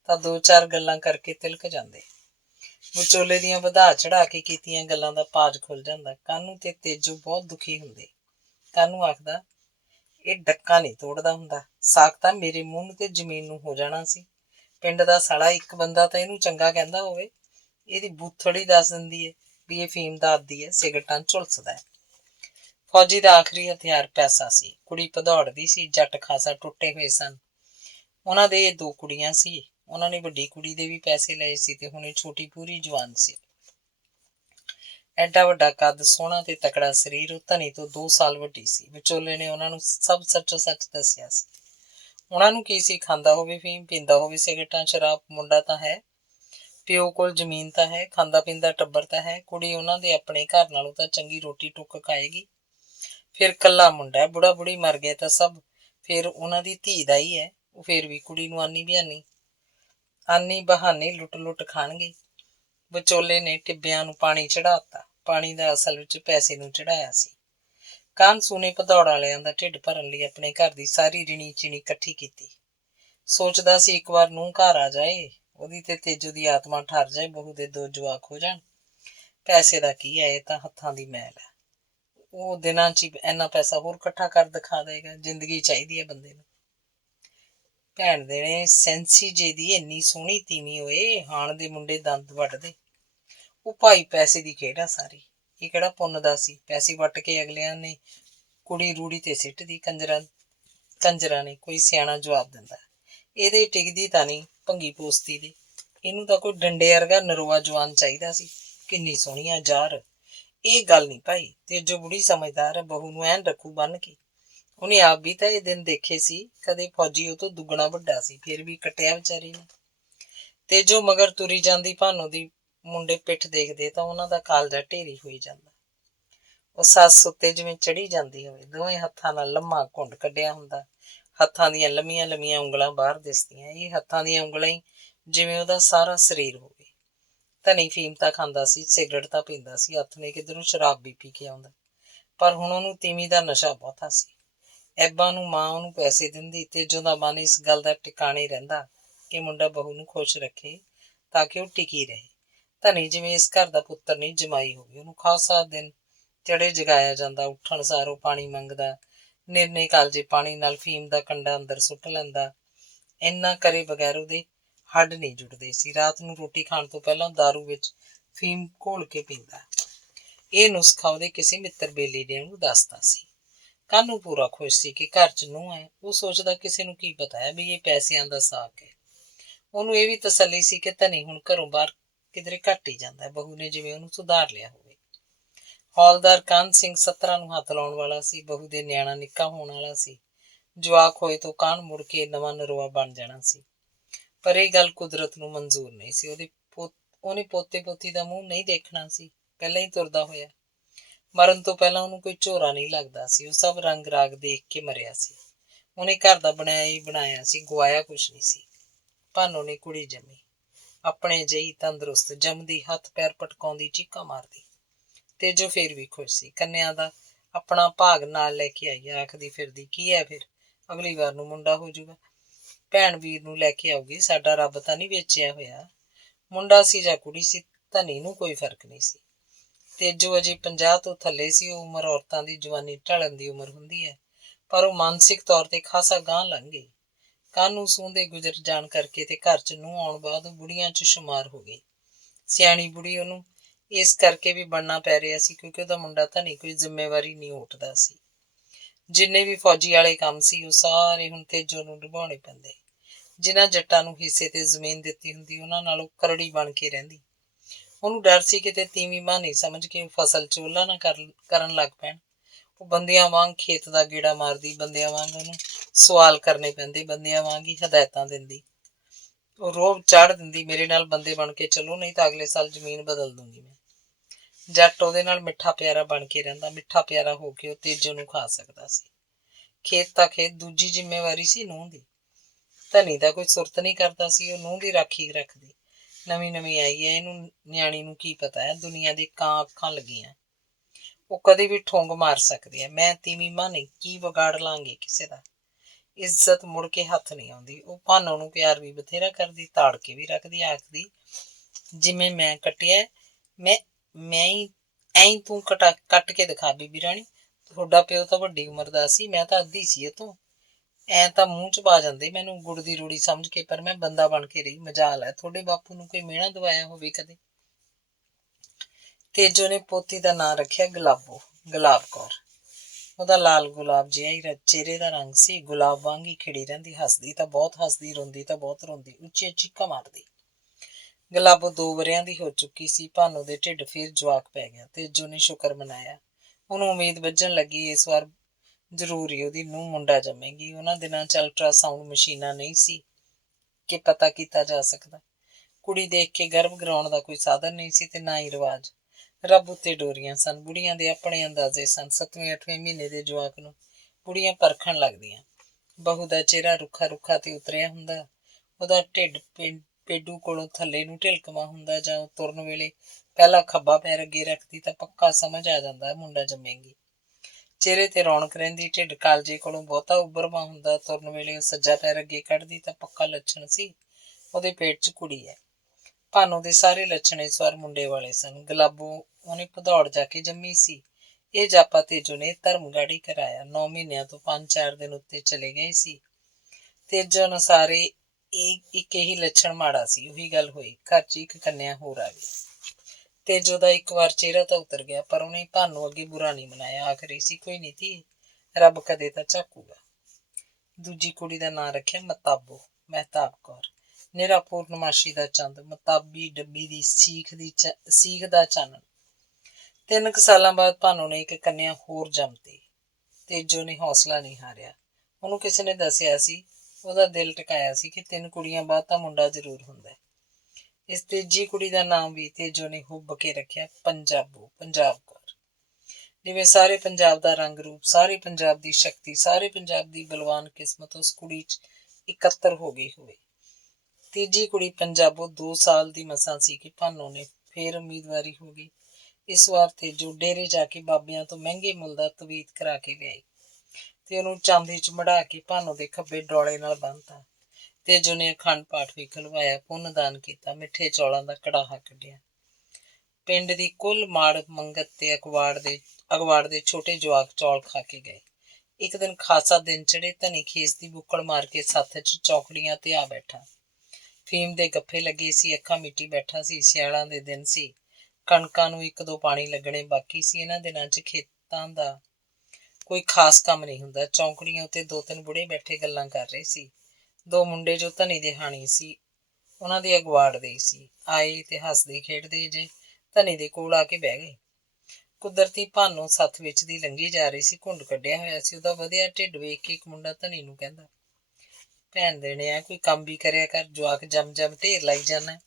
ਤਾਂ 2-4 ਗੱਲਾਂ ਕਰਕੇ ਤਿਲਕ ਜਾਂਦੇ। ਵਿਚੋਲੇ ਦੀਆਂ ਵਧਾ ਚੜਾ ਕੇ ਕੀਤੀਆਂ ਗੱਲਾਂ ਦਾ ਭਾਜ ਖੁੱਲ ਜਾਂਦਾ। ਕਾਨੂੰ ਤੇ ਤੇਜੋ ਬਹੁਤ ਦੁਖੀ ਹੁੰਦੇ। ਕਾਨੂੰ ਆਖਦਾ, ਇਹ ਡੱਕਾ ਨਹੀਂ ਤੋੜਦਾ ਹੁੰਦਾ, ਸਾਕ ਤਾਂ ਮੇਰੇ ਮੂੰਹ ਨੂੰ ਤੇ ਜ਼ਮੀਨ ਨੂੰ ਹੋ ਜਾਣਾ ਸੀ। ਪਿੰਡ ਦਾ ਸਾਲਾ ਇੱਕ ਬੰਦਾ ਤਾਂ ਇਹਨੂੰ ਚੰਗਾ ਕਹਿੰਦਾ ਹੋਵੇ। ਇਹਦੀ ਬੂਥੜੀ ਦੱਸ ਦਿੰਦੀ ਹੈ ਵੀ ਇਹ ਫੀਮ ਦਾ ਆਦੀ ਹੈ, ਸਿਗਰਟਾਂ ਝੁਲਸਦਾ ਹੈ। ਫੌਜੀ ਦਾ ਆਖਰੀ ਹਥਿਆਰ ਪੈਸਾ ਸੀ। ਕੁੜੀ ਭਦੌੜਦੀ ਸੀ। ਜੱਟ ਖਾਸਾ ਟੁੱਟੇ ਹੋਏ ਸਨ। ਉਹਨਾਂ ਦੇ 2 ਕੁੜੀਆਂ ਸੀ। ਉਹਨਾਂ ਨੇ ਵੱਡੀ ਕੁੜੀ ਦੇ ਵੀ ਪੈਸੇ ਲਏ ਸੀ ਤੇ ਹੁਣ ਇਹ ਛੋਟੀ ਪੂਰੀ ਜਵਾਨ ਸੀ। ਐਡਾ ਵੱਡਾ ਕੱਦ, ਸੋਹਣਾ ਤੇ ਤਕੜਾ ਸਰੀਰ। ਉਹ ਧਨੀ ਤੋਂ 2 ਸਾਲ ਵੱਡੀ ਸੀ। ਵਿਚੋਲੇ ਨੇ ਉਹਨਾਂ ਨੂੰ ਸਭ ਸੱਚੋ ਸੱਚ ਦੱਸਿਆ ਸੀ। ਉਹਨਾਂ ਨੂੰ ਕੀ ਸੀ, ਖਾਂਦਾ ਹੋਵੇ ਫੀਮ, ਪੀਂਦਾ ਹੋਵੇ ਸਿਗਰਟਾਂ ਸ਼ਰਾਬ, ਮੁੰਡਾ ਤਾਂ ਹੈ, ਪਿਓ ਕੋਲ ਜ਼ਮੀਨ ਤਾਂ ਹੈ, ਖਾਂਦਾ ਪੀਂਦਾ ਟੱਬਰ ਤਾਂ ਹੈ। ਕੁੜੀ ਉਹਨਾਂ ਦੇ ਆਪਣੇ ਘਰ ਨਾਲੋਂ ਤਾਂ ਚੰਗੀ ਰੋਟੀ ਟੁੱਕ ਖਾਏਗੀ। ਫਿਰ ਕੱਲਾ ਮੁੰਡਾ, ਬੁੜਾ ਬੁੜੀ ਮਰ ਗਏ ਤਾਂ ਸਭ ਫਿਰ ਉਹਨਾਂ ਦੀ ਧੀ ਦਾ ਹੀ ਹੈ। ਉਹ ਫਿਰ ਵੀ ਕੁੜੀ ਨੂੰ ਆਨੀ ਬਿਆਨੀ ਆਨੀ ਬਹਾਨੀ ਲੁੱਟ ਖਾਣਗੇ। ਵਿਚੋਲੇ ਨੇ ਟਿੱਬਿਆਂ ਨੂੰ ਪਾਣੀ ਚੜਾਤਾ। ਪਾਣੀ ਦਾ ਅਸਲ ਵਿੱਚ ਪੈਸੇ ਨੂੰ ਚੜਾਇਆ ਸੀ। ਕਾਨਸੂ ਨੇ ਭਦੌੜ ਵਾਲਿਆਂ ਦਾ ਢਿੱਡ ਭਰਨ ਲਈ ਆਪਣੇ ਘਰ ਦੀ ਸਾਰੀ ਰਿਣੀ ਚਿਣੀ ਇਕੱਠੀ ਕੀਤੀ। ਸੋਚਦਾ ਸੀ ਇੱਕ ਵਾਰ ਨੂੰਹ ਘਰ ਆ ਜਾਏ, ਉਹਦੀ ਤੇ ਤੇਜੋ ਦੀ ਆਤਮਾ ਠਰ ਜਾਏ, ਬਹੂ ਦੇ 2 ਜਵਾਕ ਹੋ ਜਾਣ। ਪੈਸੇ ਦਾ ਕੀ ਹੈ, ਇਹ ਤਾਂ ਹੱਥਾਂ ਦੀ ਮੈਲ ਹੈ। ਉਹ ਦਿਨਾਂ 'ਚ ਹੀ ਇੰਨਾ ਪੈਸਾ ਹੋਰ ਇਕੱਠਾ ਕਰ ਦਿਖਾ ਦੇਗਾ। ਜ਼ਿੰਦਗੀ ਚਾਹੀਦੀ ਹੈ ਬੰਦੇ ਨੂੰ। ਭੈਣ ਦੇ ਨੇ ਸੈਂਸੀ ਜੇ ਦੀ ਇੰਨੀ ਸੋਹਣੀ ਤੀਵੀਂ ਹੋਏ, ਹਾਣ ਦੇ ਮੁੰਡੇ ਦੰਦ ਵੱਢਦੇ। ਉਹ ਭਾਈ ਪੈਸੇ ਦੀ ਖੇਡ ਆ ਸਾਰੀ। ਇਹ ਕਿਹੜਾ ਪੁੰਨ ਦਾ ਸੀ? ਪੈਸੇ ਵੱਟ ਕੇ ਅਗਲਿਆਂ ਨੇ ਕੁੜੀ ਰੂੜੀ ਤੇ ਸਿੱਟਦੀ। ਕੰਜਰਾਂ ਨੇ ਕੋਈ ਸਿਆਣਾ ਜਵਾਬ ਦਿੰਦਾ, ਇਹਦੇ ਟਿਕਦੀ ਤਾਂ ਨਹੀਂ ਭੰਗੀ ਪੋਸਤੀ ਦੀ। ਇਹਨੂੰ ਤਾਂ ਕੋਈ ਡੰਡੇ ਵਰਗਾ ਨਰੋਆ ਜਵਾਨ ਚਾਹੀਦਾ ਸੀ। ਕਿੰਨੀ ਸੋਹਣੀ ਆ ਜ਼ਾਰ। ਇਹ ਗੱਲ ਨਹੀਂ ਭਾਈ, ਤੇ ਜੋ ਬੁੜੀ ਸਮਝਦਾਰ ਹੈ, ਬਹੂ ਨੂੰ ਐਨ ਰੱਖੂ ਬੰਨ ਕੇ। ਉਹਨੇ ਆਪ ਵੀ ਤਾਂ ਇਹ ਦਿਨ ਦੇਖੇ ਸੀ। ਕਦੇ ਫੌਜੀ ਉਹ ਤੋਂ ਦੁੱਗਣਾ ਵੱਡਾ ਸੀ, ਫਿਰ ਵੀ ਕੱਟਿਆ ਵਿਚਾਰੀ ਨੇ। ਤੇ ਜੋ ਮਗਰ ਤੁਰੀ ਜਾਂਦੀ ਭਾਨੋ ਦੀ ਮੁੰਡੇ ਪਿੱਠ ਦੇਖਦੇ ਤਾਂ ਉਹਨਾਂ ਦਾ ਕਾਲਜਾ ਢੇਰੀ ਹੋਈ ਜਾਂਦਾ। ਉਹ ਸੱਸ ਉੱਤੇ ਜਿਵੇਂ ਚੜੀ ਜਾਂਦੀ ਹੋਵੇ। ਦੋਵੇਂ ਹੱਥਾਂ ਨਾਲ ਲੰਮਾ ਘੁੰਡ ਕੱਢਿਆ ਹੁੰਦਾ। ਹੱਥਾਂ ਦੀਆਂ ਲੰਮੀਆਂ ਲੰਮੀਆਂ ਉਂਗਲਾਂ ਬਾਹਰ ਦਿਸਦੀਆਂ। ਇਹ ਹੱਥਾਂ ਦੀਆਂ ਉਂਗਲਾਂ ਹੀ ਜਿਵੇਂ ਉਹਦਾ ਸਾਰਾ ਸਰੀਰ ਹੋਵੇ। ਧਨੀ ਫੀਮ ਤਾਂ ਖਾਂਦਾ ਸੀ, ਸਿਗਰਟ ਤਾਂ ਪੀਂਦਾ ਸੀ, ਹੱਥ ਨੇ ਕਿੱਧਰੋਂ ਸ਼ਰਾਬ ਵੀ ਪੀ ਕੇ ਆਉਂਦਾ। ਪਰ ਹੁਣ ਉਹਨੂੰ ਤੀਵੀਂ ਦਾ ਨਸ਼ਾ ਬਹੁਤਾ ਸੀ। ਐਬਾਂ ਨੂੰ ਮਾਂ ਉਹਨੂੰ ਪੈਸੇ ਦਿੰਦੀ। ਤੇਜੋਂ ਦਾ ਮਨ ਇਸ ਗੱਲ ਦਾ ਟਿਕਾਣੇ ਰਹਿੰਦਾ ਕਿ ਮੁੰਡਾ ਬਹੂ ਨੂੰ ਖੁਸ਼ ਰੱਖੇ ਤਾਂ ਕਿ ਉਹ ਟਿਕੀ ਰਹੇ। ਧਨੀ ਜਿਵੇਂ ਇਸ ਘਰ ਦਾ ਪੁੱਤਰ ਨਹੀਂ, ਜਮਾਈ ਹੋਵੇ। ਉਹਨੂੰ ਖਾਸਾ ਦਿਨ ਚੜੇ ਜਗਾਇਆ ਜਾਂਦਾ। ਉੱਠਣ ਸਾਰ ਉਹ ਪਾਣੀ ਮੰਗਦਾ। ਨਿਰਨੇ ਕਾਲਜੇ ਪਾਣੀ ਨਾਲ ਫੀਮ ਦਾ ਕੰਡਾ ਅੰਦਰ ਸੁੱਟ ਲੈਂਦਾ। ਇੰਨਾ ਕਰੇ ਬਗੈਰ ਉਹਦੇ ਹੱਡ ਨਹੀਂ ਜੁੜਦੇ ਸੀ। ਰਾਤ ਨੂੰ ਰੋਟੀ ਖਾਣ ਤੋਂ ਪਹਿਲਾਂ ਦਾਰੂ ਵਿੱਚ ਫੀਮ ਘੋਲ ਕੇ ਪੀਂਦਾ। ਇਹ ਨੁਸਖਾ ਉਹਦੇ ਕਿਸੇ ਮਿੱਤਰ ਬੇਲੀ ਨੇ ਉਹਨੂੰ ਦੱਸਤਾ ਸੀ। ਕਾਹਨੂੰ ਪੂਰਾ ਖੁਸ਼ ਸੀ ਕਿ ਘਰ 'ਚ ਨੂੰਹ ਹੈ। ਉਹ ਸੋਚਦਾ ਕਿਸੇ ਨੂੰ ਕੀ ਪਤਾ ਹੈ ਵੀ ਇਹ ਪੈਸਿਆਂ ਦਾ ਸਾਕ ਹੈ। ਉਹਨੂੰ ਇਹ ਵੀ ਤਸੱਲੀ ਸੀ ਕਿ ਧਨੀ ਹੁਣ ਘਰੋਂ ਬਾਹਰ ਕਿਧਰੇ ਘੱਟ ਹੀ ਜਾਂਦਾ। ਬਹੂ ਨੇ ਜਿਵੇਂ ਉਹਨੂੰ ਸੁਧਾਰ ਲਿਆ ਹੋਵੇ। ਹੌਲਦਾਰ ਕਾਹਨ ਸਿੰਘ 17 ਨੂੰ ਹੱਥ ਲਾਉਣ ਵਾਲਾ ਸੀ। ਬਹੂ ਦੇ ਨਿਆਣਾ ਨਿੱਕਾ ਹੋਣ ਵਾਲਾ ਸੀ। ਜਵਾਕ ਹੋਏ ਤੋਂ ਕਾਹਨ ਮੁੜ ਕੇ ਨਵਾਂ ਨਰੋਆ ਬਣ ਜਾਣਾ ਸੀ। ਪਰ ਇਹ ਗੱਲ ਕੁਦਰਤ ਨੂੰ ਮਨਜ਼ੂਰ ਨਹੀਂ ਸੀ। ਉਹਨੇ ਪੋਤੇ ਪੋਤੀ ਦਾ ਮੂੰਹ ਨਹੀਂ ਦੇਖਣਾ ਸੀ। ਪਹਿਲਾਂ ਹੀ ਤੁਰਦਾ ਹੋਇਆ। ਮਰਨ ਤੋਂ ਪਹਿਲਾਂ ਉਹਨੂੰ ਕੋਈ ਝੋਰਾ ਨਹੀਂ ਲੱਗਦਾ ਸੀ। ਉਹ ਸਭ ਰੰਗ ਰਾਗ ਦੇਖ ਕੇ ਮਰਿਆ ਸੀ। ਉਹਨੇ ਘਰ ਦਾ ਬਣਾਇਆ ਹੀ ਬਣਾਇਆ ਸੀ, ਗਵਾਇਆ ਕੁਛ ਨਹੀਂ ਸੀ। ਭਾਨੋ ਨੇ ਕੁੜੀ ਜੰਮੀ, ਆਪਣੇ ਜਿਹੀ ਤੰਦਰੁਸਤ, ਜੰਮਦੀ ਹੱਥ ਪੈਰ ਪਟਕਾਉਂਦੀ, ਚੀਕਾਂ ਮਾਰਦੀ। ਤੇਜੋ ਫੇਰ ਵੀ ਖੁਸ਼ ਸੀ। ਕੰਨਿਆ ਦਾ ਆਪਣਾ ਭਾਗ ਨਾਲ ਲੈ ਕੇ ਆਈ। ਆਖਦੀ ਫਿਰਦੀ, ਕੀ ਹੈ ਫਿਰ, ਅਗਲੀ ਵਾਰ ਨੂੰ ਮੁੰਡਾ ਹੋ ਜਾਊਗਾ। ਭੈਣ ਵੀਰ ਨੂੰ ਲੈ ਕੇ ਆਊਗੀ। ਸਾਡਾ ਰੱਬ ਤਾਂ ਨਹੀਂ ਵੇਚਿਆ ਹੋਇਆ। ਮੁੰਡਾ ਸੀ ਜਾਂ ਕੁੜੀ ਸੀ, ਧਨੀ ਨੂੰ ਕੋਈ ਫਰਕ ਨਹੀਂ ਸੀ। ਤੇਜੋ ਅਜੇ 50 ਤੋਂ ਥੱਲੇ ਸੀ। ਉਹ ਉਮਰ ਔਰਤਾਂ ਦੀ ਜਵਾਨੀ ਢਲਣ ਦੀ ਉਮਰ ਹੁੰਦੀ ਹੈ, ਪਰ ਉਹ ਮਾਨਸਿਕ ਤੌਰ ਤੇ ਖਾਸਾ ਗਾਂਹ ਲੰਘ ਗਈ। ਕਾਹਨੂੰ ਸੂੰਹਦੇ ਗੁਜ਼ਰ ਜਾਣ ਕਰਕੇ ਤੇ ਘਰ 'ਚ ਨੂੰਹ ਆਉਣ ਬਾਅਦ ਉਹ ਬੁੜੀਆਂ 'ਚ ਸ਼ੁਮਾਰ ਹੋ ਗਈ। ਸਿਆਣੀ ਬੁੜੀ ਉਹਨੂੰ ਇਸ ਕਰਕੇ ਵੀ ਬਣਨਾ ਪੈ ਰਿਹਾ ਸੀ ਕਿਉਂਕਿ ਉਹਦਾ ਮੁੰਡਾ ਧਨੀ ਕੋਈ ਜ਼ਿੰਮੇਵਾਰੀ ਨਹੀਂ ਉੱਠਦਾ ਸੀ। ਜਿੰਨੇ ਵੀ ਫੌਜੀ ਵਾਲੇ ਕੰਮ ਸੀ ਉਹ ਸਾਰੇ ਹੁਣ ਤੇਜੋ ਨੂੰ ਨਿਭਾਉਣੇ ਪੈਂਦੇ। ਜਿਨ੍ਹਾਂ ਜੱਟਾਂ ਨੂੰ ਹਿੱਸੇ ਤੇ ਜ਼ਮੀਨ ਦਿੱਤੀ ਹੁੰਦੀ, ਉਹਨਾਂ ਨਾਲ ਉਹ ਕਰੜੀ ਬਣ ਕੇ ਰਹਿੰਦੀ। ਉਹਨੂੰ ਡਰ ਸੀ ਕਿਤੇ ਤੀਵੀਂ ਮਾਂ ਸਮਝ ਕੇ ਉਹ ਫਸਲ 'ਚ ਓਹਲਾ ਨਾ ਕਰਨ ਲੱਗ ਪੈਣ। ਉਹ ਬੰਦਿਆਂ ਵਾਂਗ ਖੇਤ ਦਾ ਗੇੜਾ ਮਾਰਦੀ। ਬੰਦਿਆਂ ਵਾਂਗ ਉਹਨੂੰ ਸਵਾਲ ਕਰਨੇ ਪੈਂਦੇ। ਬੰਦਿਆਂ ਵਾਂਗ ਹੀ ਹਦਾਇਤਾਂ ਦਿੰਦੀ। ਉਹ ਰੋਹਬ ਚਾੜ ਦਿੰਦੀ, ਮੇਰੇ ਨਾਲ ਬੰਦੇ ਬਣ ਕੇ ਚੱਲੋ, ਨਹੀਂ ਤਾਂ ਅਗਲੇ ਸਾਲ ਜ਼ਮੀਨ ਬਦਲ ਦੂੰਗੀ ਮੈਂ। ਜੱਟ ਉਹਦੇ ਨਾਲ ਮਿੱਠਾ ਪਿਆਰਾ ਬਣ ਕੇ ਰਹਿੰਦਾ। ਮਿੱਠਾ ਪਿਆਰਾ ਹੋ ਕੇ ਉਹ ਤੇਜੋ ਨੂੰ ਖਾ ਸਕਦਾ ਸੀ। ਖੇਤ ਤਾਂ ਖੇਤ, ਦੂਜੀ ਜ਼ਿੰਮੇਵਾਰੀ ਸੀ ਨੂੰਹ ਦੀ। ਧਨੀ ਦਾ ਕੋਈ ਸੁਰਤ ਨਹੀਂ ਕਰਦਾ ਸੀ। ਉਹ ਨੂੰਹ ਦੀ ਰਾਖੀ ਰੱਖਦੀ। ਨਵੀਂ ਨਵੀਂ ਆਈ ਹੈ, ਇਹਨੂੰ ਨਿਆਣੀ ਨੂੰ ਕੀ ਪਤਾ ਹੈ ਦੁਨੀਆ ਦੇ ਕਾਂ ਅੱਖਾਂ ਲੱਗੀਆਂ। ਉਹ ਕਦੇ ਵੀ ਠੁੰਗ ਮਾਰ ਸਕਦੀ ਹੈ। ਮੈਂ ਤੀਵੀਂ ਮਾਂ ਨਹੀਂ, ਕੀ ਵਿਗਾੜ ਲਾਂਗੇ ਕਿਸੇ ਦਾ। ਇੱਜ਼ਤ ਮੁੜ ਕੇ ਹੱਥ ਨਹੀਂ ਆਉਂਦੀ। ਉਹ ਭਾਨੋ ਨੂੰ ਪਿਆਰ ਵੀ ਬਥੇਰਾ ਕਰਦੀ, ਤਾੜ ਕੇ ਵੀ ਰੱਖਦੀ। ਆਖਦੀ, ਜਿਵੇਂ ਮੈਂ ਕੱਟਿਆ ਮੈਂ ਹੀ ਐਂ ਤੂੰ ਕੱਟ ਕੇ ਦਿਖਾ ਬੀਬੀ ਰਾਣੀ। ਤੁਹਾਡਾ ਪਿਓ ਤਾਂ ਵੱਡੀ ਉਮਰ ਦਾ ਸੀ, ਮੈਂ ਤਾਂ ਅੱਧੀ ਸੀ ਇਹ ਤੋਂ। ਐਂ ਤਾਂ ਮੂੰਹ 'ਚ ਪਾ ਜਾਂਦੇ ਮੈਨੂੰ ਗੁੜ ਦੀ ਰੂੜੀ ਸਮਝ ਕੇ, ਪਰ ਮੈਂ ਬੰਦਾ ਬਣ ਕੇ ਰਹੀ। ਮਜਾਲ ਹੈ ਤੁਹਾਡੇ ਬਾਪੂ ਨੂੰ ਕੋਈ ਮਿਹਣਾ ਦਵਾਇਆ ਹੋਵੇ ਕਦੇ। ਤੇਜੋ ਨੇ ਪੋਤੀ ਦਾ ਨਾਂ ਰੱਖਿਆ ਗੁਲਾਬ ਕੌਰ। ਉਹਦਾ ਲਾਲ ਗੁਲਾਬ ਜਿਹਾ ਹੀ ਚਿਹਰੇ ਦਾ ਰੰਗ ਸੀ। ਗੁਲਾਬ ਵਾਂਗ ਹੀ ਖਿੜੀ ਰਹਿੰਦੀ। ਹੱਸਦੀ ਤਾਂ ਬਹੁਤ ਹੱਸਦੀ, ਰੋਂਦੀ ਤਾਂ ਬਹੁਤ ਰੋਂਦੀ, ਉੱਚੀਆਂ ਚੀਕਾਂ ਮਾਰਦੀ। ਗੁਲਾਬੋ 2 ਵਰ੍ਹਿਆਂ ਦੀ ਹੋ ਚੁੱਕੀ ਸੀ। ਭਾਨੋ ਦੇ ਢਿੱਡ ਫੇਰ ਜਵਾਕ ਪੈ ਗਿਆ। ਤੇਜੋ ਨੇ ਸ਼ੁਕਰ ਮਨਾਇਆ। ਉਹਨੂੰ ਉਮੀਦ ਬੱਝਣ ਲੱਗੀ, ਇਸ ਵਾਰ ਜ਼ਰੂਰ ਹੀ ਉਹਦੀ ਨੂੰਹ ਮੁੰਡਾ ਜੰਮੇਗੀ। ਉਹਨਾਂ ਦਿਨਾਂ 'ਚ ਅਲਟਰਾਸਾਊਂਡ ਮਸ਼ੀਨਾਂ ਨਹੀਂ ਸੀ ਕਿ ਪਤਾ ਕੀਤਾ ਜਾ ਸਕਦਾ। ਕੁੜੀ ਦੇਖ ਕੇ ਗਰਭ ਕਰਾਉਣ ਦਾ ਕੋਈ ਸਾਧਨ ਨਹੀਂ ਸੀ ਤੇ ਨਾ ਹੀ ਰਿਵਾਜ। ਰੱਬ ਉੱਤੇ ਡੋਰੀਆਂ ਸਨ। ਬੁੜੀਆਂ ਦੇ ਆਪਣੇ ਅੰਦਾਜ਼ੇ ਸਨ। 7ਵੇਂ 8ਵੇਂ ਮਹੀਨੇ ਦੇ ਜਵਾਕ ਨੂੰ ਬੁੜੀਆਂ ਪਰਖਣ ਲੱਗਦੀਆਂ। ਬਹੂ ਦਾ ਚਿਹਰਾ ਰੁੱਖਾ ਰੁੱਖਾ ਤੇ ਉਤਰਿਆ ਹੁੰਦਾ। ਉਹਦਾ ਢਿੱਡ ਪੇਡੂ ਕੋਲੋਂ ਥੱਲੇ ਨੂੰ ਢਿਲਕਵਾਂ ਹੁੰਦਾ ਜਾਂ ਉਹ ਤੁਰਨ ਵੇਲੇ ਪਹਿਲਾਂ ਖੱਬਾ ਪੈਰ ਅੱਗੇ ਰੱਖਦੀ ਤਾਂ ਪੱਕਾ ਸਮਝ ਆ ਜਾਂਦਾ ਮੁੰਡਾ ਜੰਮੇਗੀ। ਚਿਹਰੇ ਤੇ ਰੌਣਕ ਰਹਿੰਦੀ, ਢਿੱਡ ਕਾਲਜੇ ਕੋਲੋਂ ਬਹੁਤਾ ਉੱਭਰਵਾਂ ਹੁੰਦਾ, ਤੁਰਨ ਵੇਲੇ ਉਹ ਸੱਜਾ ਪੈਰ ਅੱਗੇ ਕੱਢਦੀ ਤਾਂ ਪੱਕਾ ਲੱਛਣ ਸੀ ਉਹਦੇ ਪੇਟ 'ਚ ਕੁੜੀ ਹੈ। ਭਾਨੋ ਦੇ ਸਾਰੇ ਲੱਛਣ ਇਸ ਵਾਰ ਮੁੰਡੇ ਵਾਲੇ ਸਨ। ਗੁਲਾਬੋ ਉਹਨੇ ਭਦੌੜ ਜਾ ਕੇ ਜੰਮੀ ਸੀ। ਇਹ ਜਾਪਾ ਤੇਜੋ ਨੇ ਧਰਮਗੜ੍ਹ ਕਰਾਇਆ। 9 ਮਹੀਨਿਆਂ ਤੋਂ 5-4 ਦਿਨ ਉੱਤੇ ਚਲੇ ਗਏ ਸੀ। ਤੇਜੋ ਅਨੁਸਾਰੇ ਇੱਕ ਇਹੀ ਲੱਛਣ ਮਾੜਾ ਸੀ। ਉਹੀ ਗੱਲ ਹੋਈ, ਘਰ 'ਚ ਇੱਕ ਕੰਨਿਆ ਹੋਰ ਆ ਗਈ। ਤੇਜੋ ਦਾ ਇੱਕ ਵਾਰ ਚਿਹਰਾ ਤਾਂ ਉਤਰ ਗਿਆ, ਪਰ ਉਹਨੇ ਭਾਨੋ ਅੱਗੇ ਬੁਰਾ ਨਹੀਂ ਮਨਾਇਆ। ਆਖਰੀ ਸੀ, ਕੋਈ ਨਹੀਂ ਤੀ, ਰੱਬ ਕਦੇ ਤਾਂ ਝਾਕੂਗਾ। ਦੂਜੀ ਕੁੜੀ ਦਾ ਨਾਂ ਰੱਖਿਆ ਮਤਾਬੋ, ਮਹਿਤਾਬ ਕੌਰ। ਨਿਰਾ ਪੂਰਨਮਾਸ਼ੀ ਦਾ ਚੰਦ, ਮਤਾਬੀ ਡੱਬੀ ਦੀ ਸੀਖ ਦਾ ਚਾਨਣ। 3 ਸਾਲਾਂ ਬਾਅਦ ਭਾਨੋ ਨੇ ਇੱਕ ਕੰਨਿਆ ਹੋਰ ਜੰਮਤੀ। ਤੇਜੋ ਨੇ ਹੌਸਲਾ ਨਹੀਂ ਹਾਰਿਆ। ਉਹਨੂੰ ਕਿਸੇ ਨੇ ਦੱਸਿਆ ਸੀ, ਉਹਦਾ ਦਿਲ ਟਿਕਾਇਆ ਸੀ ਕਿ 3 ਕੁੜੀਆਂ ਬਾਅਦ ਤਾਂ ਮੁੰਡਾ ਜ਼ਰੂਰ ਹੁੰਦਾ। ਇਸ ਤੀਜੀ ਕੁੜੀ ਦਾ ਨਾਮ ਵੀ ਤੇਜੋ ਨੇ ਹੁੱਬ ਕੇ ਰੱਖਿਆ ਪੰਜਾਬੋ, ਪੰਜਾਬ ਕੌਰ। ਜਿਵੇਂ ਸਾਰੇ ਪੰਜਾਬ ਦਾ ਰੰਗ ਰੂਪ, ਸਾਰੇ ਪੰਜਾਬ ਦੀ ਸ਼ਕਤੀ, ਸਾਰੇ ਪੰਜਾਬ ਦੀ ਬਲਵਾਨ ਕਿਸਮਤ ਉਸ ਕੁੜੀ 'ਚ ਇਕੱਤਰ ਹੋ ਗਈ ਹੋਵੇ। ਤੀਜੀ ਕੁੜੀ ਪੰਜਾਬੋ 2 ਸਾਲ ਦੀ ਮਸਾਂ ਸੀ ਕਿ ਭਾਨੋ ਨੇ ਫੇਰ ਉਮੀਦਵਾਰੀ ਹੋ ਗਈ। ਇਸ ਵਾਰ ਤੇਜੋ ਡੇਰੇ ਜਾ ਕੇ ਬਾਬਿਆਂ ਤੋਂ ਮਹਿੰਗੇ ਮੁੱਲ ਦਾ ਤਵੀਤ ਕਰਾ ਕੇ ਲਿਆਈ ਤੇ ਉਹਨੂੰ ਚਾਂਦੀ 'ਚ ਮੜਾ ਕੇ ਭਾਨੋ ਦੇ ਖੱਬੇ ਡੋਲੇ ਨਾਲ ਬੰਨ੍ਹਤਾ। ਤੇਜੋ ਨੇ ਅਖੰਡ ਪਾਠ ਵੀ ਖਲਵਾਇਆ, ਪੁੰਨ ਦਾਨ ਕੀਤਾ, ਮਿੱਠੇ ਚੌਲਾਂ ਦਾ ਕੜਾਹਾ ਕੱਢਿਆ। ਪਿੰਡ ਦੀ ਕੁੱਲ ਮਾੜ ਮੰਗਤ ਤੇ ਅਗਵਾੜ ਦੇ ਛੋਟੇ ਜਵਾਕ ਚੌਲ ਖਾ ਕੇ ਗਏ। ਇੱਕ ਦਿਨ ਖਾਸਾ ਦਿਨ ਚੜੇ, ਧਨੀ ਖੇਸ ਦੀ ਬੁੱਕਲ ਮਾਰ ਕੇ ਸੱਥ 'ਚ ਚੌਕੜੀਆਂ ਤੇ ਆ ਬੈਠਾ। ਫੀਮ ਦੇ ਗੱਫੇ ਲੱਗੇ ਸੀ, ਅੱਖਾਂ ਮੀਟੀ ਬੈਠਾ ਸੀ। ਸਿਆਲਾਂ ਦੇ ਦਿਨ ਸੀ, ਕਣਕਾਂ ਨੂੰ 1-2 ਪਾਣੀ ਲੱਗਣੇ ਬਾਕੀ ਸੀ। ਇਹਨਾਂ ਦਿਨਾਂ 'ਚ ਖੇਤਾਂ ਦਾ ਕੋਈ ਖਾਸ ਕੰਮ ਨਹੀਂ ਹੁੰਦਾ। ਚੌਂਕੜੀਆਂ ਉੱਤੇ 2-3 ਬੁੜੇ ਬੈਠੇ ਗੱਲਾਂ ਕਰ ਰਹੇ ਸੀ। 2 ਮੁੰਡੇ ਜੋ ਧਨੀ ਦੇ ਹਾਣੀ ਸੀ, ਉਹਨਾਂ ਦੇ ਅਗਵਾੜ ਦੇ ਸੀ, ਆਏ ਤੇ ਹੱਸਦੇ ਖੇਡਦੇ ਜੇ ਧਨੀ ਦੇ ਕੋਲ ਆ ਕੇ ਬਹਿ ਗਏ। ਕੁਦਰਤੀ ਭਾਨੋ ਸੱਥ ਵਿੱਚ ਦੀ ਲੰਘੀ ਜਾ ਰਹੀ ਸੀ। ਘੁੰਡ ਕੱਢਿਆ ਹੋਇਆ ਸੀ। ਉਹਦਾ ਵਧਿਆ ਢਿੱਡ ਵੇਖ ਕੇ ਇੱਕ ਮੁੰਡਾ ਧਨੀ ਨੂੰ ਕਹਿੰਦਾ, ਭੈਣ ਦੇਣਿਆ ਕੋਈ ਕੰਮ ਵੀ ਕਰਿਆ ਕਰ, ਜਵਾਕ ਜੰਮ ਢੇਰ ਲਾਈ ਜਾਂਦਾ।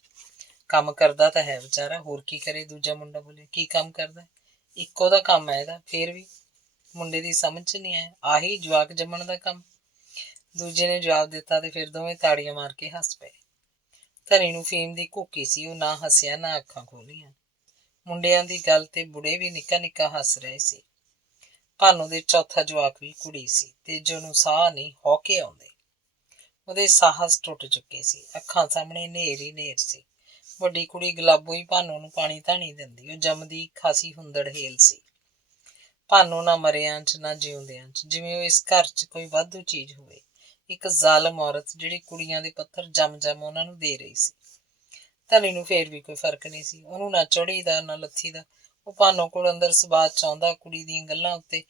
ਕੰਮ ਕਰਦਾ ਤਾਂ ਹੈ ਵਿਚਾਰਾ, ਹੋਰ ਕੀ ਕਰੇ। ਦੂਜਾ ਮੁੰਡਾ ਬੋਲਿਆ, ਕੀ ਕੰਮ ਕਰਦਾ? ਇੱਕੋ ਦਾ ਕੰਮ ਹੈ ਇਹਦਾ। ਫੇਰ ਵੀ ਮੁੰਡੇ ਦੀ ਸਮਝ 'ਚ ਨਹੀਂ ਆਇਆ। ਆਹੀ ਜਵਾਕ ਜੰਮਣ ਦਾ ਕੰਮ। ਦੂਜੇ ਨੇ ਜਵਾਬ ਦਿੱਤਾ ਤੇ ਫਿਰ ਦੋਵੇਂ ਤਾੜੀਆਂ ਮਾਰ ਕੇ ਹੱਸ ਪਏ। ਧਨੀ ਨੂੰ ਫੀਮ ਦੀ ਘੁੱਕੀ ਸੀ। ਉਹ ਨਾ ਹੱਸਿਆ ਨਾ ਅੱਖਾਂ ਖੋਲ੍ਹੀਆਂ। ਮੁੰਡਿਆਂ ਦੀ ਗੱਲ ਤੇ ਬੁੜੇ ਵੀ ਨਿੱਕਾ ਹੱਸ ਰਹੇ ਸੀ। ਭਾਨੋ ਦੇ ਚੌਥਾ ਜਵਾਕ ਵੀ ਕੁੜੀ ਸੀ। ਤੇਜੋ ਨੂੰ ਸਾਹ ਨਹੀਂ, ਹੌਕੇ ਆਉਂਦੇ। ਉਹਦੇ ਸਾਹਸ ਟੁੱਟ ਚੁੱਕੇ ਸੀ। ਅੱਖਾਂ ਸਾਹਮਣੇ ਨੇਰ ਹੀ ਨੇਰ ਸੀ। ਵੱਡੀ ਕੁੜੀ ਗੁਲਾਬੋ ਹੀ ਭਾਨੋ ਨੂੰ ਪਾਣੀ ਧਾਣੀ ਦਿੰਦੀ। ਉਹ ਜੰਮਦੀ ਖਾਸੀ ਹੁੰਦੜ ਹੇਲ ਸੀ। ਭਾਨੋ ਨਾ ਮਰਿਆਂ 'ਚ ਨਾ ਜਿਉਂਦਿਆਂ 'ਚ, ਜਿਵੇਂ ਉਹ ਇਸ ਘਰ 'ਚ ਕੋਈ ਵਾਧੂ ਚੀਜ਼ ਹੋਵੇ। ਇੱਕ ਜ਼ਾਲਮ ਔਰਤ ਜਿਹੜੀ ਕੁੜੀਆਂ ਦੇ ਪੱਥਰ ਜੰਮ ਉਹਨਾਂ ਨੂੰ ਦੇ ਰਹੀ ਸੀ। ਧਨੀ ਨੂੰ ਫੇਰ ਵੀ ਕੋਈ ਫਰਕ ਨਹੀਂ ਸੀ। ਉਹਨੂੰ ਨਾ ਚੜ੍ਹੀ ਦਾ ਨਾ ਲੱਥੀ ਦਾ। ਉਹ ਭਾਨੋ ਕੋਲ ਅੰਦਰ ਸਵਾਦ ਚਾਹੁੰਦਾ। ਕੁੜੀ ਦੀਆਂ ਗੱਲਾਂ ਉੱਤੇ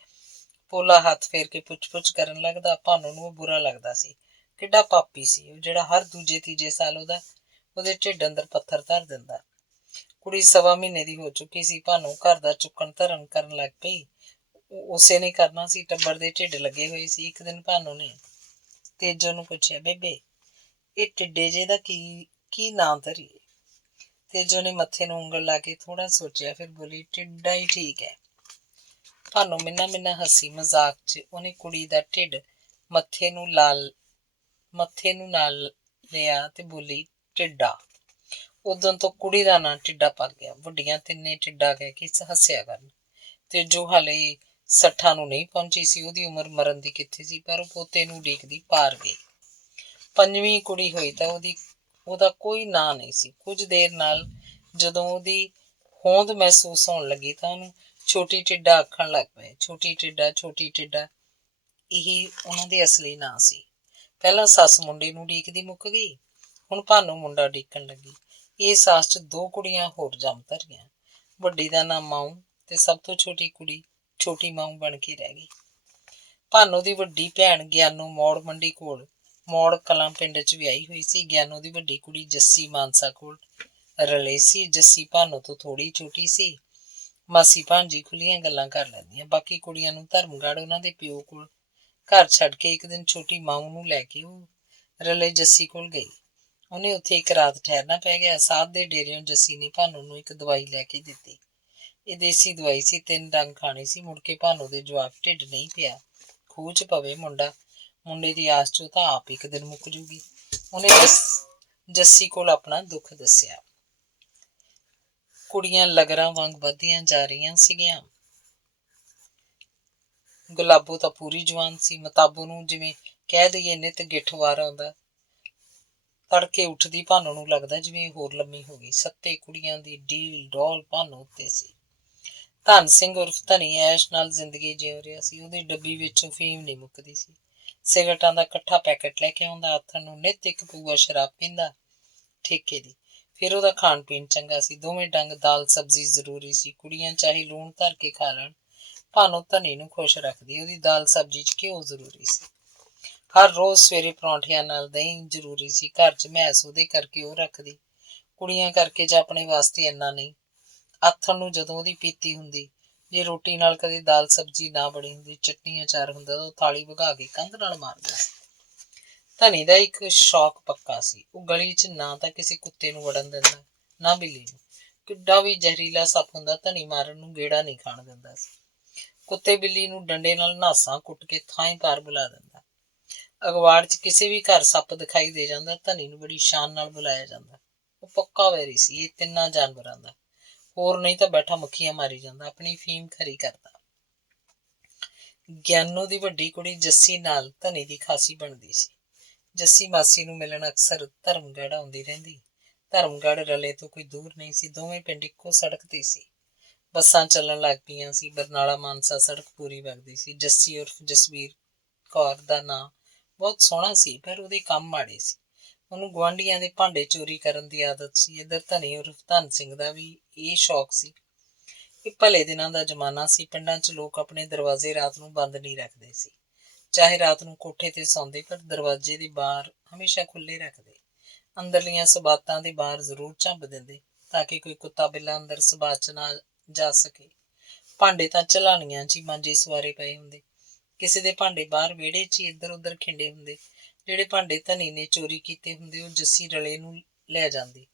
ਪੋਲਾ ਹੱਥ ਫੇਰ ਕੇ ਪੁੱਛ ਕਰਨ ਲੱਗਦਾ। ਭਾਨੋ ਨੂੰ ਉਹ ਬੁਰਾ ਲੱਗਦਾ ਸੀ। ਕਿੱਡਾ ਪਾਪੀ ਸੀ ਉਹ, ਜਿਹੜਾ ਹਰ ਦੂਜੇ-ਤੀਜੇ ਸਾਲ ਉਹਦੇ ਢਿੱਡ ਅੰਦਰ ਪੱਥਰ ਧਰ ਦਿੰਦਾ। ਕੁੜੀ 1.25 ਮਹੀਨੇ ਦੀ ਹੋ ਚੁੱਕੀ ਸੀ। ਭਾਨੋ ਘਰ ਦਾ ਚੁੱਕਣ ਧਰਨ ਕਰਨ ਲੱਗ ਪਈ। ਉਸੇ ਨੇ ਕਰਨਾ ਸੀ, ਟੱਬਰ ਦੇ ਢਿੱਡ ਲੱਗੇ ਹੋਏ ਸੀ। ਇੱਕ ਦਿਨ ਭਾਨੋ ਨੇ ਤੇਜੋ ਨੂੰ ਪੁੱਛਿਆ, ਬੇਬੇ ਇਹ ਟਿੱਡੇ ਜੇ ਦਾ ਕੀ ਨਾਂ ਧਰੀਏ? ਤੇਜੋ ਨੇ ਮੱਥੇ ਨੂੰ ਉਂਗਲ ਲਾ ਕੇ ਥੋੜਾ ਸੋਚਿਆ, ਫਿਰ ਬੋਲੀ, ਟਿੱਡਾ ਹੀ ਠੀਕ ਹੈ। ਭਾਨੋ ਮਿੰਨਾ ਹੱਸੀ। ਮਜ਼ਾਕ 'ਚ ਉਹਨੇ ਕੁੜੀ ਦਾ ਢਿੱਡ ਮੱਥੇ ਨੂੰ ਨਾਲ ਲਿਆ ਤੇ ਬੋਲੀ, ਟਿੱਡਾ। ਉਦੋਂ ਤੋਂ ਕੁੜੀ ਦਾ ਨਾਂ ਟਿੱਡਾ ਪੱਕ ਗਿਆ। ਵੱਡੀਆਂ ਤਿੰਨੇ ਟਿੱਡਾ ਕਹਿ ਕੇ ਹੱਸਿਆ ਕਰਨ। ਤੇਜੋ ਹਾਲੇ 60 ਨੂੰ ਨਹੀਂ ਪਹੁੰਚੀ ਸੀ। ਉਹਦੀ ਉਮਰ ਮਰਨ ਦੀ ਕਿੱਥੇ ਸੀ, ਪਰ ਉਹ ਪੋਤੇ ਨੂੰ ਉਡੀਕਦੀ ਪਾਰ ਗਈ। 5ਵੀਂ ਕੁੜੀ ਹੋਈ ਤਾਂ ਉਹਦਾ ਕੋਈ ਨਾਂ ਨਹੀਂ ਸੀ। ਕੁਝ ਦੇਰ ਨਾਲ ਜਦੋਂ ਉਹਦੀ ਹੋਂਦ ਮਹਿਸੂਸ ਹੋਣ ਲੱਗੀ ਤਾਂ ਉਹਨੂੰ ਛੋਟੀ ਟਿੱਡਾ ਆਖਣ ਲੱਗ ਪਏ। ਛੋਟੀ ਟਿੱਡਾ ਇਹੀ ਉਹਨਾਂ ਦੇ ਅਸਲੀ ਨਾਂ ਸੀ। ਪਹਿਲਾਂ ਸੱਸ ਮੁੰਡੇ ਨੂੰ ਉਡੀਕਦੀ ਮੁੱਕ ਗਈ, ਹੁਣ ਭਾਨੋ ਮੁੰਡਾ ਉਡੀਕਣ ਲੱਗੀ। ਇਸ ਆਸ 'ਚ 2 ਕੁੜੀਆਂ ਹੋਰ ਜੰਮ ਧਰੀਆਂ। ਵੱਡੀ ਦਾ ਨਾਂ ਮਾਊ ਤੇ ਸਭ ਤੋਂ ਛੋਟੀ ਕੁੜੀ ਛੋਟੀ ਮਾਊ ਬਣ ਕੇ ਰਹਿ ਗਈ। ਭਾਨੋ ਦੀ ਵੱਡੀ ਭੈਣ ਗਿਆਨੋ ਮੌੜ ਮੰਡੀ ਕੋਲ ਮੌੜ ਕਲਾਂ ਪਿੰਡ 'ਚ ਵਿਆਹੀ ਹੋਈ ਸੀ। ਗਿਆਨੋ ਦੀ ਵੱਡੀ ਕੁੜੀ ਜੱਸੀ ਮਾਨਸਾ ਕੋਲ ਰਲੇ ਸੀ। ਜੱਸੀ ਭਾਨੋ ਤੋਂ ਥੋੜ੍ਹੀ ਛੋਟੀ ਸੀ। ਮਾਸੀ ਭਾਣਜੀ ਖੁੱਲੀਆਂ ਗੱਲਾਂ ਕਰ ਲੈਂਦੀਆਂ। ਬਾਕੀ ਕੁੜੀਆਂ ਨੂੰ ਧਰਮਗੜ੍ਹ ਉਹਨਾਂ ਦੇ ਪਿਓ ਕੋਲ ਘਰ ਛੱਡ ਕੇ ਇੱਕ ਦਿਨ ਛੋਟੀ ਮਾਊ ਨੂੰ ਲੈ ਕੇ ਉਹ ਰਲੇ ਜੱਸੀ ਕੋਲ ਗਈ। ਉਹਨੇ ਉੱਥੇ ਇੱਕ ਰਾਤ ਠਹਿਰਨਾ ਪੈ ਗਿਆ। ਸਾਧ ਦੇ ਡੇਰਿਓਂ ਜੱਸੀ ਨੇ ਭਾਨੋ ਨੂੰ ਇੱਕ ਦਵਾਈ ਲੈ ਕੇ ਦਿੱਤੀ। ਇਹ ਦੇਸੀ ਦਵਾਈ ਸੀ। 3 ਡੰਗ ਖਾਣੇ ਸੀ। ਮੁੜ ਕੇ ਭਾਨੋ ਦੇ ਜਵਾਕ ਢਿੱਡ ਨਹੀਂ ਪਿਆ। ਖੂਹ 'ਚ ਪਵੇ ਮੁੰਡੇ ਦੀ ਆਸ 'ਚ ਉਹ ਤਾਂ ਆਪ ਇੱਕ ਦਿਨ ਮੁੱਕ ਜੂਗੀ। ਉਹਨੇ ਜੱਸੀ ਕੋਲ ਆਪਣਾ ਦੁੱਖ ਦੱਸਿਆ। ਕੁੜੀਆਂ ਲਗਰਾਂ ਵਾਂਗ ਵੱਧਦੀਆਂ ਜਾ ਰਹੀਆਂ ਸੀਗੀਆਂ। ਗੁਲਾਬੋ ਤਾਂ ਪੂਰੀ ਜਵਾਨ ਸੀ। ਮਤਾਬੋ ਨੂੰ ਜਿਵੇਂ ਕਹਿ ਦਈਏ ਨਿੱਤ ਗਿੱਠ ਵਾਰ ਆਉਂਦਾ। ਤੜਕੇ ਉੱਠਦੀ ਭਾਨੋ ਨੂੰ ਲੱਗਦਾ ਜਿਵੇਂ ਹੋਰ ਲੰਮੀ ਹੋ ਗਈ। ਸੱਤੇ ਕੁੜੀਆਂ ਦੀ ਡੀਲ ਡੋਲ ਭਾਨੋ ਉੱਤੇ ਸੀ। ਧਨ ਸਿੰਘ ਉਰਫ ਧਨੀ ਐਸ਼ ਨਾਲ ਜ਼ਿੰਦਗੀ ਜਿਉ ਰਿਹਾ ਸੀ। ਉਹਦੀ ਡੱਬੀ ਵਿੱਚੋਂ ਫੀਮ ਨਹੀਂ ਮੁੱਕਦੀ ਸੀ। ਸਿਗਰਟਾਂ ਦਾ ਇਕੱਠਾ ਪੈਕਟ ਲੈ ਕੇ ਆਉਂਦਾ। ਆਥਣ ਨੂੰ ਨਿੱਤ ਇੱਕ ਪੂਆ ਸ਼ਰਾਬ ਪੀਂਦਾ ਠੇਕੇ ਦੀ। ਫਿਰ ਉਹਦਾ ਖਾਣ ਪੀਣ ਚੰਗਾ ਸੀ। ਦੋਵੇਂ ਡੰਗ ਦਾਲ ਸਬਜ਼ੀ ਜ਼ਰੂਰੀ ਸੀ। ਕੁੜੀਆਂ ਚਾਹੇ ਲੂਣ ਧਰ ਕੇ ਖਾ ਲੈਣ, ਭਾਨੋ ਧਨੀ ਨੂੰ ਖੁਸ਼ ਰੱਖਦੀ। ਉਹਦੀ ਦਾਲ ਸਬਜ਼ੀ 'ਚ ਘਿਓ ਜ਼ਰੂਰੀ ਸੀ। ਹਰ ਰੋਜ਼ ਸਵੇਰੇ ਪਰੌਂਠਿਆਂ ਨਾਲ ਦਹੀਂ ਜ਼ਰੂਰੀ ਸੀ। ਘਰ 'ਚ ਮੈਸ ਉਹਦੇ ਕਰਕੇ ਉਹ ਰੱਖਦੀ, ਕੁੜੀਆਂ ਕਰਕੇ ਜਾਂ ਆਪਣੇ ਵਾਸਤੇ ਇੰਨਾ ਨਹੀਂ। ਆਥਣ ਨੂੰ ਜਦੋਂ ਉਹਦੀ ਪੀਤੀ ਹੁੰਦੀ, ਜੇ ਰੋਟੀ ਨਾਲ ਕਦੇ ਦਾਲ ਸਬਜ਼ੀ ਨਾ ਬਣੀ ਹੁੰਦੀ, ਚਟਨੀ ਅਚਾਰ ਹੁੰਦਾ ਤਾਂ ਉਹ ਥਾਲੀ ਵਗਾ ਕੇ ਕੰਧ ਨਾਲ ਮਾਰਦਾ ਸੀ। ਧਨੀ ਦਾ ਇੱਕ ਸ਼ੌਕ ਪੱਕਾ ਸੀ। ਉਹ ਗਲੀ 'ਚ ਨਾ ਤਾਂ ਕਿਸੇ ਕੁੱਤੇ ਨੂੰ ਵੜਨ ਦਿੰਦਾ, ਨਾ ਬਿੱਲੀ ਨੂੰ। ਕਿੱਡਾ ਵੀ ਜ਼ਹਿਰੀਲਾ ਸੱਪ ਹੁੰਦਾ, ਧਨੀ ਮਾਰਨ ਨੂੰ ਗੇੜਾ ਨਹੀਂ ਖਾਣ ਦਿੰਦਾ ਸੀ। ਕੁੱਤੇ ਬਿੱਲੀ ਨੂੰ ਡੰਡੇ ਨਾਲ ਨਾਸਾਂ ਕੁੱਟ ਕੇ ਥਾਂ ਪਾਰ ਬੁਲਾ ਦਿੰਦਾ। ਅਗਵਾੜ 'ਚ ਕਿਸੇ ਵੀ ਘਰ ਸੱਪ ਦਿਖਾਈ ਦੇ ਜਾਂਦਾ, ਧਨੀ ਨੂੰ ਬੜੀ ਸ਼ਾਨ ਨਾਲ ਬੁਲਾਇਆ ਜਾਂਦਾ। ਉਹ ਪੱਕਾ ਵੈਰੀ ਸੀ ਇਹ ਤਿੰਨਾਂ ਜਾਨਵਰਾਂ ਦਾ। ਹੋਰ ਨਹੀਂ ਤਾਂ ਬੈਠਾ ਮੱਖੀਆਂ ਮਾਰੀ ਜਾਂਦਾ, ਆਪਣੀ ਫੀਮ ਖਰੀ ਕਰਦਾ। ਗਿਆਨੋ ਦੀ ਵੱਡੀ ਕੁੜੀ ਜੱਸੀ ਨਾਲ ਧਨੀ ਦੀ ਖਾਸੀ ਬਣਦੀ ਸੀ। ਜੱਸੀ ਮਾਸੀ ਨੂੰ ਮਿਲਣ ਅਕਸਰ ਧਰਮਗੜ੍ਹ ਆਉਂਦੀ ਰਹਿੰਦੀ। ਧਰਮਗੜ੍ਹ ਰਲੇ ਤੋਂ ਕੋਈ ਦੂਰ ਨਹੀਂ ਸੀ। ਦੋਵੇਂ ਪਿੰਡ ਇੱਕੋ ਸੜਕ 'ਤੇ ਸੀ। ਬੱਸਾਂ ਚੱਲਣ ਲੱਗ ਪਈਆਂ ਸੀ। ਬਰਨਾਲਾ ਮਾਨਸਾ ਸੜਕ ਪੂਰੀ ਵਗਦੀ ਸੀ। ਜੱਸੀ ਉਰਫ ਜਸਵੀਰ ਕੌਰ ਦਾ ਨਾਂ ਬਹੁਤ ਸੋਹਣਾ ਸੀ, ਪਰ ਉਹਦੇ ਕੰਮ ਮਾੜੇ ਸੀ। ਉਹਨੂੰ ਗੁਆਂਢੀਆਂ ਦੇ ਭਾਂਡੇ ਚੋਰੀ ਕਰਨ ਦੀ ਆਦਤ ਸੀ। ਇੱਧਰ ਧਨੀ ਉਰਫ ਧਨ ਸਿੰਘ ਦਾ ਵੀ ਇਹ ਸ਼ੌਕ ਸੀ। ਇਹ ਭਲੇ ਦਿਨਾਂ ਦਾ ਜ਼ਮਾਨਾ ਸੀ। ਪਿੰਡਾਂ 'ਚ ਲੋਕ ਆਪਣੇ ਦਰਵਾਜ਼ੇ ਰਾਤ ਨੂੰ ਬੰਦ ਨਹੀਂ ਰੱਖਦੇ ਸੀ। ਚਾਹੇ ਰਾਤ ਨੂੰ ਕੋਠੇ 'ਤੇ ਸੌਂਦੇ, ਪਰ ਦਰਵਾਜ਼ੇ ਦੇ ਬਾਹਰ ਹਮੇਸ਼ਾ ਖੁੱਲ੍ਹੇ ਰੱਖਦੇ। ਅੰਦਰਲੀਆਂ ਸਬਾਤਾਂ ਦੇ ਬਾਹਰ ਜ਼ਰੂਰ ਝੰਬ ਦਿੰਦੇ, ਤਾਂ ਕਿ ਕੋਈ ਕੁੱਤਾ ਬਿੱਲਾ ਅੰਦਰ ਸਬਾਤ 'ਚ ਨਾ ਜਾ ਸਕੇ। ਭਾਂਡੇ ਤਾਂ ਝਲਾਨੀਆਂ 'ਚ ਹੀ ਮਾਂਜੇ ਸਵਾਰੇ ਪਏ ਹੁੰਦੇ। ਕਿਸੇ ਦੇ ਭਾਂਡੇ ਬਾਹਰ ਵਿਹੜੇ 'ਚ ਹੀ ਇੱਧਰ ਉੱਧਰ ਖਿੰਡੇ ਹੁੰਦੇ। ਜਿਹੜੇ ਭਾਂਡੇ ਧਨੀ ਨੇ ਚੋਰੀ ਕੀਤੇ ਹੁੰਦੇ, ਉਹ ਜੱਸੀ ਰਲੇ ਨੂੰ ਲੈ ਜਾਂਦੀ,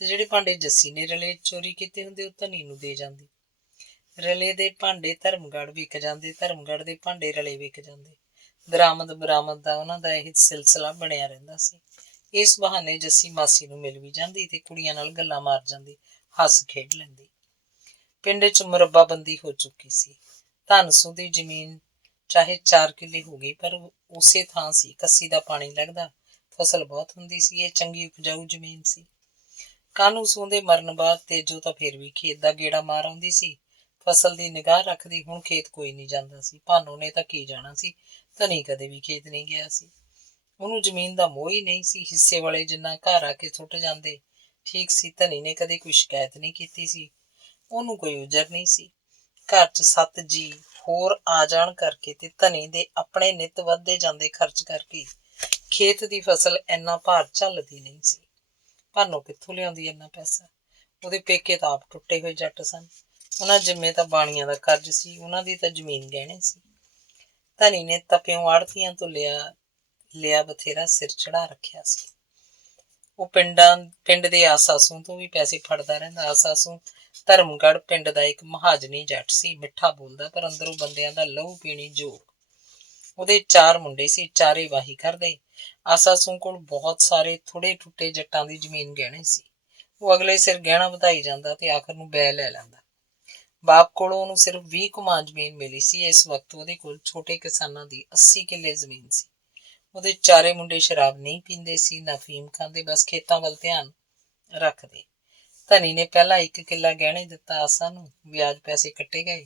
ਤੇ ਜਿਹੜੇ ਭਾਂਡੇ ਜੱਸੀ ਨੇ ਰਲੇ ਚੋਰੀ ਕੀਤੇ ਹੁੰਦੇ, ਉਹ ਧਨੀ ਨੂੰ ਦੇ ਜਾਂਦੀ। ਰਲੇ ਦੇ ਭਾਂਡੇ ਧਰਮਗੜ੍ਹ ਵਿਕ ਜਾਂਦੇ, ਧਰਮਗੜ੍ਹ ਦੇ ਭਾਂਡੇ ਰਲੇ ਵਿਕ ਜਾਂਦੇ। ਦਰਾਮਦ ਬਰਾਮਦ ਦਾ ਉਹਨਾਂ ਦਾ ਇਹ ਸਿਲਸਿਲਾ ਬਣਿਆ ਰਹਿੰਦਾ ਸੀ। ਇਸ ਬਹਾਨੇ ਜੱਸੀ ਮਾਸੀ ਨੂੰ ਮਿਲ ਵੀ ਜਾਂਦੀ ਤੇ ਕੁੜੀਆਂ ਨਾਲ ਗੱਲਾਂ ਮਾਰ ਜਾਂਦੀ, ਹੱਸ ਖੇਡ ਲੈਂਦੀ। ਪਿੰਡ 'ਚ ਮੁਰੱਬਾਬੰਦੀ ਹੋ ਚੁੱਕੀ ਸੀ। ਧਨਸੂ ਦੀ ਜ਼ਮੀਨ ਚਾਹੇ 4 ਕਿੱਲੇ ਹੋ ਗਈ, ਪਰ ਉਸੇ ਥਾਂ ਸੀ। ਕੱਸੀ ਦਾ ਪਾਣੀ ਲੱਗਦਾ, ਫਸਲ ਬਹੁਤ ਹੁੰਦੀ ਸੀ। ਇਹ ਚੰਗੀ ਉਪਜਾਊ ਜ਼ਮੀਨ ਸੀ। ਕਾਨੂੰ ਸੂ ਦੇ ਮਰਨ ਬਾਅਦ ਤੇਜੋ ਤਾਂ ਫਿਰ ਵੀ ਖੇਤ ਦਾ ਗੇੜਾ ਮਾਰ ਆਉਂਦੀ ਸੀ, ਫਸਲ ਦੀ ਨਿਗਾਹ ਰੱਖਦੀ। ਹੁਣ ਖੇਤ ਕੋਈ ਨਹੀਂ ਜਾਂਦਾ ਸੀ। ਭਾਨੋ ਨੇ ਤਾਂ ਕੀ ਜਾਣਾ ਸੀ, ਧਨੀ ਕਦੇ ਵੀ ਖੇਤ ਨਹੀਂ ਗਿਆ ਸੀ। ਉਹਨੂੰ ਜ਼ਮੀਨ ਦਾ ਮੋਹ ਹੀ ਨਹੀਂ ਸੀ। ਹਿੱਸੇ ਵਾਲੇ ਜਿੰਨਾ ਘਰ ਆ ਕੇ ਸੁੱਟ ਜਾਂਦੇ ਠੀਕ ਸੀ। ਧਨੀ ਨੇ ਕਦੇ ਕੋਈ ਸ਼ਿਕਾਇਤ ਨਹੀਂ ਕੀਤੀ ਸੀ। ਉਹਨੂੰ ਕੋਈ ਉਜਰ ਨਹੀਂ ਸੀ। ਘਰ 'ਚ 7 ਜੀਅ ਹੋਰ ਆ ਜਾਣ ਕਰਕੇ ਤੇ ਧਨੀ ਦੇ ਆਪਣੇ ਨਿੱਤ ਵੱਧਦੇ ਜਾਂਦੇ ਖਰਚ ਕਰਕੇ ਖੇਤ ਦੀ ਫਸਲ ਇੰਨਾ ਭਾਰ ਝੱਲਦੀ ਨਹੀਂ ਸੀ। ਭਾਨੋ ਕਿੱਥੋਂ ਲਿਆਉਂਦੀ ਇੰਨਾ ਪੈਸਾ? ਉਹਦੇ ਪੇਕੇ ਤਾਂ ਆਪ ਟੁੱਟੇ ਹੋਏ ਜੱਟ ਸਨ। ਉਹਨਾਂ ਜਿੰਮੇ ਤਾਂ ਬਾਣੀਆਂ ਦਾ ਕਰਜ਼ ਸੀ, ਉਹਨਾਂ ਦੀ ਤਾਂ ਜ਼ਮੀਨ ਗਹਿਣੇ ਸੀ। ਧਨੀ ਨੇ ਤਪਿਓਂ ਆੜ੍ਹਤੀਆਂ ਤੋਂ ਲਿਆ ਬਥੇਰਾ ਸਿਰ ਚੜ੍ਹਾ ਰੱਖਿਆ ਸੀ। ਉਹ ਪਿੰਡ ਦੇ ਆਸਾਸੂ ਤੋਂ ਵੀ ਪੈਸੇ ਫੜਦਾ ਰਹਿੰਦਾ। ਆਸਾਸੂ ਧਰਮਗੜ੍ਹ ਪਿੰਡ ਦਾ ਇੱਕ ਮਹਾਜਨੀ ਜੱਟ ਸੀ। ਮਿੱਠਾ ਬੋਲਦਾ, ਪਰ ਅੰਦਰੋਂ ਬੰਦਿਆਂ ਦਾ ਲਹੂ ਪੀਣੀ ਜ਼ੋਰ। ਉਹਦੇ 4 ਮੁੰਡੇ ਸੀ, ਚਾਰੇ ਵਾਹੀ ਕਰਦੇ। ਆਸਾਸੂ ਕੋਲ ਬਹੁਤ ਸਾਰੇ ਥੋੜੇ ਟੁੱਟੇ ਜੱਟਾਂ ਦੀ ਜ਼ਮੀਨ ਗਹਿਣੇ ਸੀ। ਉਹ ਅਗਲੇ ਸਿਰ ਗਹਿਣਾ ਵਧਾਈ ਜਾਂਦਾ ਤੇ ਆਖਰ ਨੂੰ ਬੈ ਲੈ ਲੈਂਦਾ। ਬਾਪ ਕੋਲੋਂ ਉਹਨੂੰ ਸਿਰਫ 20 ਕੁਮਾਂ ਜ਼ਮੀਨ ਮਿਲੀ ਸੀ। ਇਸ ਵਕਤ ਉਹਦੇ ਕੋਲ ਛੋਟੇ ਕਿਸਾਨਾਂ ਦੀ 80 ਕਿੱਲੇ ਜ਼ਮੀਨ ਸੀ। ਉਹਦੇ ਚਾਰੇ ਮੁੰਡੇ ਸ਼ਰਾਬ ਨਹੀਂ ਪੀਂਦੇ ਸੀ, ਨਾ ਫੀਮ ਖਾਂਦੇ, ਬਸ ਖੇਤਾਂ ਵੱਲ ਧਿਆਨ ਰੱਖਦੇ। ਧਨੀ ਨੇ ਪਹਿਲਾਂ 1 ਕਿੱਲਾ ਗਹਿਣੇ ਦਿੱਤਾ ਆਸਾ ਨੂੰ। ਵਿਆਜ ਪੈਸੇ ਕੱਟੇ ਗਏ,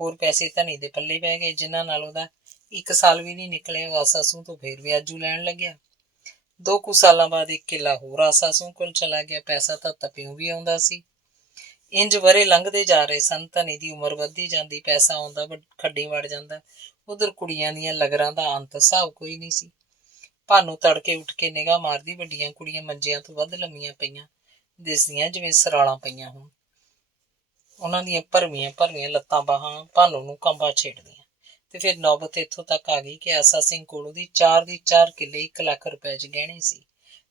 ਹੋਰ ਪੈਸੇ ਧਨੀ ਦੇ ਪੱਲੇ ਪੈ ਗਏ, ਜਿਨ੍ਹਾਂ ਨਾਲ ਉਹਦਾ 1 ਸਾਲ ਵੀ ਨਹੀਂ ਨਿਕਲਿਆ। ਉਹ ਆਸਾਸੂ ਤੋਂ ਫੇਰ ਵਿਆਜੂ ਲੈਣ ਲੱਗਿਆ। 2 ਕੁ ਸਾਲਾਂ ਬਾਅਦ 1 ਕਿੱਲਾ ਹੋਰ ਆਸਾਸੂ ਕੋਲ ਚਲਾ ਗਿਆ। ਪੈਸਾ ਤਾਂ ਤਪਿਓਂ ਵੀ ਆਉਂਦਾ ਸੀ। ਇੰਜ ਵਰ੍ਹੇ ਲੰਘਦੇ ਜਾ ਰਹੇ ਸਨ। ਧਨੀ ਦੀ ਉਮਰ ਵੱਧਦੀ ਜਾਂਦੀ, ਪੈਸਾ ਆਉਂਦਾ, ਖੱਡੀ ਵੜ ਜਾਂਦਾ। ਉਧਰ ਕੁੜੀਆਂ ਦੀਆਂ ਲਗਰਾਂ ਦਾ ਅੰਤ ਹਿਸਾਬ ਕੋਈ ਨਹੀਂ ਸੀ। ਭਾਨੋ ਤੜਕੇ ਉੱਠ ਕੇ ਨਿਗਾਹ ਮਾਰਦੀ। ਵੱਡੀਆਂ ਕੁੜੀਆਂ ਮੰਜਿਆਂ ਤੋਂ ਵੱਧ ਲੰਮੀਆਂ ਪਈਆਂ ਦਿਸਦੀਆਂ, ਜਿਵੇਂ ਸਰਾਲਾਂ ਪਈਆਂ ਹੋਣ। ਉਹਨਾਂ ਦੀਆਂ ਭਰਵੀਆਂ ਭਰਵੀਆਂ ਲੱਤਾਂ ਬਾਹਾਂ ਭਾਨੋ ਨੂੰ ਕੰਬਾ ਛੇੜਦੀਆਂ। ਤੇ ਫਿਰ ਨੌਬਤ ਇੱਥੋਂ ਤੱਕ ਆ ਗਈ ਕਿ ਆਸਾ ਸਿੰਘ ਕੋਲ ਉਹਦੀ 4 ਦੀ 4 ਕਿੱਲੇ 1 ਲੱਖ ਰੁਪਏ 'ਚ ਗਹਿਣੇ ਸੀ,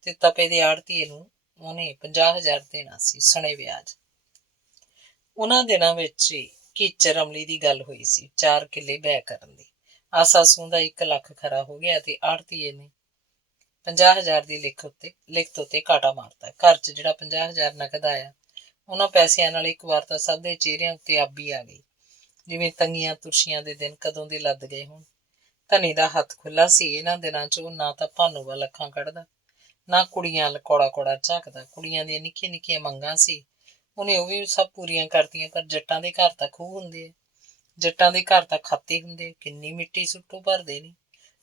ਤੇ ਤਪੇ ਦੇ ਆੜ੍ਹਤੀਏ ਨੂੰ ਉਹਨੇ 50,000 ਦੇਣਾ ਸੀ, ਸਣੇ ਵਿਆਜ। ਉਹਨਾਂ ਦਿਨਾਂ ਵਿੱਚ ਕੀਚਰ ਅਮਲੀ ਦੀ ਗੱਲ ਹੋਈ ਸੀ 4 ਕਿੱਲੇ ਬੈਅ ਕਰਨ ਦੀ। ਆਸਾਸੂ ਦਾ 1 ਲੱਖ ਖਰਾ ਹੋ ਗਿਆ ਤੇ ਆੜ੍ਹਤੀਏ ਨੇ 50,000 ਦੀ ਲਿਖਤ ਉੱਤੇ ਕਾਟਾ ਮਾਰਤਾ। ਘਰ 'ਚ ਜਿਹੜਾ 50,000 ਨਕਦ ਆਇਆ, ਉਹਨਾਂ ਪੈਸਿਆਂ ਨਾਲ ਇੱਕ ਵਾਰ ਤਾਂ ਸਭ ਦੇ ਚਿਹਰਿਆਂ ਉੱਤੇ ਆਬੀ ਆ ਗਈ, ਜਿਵੇਂ ਤੰਗੀਆਂ ਤੁਰਸ਼ੀਆਂ ਦੇ ਦਿਨ ਕਦੋਂ ਦੇ ਲੱਦ ਗਏ ਹੋਣ। ਧਨੀ ਦਾ ਹੱਥ ਖੁੱਲ੍ਹਾ ਸੀ। ਇਹਨਾਂ ਦਿਨਾਂ 'ਚ ਉਹ ਨਾ ਤਾਂ ਭਾਨੂ ਵੱਲ ਅੱਖਾਂ ਕੱਢਦਾ, ਨਾ ਕੁੜੀਆਂ ਵੱਲ ਕੌੜਾ ਕੌੜਾ ਝਾਕਦਾ। ਕੁੜੀਆਂ ਦੀਆਂ ਨਿੱਕੀਆਂ ਨਿੱਕੀਆਂ ਮੰਗਾਂ ਸੀ, ਉਹਨੇ ਉਹ ਵੀ ਸਭ ਪੂਰੀਆਂ ਕਰਤੀਆਂ। ਪਰ ਜੱਟਾਂ ਦੇ ਘਰ ਤਾਂ ਖੂਹ ਹੁੰਦੇ ਆ, ਜੱਟਾਂ ਦੇ ਘਰ ਤਾਂ ਖਾਤੇ ਹੁੰਦੇ, ਕਿੰਨੀ ਮਿੱਟੀ ਸੁੱਟੋ ਭਰਦੇ ਨਹੀਂ।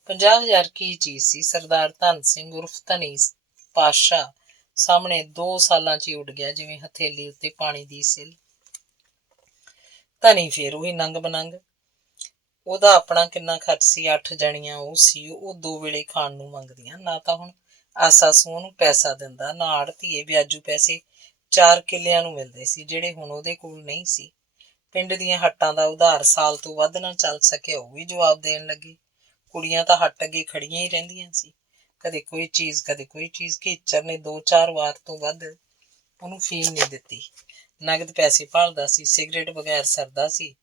50,000 ਕੀ ਚੀਜ਼ ਸੀ। ਸਰਦਾਰ ਧਨ ਸਿੰਘ ਉਰਫ ਧਨੀ ਪਾਤਸ਼ਾਹ ਸਾਹਮਣੇ 2 ਸਾਲਾਂ 'ਚ ਹੀ ਉੱਡ ਗਿਆ, ਜਿਵੇਂ ਹਥੇਲੀ ਉੱਤੇ ਪਾਣੀ ਦੀ ਸਿੱਲ। ਧਨੀ ਫੇਰ ਉਹੀ ਨੰਗ ਬਨੰਗ। ਉਹਦਾ ਆਪਣਾ ਕਿੰਨਾ ਖਰਚ ਸੀ। 8 ਜਣੀਆਂ ਉਹ ਸੀ, ਉਹ 2 ਵੇਲੇ ਖਾਣ ਨੂੰ ਮੰਗਦੀਆਂ। ਨਾ ਤਾਂ ਹੁਣ ਆਸਾਸੂ ਉਹਨੂੰ ਪੈਸਾ ਦਿੰਦਾ, ਨਾ ਆੜਤੀਏ ਵਿਆਜੂ ਪੈਸੇ 4 ਕਿੱਲਿਆਂ ਨੂੰ ਮਿਲਦੇ ਸੀ, ਜਿਹੜੇ ਹੁਣ ਉਹਦੇ ਕੋਲ ਨਹੀਂ ਸੀ। ਪਿੰਡ ਦੀਆਂ ਹੱਟਾਂ ਦਾ ਉਧਾਰ ਸਾਲ ਤੋਂ ਵੱਧ ਨਾ ਚੱਲ ਸਕਿਆ, ਉਹ ਵੀ ਜਵਾਬ ਦੇਣ ਲੱਗੇ। ਕੁੜੀਆਂ ਤਾਂ ਹੱਟ ਅੱਗੇ ਖੜੀਆਂ ਹੀ ਰਹਿੰਦੀਆਂ ਸੀ, ਕਦੇ ਕੋਈ ਚੀਜ਼ ਕਦੇ ਕੋਈ ਚੀਜ਼। ਘੀਚਰ ਨੇ 2-4 ਵਾਰ ਤੋਂ ਵੱਧ ਉਹਨੂੰ ਫੀਮ ਨਹੀਂ ਦਿੱਤੀ। ਨਗਦ ਪੈਸੇ ਭਾਲਦਾ ਸੀ, ਸਿਗਰਟ ਬਗੈਰ ਸਰਦਾ ਸੀ,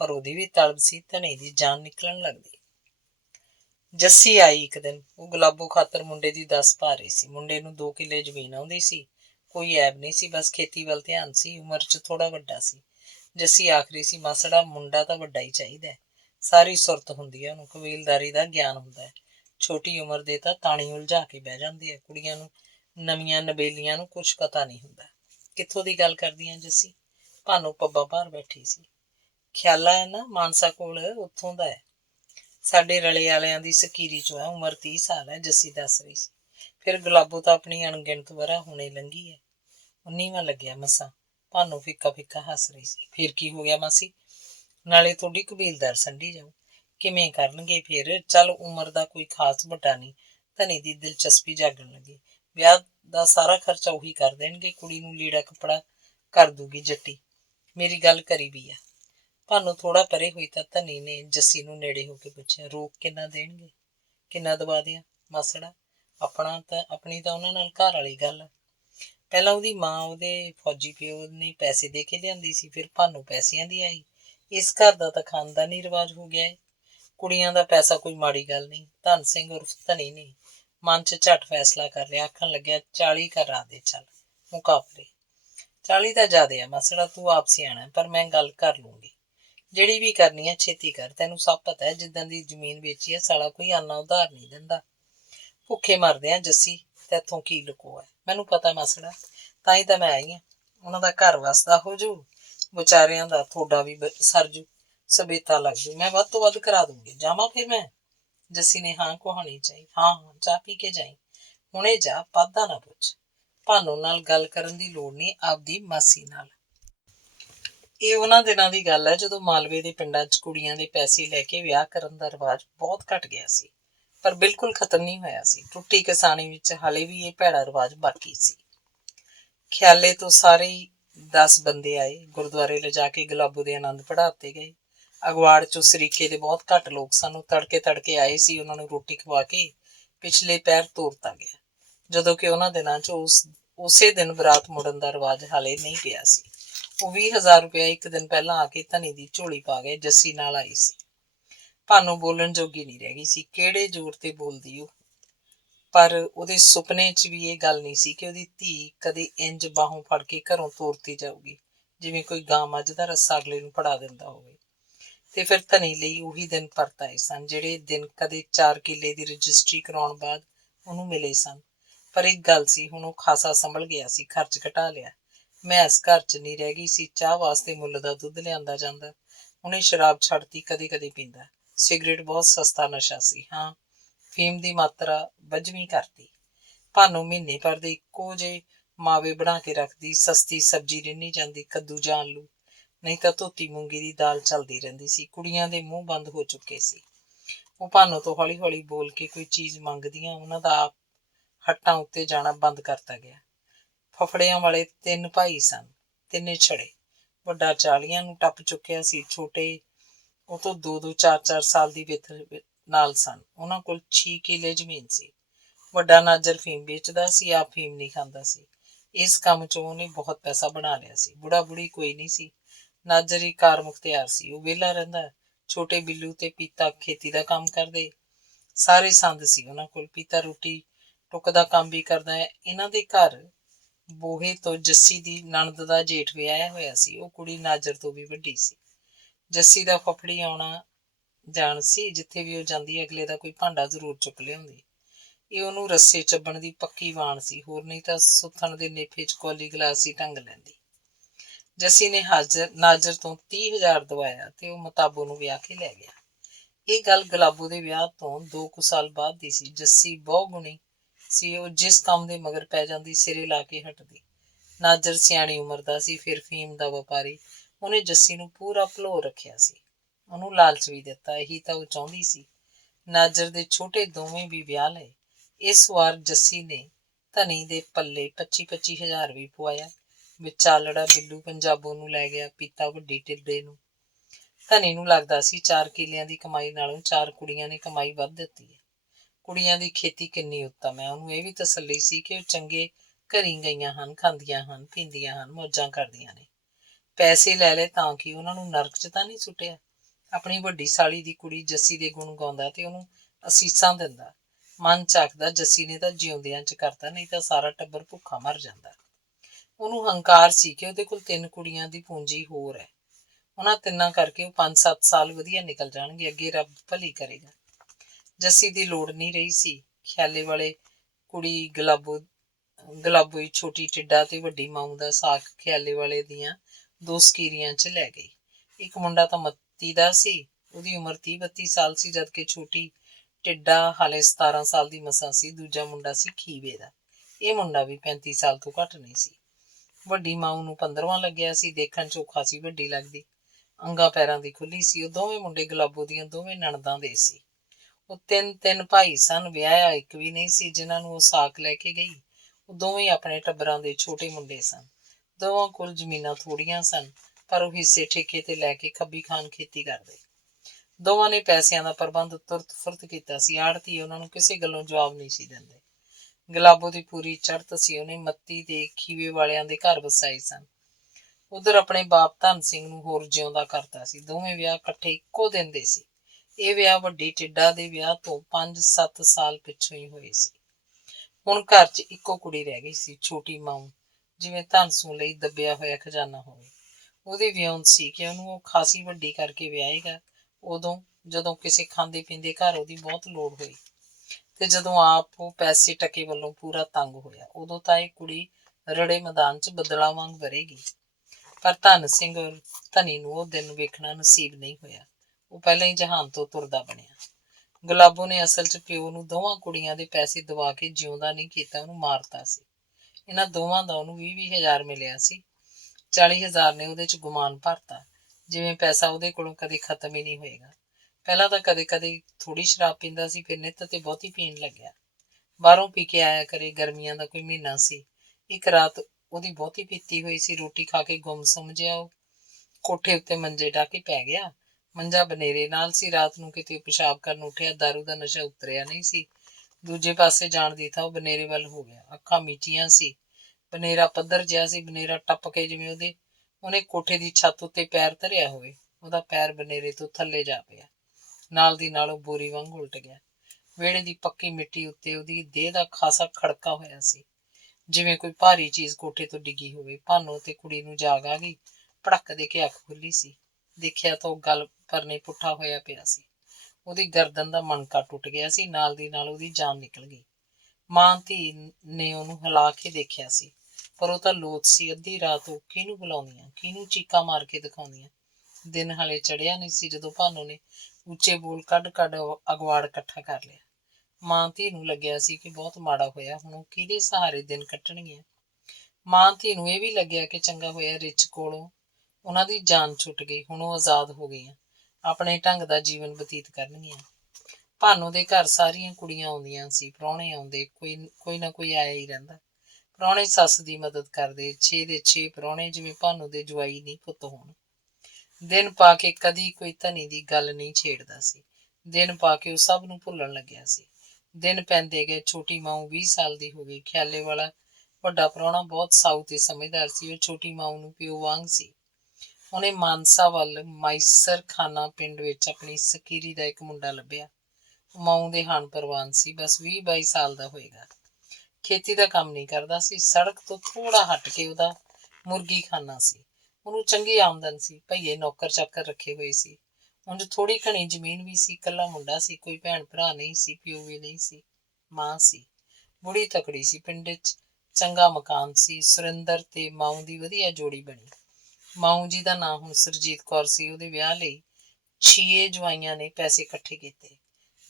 ਪਰ ਉਹਦੀ ਵੀ ਤਲਬ ਸੀ। ਧਨੀ ਦੀ ਜਾਨ ਨਿਕਲਣ ਲੱਗਦੀ। ਜੱਸੀ ਆਈ ਇੱਕ ਦਿਨ। ਉਹ ਗੁਲਾਬੋ ਖਾਤਰ ਮੁੰਡੇ ਦੀ ਦੱਸ ਪਾ ਰਹੀ ਸੀ। ਮੁੰਡੇ ਨੂੰ 2 ਕਿੱਲੇ ਜ਼ਮੀਨ ਆਉਂਦੀ ਸੀ, ਕੋਈ ਐਬ ਨਹੀਂ ਸੀ, ਬਸ ਖੇਤੀ ਵੱਲ ਧਿਆਨ ਸੀ। ਉਮਰ 'ਚ ਥੋੜ੍ਹਾ ਵੱਡਾ ਸੀ। ਜੱਸੀ ਆਖ ਰਹੀ ਸੀ, ਮਾਸੜਾ ਮੁੰਡਾ ਤਾਂ ਵੱਡਾ ਹੀ ਚਾਹੀਦਾ, ਸਾਰੀ ਸੁਰਤ ਹੁੰਦੀ ਹੈ ਉਹਨੂੰ, ਕਬੀਲਦਾਰੀ ਦਾ ਗਿਆਨ ਹੁੰਦਾ। ਛੋਟੀ ਉਮਰ ਦੇ ਤਾਂ ਤਾਣੀ ਉਲਝਾ ਕੇ ਬਹਿ ਜਾਂਦੇ ਆ। ਕੁੜੀਆਂ ਨੂੰ, ਨਵੀਆਂ ਨਬੇਲੀਆਂ ਨੂੰ ਕੁਛ ਪਤਾ ਨਹੀਂ ਹੁੰਦਾ। ਕਿੱਥੋਂ ਦੀ ਗੱਲ ਕਰਦੀਆਂ ਜੱਸੀ? ਭਾਨੂ ਪੱਬਾਂ ਭਾਰ ਬੈਠੀ ਸੀ। ਖਿਆਲਾ ਹੈ ਨਾ, ਮਾਨਸਾ ਕੋਲ, ਉੱਥੋਂ ਦਾ ਹੈ। ਸਾਡੇ ਰਲੇ ਵਾਲਿਆਂ ਦੀ ਸਕੀਰੀ 'ਚੋਂ ਹੈ, ਉਮਰ 30 ਸਾਲ ਹੈ, ਜੱਸੀ ਦੱਸ ਰਹੀ ਸੀ। ਫਿਰ ਗੁਲਾਬੋ ਤਾਂ ਆਪਣੀ ਅਣਗਿਣਤ ਵਰ੍ਹਾ ਹੁਣੇ ਲੰਘੀ ਹੈ, 19ਵਾਂ ਲੱਗਿਆ ਮਸਾਂ। ਭਾਨੂ ਫਿੱਕਾ ਫਿੱਕਾ ਹੱਸ ਰਹੀ ਸੀ। ਫਿਰ ਕੀ ਹੋ ਗਿਆ ਮਾਸੀ? ਨਾਲੇ ਤੁਹਾਡੀ ਕਬੀਲਦਾਰ ਸੰਢੀ ਜਾਊ। ਕਿਵੇਂ ਕਰਨਗੇ ਫਿਰ? ਚੱਲ ਉਮਰ ਦਾ ਕੋਈ ਖਾਸ ਵੱਡਾ ਨਹੀਂ। ਧਨੀ ਦੀ ਦਿਲਚਸਪੀ ਜਾਗਣ ਲੱਗੀ। ਵਿਆਹ ਦਾ ਸਾਰਾ ਖਰਚਾ ਉਹੀ ਕਰ ਦੇਣਗੇ, ਕੁੜੀ ਨੂੰ ਲੀੜਾ ਕੱਪੜਾ ਕਰ ਦੂਗੀ ਜੱਟੀ। ਮੇਰੀ ਗੱਲ ਕਰੀ ਵੀ ਆ। ਭਾਨੂ ਥੋੜ੍ਹਾ ਪਰੇ ਹੋਈ ਤਾਂ ਧਨੀ ਨੇ ਜੱਸੀ ਨੂੰ ਨੇੜੇ ਹੋ ਕੇ ਪੁੱਛਿਆ, ਰੋਕ ਕਿੰਨਾ ਦੇਣਗੇ? ਕਿੰਨਾ ਦਵਾ ਦਿਆਂ ਮਾਸੜਾ? ਆਪਣੀ ਤਾਂ ਉਹਨਾਂ ਨਾਲ ਘਰ ਵਾਲੀ ਗੱਲ ਆ। ਪਹਿਲਾਂ ਉਹਦੀ ਮਾਂ ਉਹਦੇ ਫੌਜੀ ਪਿਓ ਨੇ ਪੈਸੇ ਦੇ ਕੇ ਲਿਆਂਦੀ ਸੀ, ਫਿਰ ਭਾਨੂ ਪੈਸਿਆਂ ਦੀ ਆਈ। ਇਸ ਘਰ ਦਾ ਤਾਂ ਖਾਨਦਾਨੀ ਰਿਵਾਜ ਹੋ ਗਿਆ ਏ। ਕੁੜੀਆਂ ਦਾ ਪੈਸਾ ਕੋਈ ਮਾੜੀ ਗੱਲ ਨਹੀਂ। ਧਨ ਸਿੰਘ ਉਰਫ ਧਨੀ ਨੇ ਮਨ 'ਚ ਝੱਟ ਫੈਸਲਾ ਕਰ ਲਿਆ। ਆਖਣ ਲੱਗਿਆ, 40 ਕਰਾ ਦੇ ਚੱਲ ਮੁਕਾਬਲੇ। 40 ਤਾਂ ਜ਼ਿਆਦੇ ਆ ਮਾਸੜਾ, ਤੂੰ ਆਪ ਸਿਆਣਾ, ਪਰ ਮੈਂ ਗੱਲ ਕਰ ਲੂੰਗੀ। ਜਿਹੜੀ ਵੀ ਕਰਨੀ ਆ ਛੇਤੀ ਕਰ। ਤੈਨੂੰ ਸਭ ਪਤਾ ਹੈ, ਜਿੱਦਾਂ ਦੀ ਜ਼ਮੀਨ ਵੇਚੀ ਹੈ, ਸਾਲਾ ਕੋਈ ਆਨਾ ਉਧਾਰ ਨਹੀਂ ਦਿੰਦਾ। ਭੁੱਖੇ ਮਰਦੇ ਆ ਜੱਸੀ, ਤੈਥੋਂ ਕੀ ਲੁਕੋ ਹੈ? ਮੈਨੂੰ ਪਤਾ ਮਾਸੜਾ, ਤਾਂ ਹੀ ਤਾਂ ਮੈਂ ਆਈ ਹਾਂ। ਉਹਨਾਂ ਦਾ ਘਰ ਵਸਦਾ ਹੋ ਜੂ, ਵਿਚਾਰਿਆਂ ਦਾ ਤੁਹਾਡਾ ਵੀ ਸਰਜੂ, ਸਬੇਤਾ ਲੱਗ ਜੂ। ਮੈਂ ਵੱਧ ਤੋਂ ਵੱਧ ਕਰਾ ਦੂੰਗੀ। ਜਾਵਾਂ ਫਿਰ ਮੈਂ? ਜੱਸੀ ਨੇ ਹਾਂ ਕਹਾਣੀ ਚਾਹੀ। ਹਾਂ ਹਾਂ, ਚਾਹ ਪੀ ਕੇ ਜਾਈ, ਹੁਣੇ ਜਾ, ਵਾਧਾ ਨਾ ਪੁੱਛ। ਭਾਨੂ ਨਾਲ ਗੱਲ ਕਰਨ ਦੀ ਲੋੜ ਨਹੀਂ, ਆਪਦੀ ਮਾਸੀ ਨਾਲ। ਇਹ ਉਹਨਾਂ ਦਿਨਾਂ ਦੀ ਗੱਲ ਹੈ ਜਦੋਂ ਮਾਲਵੇ ਦੇ ਪਿੰਡਾਂ 'ਚ ਕੁੜੀਆਂ ਦੇ ਪੈਸੇ ਲੈ ਕੇ ਵਿਆਹ ਕਰਨ ਦਾ ਰਿਵਾਜ ਬਹੁਤ ਘੱਟ ਗਿਆ ਸੀ, ਪਰ ਬਿਲਕੁਲ ਖਤਮ ਨਹੀਂ ਹੋਇਆ ਸੀ। ਟੁੱਟੀ ਕਿਸਾਨੀ ਵਿੱਚ ਹਾਲੇ ਵੀ ਇਹ ਭੈੜਾ ਰਿਵਾਜ ਬਾਕੀ ਸੀ। ਖਿਆਲੇ ਤੋਂ ਸਾਰੇ ਹੀ 10 ਬੰਦੇ ਆਏ। ਗੁਰਦੁਆਰੇ ਲਿਜਾ ਕੇ ਗੁਲਾਬੋ ਦੇ ਆਨੰਦ ਪੜ੍ਹਾਤੇ ਗਏ। ਅਗਵਾੜ 'ਚੋਂ ਸਰੀਕੇ ਦੇ ਬਹੁਤ ਘੱਟ ਲੋਕ ਸਨ। ਉਹ ਤੜਕੇ ਆਏ ਸੀ। ਉਹਨਾਂ ਨੂੰ ਰੋਟੀ ਖਵਾ ਕੇ ਪਿਛਲੇ ਪੈਰ ਤੋਰਤਾ ਗਿਆ, ਜਦੋਂ ਕਿ ਉਹਨਾਂ ਦਿਨਾਂ 'ਚ ਉਸੇ ਦਿਨ ਬਰਾਤ ਮੁੜਨ ਦਾ ਰਿਵਾਜ ਹਾਲੇ ਨਹੀਂ ਪਿਆ ਸੀ। ਉਹ 20,000 ਰੁਪਇਆ ਇੱਕ ਦਿਨ ਪਹਿਲਾਂ ਆ ਕੇ ਧਨੀ ਦੀ ਝੋਲੀ ਪਾ ਗਏ। ਜੱਸੀ ਨਾਲ ਆਈ ਸੀ। ਭਾਨੂ ਬੋਲਣ ਜੋਗੀ ਨਹੀਂ ਰਹਿ ਗਈ ਸੀ। ਕਿਹੜੇ ਜ਼ੋਰ ਤੇ ਬੋਲਦੀ ਉਹ? ਪਰ ਉਹਦੇ ਸੁਪਨੇ 'ਚ ਵੀ ਇਹ ਗੱਲ ਨਹੀਂ ਸੀ ਕਿ ਉਹਦੀ ਧੀ ਕਦੇ ਇੰਜ ਬਾਹੋਂ ਫੜ ਕੇ ਘਰੋਂ ਤੋਰਤੀ ਜਾਊਗੀ, ਜਿਵੇਂ ਕੋਈ ਗਾਂ ਮੱਝ ਦਾ ਰੱਸਾ ਅਗਲੇ ਨੂੰ ਫੜਾ ਦਿੰਦਾ ਹੋਵੇ। ਤੇ ਫਿਰ ਧਨੀ ਲਈ ਉਹੀ ਦਿਨ ਪਰਤ ਆਏ ਸਨ, ਜਿਹੜੇ ਦਿਨ ਕਦੇ 4 ਕਿੱਲੇ ਦੀ ਰਜਿਸਟਰੀ ਕਰਾਉਣ ਬਾਅਦ ਉਹਨੂੰ ਮਿਲੇ ਸਨ। ਪਰ ਇੱਕ ਗੱਲ ਸੀ, ਹੁਣ ਉਹ ਖਾਸਾ ਸੰਭਲ ਗਿਆ ਸੀ, ਖਰਚ ਘਟਾ ਲਿਆ। ਮੈਂ ਇਸ ਘਰ 'ਚ ਨਹੀਂ ਰਹਿ ਗਈ ਸੀ। ਚਾਹ ਵਾਸਤੇ ਮੁੱਲ ਦਾ ਦੁੱਧ ਲਿਆਂਦਾ ਜਾਂਦਾ। ਉਹਨੇ ਸ਼ਰਾਬ ਛੱਡਤੀ, ਕਦੇ ਕਦੇ ਪੀਂਦਾ। ਸਿਗਰਟ ਬਹੁਤ ਸਸਤਾ ਨਸ਼ਾ ਸੀ। ਹਾਂ, ਫੀਮ ਦੀ ਮਾਤਰਾ ਬੱਝਵੀਂ ਕਰਤੀ। ਭਾਨੂ ਮਹੀਨੇ ਭਰ ਦੇ ਇੱਕੋ ਜਿਹੇ ਮਾਵੇ ਬਣਾ ਕੇ ਰੱਖਦੀ। ਸਸਤੀ ਸਬਜ਼ੀ ਰਿੰਨੀ ਜਾਂਦੀ, ਕੱਦੂ ਜਾਂ ਆਲੂ, ਨਹੀਂ ਤਾਂ ਧੋਤੀ ਮੂੰਗੀ ਦੀ ਦਾਲ ਚੱਲਦੀ ਰਹਿੰਦੀ ਸੀ। ਕੁੜੀਆਂ ਦੇ ਮੂੰਹ ਬੰਦ ਹੋ ਚੁੱਕੇ ਸੀ। ਉਹ ਭਾਨੂ ਤੋਂ ਹੌਲੀ ਹੌਲੀ ਬੋਲ ਕੇ ਕੋਈ ਚੀਜ਼ ਮੰਗਦੀਆਂ। ਉਹਨਾਂ ਦਾ ਆਪ ਹੱਟਾਂ ਉੱਤੇ ਜਾਣਾ ਬੰਦ ਕਰਤਾ ਗਿਆ। ਫਫੜਿਆਂ ਵਾਲੇ 3 ਭਾਈ ਸਨ, ਤਿੰਨੇ ਛੜੇ। ਵੱਡਾ 40 ਨੂੰ ਟੱਪ ਚੁੱਕਿਆ ਸੀ। ਛੋਟੇ ਉਹ ਤੋਂ 2-2, 4-4 ਸਾਲ ਦੀ ਵਿੱਥ ਨਾਲ ਸਨ। ਉਹਨਾਂ ਕੋਲ 6 ਕਿੱਲੇ ਜ਼ਮੀਨ ਸੀ। ਵੱਡਾ ਨਾਜਰ ਫੀਮ ਵੇਚਦਾ ਸੀ, ਆਪ ਫੀਮ ਨਹੀਂ ਖਾਂਦਾ ਸੀ। ਇਸ ਕੰਮ 'ਚੋਂ ਉਹਨੇ ਬਹੁਤ ਪੈਸਾ ਬਣਾ ਲਿਆ ਸੀ। ਬੁੜਾ ਬੁੜੀ ਕੋਈ ਨਹੀਂ ਸੀ। ਨਾਜਰ ਹੀ ਕਾਰ ਮੁਖਤਿਆਰ ਸੀ। ਉਹ ਵਿਹਲਾ ਰਹਿੰਦਾ। ਛੋਟੇ ਬਿੱਲੂ ਤੇ ਪੀਤਾ ਖੇਤੀ ਦਾ ਕੰਮ ਕਰਦੇ। ਸਾਰੇ ਸੰਦ ਸੀ ਉਹਨਾਂ ਕੋਲ। ਪੀਤਾ ਰੋਟੀ ਟੁੱਕ ਦਾ ਕੰਮ ਵੀ ਕਰਦਾ ਹੈ। ਇਹਨਾਂ ਦੇ ਘਰ ਬੋਹੇ ਤੋਂ ਜੱਸੀ ਦੀ ਨਣਦ ਦਾ ਜੇਠ ਵਿਆਹਿਆ ਹੋਇਆ ਸੀ। ਉਹ ਕੁੜੀ ਨਾਜਰ ਤੋਂ ਵੀ ਵੱਡੀ ਸੀ। ਜੱਸੀ ਦਾ ਫਫੜੀ ਆਉਣਾ ਜਾਣ ਸੀ, ਜਿੱਥੇ ਵੀ ਉਹ ਜਾਂਦੀ ਅਗਲੇ ਦਾ ਕੋਈ ਭਾਂਡਾ ਜ਼ਰੂਰ ਚੁੱਕ ਲਿਆਉਂਦੀ। ਇਹ ਉਹਨੂੰ ਰੱਸੇ ਚੱਬਣ ਦੀ ਪੱਕੀ ਵਾਣ ਸੀ, ਹੋਰ ਨਹੀਂ ਤਾਂ ਸੁੱਥਣ ਦੇ ਨੇਫੇ 'ਚ ਕੌਲੀ ਗਲਾਸ ਹੀ ਢੰਗ ਲੈਂਦੀ। ਜੱਸੀ ਨੇ ਨਾਜਰ ਤੋਂ 30,000 ਦਵਾਇਆ ਤੇ ਉਹ ਮਤਾਬੋ ਨੂੰ ਵਿਆਹ ਕੇ ਲੈ ਗਿਆ। ਇਹ ਗੱਲ ਗੁਲਾਬੋ ਦੇ ਵਿਆਹ ਤੋਂ 2 ਕੁ ਸਾਲ ਬਾਅਦ ਦੀ ਸੀ। ਜੱਸੀ ਬਹੁਤ ਗੁਣੀ ਸੀ, ਉਹ ਜਿਸ ਕੰਮ ਦੇ ਮਗਰ ਪੈ ਜਾਂਦੀ ਸਿਰੇ ਲਾ ਕੇ ਹਟਦੀ। ਨਾਜਰ ਸਿਆਣੀ ਉਮਰ ਦਾ ਸੀ, ਫਿਰ ਫੀਮ ਦਾ ਵਪਾਰੀ। ਉਹਨੇ ਜੱਸੀ ਨੂੰ ਪੂਰਾ ਭਲੋ ਰੱਖਿਆ ਸੀ, ਉਹਨੂੰ ਲਾਲਚ ਵੀ ਦਿੱਤਾ। ਇਹੀ ਤਾਂ ਉਹ ਚਾਹੁੰਦੀ ਸੀ। ਨਾਜਰ ਦੇ ਛੋਟੇ ਦੋਵੇਂ ਵੀ ਵਿਆਹ ਲਏ। ਇਸ ਵਾਰ ਜੱਸੀ ਨੇ ਧਨੀ ਦੇ ਪੱਲੇ 25,000 ਵੀ ਪਵਾਇਆ। ਵਿਚਾਲੜਾ ਬਿੱਲੂ ਪੰਜਾਬੋ ਨੂੰ ਲੈ ਗਿਆ, ਪੀਤਾ ਵੱਡੀ ਟਿੱਡੇ ਨੂੰ। ਧਨੀ ਨੂੰ ਲੱਗਦਾ ਸੀ 4 ਕਿੱਲਿਆਂ ਦੀ ਕਮਾਈ ਨਾਲੋਂ 4 ਕੁੜੀਆਂ ਨੇ ਕਮਾਈ ਵੱਧ ਦਿੱਤੀ ਹੈ। ਕੁੜੀਆਂ ਦੀ ਖੇਤੀ ਕਿੰਨੀ ਉੱਤਮ ਹੈ। ਉਹਨੂੰ ਇਹ ਵੀ ਤਸੱਲੀ ਸੀ ਕਿ ਉਹ ਚੰਗੇ ਘਰੀ ਗਈਆਂ ਹਨ, ਖਾਂਦੀਆਂ ਹਨ, ਪੀਂਦੀਆਂ ਹਨ, ਮੌਜਾਂ ਕਰਦੀਆਂ ਨੇ। ਪੈਸੇ ਲੈ ਲਏ ਤਾਂ ਕਿ ਉਹਨਾਂ ਨੂੰ ਨਰਕ 'ਚ ਤਾਂ ਨਹੀਂ ਸੁੱਟਿਆ। ਆਪਣੀ ਵੱਡੀ ਸਾਲੀ ਦੀ ਕੁੜੀ ਜੱਸੀ ਦੇ ਗੁਣ ਗਾਉਂਦਾ ਤੇ ਉਹਨੂੰ ਅਸੀਸਾਂ ਦਿੰਦਾ। ਮਨ ਝਾਕਦਾ ਜੱਸੀ ਨੇ ਤਾਂ ਜਿਉਂਦਿਆਂ 'ਚ ਕਰਤਾ, ਨਹੀਂ ਤਾਂ ਸਾਰਾ ਟੱਬਰ ਭੁੱਖਾ ਮਰ ਜਾਂਦਾ। ਉਹਨੂੰ ਹੰਕਾਰ ਸੀ ਕਿ ਉਹਦੇ ਕੋਲ 3 ਕੁੜੀਆਂ ਦੀ ਪੂੰਜੀ ਹੋਰ ਹੈ। ਉਹਨਾਂ ਤਿੰਨਾਂ ਕਰਕੇ ਉਹ 5-7 ਸਾਲ ਵਧੀਆ ਨਿਕਲ ਜਾਣਗੇ। ਅੱਗੇ ਰੱਬ ਭਲੀ ਕਰੇਗਾ। ਜੱਸੀ ਦੀ ਲੋੜ ਨਹੀਂ ਰਹੀ ਸੀ। ਖਿਆਲੇ ਵਾਲੇ ਕੁੜੀ ਗੁਲਾਬੋਈ ਛੋਟੀ ਟਿੱਡਾ ਤੇ ਵੱਡੀ ਮਾਊ ਦਾ ਸਾਕ ਖਿਆਲੇ ਵਾਲੇ ਦੀਆਂ 2 ਸਕੀਰੀਆਂ 'ਚ ਲੈ ਗਈ। ਇੱਕ ਮੁੰਡਾ ਤਾਂ ਮੱਤੀ ਦਾ ਸੀ, ਉਹਦੀ ਉਮਰ 30-32 ਸਾਲ ਸੀ, ਜਦਕਿ ਛੋਟੀ ਟਿੱਡਾ ਹਾਲੇ 17 ਸਾਲ ਦੀ ਮਸਾਂ ਸੀ। ਦੂਜਾ ਮੁੰਡਾ ਸੀ ਖੀਵੇ ਦਾ, ਇਹ ਮੁੰਡਾ ਵੀ 35 ਸਾਲ ਤੋਂ ਘੱਟ ਨਹੀਂ ਸੀ। ਵੱਡੀ ਮਾਊ ਨੂੰ 15ਵਾਂ ਲੱਗਿਆ ਸੀ, ਦੇਖਣ 'ਚ ਉਹ ਖਾਸੀ ਵੱਡੀ ਲੱਗਦੀ, ਅੰਗਾਂ ਪੈਰਾਂ ਦੀ ਖੁੱਲੀ ਸੀ। ਉਹ ਦੋਵੇਂ ਮੁੰਡੇ ਗੁਲਾਬੋ ਦੀਆਂ ਦੋਵੇਂ ਨਣਦਾਂ ਦੇ ਸੀ। ਉਹ 3 ਭਾਈ ਸਨ, ਵਿਆਹਿਆ ਇੱਕ ਵੀ ਨਹੀਂ ਸੀ ਜਿਨ੍ਹਾਂ ਨੂੰ ਉਹ ਸਾਕ ਲੈ ਕੇ ਗਈ। ਉਹ ਦੋਵੇਂ ਆਪਣੇ ਟੱਬਰਾਂ ਦੇ ਛੋਟੇ ਮੁੰਡੇ ਸਨ। ਦੋਵਾਂ ਕੋਲ ਜ਼ਮੀਨਾਂ ਥੋੜ੍ਹੀਆਂ ਸਨ, ਪਰ ਉਹ ਹਿੱਸੇ ਠੇਕੇ ਤੇ ਲੈ ਕੇ ਖੱਬੀ ਖਾਨ ਖੇਤੀ ਕਰਦੇ। ਦੋਵਾਂ ਨੇ ਪੈਸਿਆਂ ਦਾ ਪ੍ਰਬੰਧ ਤੁਰਤ ਫੁਰਤ ਕੀਤਾ ਸੀ। ਆੜ੍ਹਤੀ ਉਹਨਾਂ ਨੂੰ ਕਿਸੇ ਗੱਲੋਂ ਜਵਾਬ ਨਹੀਂ ਸੀ ਦਿੰਦੇ। ਗੁਲਾਬੋ ਦੀ ਪੂਰੀ ਚੜ੍ਹਤ ਸੀ। ਉਹਨੇ ਮੱਤੀ ਦੇ ਖੀਵੇ ਵਾਲਿਆਂ ਦੇ ਘਰ ਵਸਾਏ ਸਨ। ਉਧਰ ਆਪਣੇ ਬਾਪ ਧਨ ਸਿੰਘ ਨੂੰ ਹੋਰ ਜਿਉਂਦਾ ਕਰਤਾ ਸੀ। ਦੋਵੇਂ ਵਿਆਹ ਇਕੱਠੇ ਇੱਕੋ ਦਿਨ ਦੇ ਸੀ। ਇਹ ਵਿਆਹ ਵੱਡੀ ਟਿੱਡਾ ਦੇ ਵਿਆਹ ਤੋਂ 5-7 ਸਾਲ ਪਿੱਛੋਂ ਹੀ ਹੋਏ ਸੀ। ਹੁਣ ਘਰ 'ਚ ਇੱਕੋ ਕੁੜੀ ਰਹਿ ਗਈ ਸੀ, ਛੋਟੀ ਮਾਊ, ਜਿਵੇਂ ਧਨਸੂ ਲਈ ਦੱਬਿਆ ਹੋਇਆ ਖਜ਼ਾਨਾ ਹੋਵੇ। ਉਹਦੀ ਵਿਉਂਤ ਸੀ ਕਿ ਉਹਨੂੰ ਉਹ ਖਾਸੀ ਵੱਡੀ ਕਰਕੇ ਵਿਆਹੇਗਾ, ਉਦੋਂ ਜਦੋਂ ਕਿਸੇ ਖਾਂਦੇ ਪੀਂਦੇ ਘਰ ਉਹਦੀ ਬਹੁਤ ਲੋੜ ਹੋਈ ਤੇ ਜਦੋਂ ਆਪ ਉਹ ਪੈਸੇ ਟਕੇ ਵੱਲੋਂ ਪੂਰਾ ਤੰਗ ਹੋਇਆ। ਉਦੋਂ ਤਾਂ ਇਹ ਕੁੜੀ ਰੜੇ ਮੈਦਾਨ 'ਚ ਬੱਦਲਾਂ ਵਾਂਗ ਵਰੇਗੀ। ਪਰ ਧਨ ਸਿੰਘ ਔਰ ਧਨੀ ਨੂੰ ਉਹ ਦਿਨ ਵੇਖਣਾ ਨਸੀਬ ਨਹੀਂ ਹੋਇਆ। ਉਹ ਪਹਿਲਾਂ ਹੀ ਜਹਾਨ ਤੋਂ ਤੁਰਦਾ ਬਣਿਆ। ਗੁਲਾਬੋ ਨੇ ਅਸਲ 'ਚ ਪਿਓ ਨੂੰ ਦੋਵਾਂ ਕੁੜੀਆਂ ਦੇ ਪੈਸੇ ਦਵਾ ਕੇ ਜਿਉਂਦਾ ਨਹੀਂ ਕੀਤਾ, ਉਹਨੂੰ ਮਾਰਤਾ ਸੀ। ਇਹਨਾਂ ਦੋਵਾਂ ਦਾ ਉਹਨੂੰ 20-20 ਹਜ਼ਾਰ ਮਿਲਿਆ ਸੀ। 40,000 ਨੇ ਉਹਦੇ 'ਚ ਗੁਮਾਨ ਭਰਤਾ, ਜਿਵੇਂ ਪੈਸਾ ਉਹਦੇ ਕੋਲੋਂ ਕਦੇ ਖਤਮ ਹੀ ਨਹੀਂ ਹੋਏਗਾ। ਪਹਿਲਾਂ ਤਾਂ ਕਦੇ ਥੋੜ੍ਹੀ ਸ਼ਰਾਬ ਪੀਂਦਾ ਸੀ, ਫਿਰ ਨਿੱਤ ਤੇ ਬਹੁਤੀ ਪੀਣ ਲੱਗਿਆ। ਬਾਹਰੋਂ ਪੀ ਕੇ ਆਇਆ ਕਰੇ। ਗਰਮੀਆਂ ਦਾ ਕੋਈ ਮਹੀਨਾ ਸੀ। ਇੱਕ ਰਾਤ ਉਹਦੀ ਬਹੁਤੀ ਪੀਤੀ ਹੋਈ ਸੀ। ਰੋਟੀ ਖਾ ਕੇ ਗੁੰਮ-ਸੁੰਮ ਜਿਹਾ ਉਹ ਕੋਠੇ ਉੱਤੇ ਮੰਜੇ ਢਾਹ ਕੇ ਪੈ ਗਿਆ। ਮੰਜਾ ਬਨੇਰੇ ਨਾਲ ਸੀ। ਰਾਤ ਨੂੰ ਕਿਤੇ ਉਹ ਪਿਸ਼ਾਬ ਕਰਨ ਉੱਠਿਆ, ਦਾਰੂ ਦਾ ਨਸ਼ਾ ਉਤਰਿਆ ਨਹੀਂ ਸੀ। ਦੂਜੇ ਪਾਸੇ ਜਾਣ ਦੀ ਥਾਂ ਉਹ ਬਨੇਰੇ ਵੱਲ ਹੋ ਗਿਆ। ਅੱਖਾਂ ਮੀਚੀਆਂ ਸੀ। ਬਨੇਰਾ ਪੱਧਰ ਜਿਹਾ ਸੀ। ਬਨੇਰਾ ਟੱਪ ਕੇ ਜਿਵੇਂ ਉਹਨੇ ਕੋਠੇ ਦੀ ਛੱਤ ਉੱਤੇ ਪੈਰ ਧਰਿਆ ਹੋਵੇ, ਉਹਦਾ ਪੈਰ ਬਨੇਰੇ ਤੋਂ ਥੱਲੇ ਜਾ ਪਿਆ। ਨਾਲ ਦੀ ਨਾਲ ਉਹ ਬੋਰੀ ਵਾਂਗ ਉਲਟ ਗਿਆ। ਵਿਹੜੇ ਦੀ ਪੱਕੀ ਮਿੱਟੀ ਉੱਤੇ ਉਹਦੀ ਦੇਹ ਦਾ ਖਾਸਾ ਖੜਕਾ ਹੋਇਆ ਸੀ, ਜਿਵੇਂ ਕੋਈ ਭਾਰੀ ਚੀਜ਼ ਕੋਠੇ ਤੋਂ ਡਿੱਗੀ ਹੋਵੇ। ਭਾਨੋ ਤੇ ਕੁੜੀ ਨੂੰ ਜਾਗ ਆ ਗਈ। ਭੜਕ ਦੇ ਕੇ ਅੱਖ ਖੁੱਲੀ ਸੀ। ਦੇਖਿਆ ਤਾਂ ਉਹ ਗਲ ਪਰਨੇ ਪੁੱਠਾ ਹੋਇਆ ਪਿਆ ਸੀ। ਉਹਦੀ ਗਰਦਨ ਦਾ ਮਣਕਾ ਟੁੱਟ ਗਿਆ ਸੀ। ਨਾਲ ਦੀ ਨਾਲ ਉਹਦੀ ਜਾਨ ਨਿਕਲ ਗਈ। ਮਾਂ ਧੀ ਨੇ ਉਹਨੂੰ ਹਿਲਾ ਕੇ ਦੇਖਿਆ ਸੀ, ਪਰ ਉਹ ਤਾਂ ਲੋਥ ਸੀ। ਅੱਧੀ ਰਾਤ ਉਹ ਕਿਹਨੂੰ ਬੁਲਾਉਂਦੀਆਂ, ਕਿਹਨੂੰ ਚੀਕਾਂ ਮਾਰ ਕੇ ਦਿਖਾਉਂਦੀਆਂ। ਦਿਨ ਹਾਲੇ ਚੜ੍ਹਿਆ ਨਹੀਂ ਸੀ ਜਦੋਂ ਭਾਨੋ ਨੇ ਉੱਚੇ ਬੋਲ ਕੱਢ ਅਗਵਾੜ ਇਕੱਠਾ ਕਰ ਲਿਆ। ਮਾਂ ਧੀ ਨੂੰ ਲੱਗਿਆ ਸੀ ਕਿ ਬਹੁਤ ਮਾੜਾ ਹੋਇਆ, ਹੁਣ ਉਹ ਕਿਹਦੇ ਸਹਾਰੇ ਦਿਨ ਕੱਟਣਗੀਆਂ। ਮਾਂ ਧੀ ਨੂੰ ਇਹ ਵੀ ਲੱਗਿਆ ਕਿ ਚੰਗਾ ਹੋਇਆ ਰਿੱਛ ਕੋਲੋਂ ਉਹਨਾਂ ਦੀ ਜਾਨ ਛੁੱਟ ਗਈ। ਹੁਣ ਉਹ ਆਜ਼ਾਦ ਹੋ ਗਈਆਂ, ਆਪਣੇ ਢੰਗ ਦਾ ਜੀਵਨ ਬਤੀਤ ਕਰਨਗੀਆਂ। ਭਾਨੋ ਦੇ ਘਰ ਸਾਰੀਆਂ ਕੁੜੀਆਂ ਆਉਂਦੀਆਂ ਸੀ। ਪ੍ਰਾਹੁਣੇ ਆਉਂਦੇ, ਕੋਈ ਨਾ ਕੋਈ ਆਇਆ ਹੀ ਰਹਿੰਦਾ। ਪ੍ਰਾਹੁਣੇ ਸੱਸ ਦੀ ਮਦਦ ਕਰਦੇ। 6 ਦੇ 6 ਪ੍ਰਾਹੁਣੇ, ਜਿਵੇਂ ਭਾਨੋ ਦੇ ਜਵਾਈ ਨਹੀਂ ਪੁੱਤ ਹੋਣ। ਦਿਨ ਪਾ ਕੇ ਕਦੀ ਕੋਈ ਧਨੀ ਦੀ ਗੱਲ ਨਹੀਂ ਛੇੜਦਾ ਸੀ। ਦਿਨ ਪਾ ਕੇ ਉਹ ਸਭ ਨੂੰ ਭੁੱਲਣ ਲੱਗਿਆ ਸੀ। ਦਿਨ ਪੈਂਦੇ ਗਏ। ਛੋਟੀ ਮਾਊ 20 ਸਾਲ ਦੀ ਹੋ ਗਈ। ਖਿਆਲੇ ਵਾਲਾ ਵੱਡਾ ਪ੍ਰਾਹੁਣਾ ਬਹੁਤ ਸਾਊ ਤੇ ਸਮਝਦਾਰ ਸੀ। ਉਹ ਛੋਟੀ ਮਾਊ ਨੂੰ ਪਿਓ ਵਾਂਗ ਸੀ। ਉਹਨੇ ਮਾਨਸਾ ਵੱਲ ਮਾਈਸਰ ਖਾਨਾ ਪਿੰਡ ਵਿੱਚ ਆਪਣੀ ਸਕੀਰੀ ਦਾ ਇੱਕ ਮੁੰਡਾ ਲੱਭਿਆ। ਮਾਊ ਦੇ ਹਾਣ ਪ੍ਰਵਾਨ ਸੀ, ਬਸ 20-22 ਸਾਲ ਦਾ ਹੋਏਗਾ। ਖੇਤੀ ਦਾ ਕੰਮ ਨਹੀਂ ਕਰਦਾ ਸੀ। ਸੜਕ ਤੋਂ ਥੋੜਾ ਹਟ ਕੇ ਉਹਦਾ ਮੁਰਗੀ ਖਾਨਾ ਸੀ। ਉਹਨੂੰ ਚੰਗੀ ਆਮਦਨ ਸੀ। ਭਈਏ ਨੌਕਰ ਚਾਕਰ ਰੱਖੇ ਹੋਏ ਸੀ। ਉਂਝ ਥੋੜੀ ਘਣੀ ਜ਼ਮੀਨ ਵੀ ਸੀ। ਇਕੱਲਾ ਮੁੰਡਾ ਸੀ। ਕੋਈ ਭੈਣ ਭਰਾ ਨਹੀਂ ਸੀ। ਪਿਓ ਵੀ ਨਹੀਂ ਸੀ। ਮਾਂ ਸੀ। ਬੁੜੀ ਤਕੜੀ ਸੀ। ਪਿੰਡ 'ਚ ਚੰਗਾ ਮਕਾਨ ਸੀ। ਸੁਰਿੰਦਰ ਤੇ ਮਾਊ ਦੀ ਵਧੀਆ ਜੋੜੀ ਬਣੀ। ਮਾਊ ਜੀ ਦਾ ਨਾਂ ਹੁਣ ਸੁਰਜੀਤ ਕੌਰ ਸੀ। ਉਹਦੇ ਵਿਆਹ ਲਈ 6 ਜਵਾਈਆਂ ਨੇ ਪੈਸੇ ਇਕੱਠੇ ਕੀਤੇ।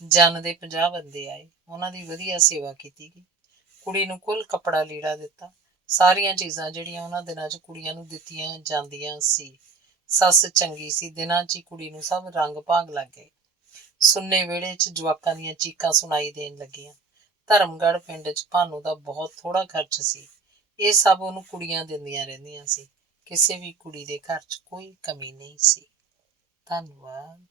ਜਨ ਦੇ 50 ਬੰਦੇ ਆਏ। ਉਹਨਾਂ ਦੀ ਵਧੀਆ ਸੇਵਾ ਕੀਤੀ ਗਈ। ਕੁੜੀ ਨੂੰ ਕੁੱਲ ਕੱਪੜਾ ਲੀੜਾ ਦਿੱਤਾ। ਸਾਰੀਆਂ ਚੀਜ਼ਾਂ ਜਿਹੜੀਆਂ ਉਹਨਾਂ ਦਿਨਾਂ 'ਚ ਕੁੜੀਆਂ ਨੂੰ ਦਿੱਤੀਆਂ ਜਾਂਦੀਆਂ ਸੀ। ਸੱਸ ਚੰਗੀ ਸੀ। ਦਿਨਾਂ 'ਚ ਹੀ ਕੁੜੀ ਨੂੰ ਸਭ ਰੰਗ ਭਾਗ ਲੱਗ ਗਏ। ਸੁੰਨੇ ਵਿਹੜੇ 'ਚ ਜਵਾਕਾਂ ਦੀਆਂ ਚੀਕਾਂ ਸੁਣਾਈ ਦੇਣ ਲੱਗੀਆਂ। ਧਰਮਗੜ੍ਹ ਪਿੰਡ 'ਚ ਭਾਨੂ ਦਾ ਬਹੁਤ ਥੋੜਾ ਖਰਚ ਸੀ। ਇਹ ਸਭ ਉਹਨੂੰ ਕੁੜੀਆਂ ਦਿੰਦੀਆਂ ਰਹਿੰਦੀਆਂ ਸੀ। ਕਿਸੇ ਵੀ ਕੁੜੀ ਦੇ ਘਰ 'ਚ ਕੋਈ ਕਮੀ ਨਹੀਂ ਸੀ। ਧੰਨਵਾਦ।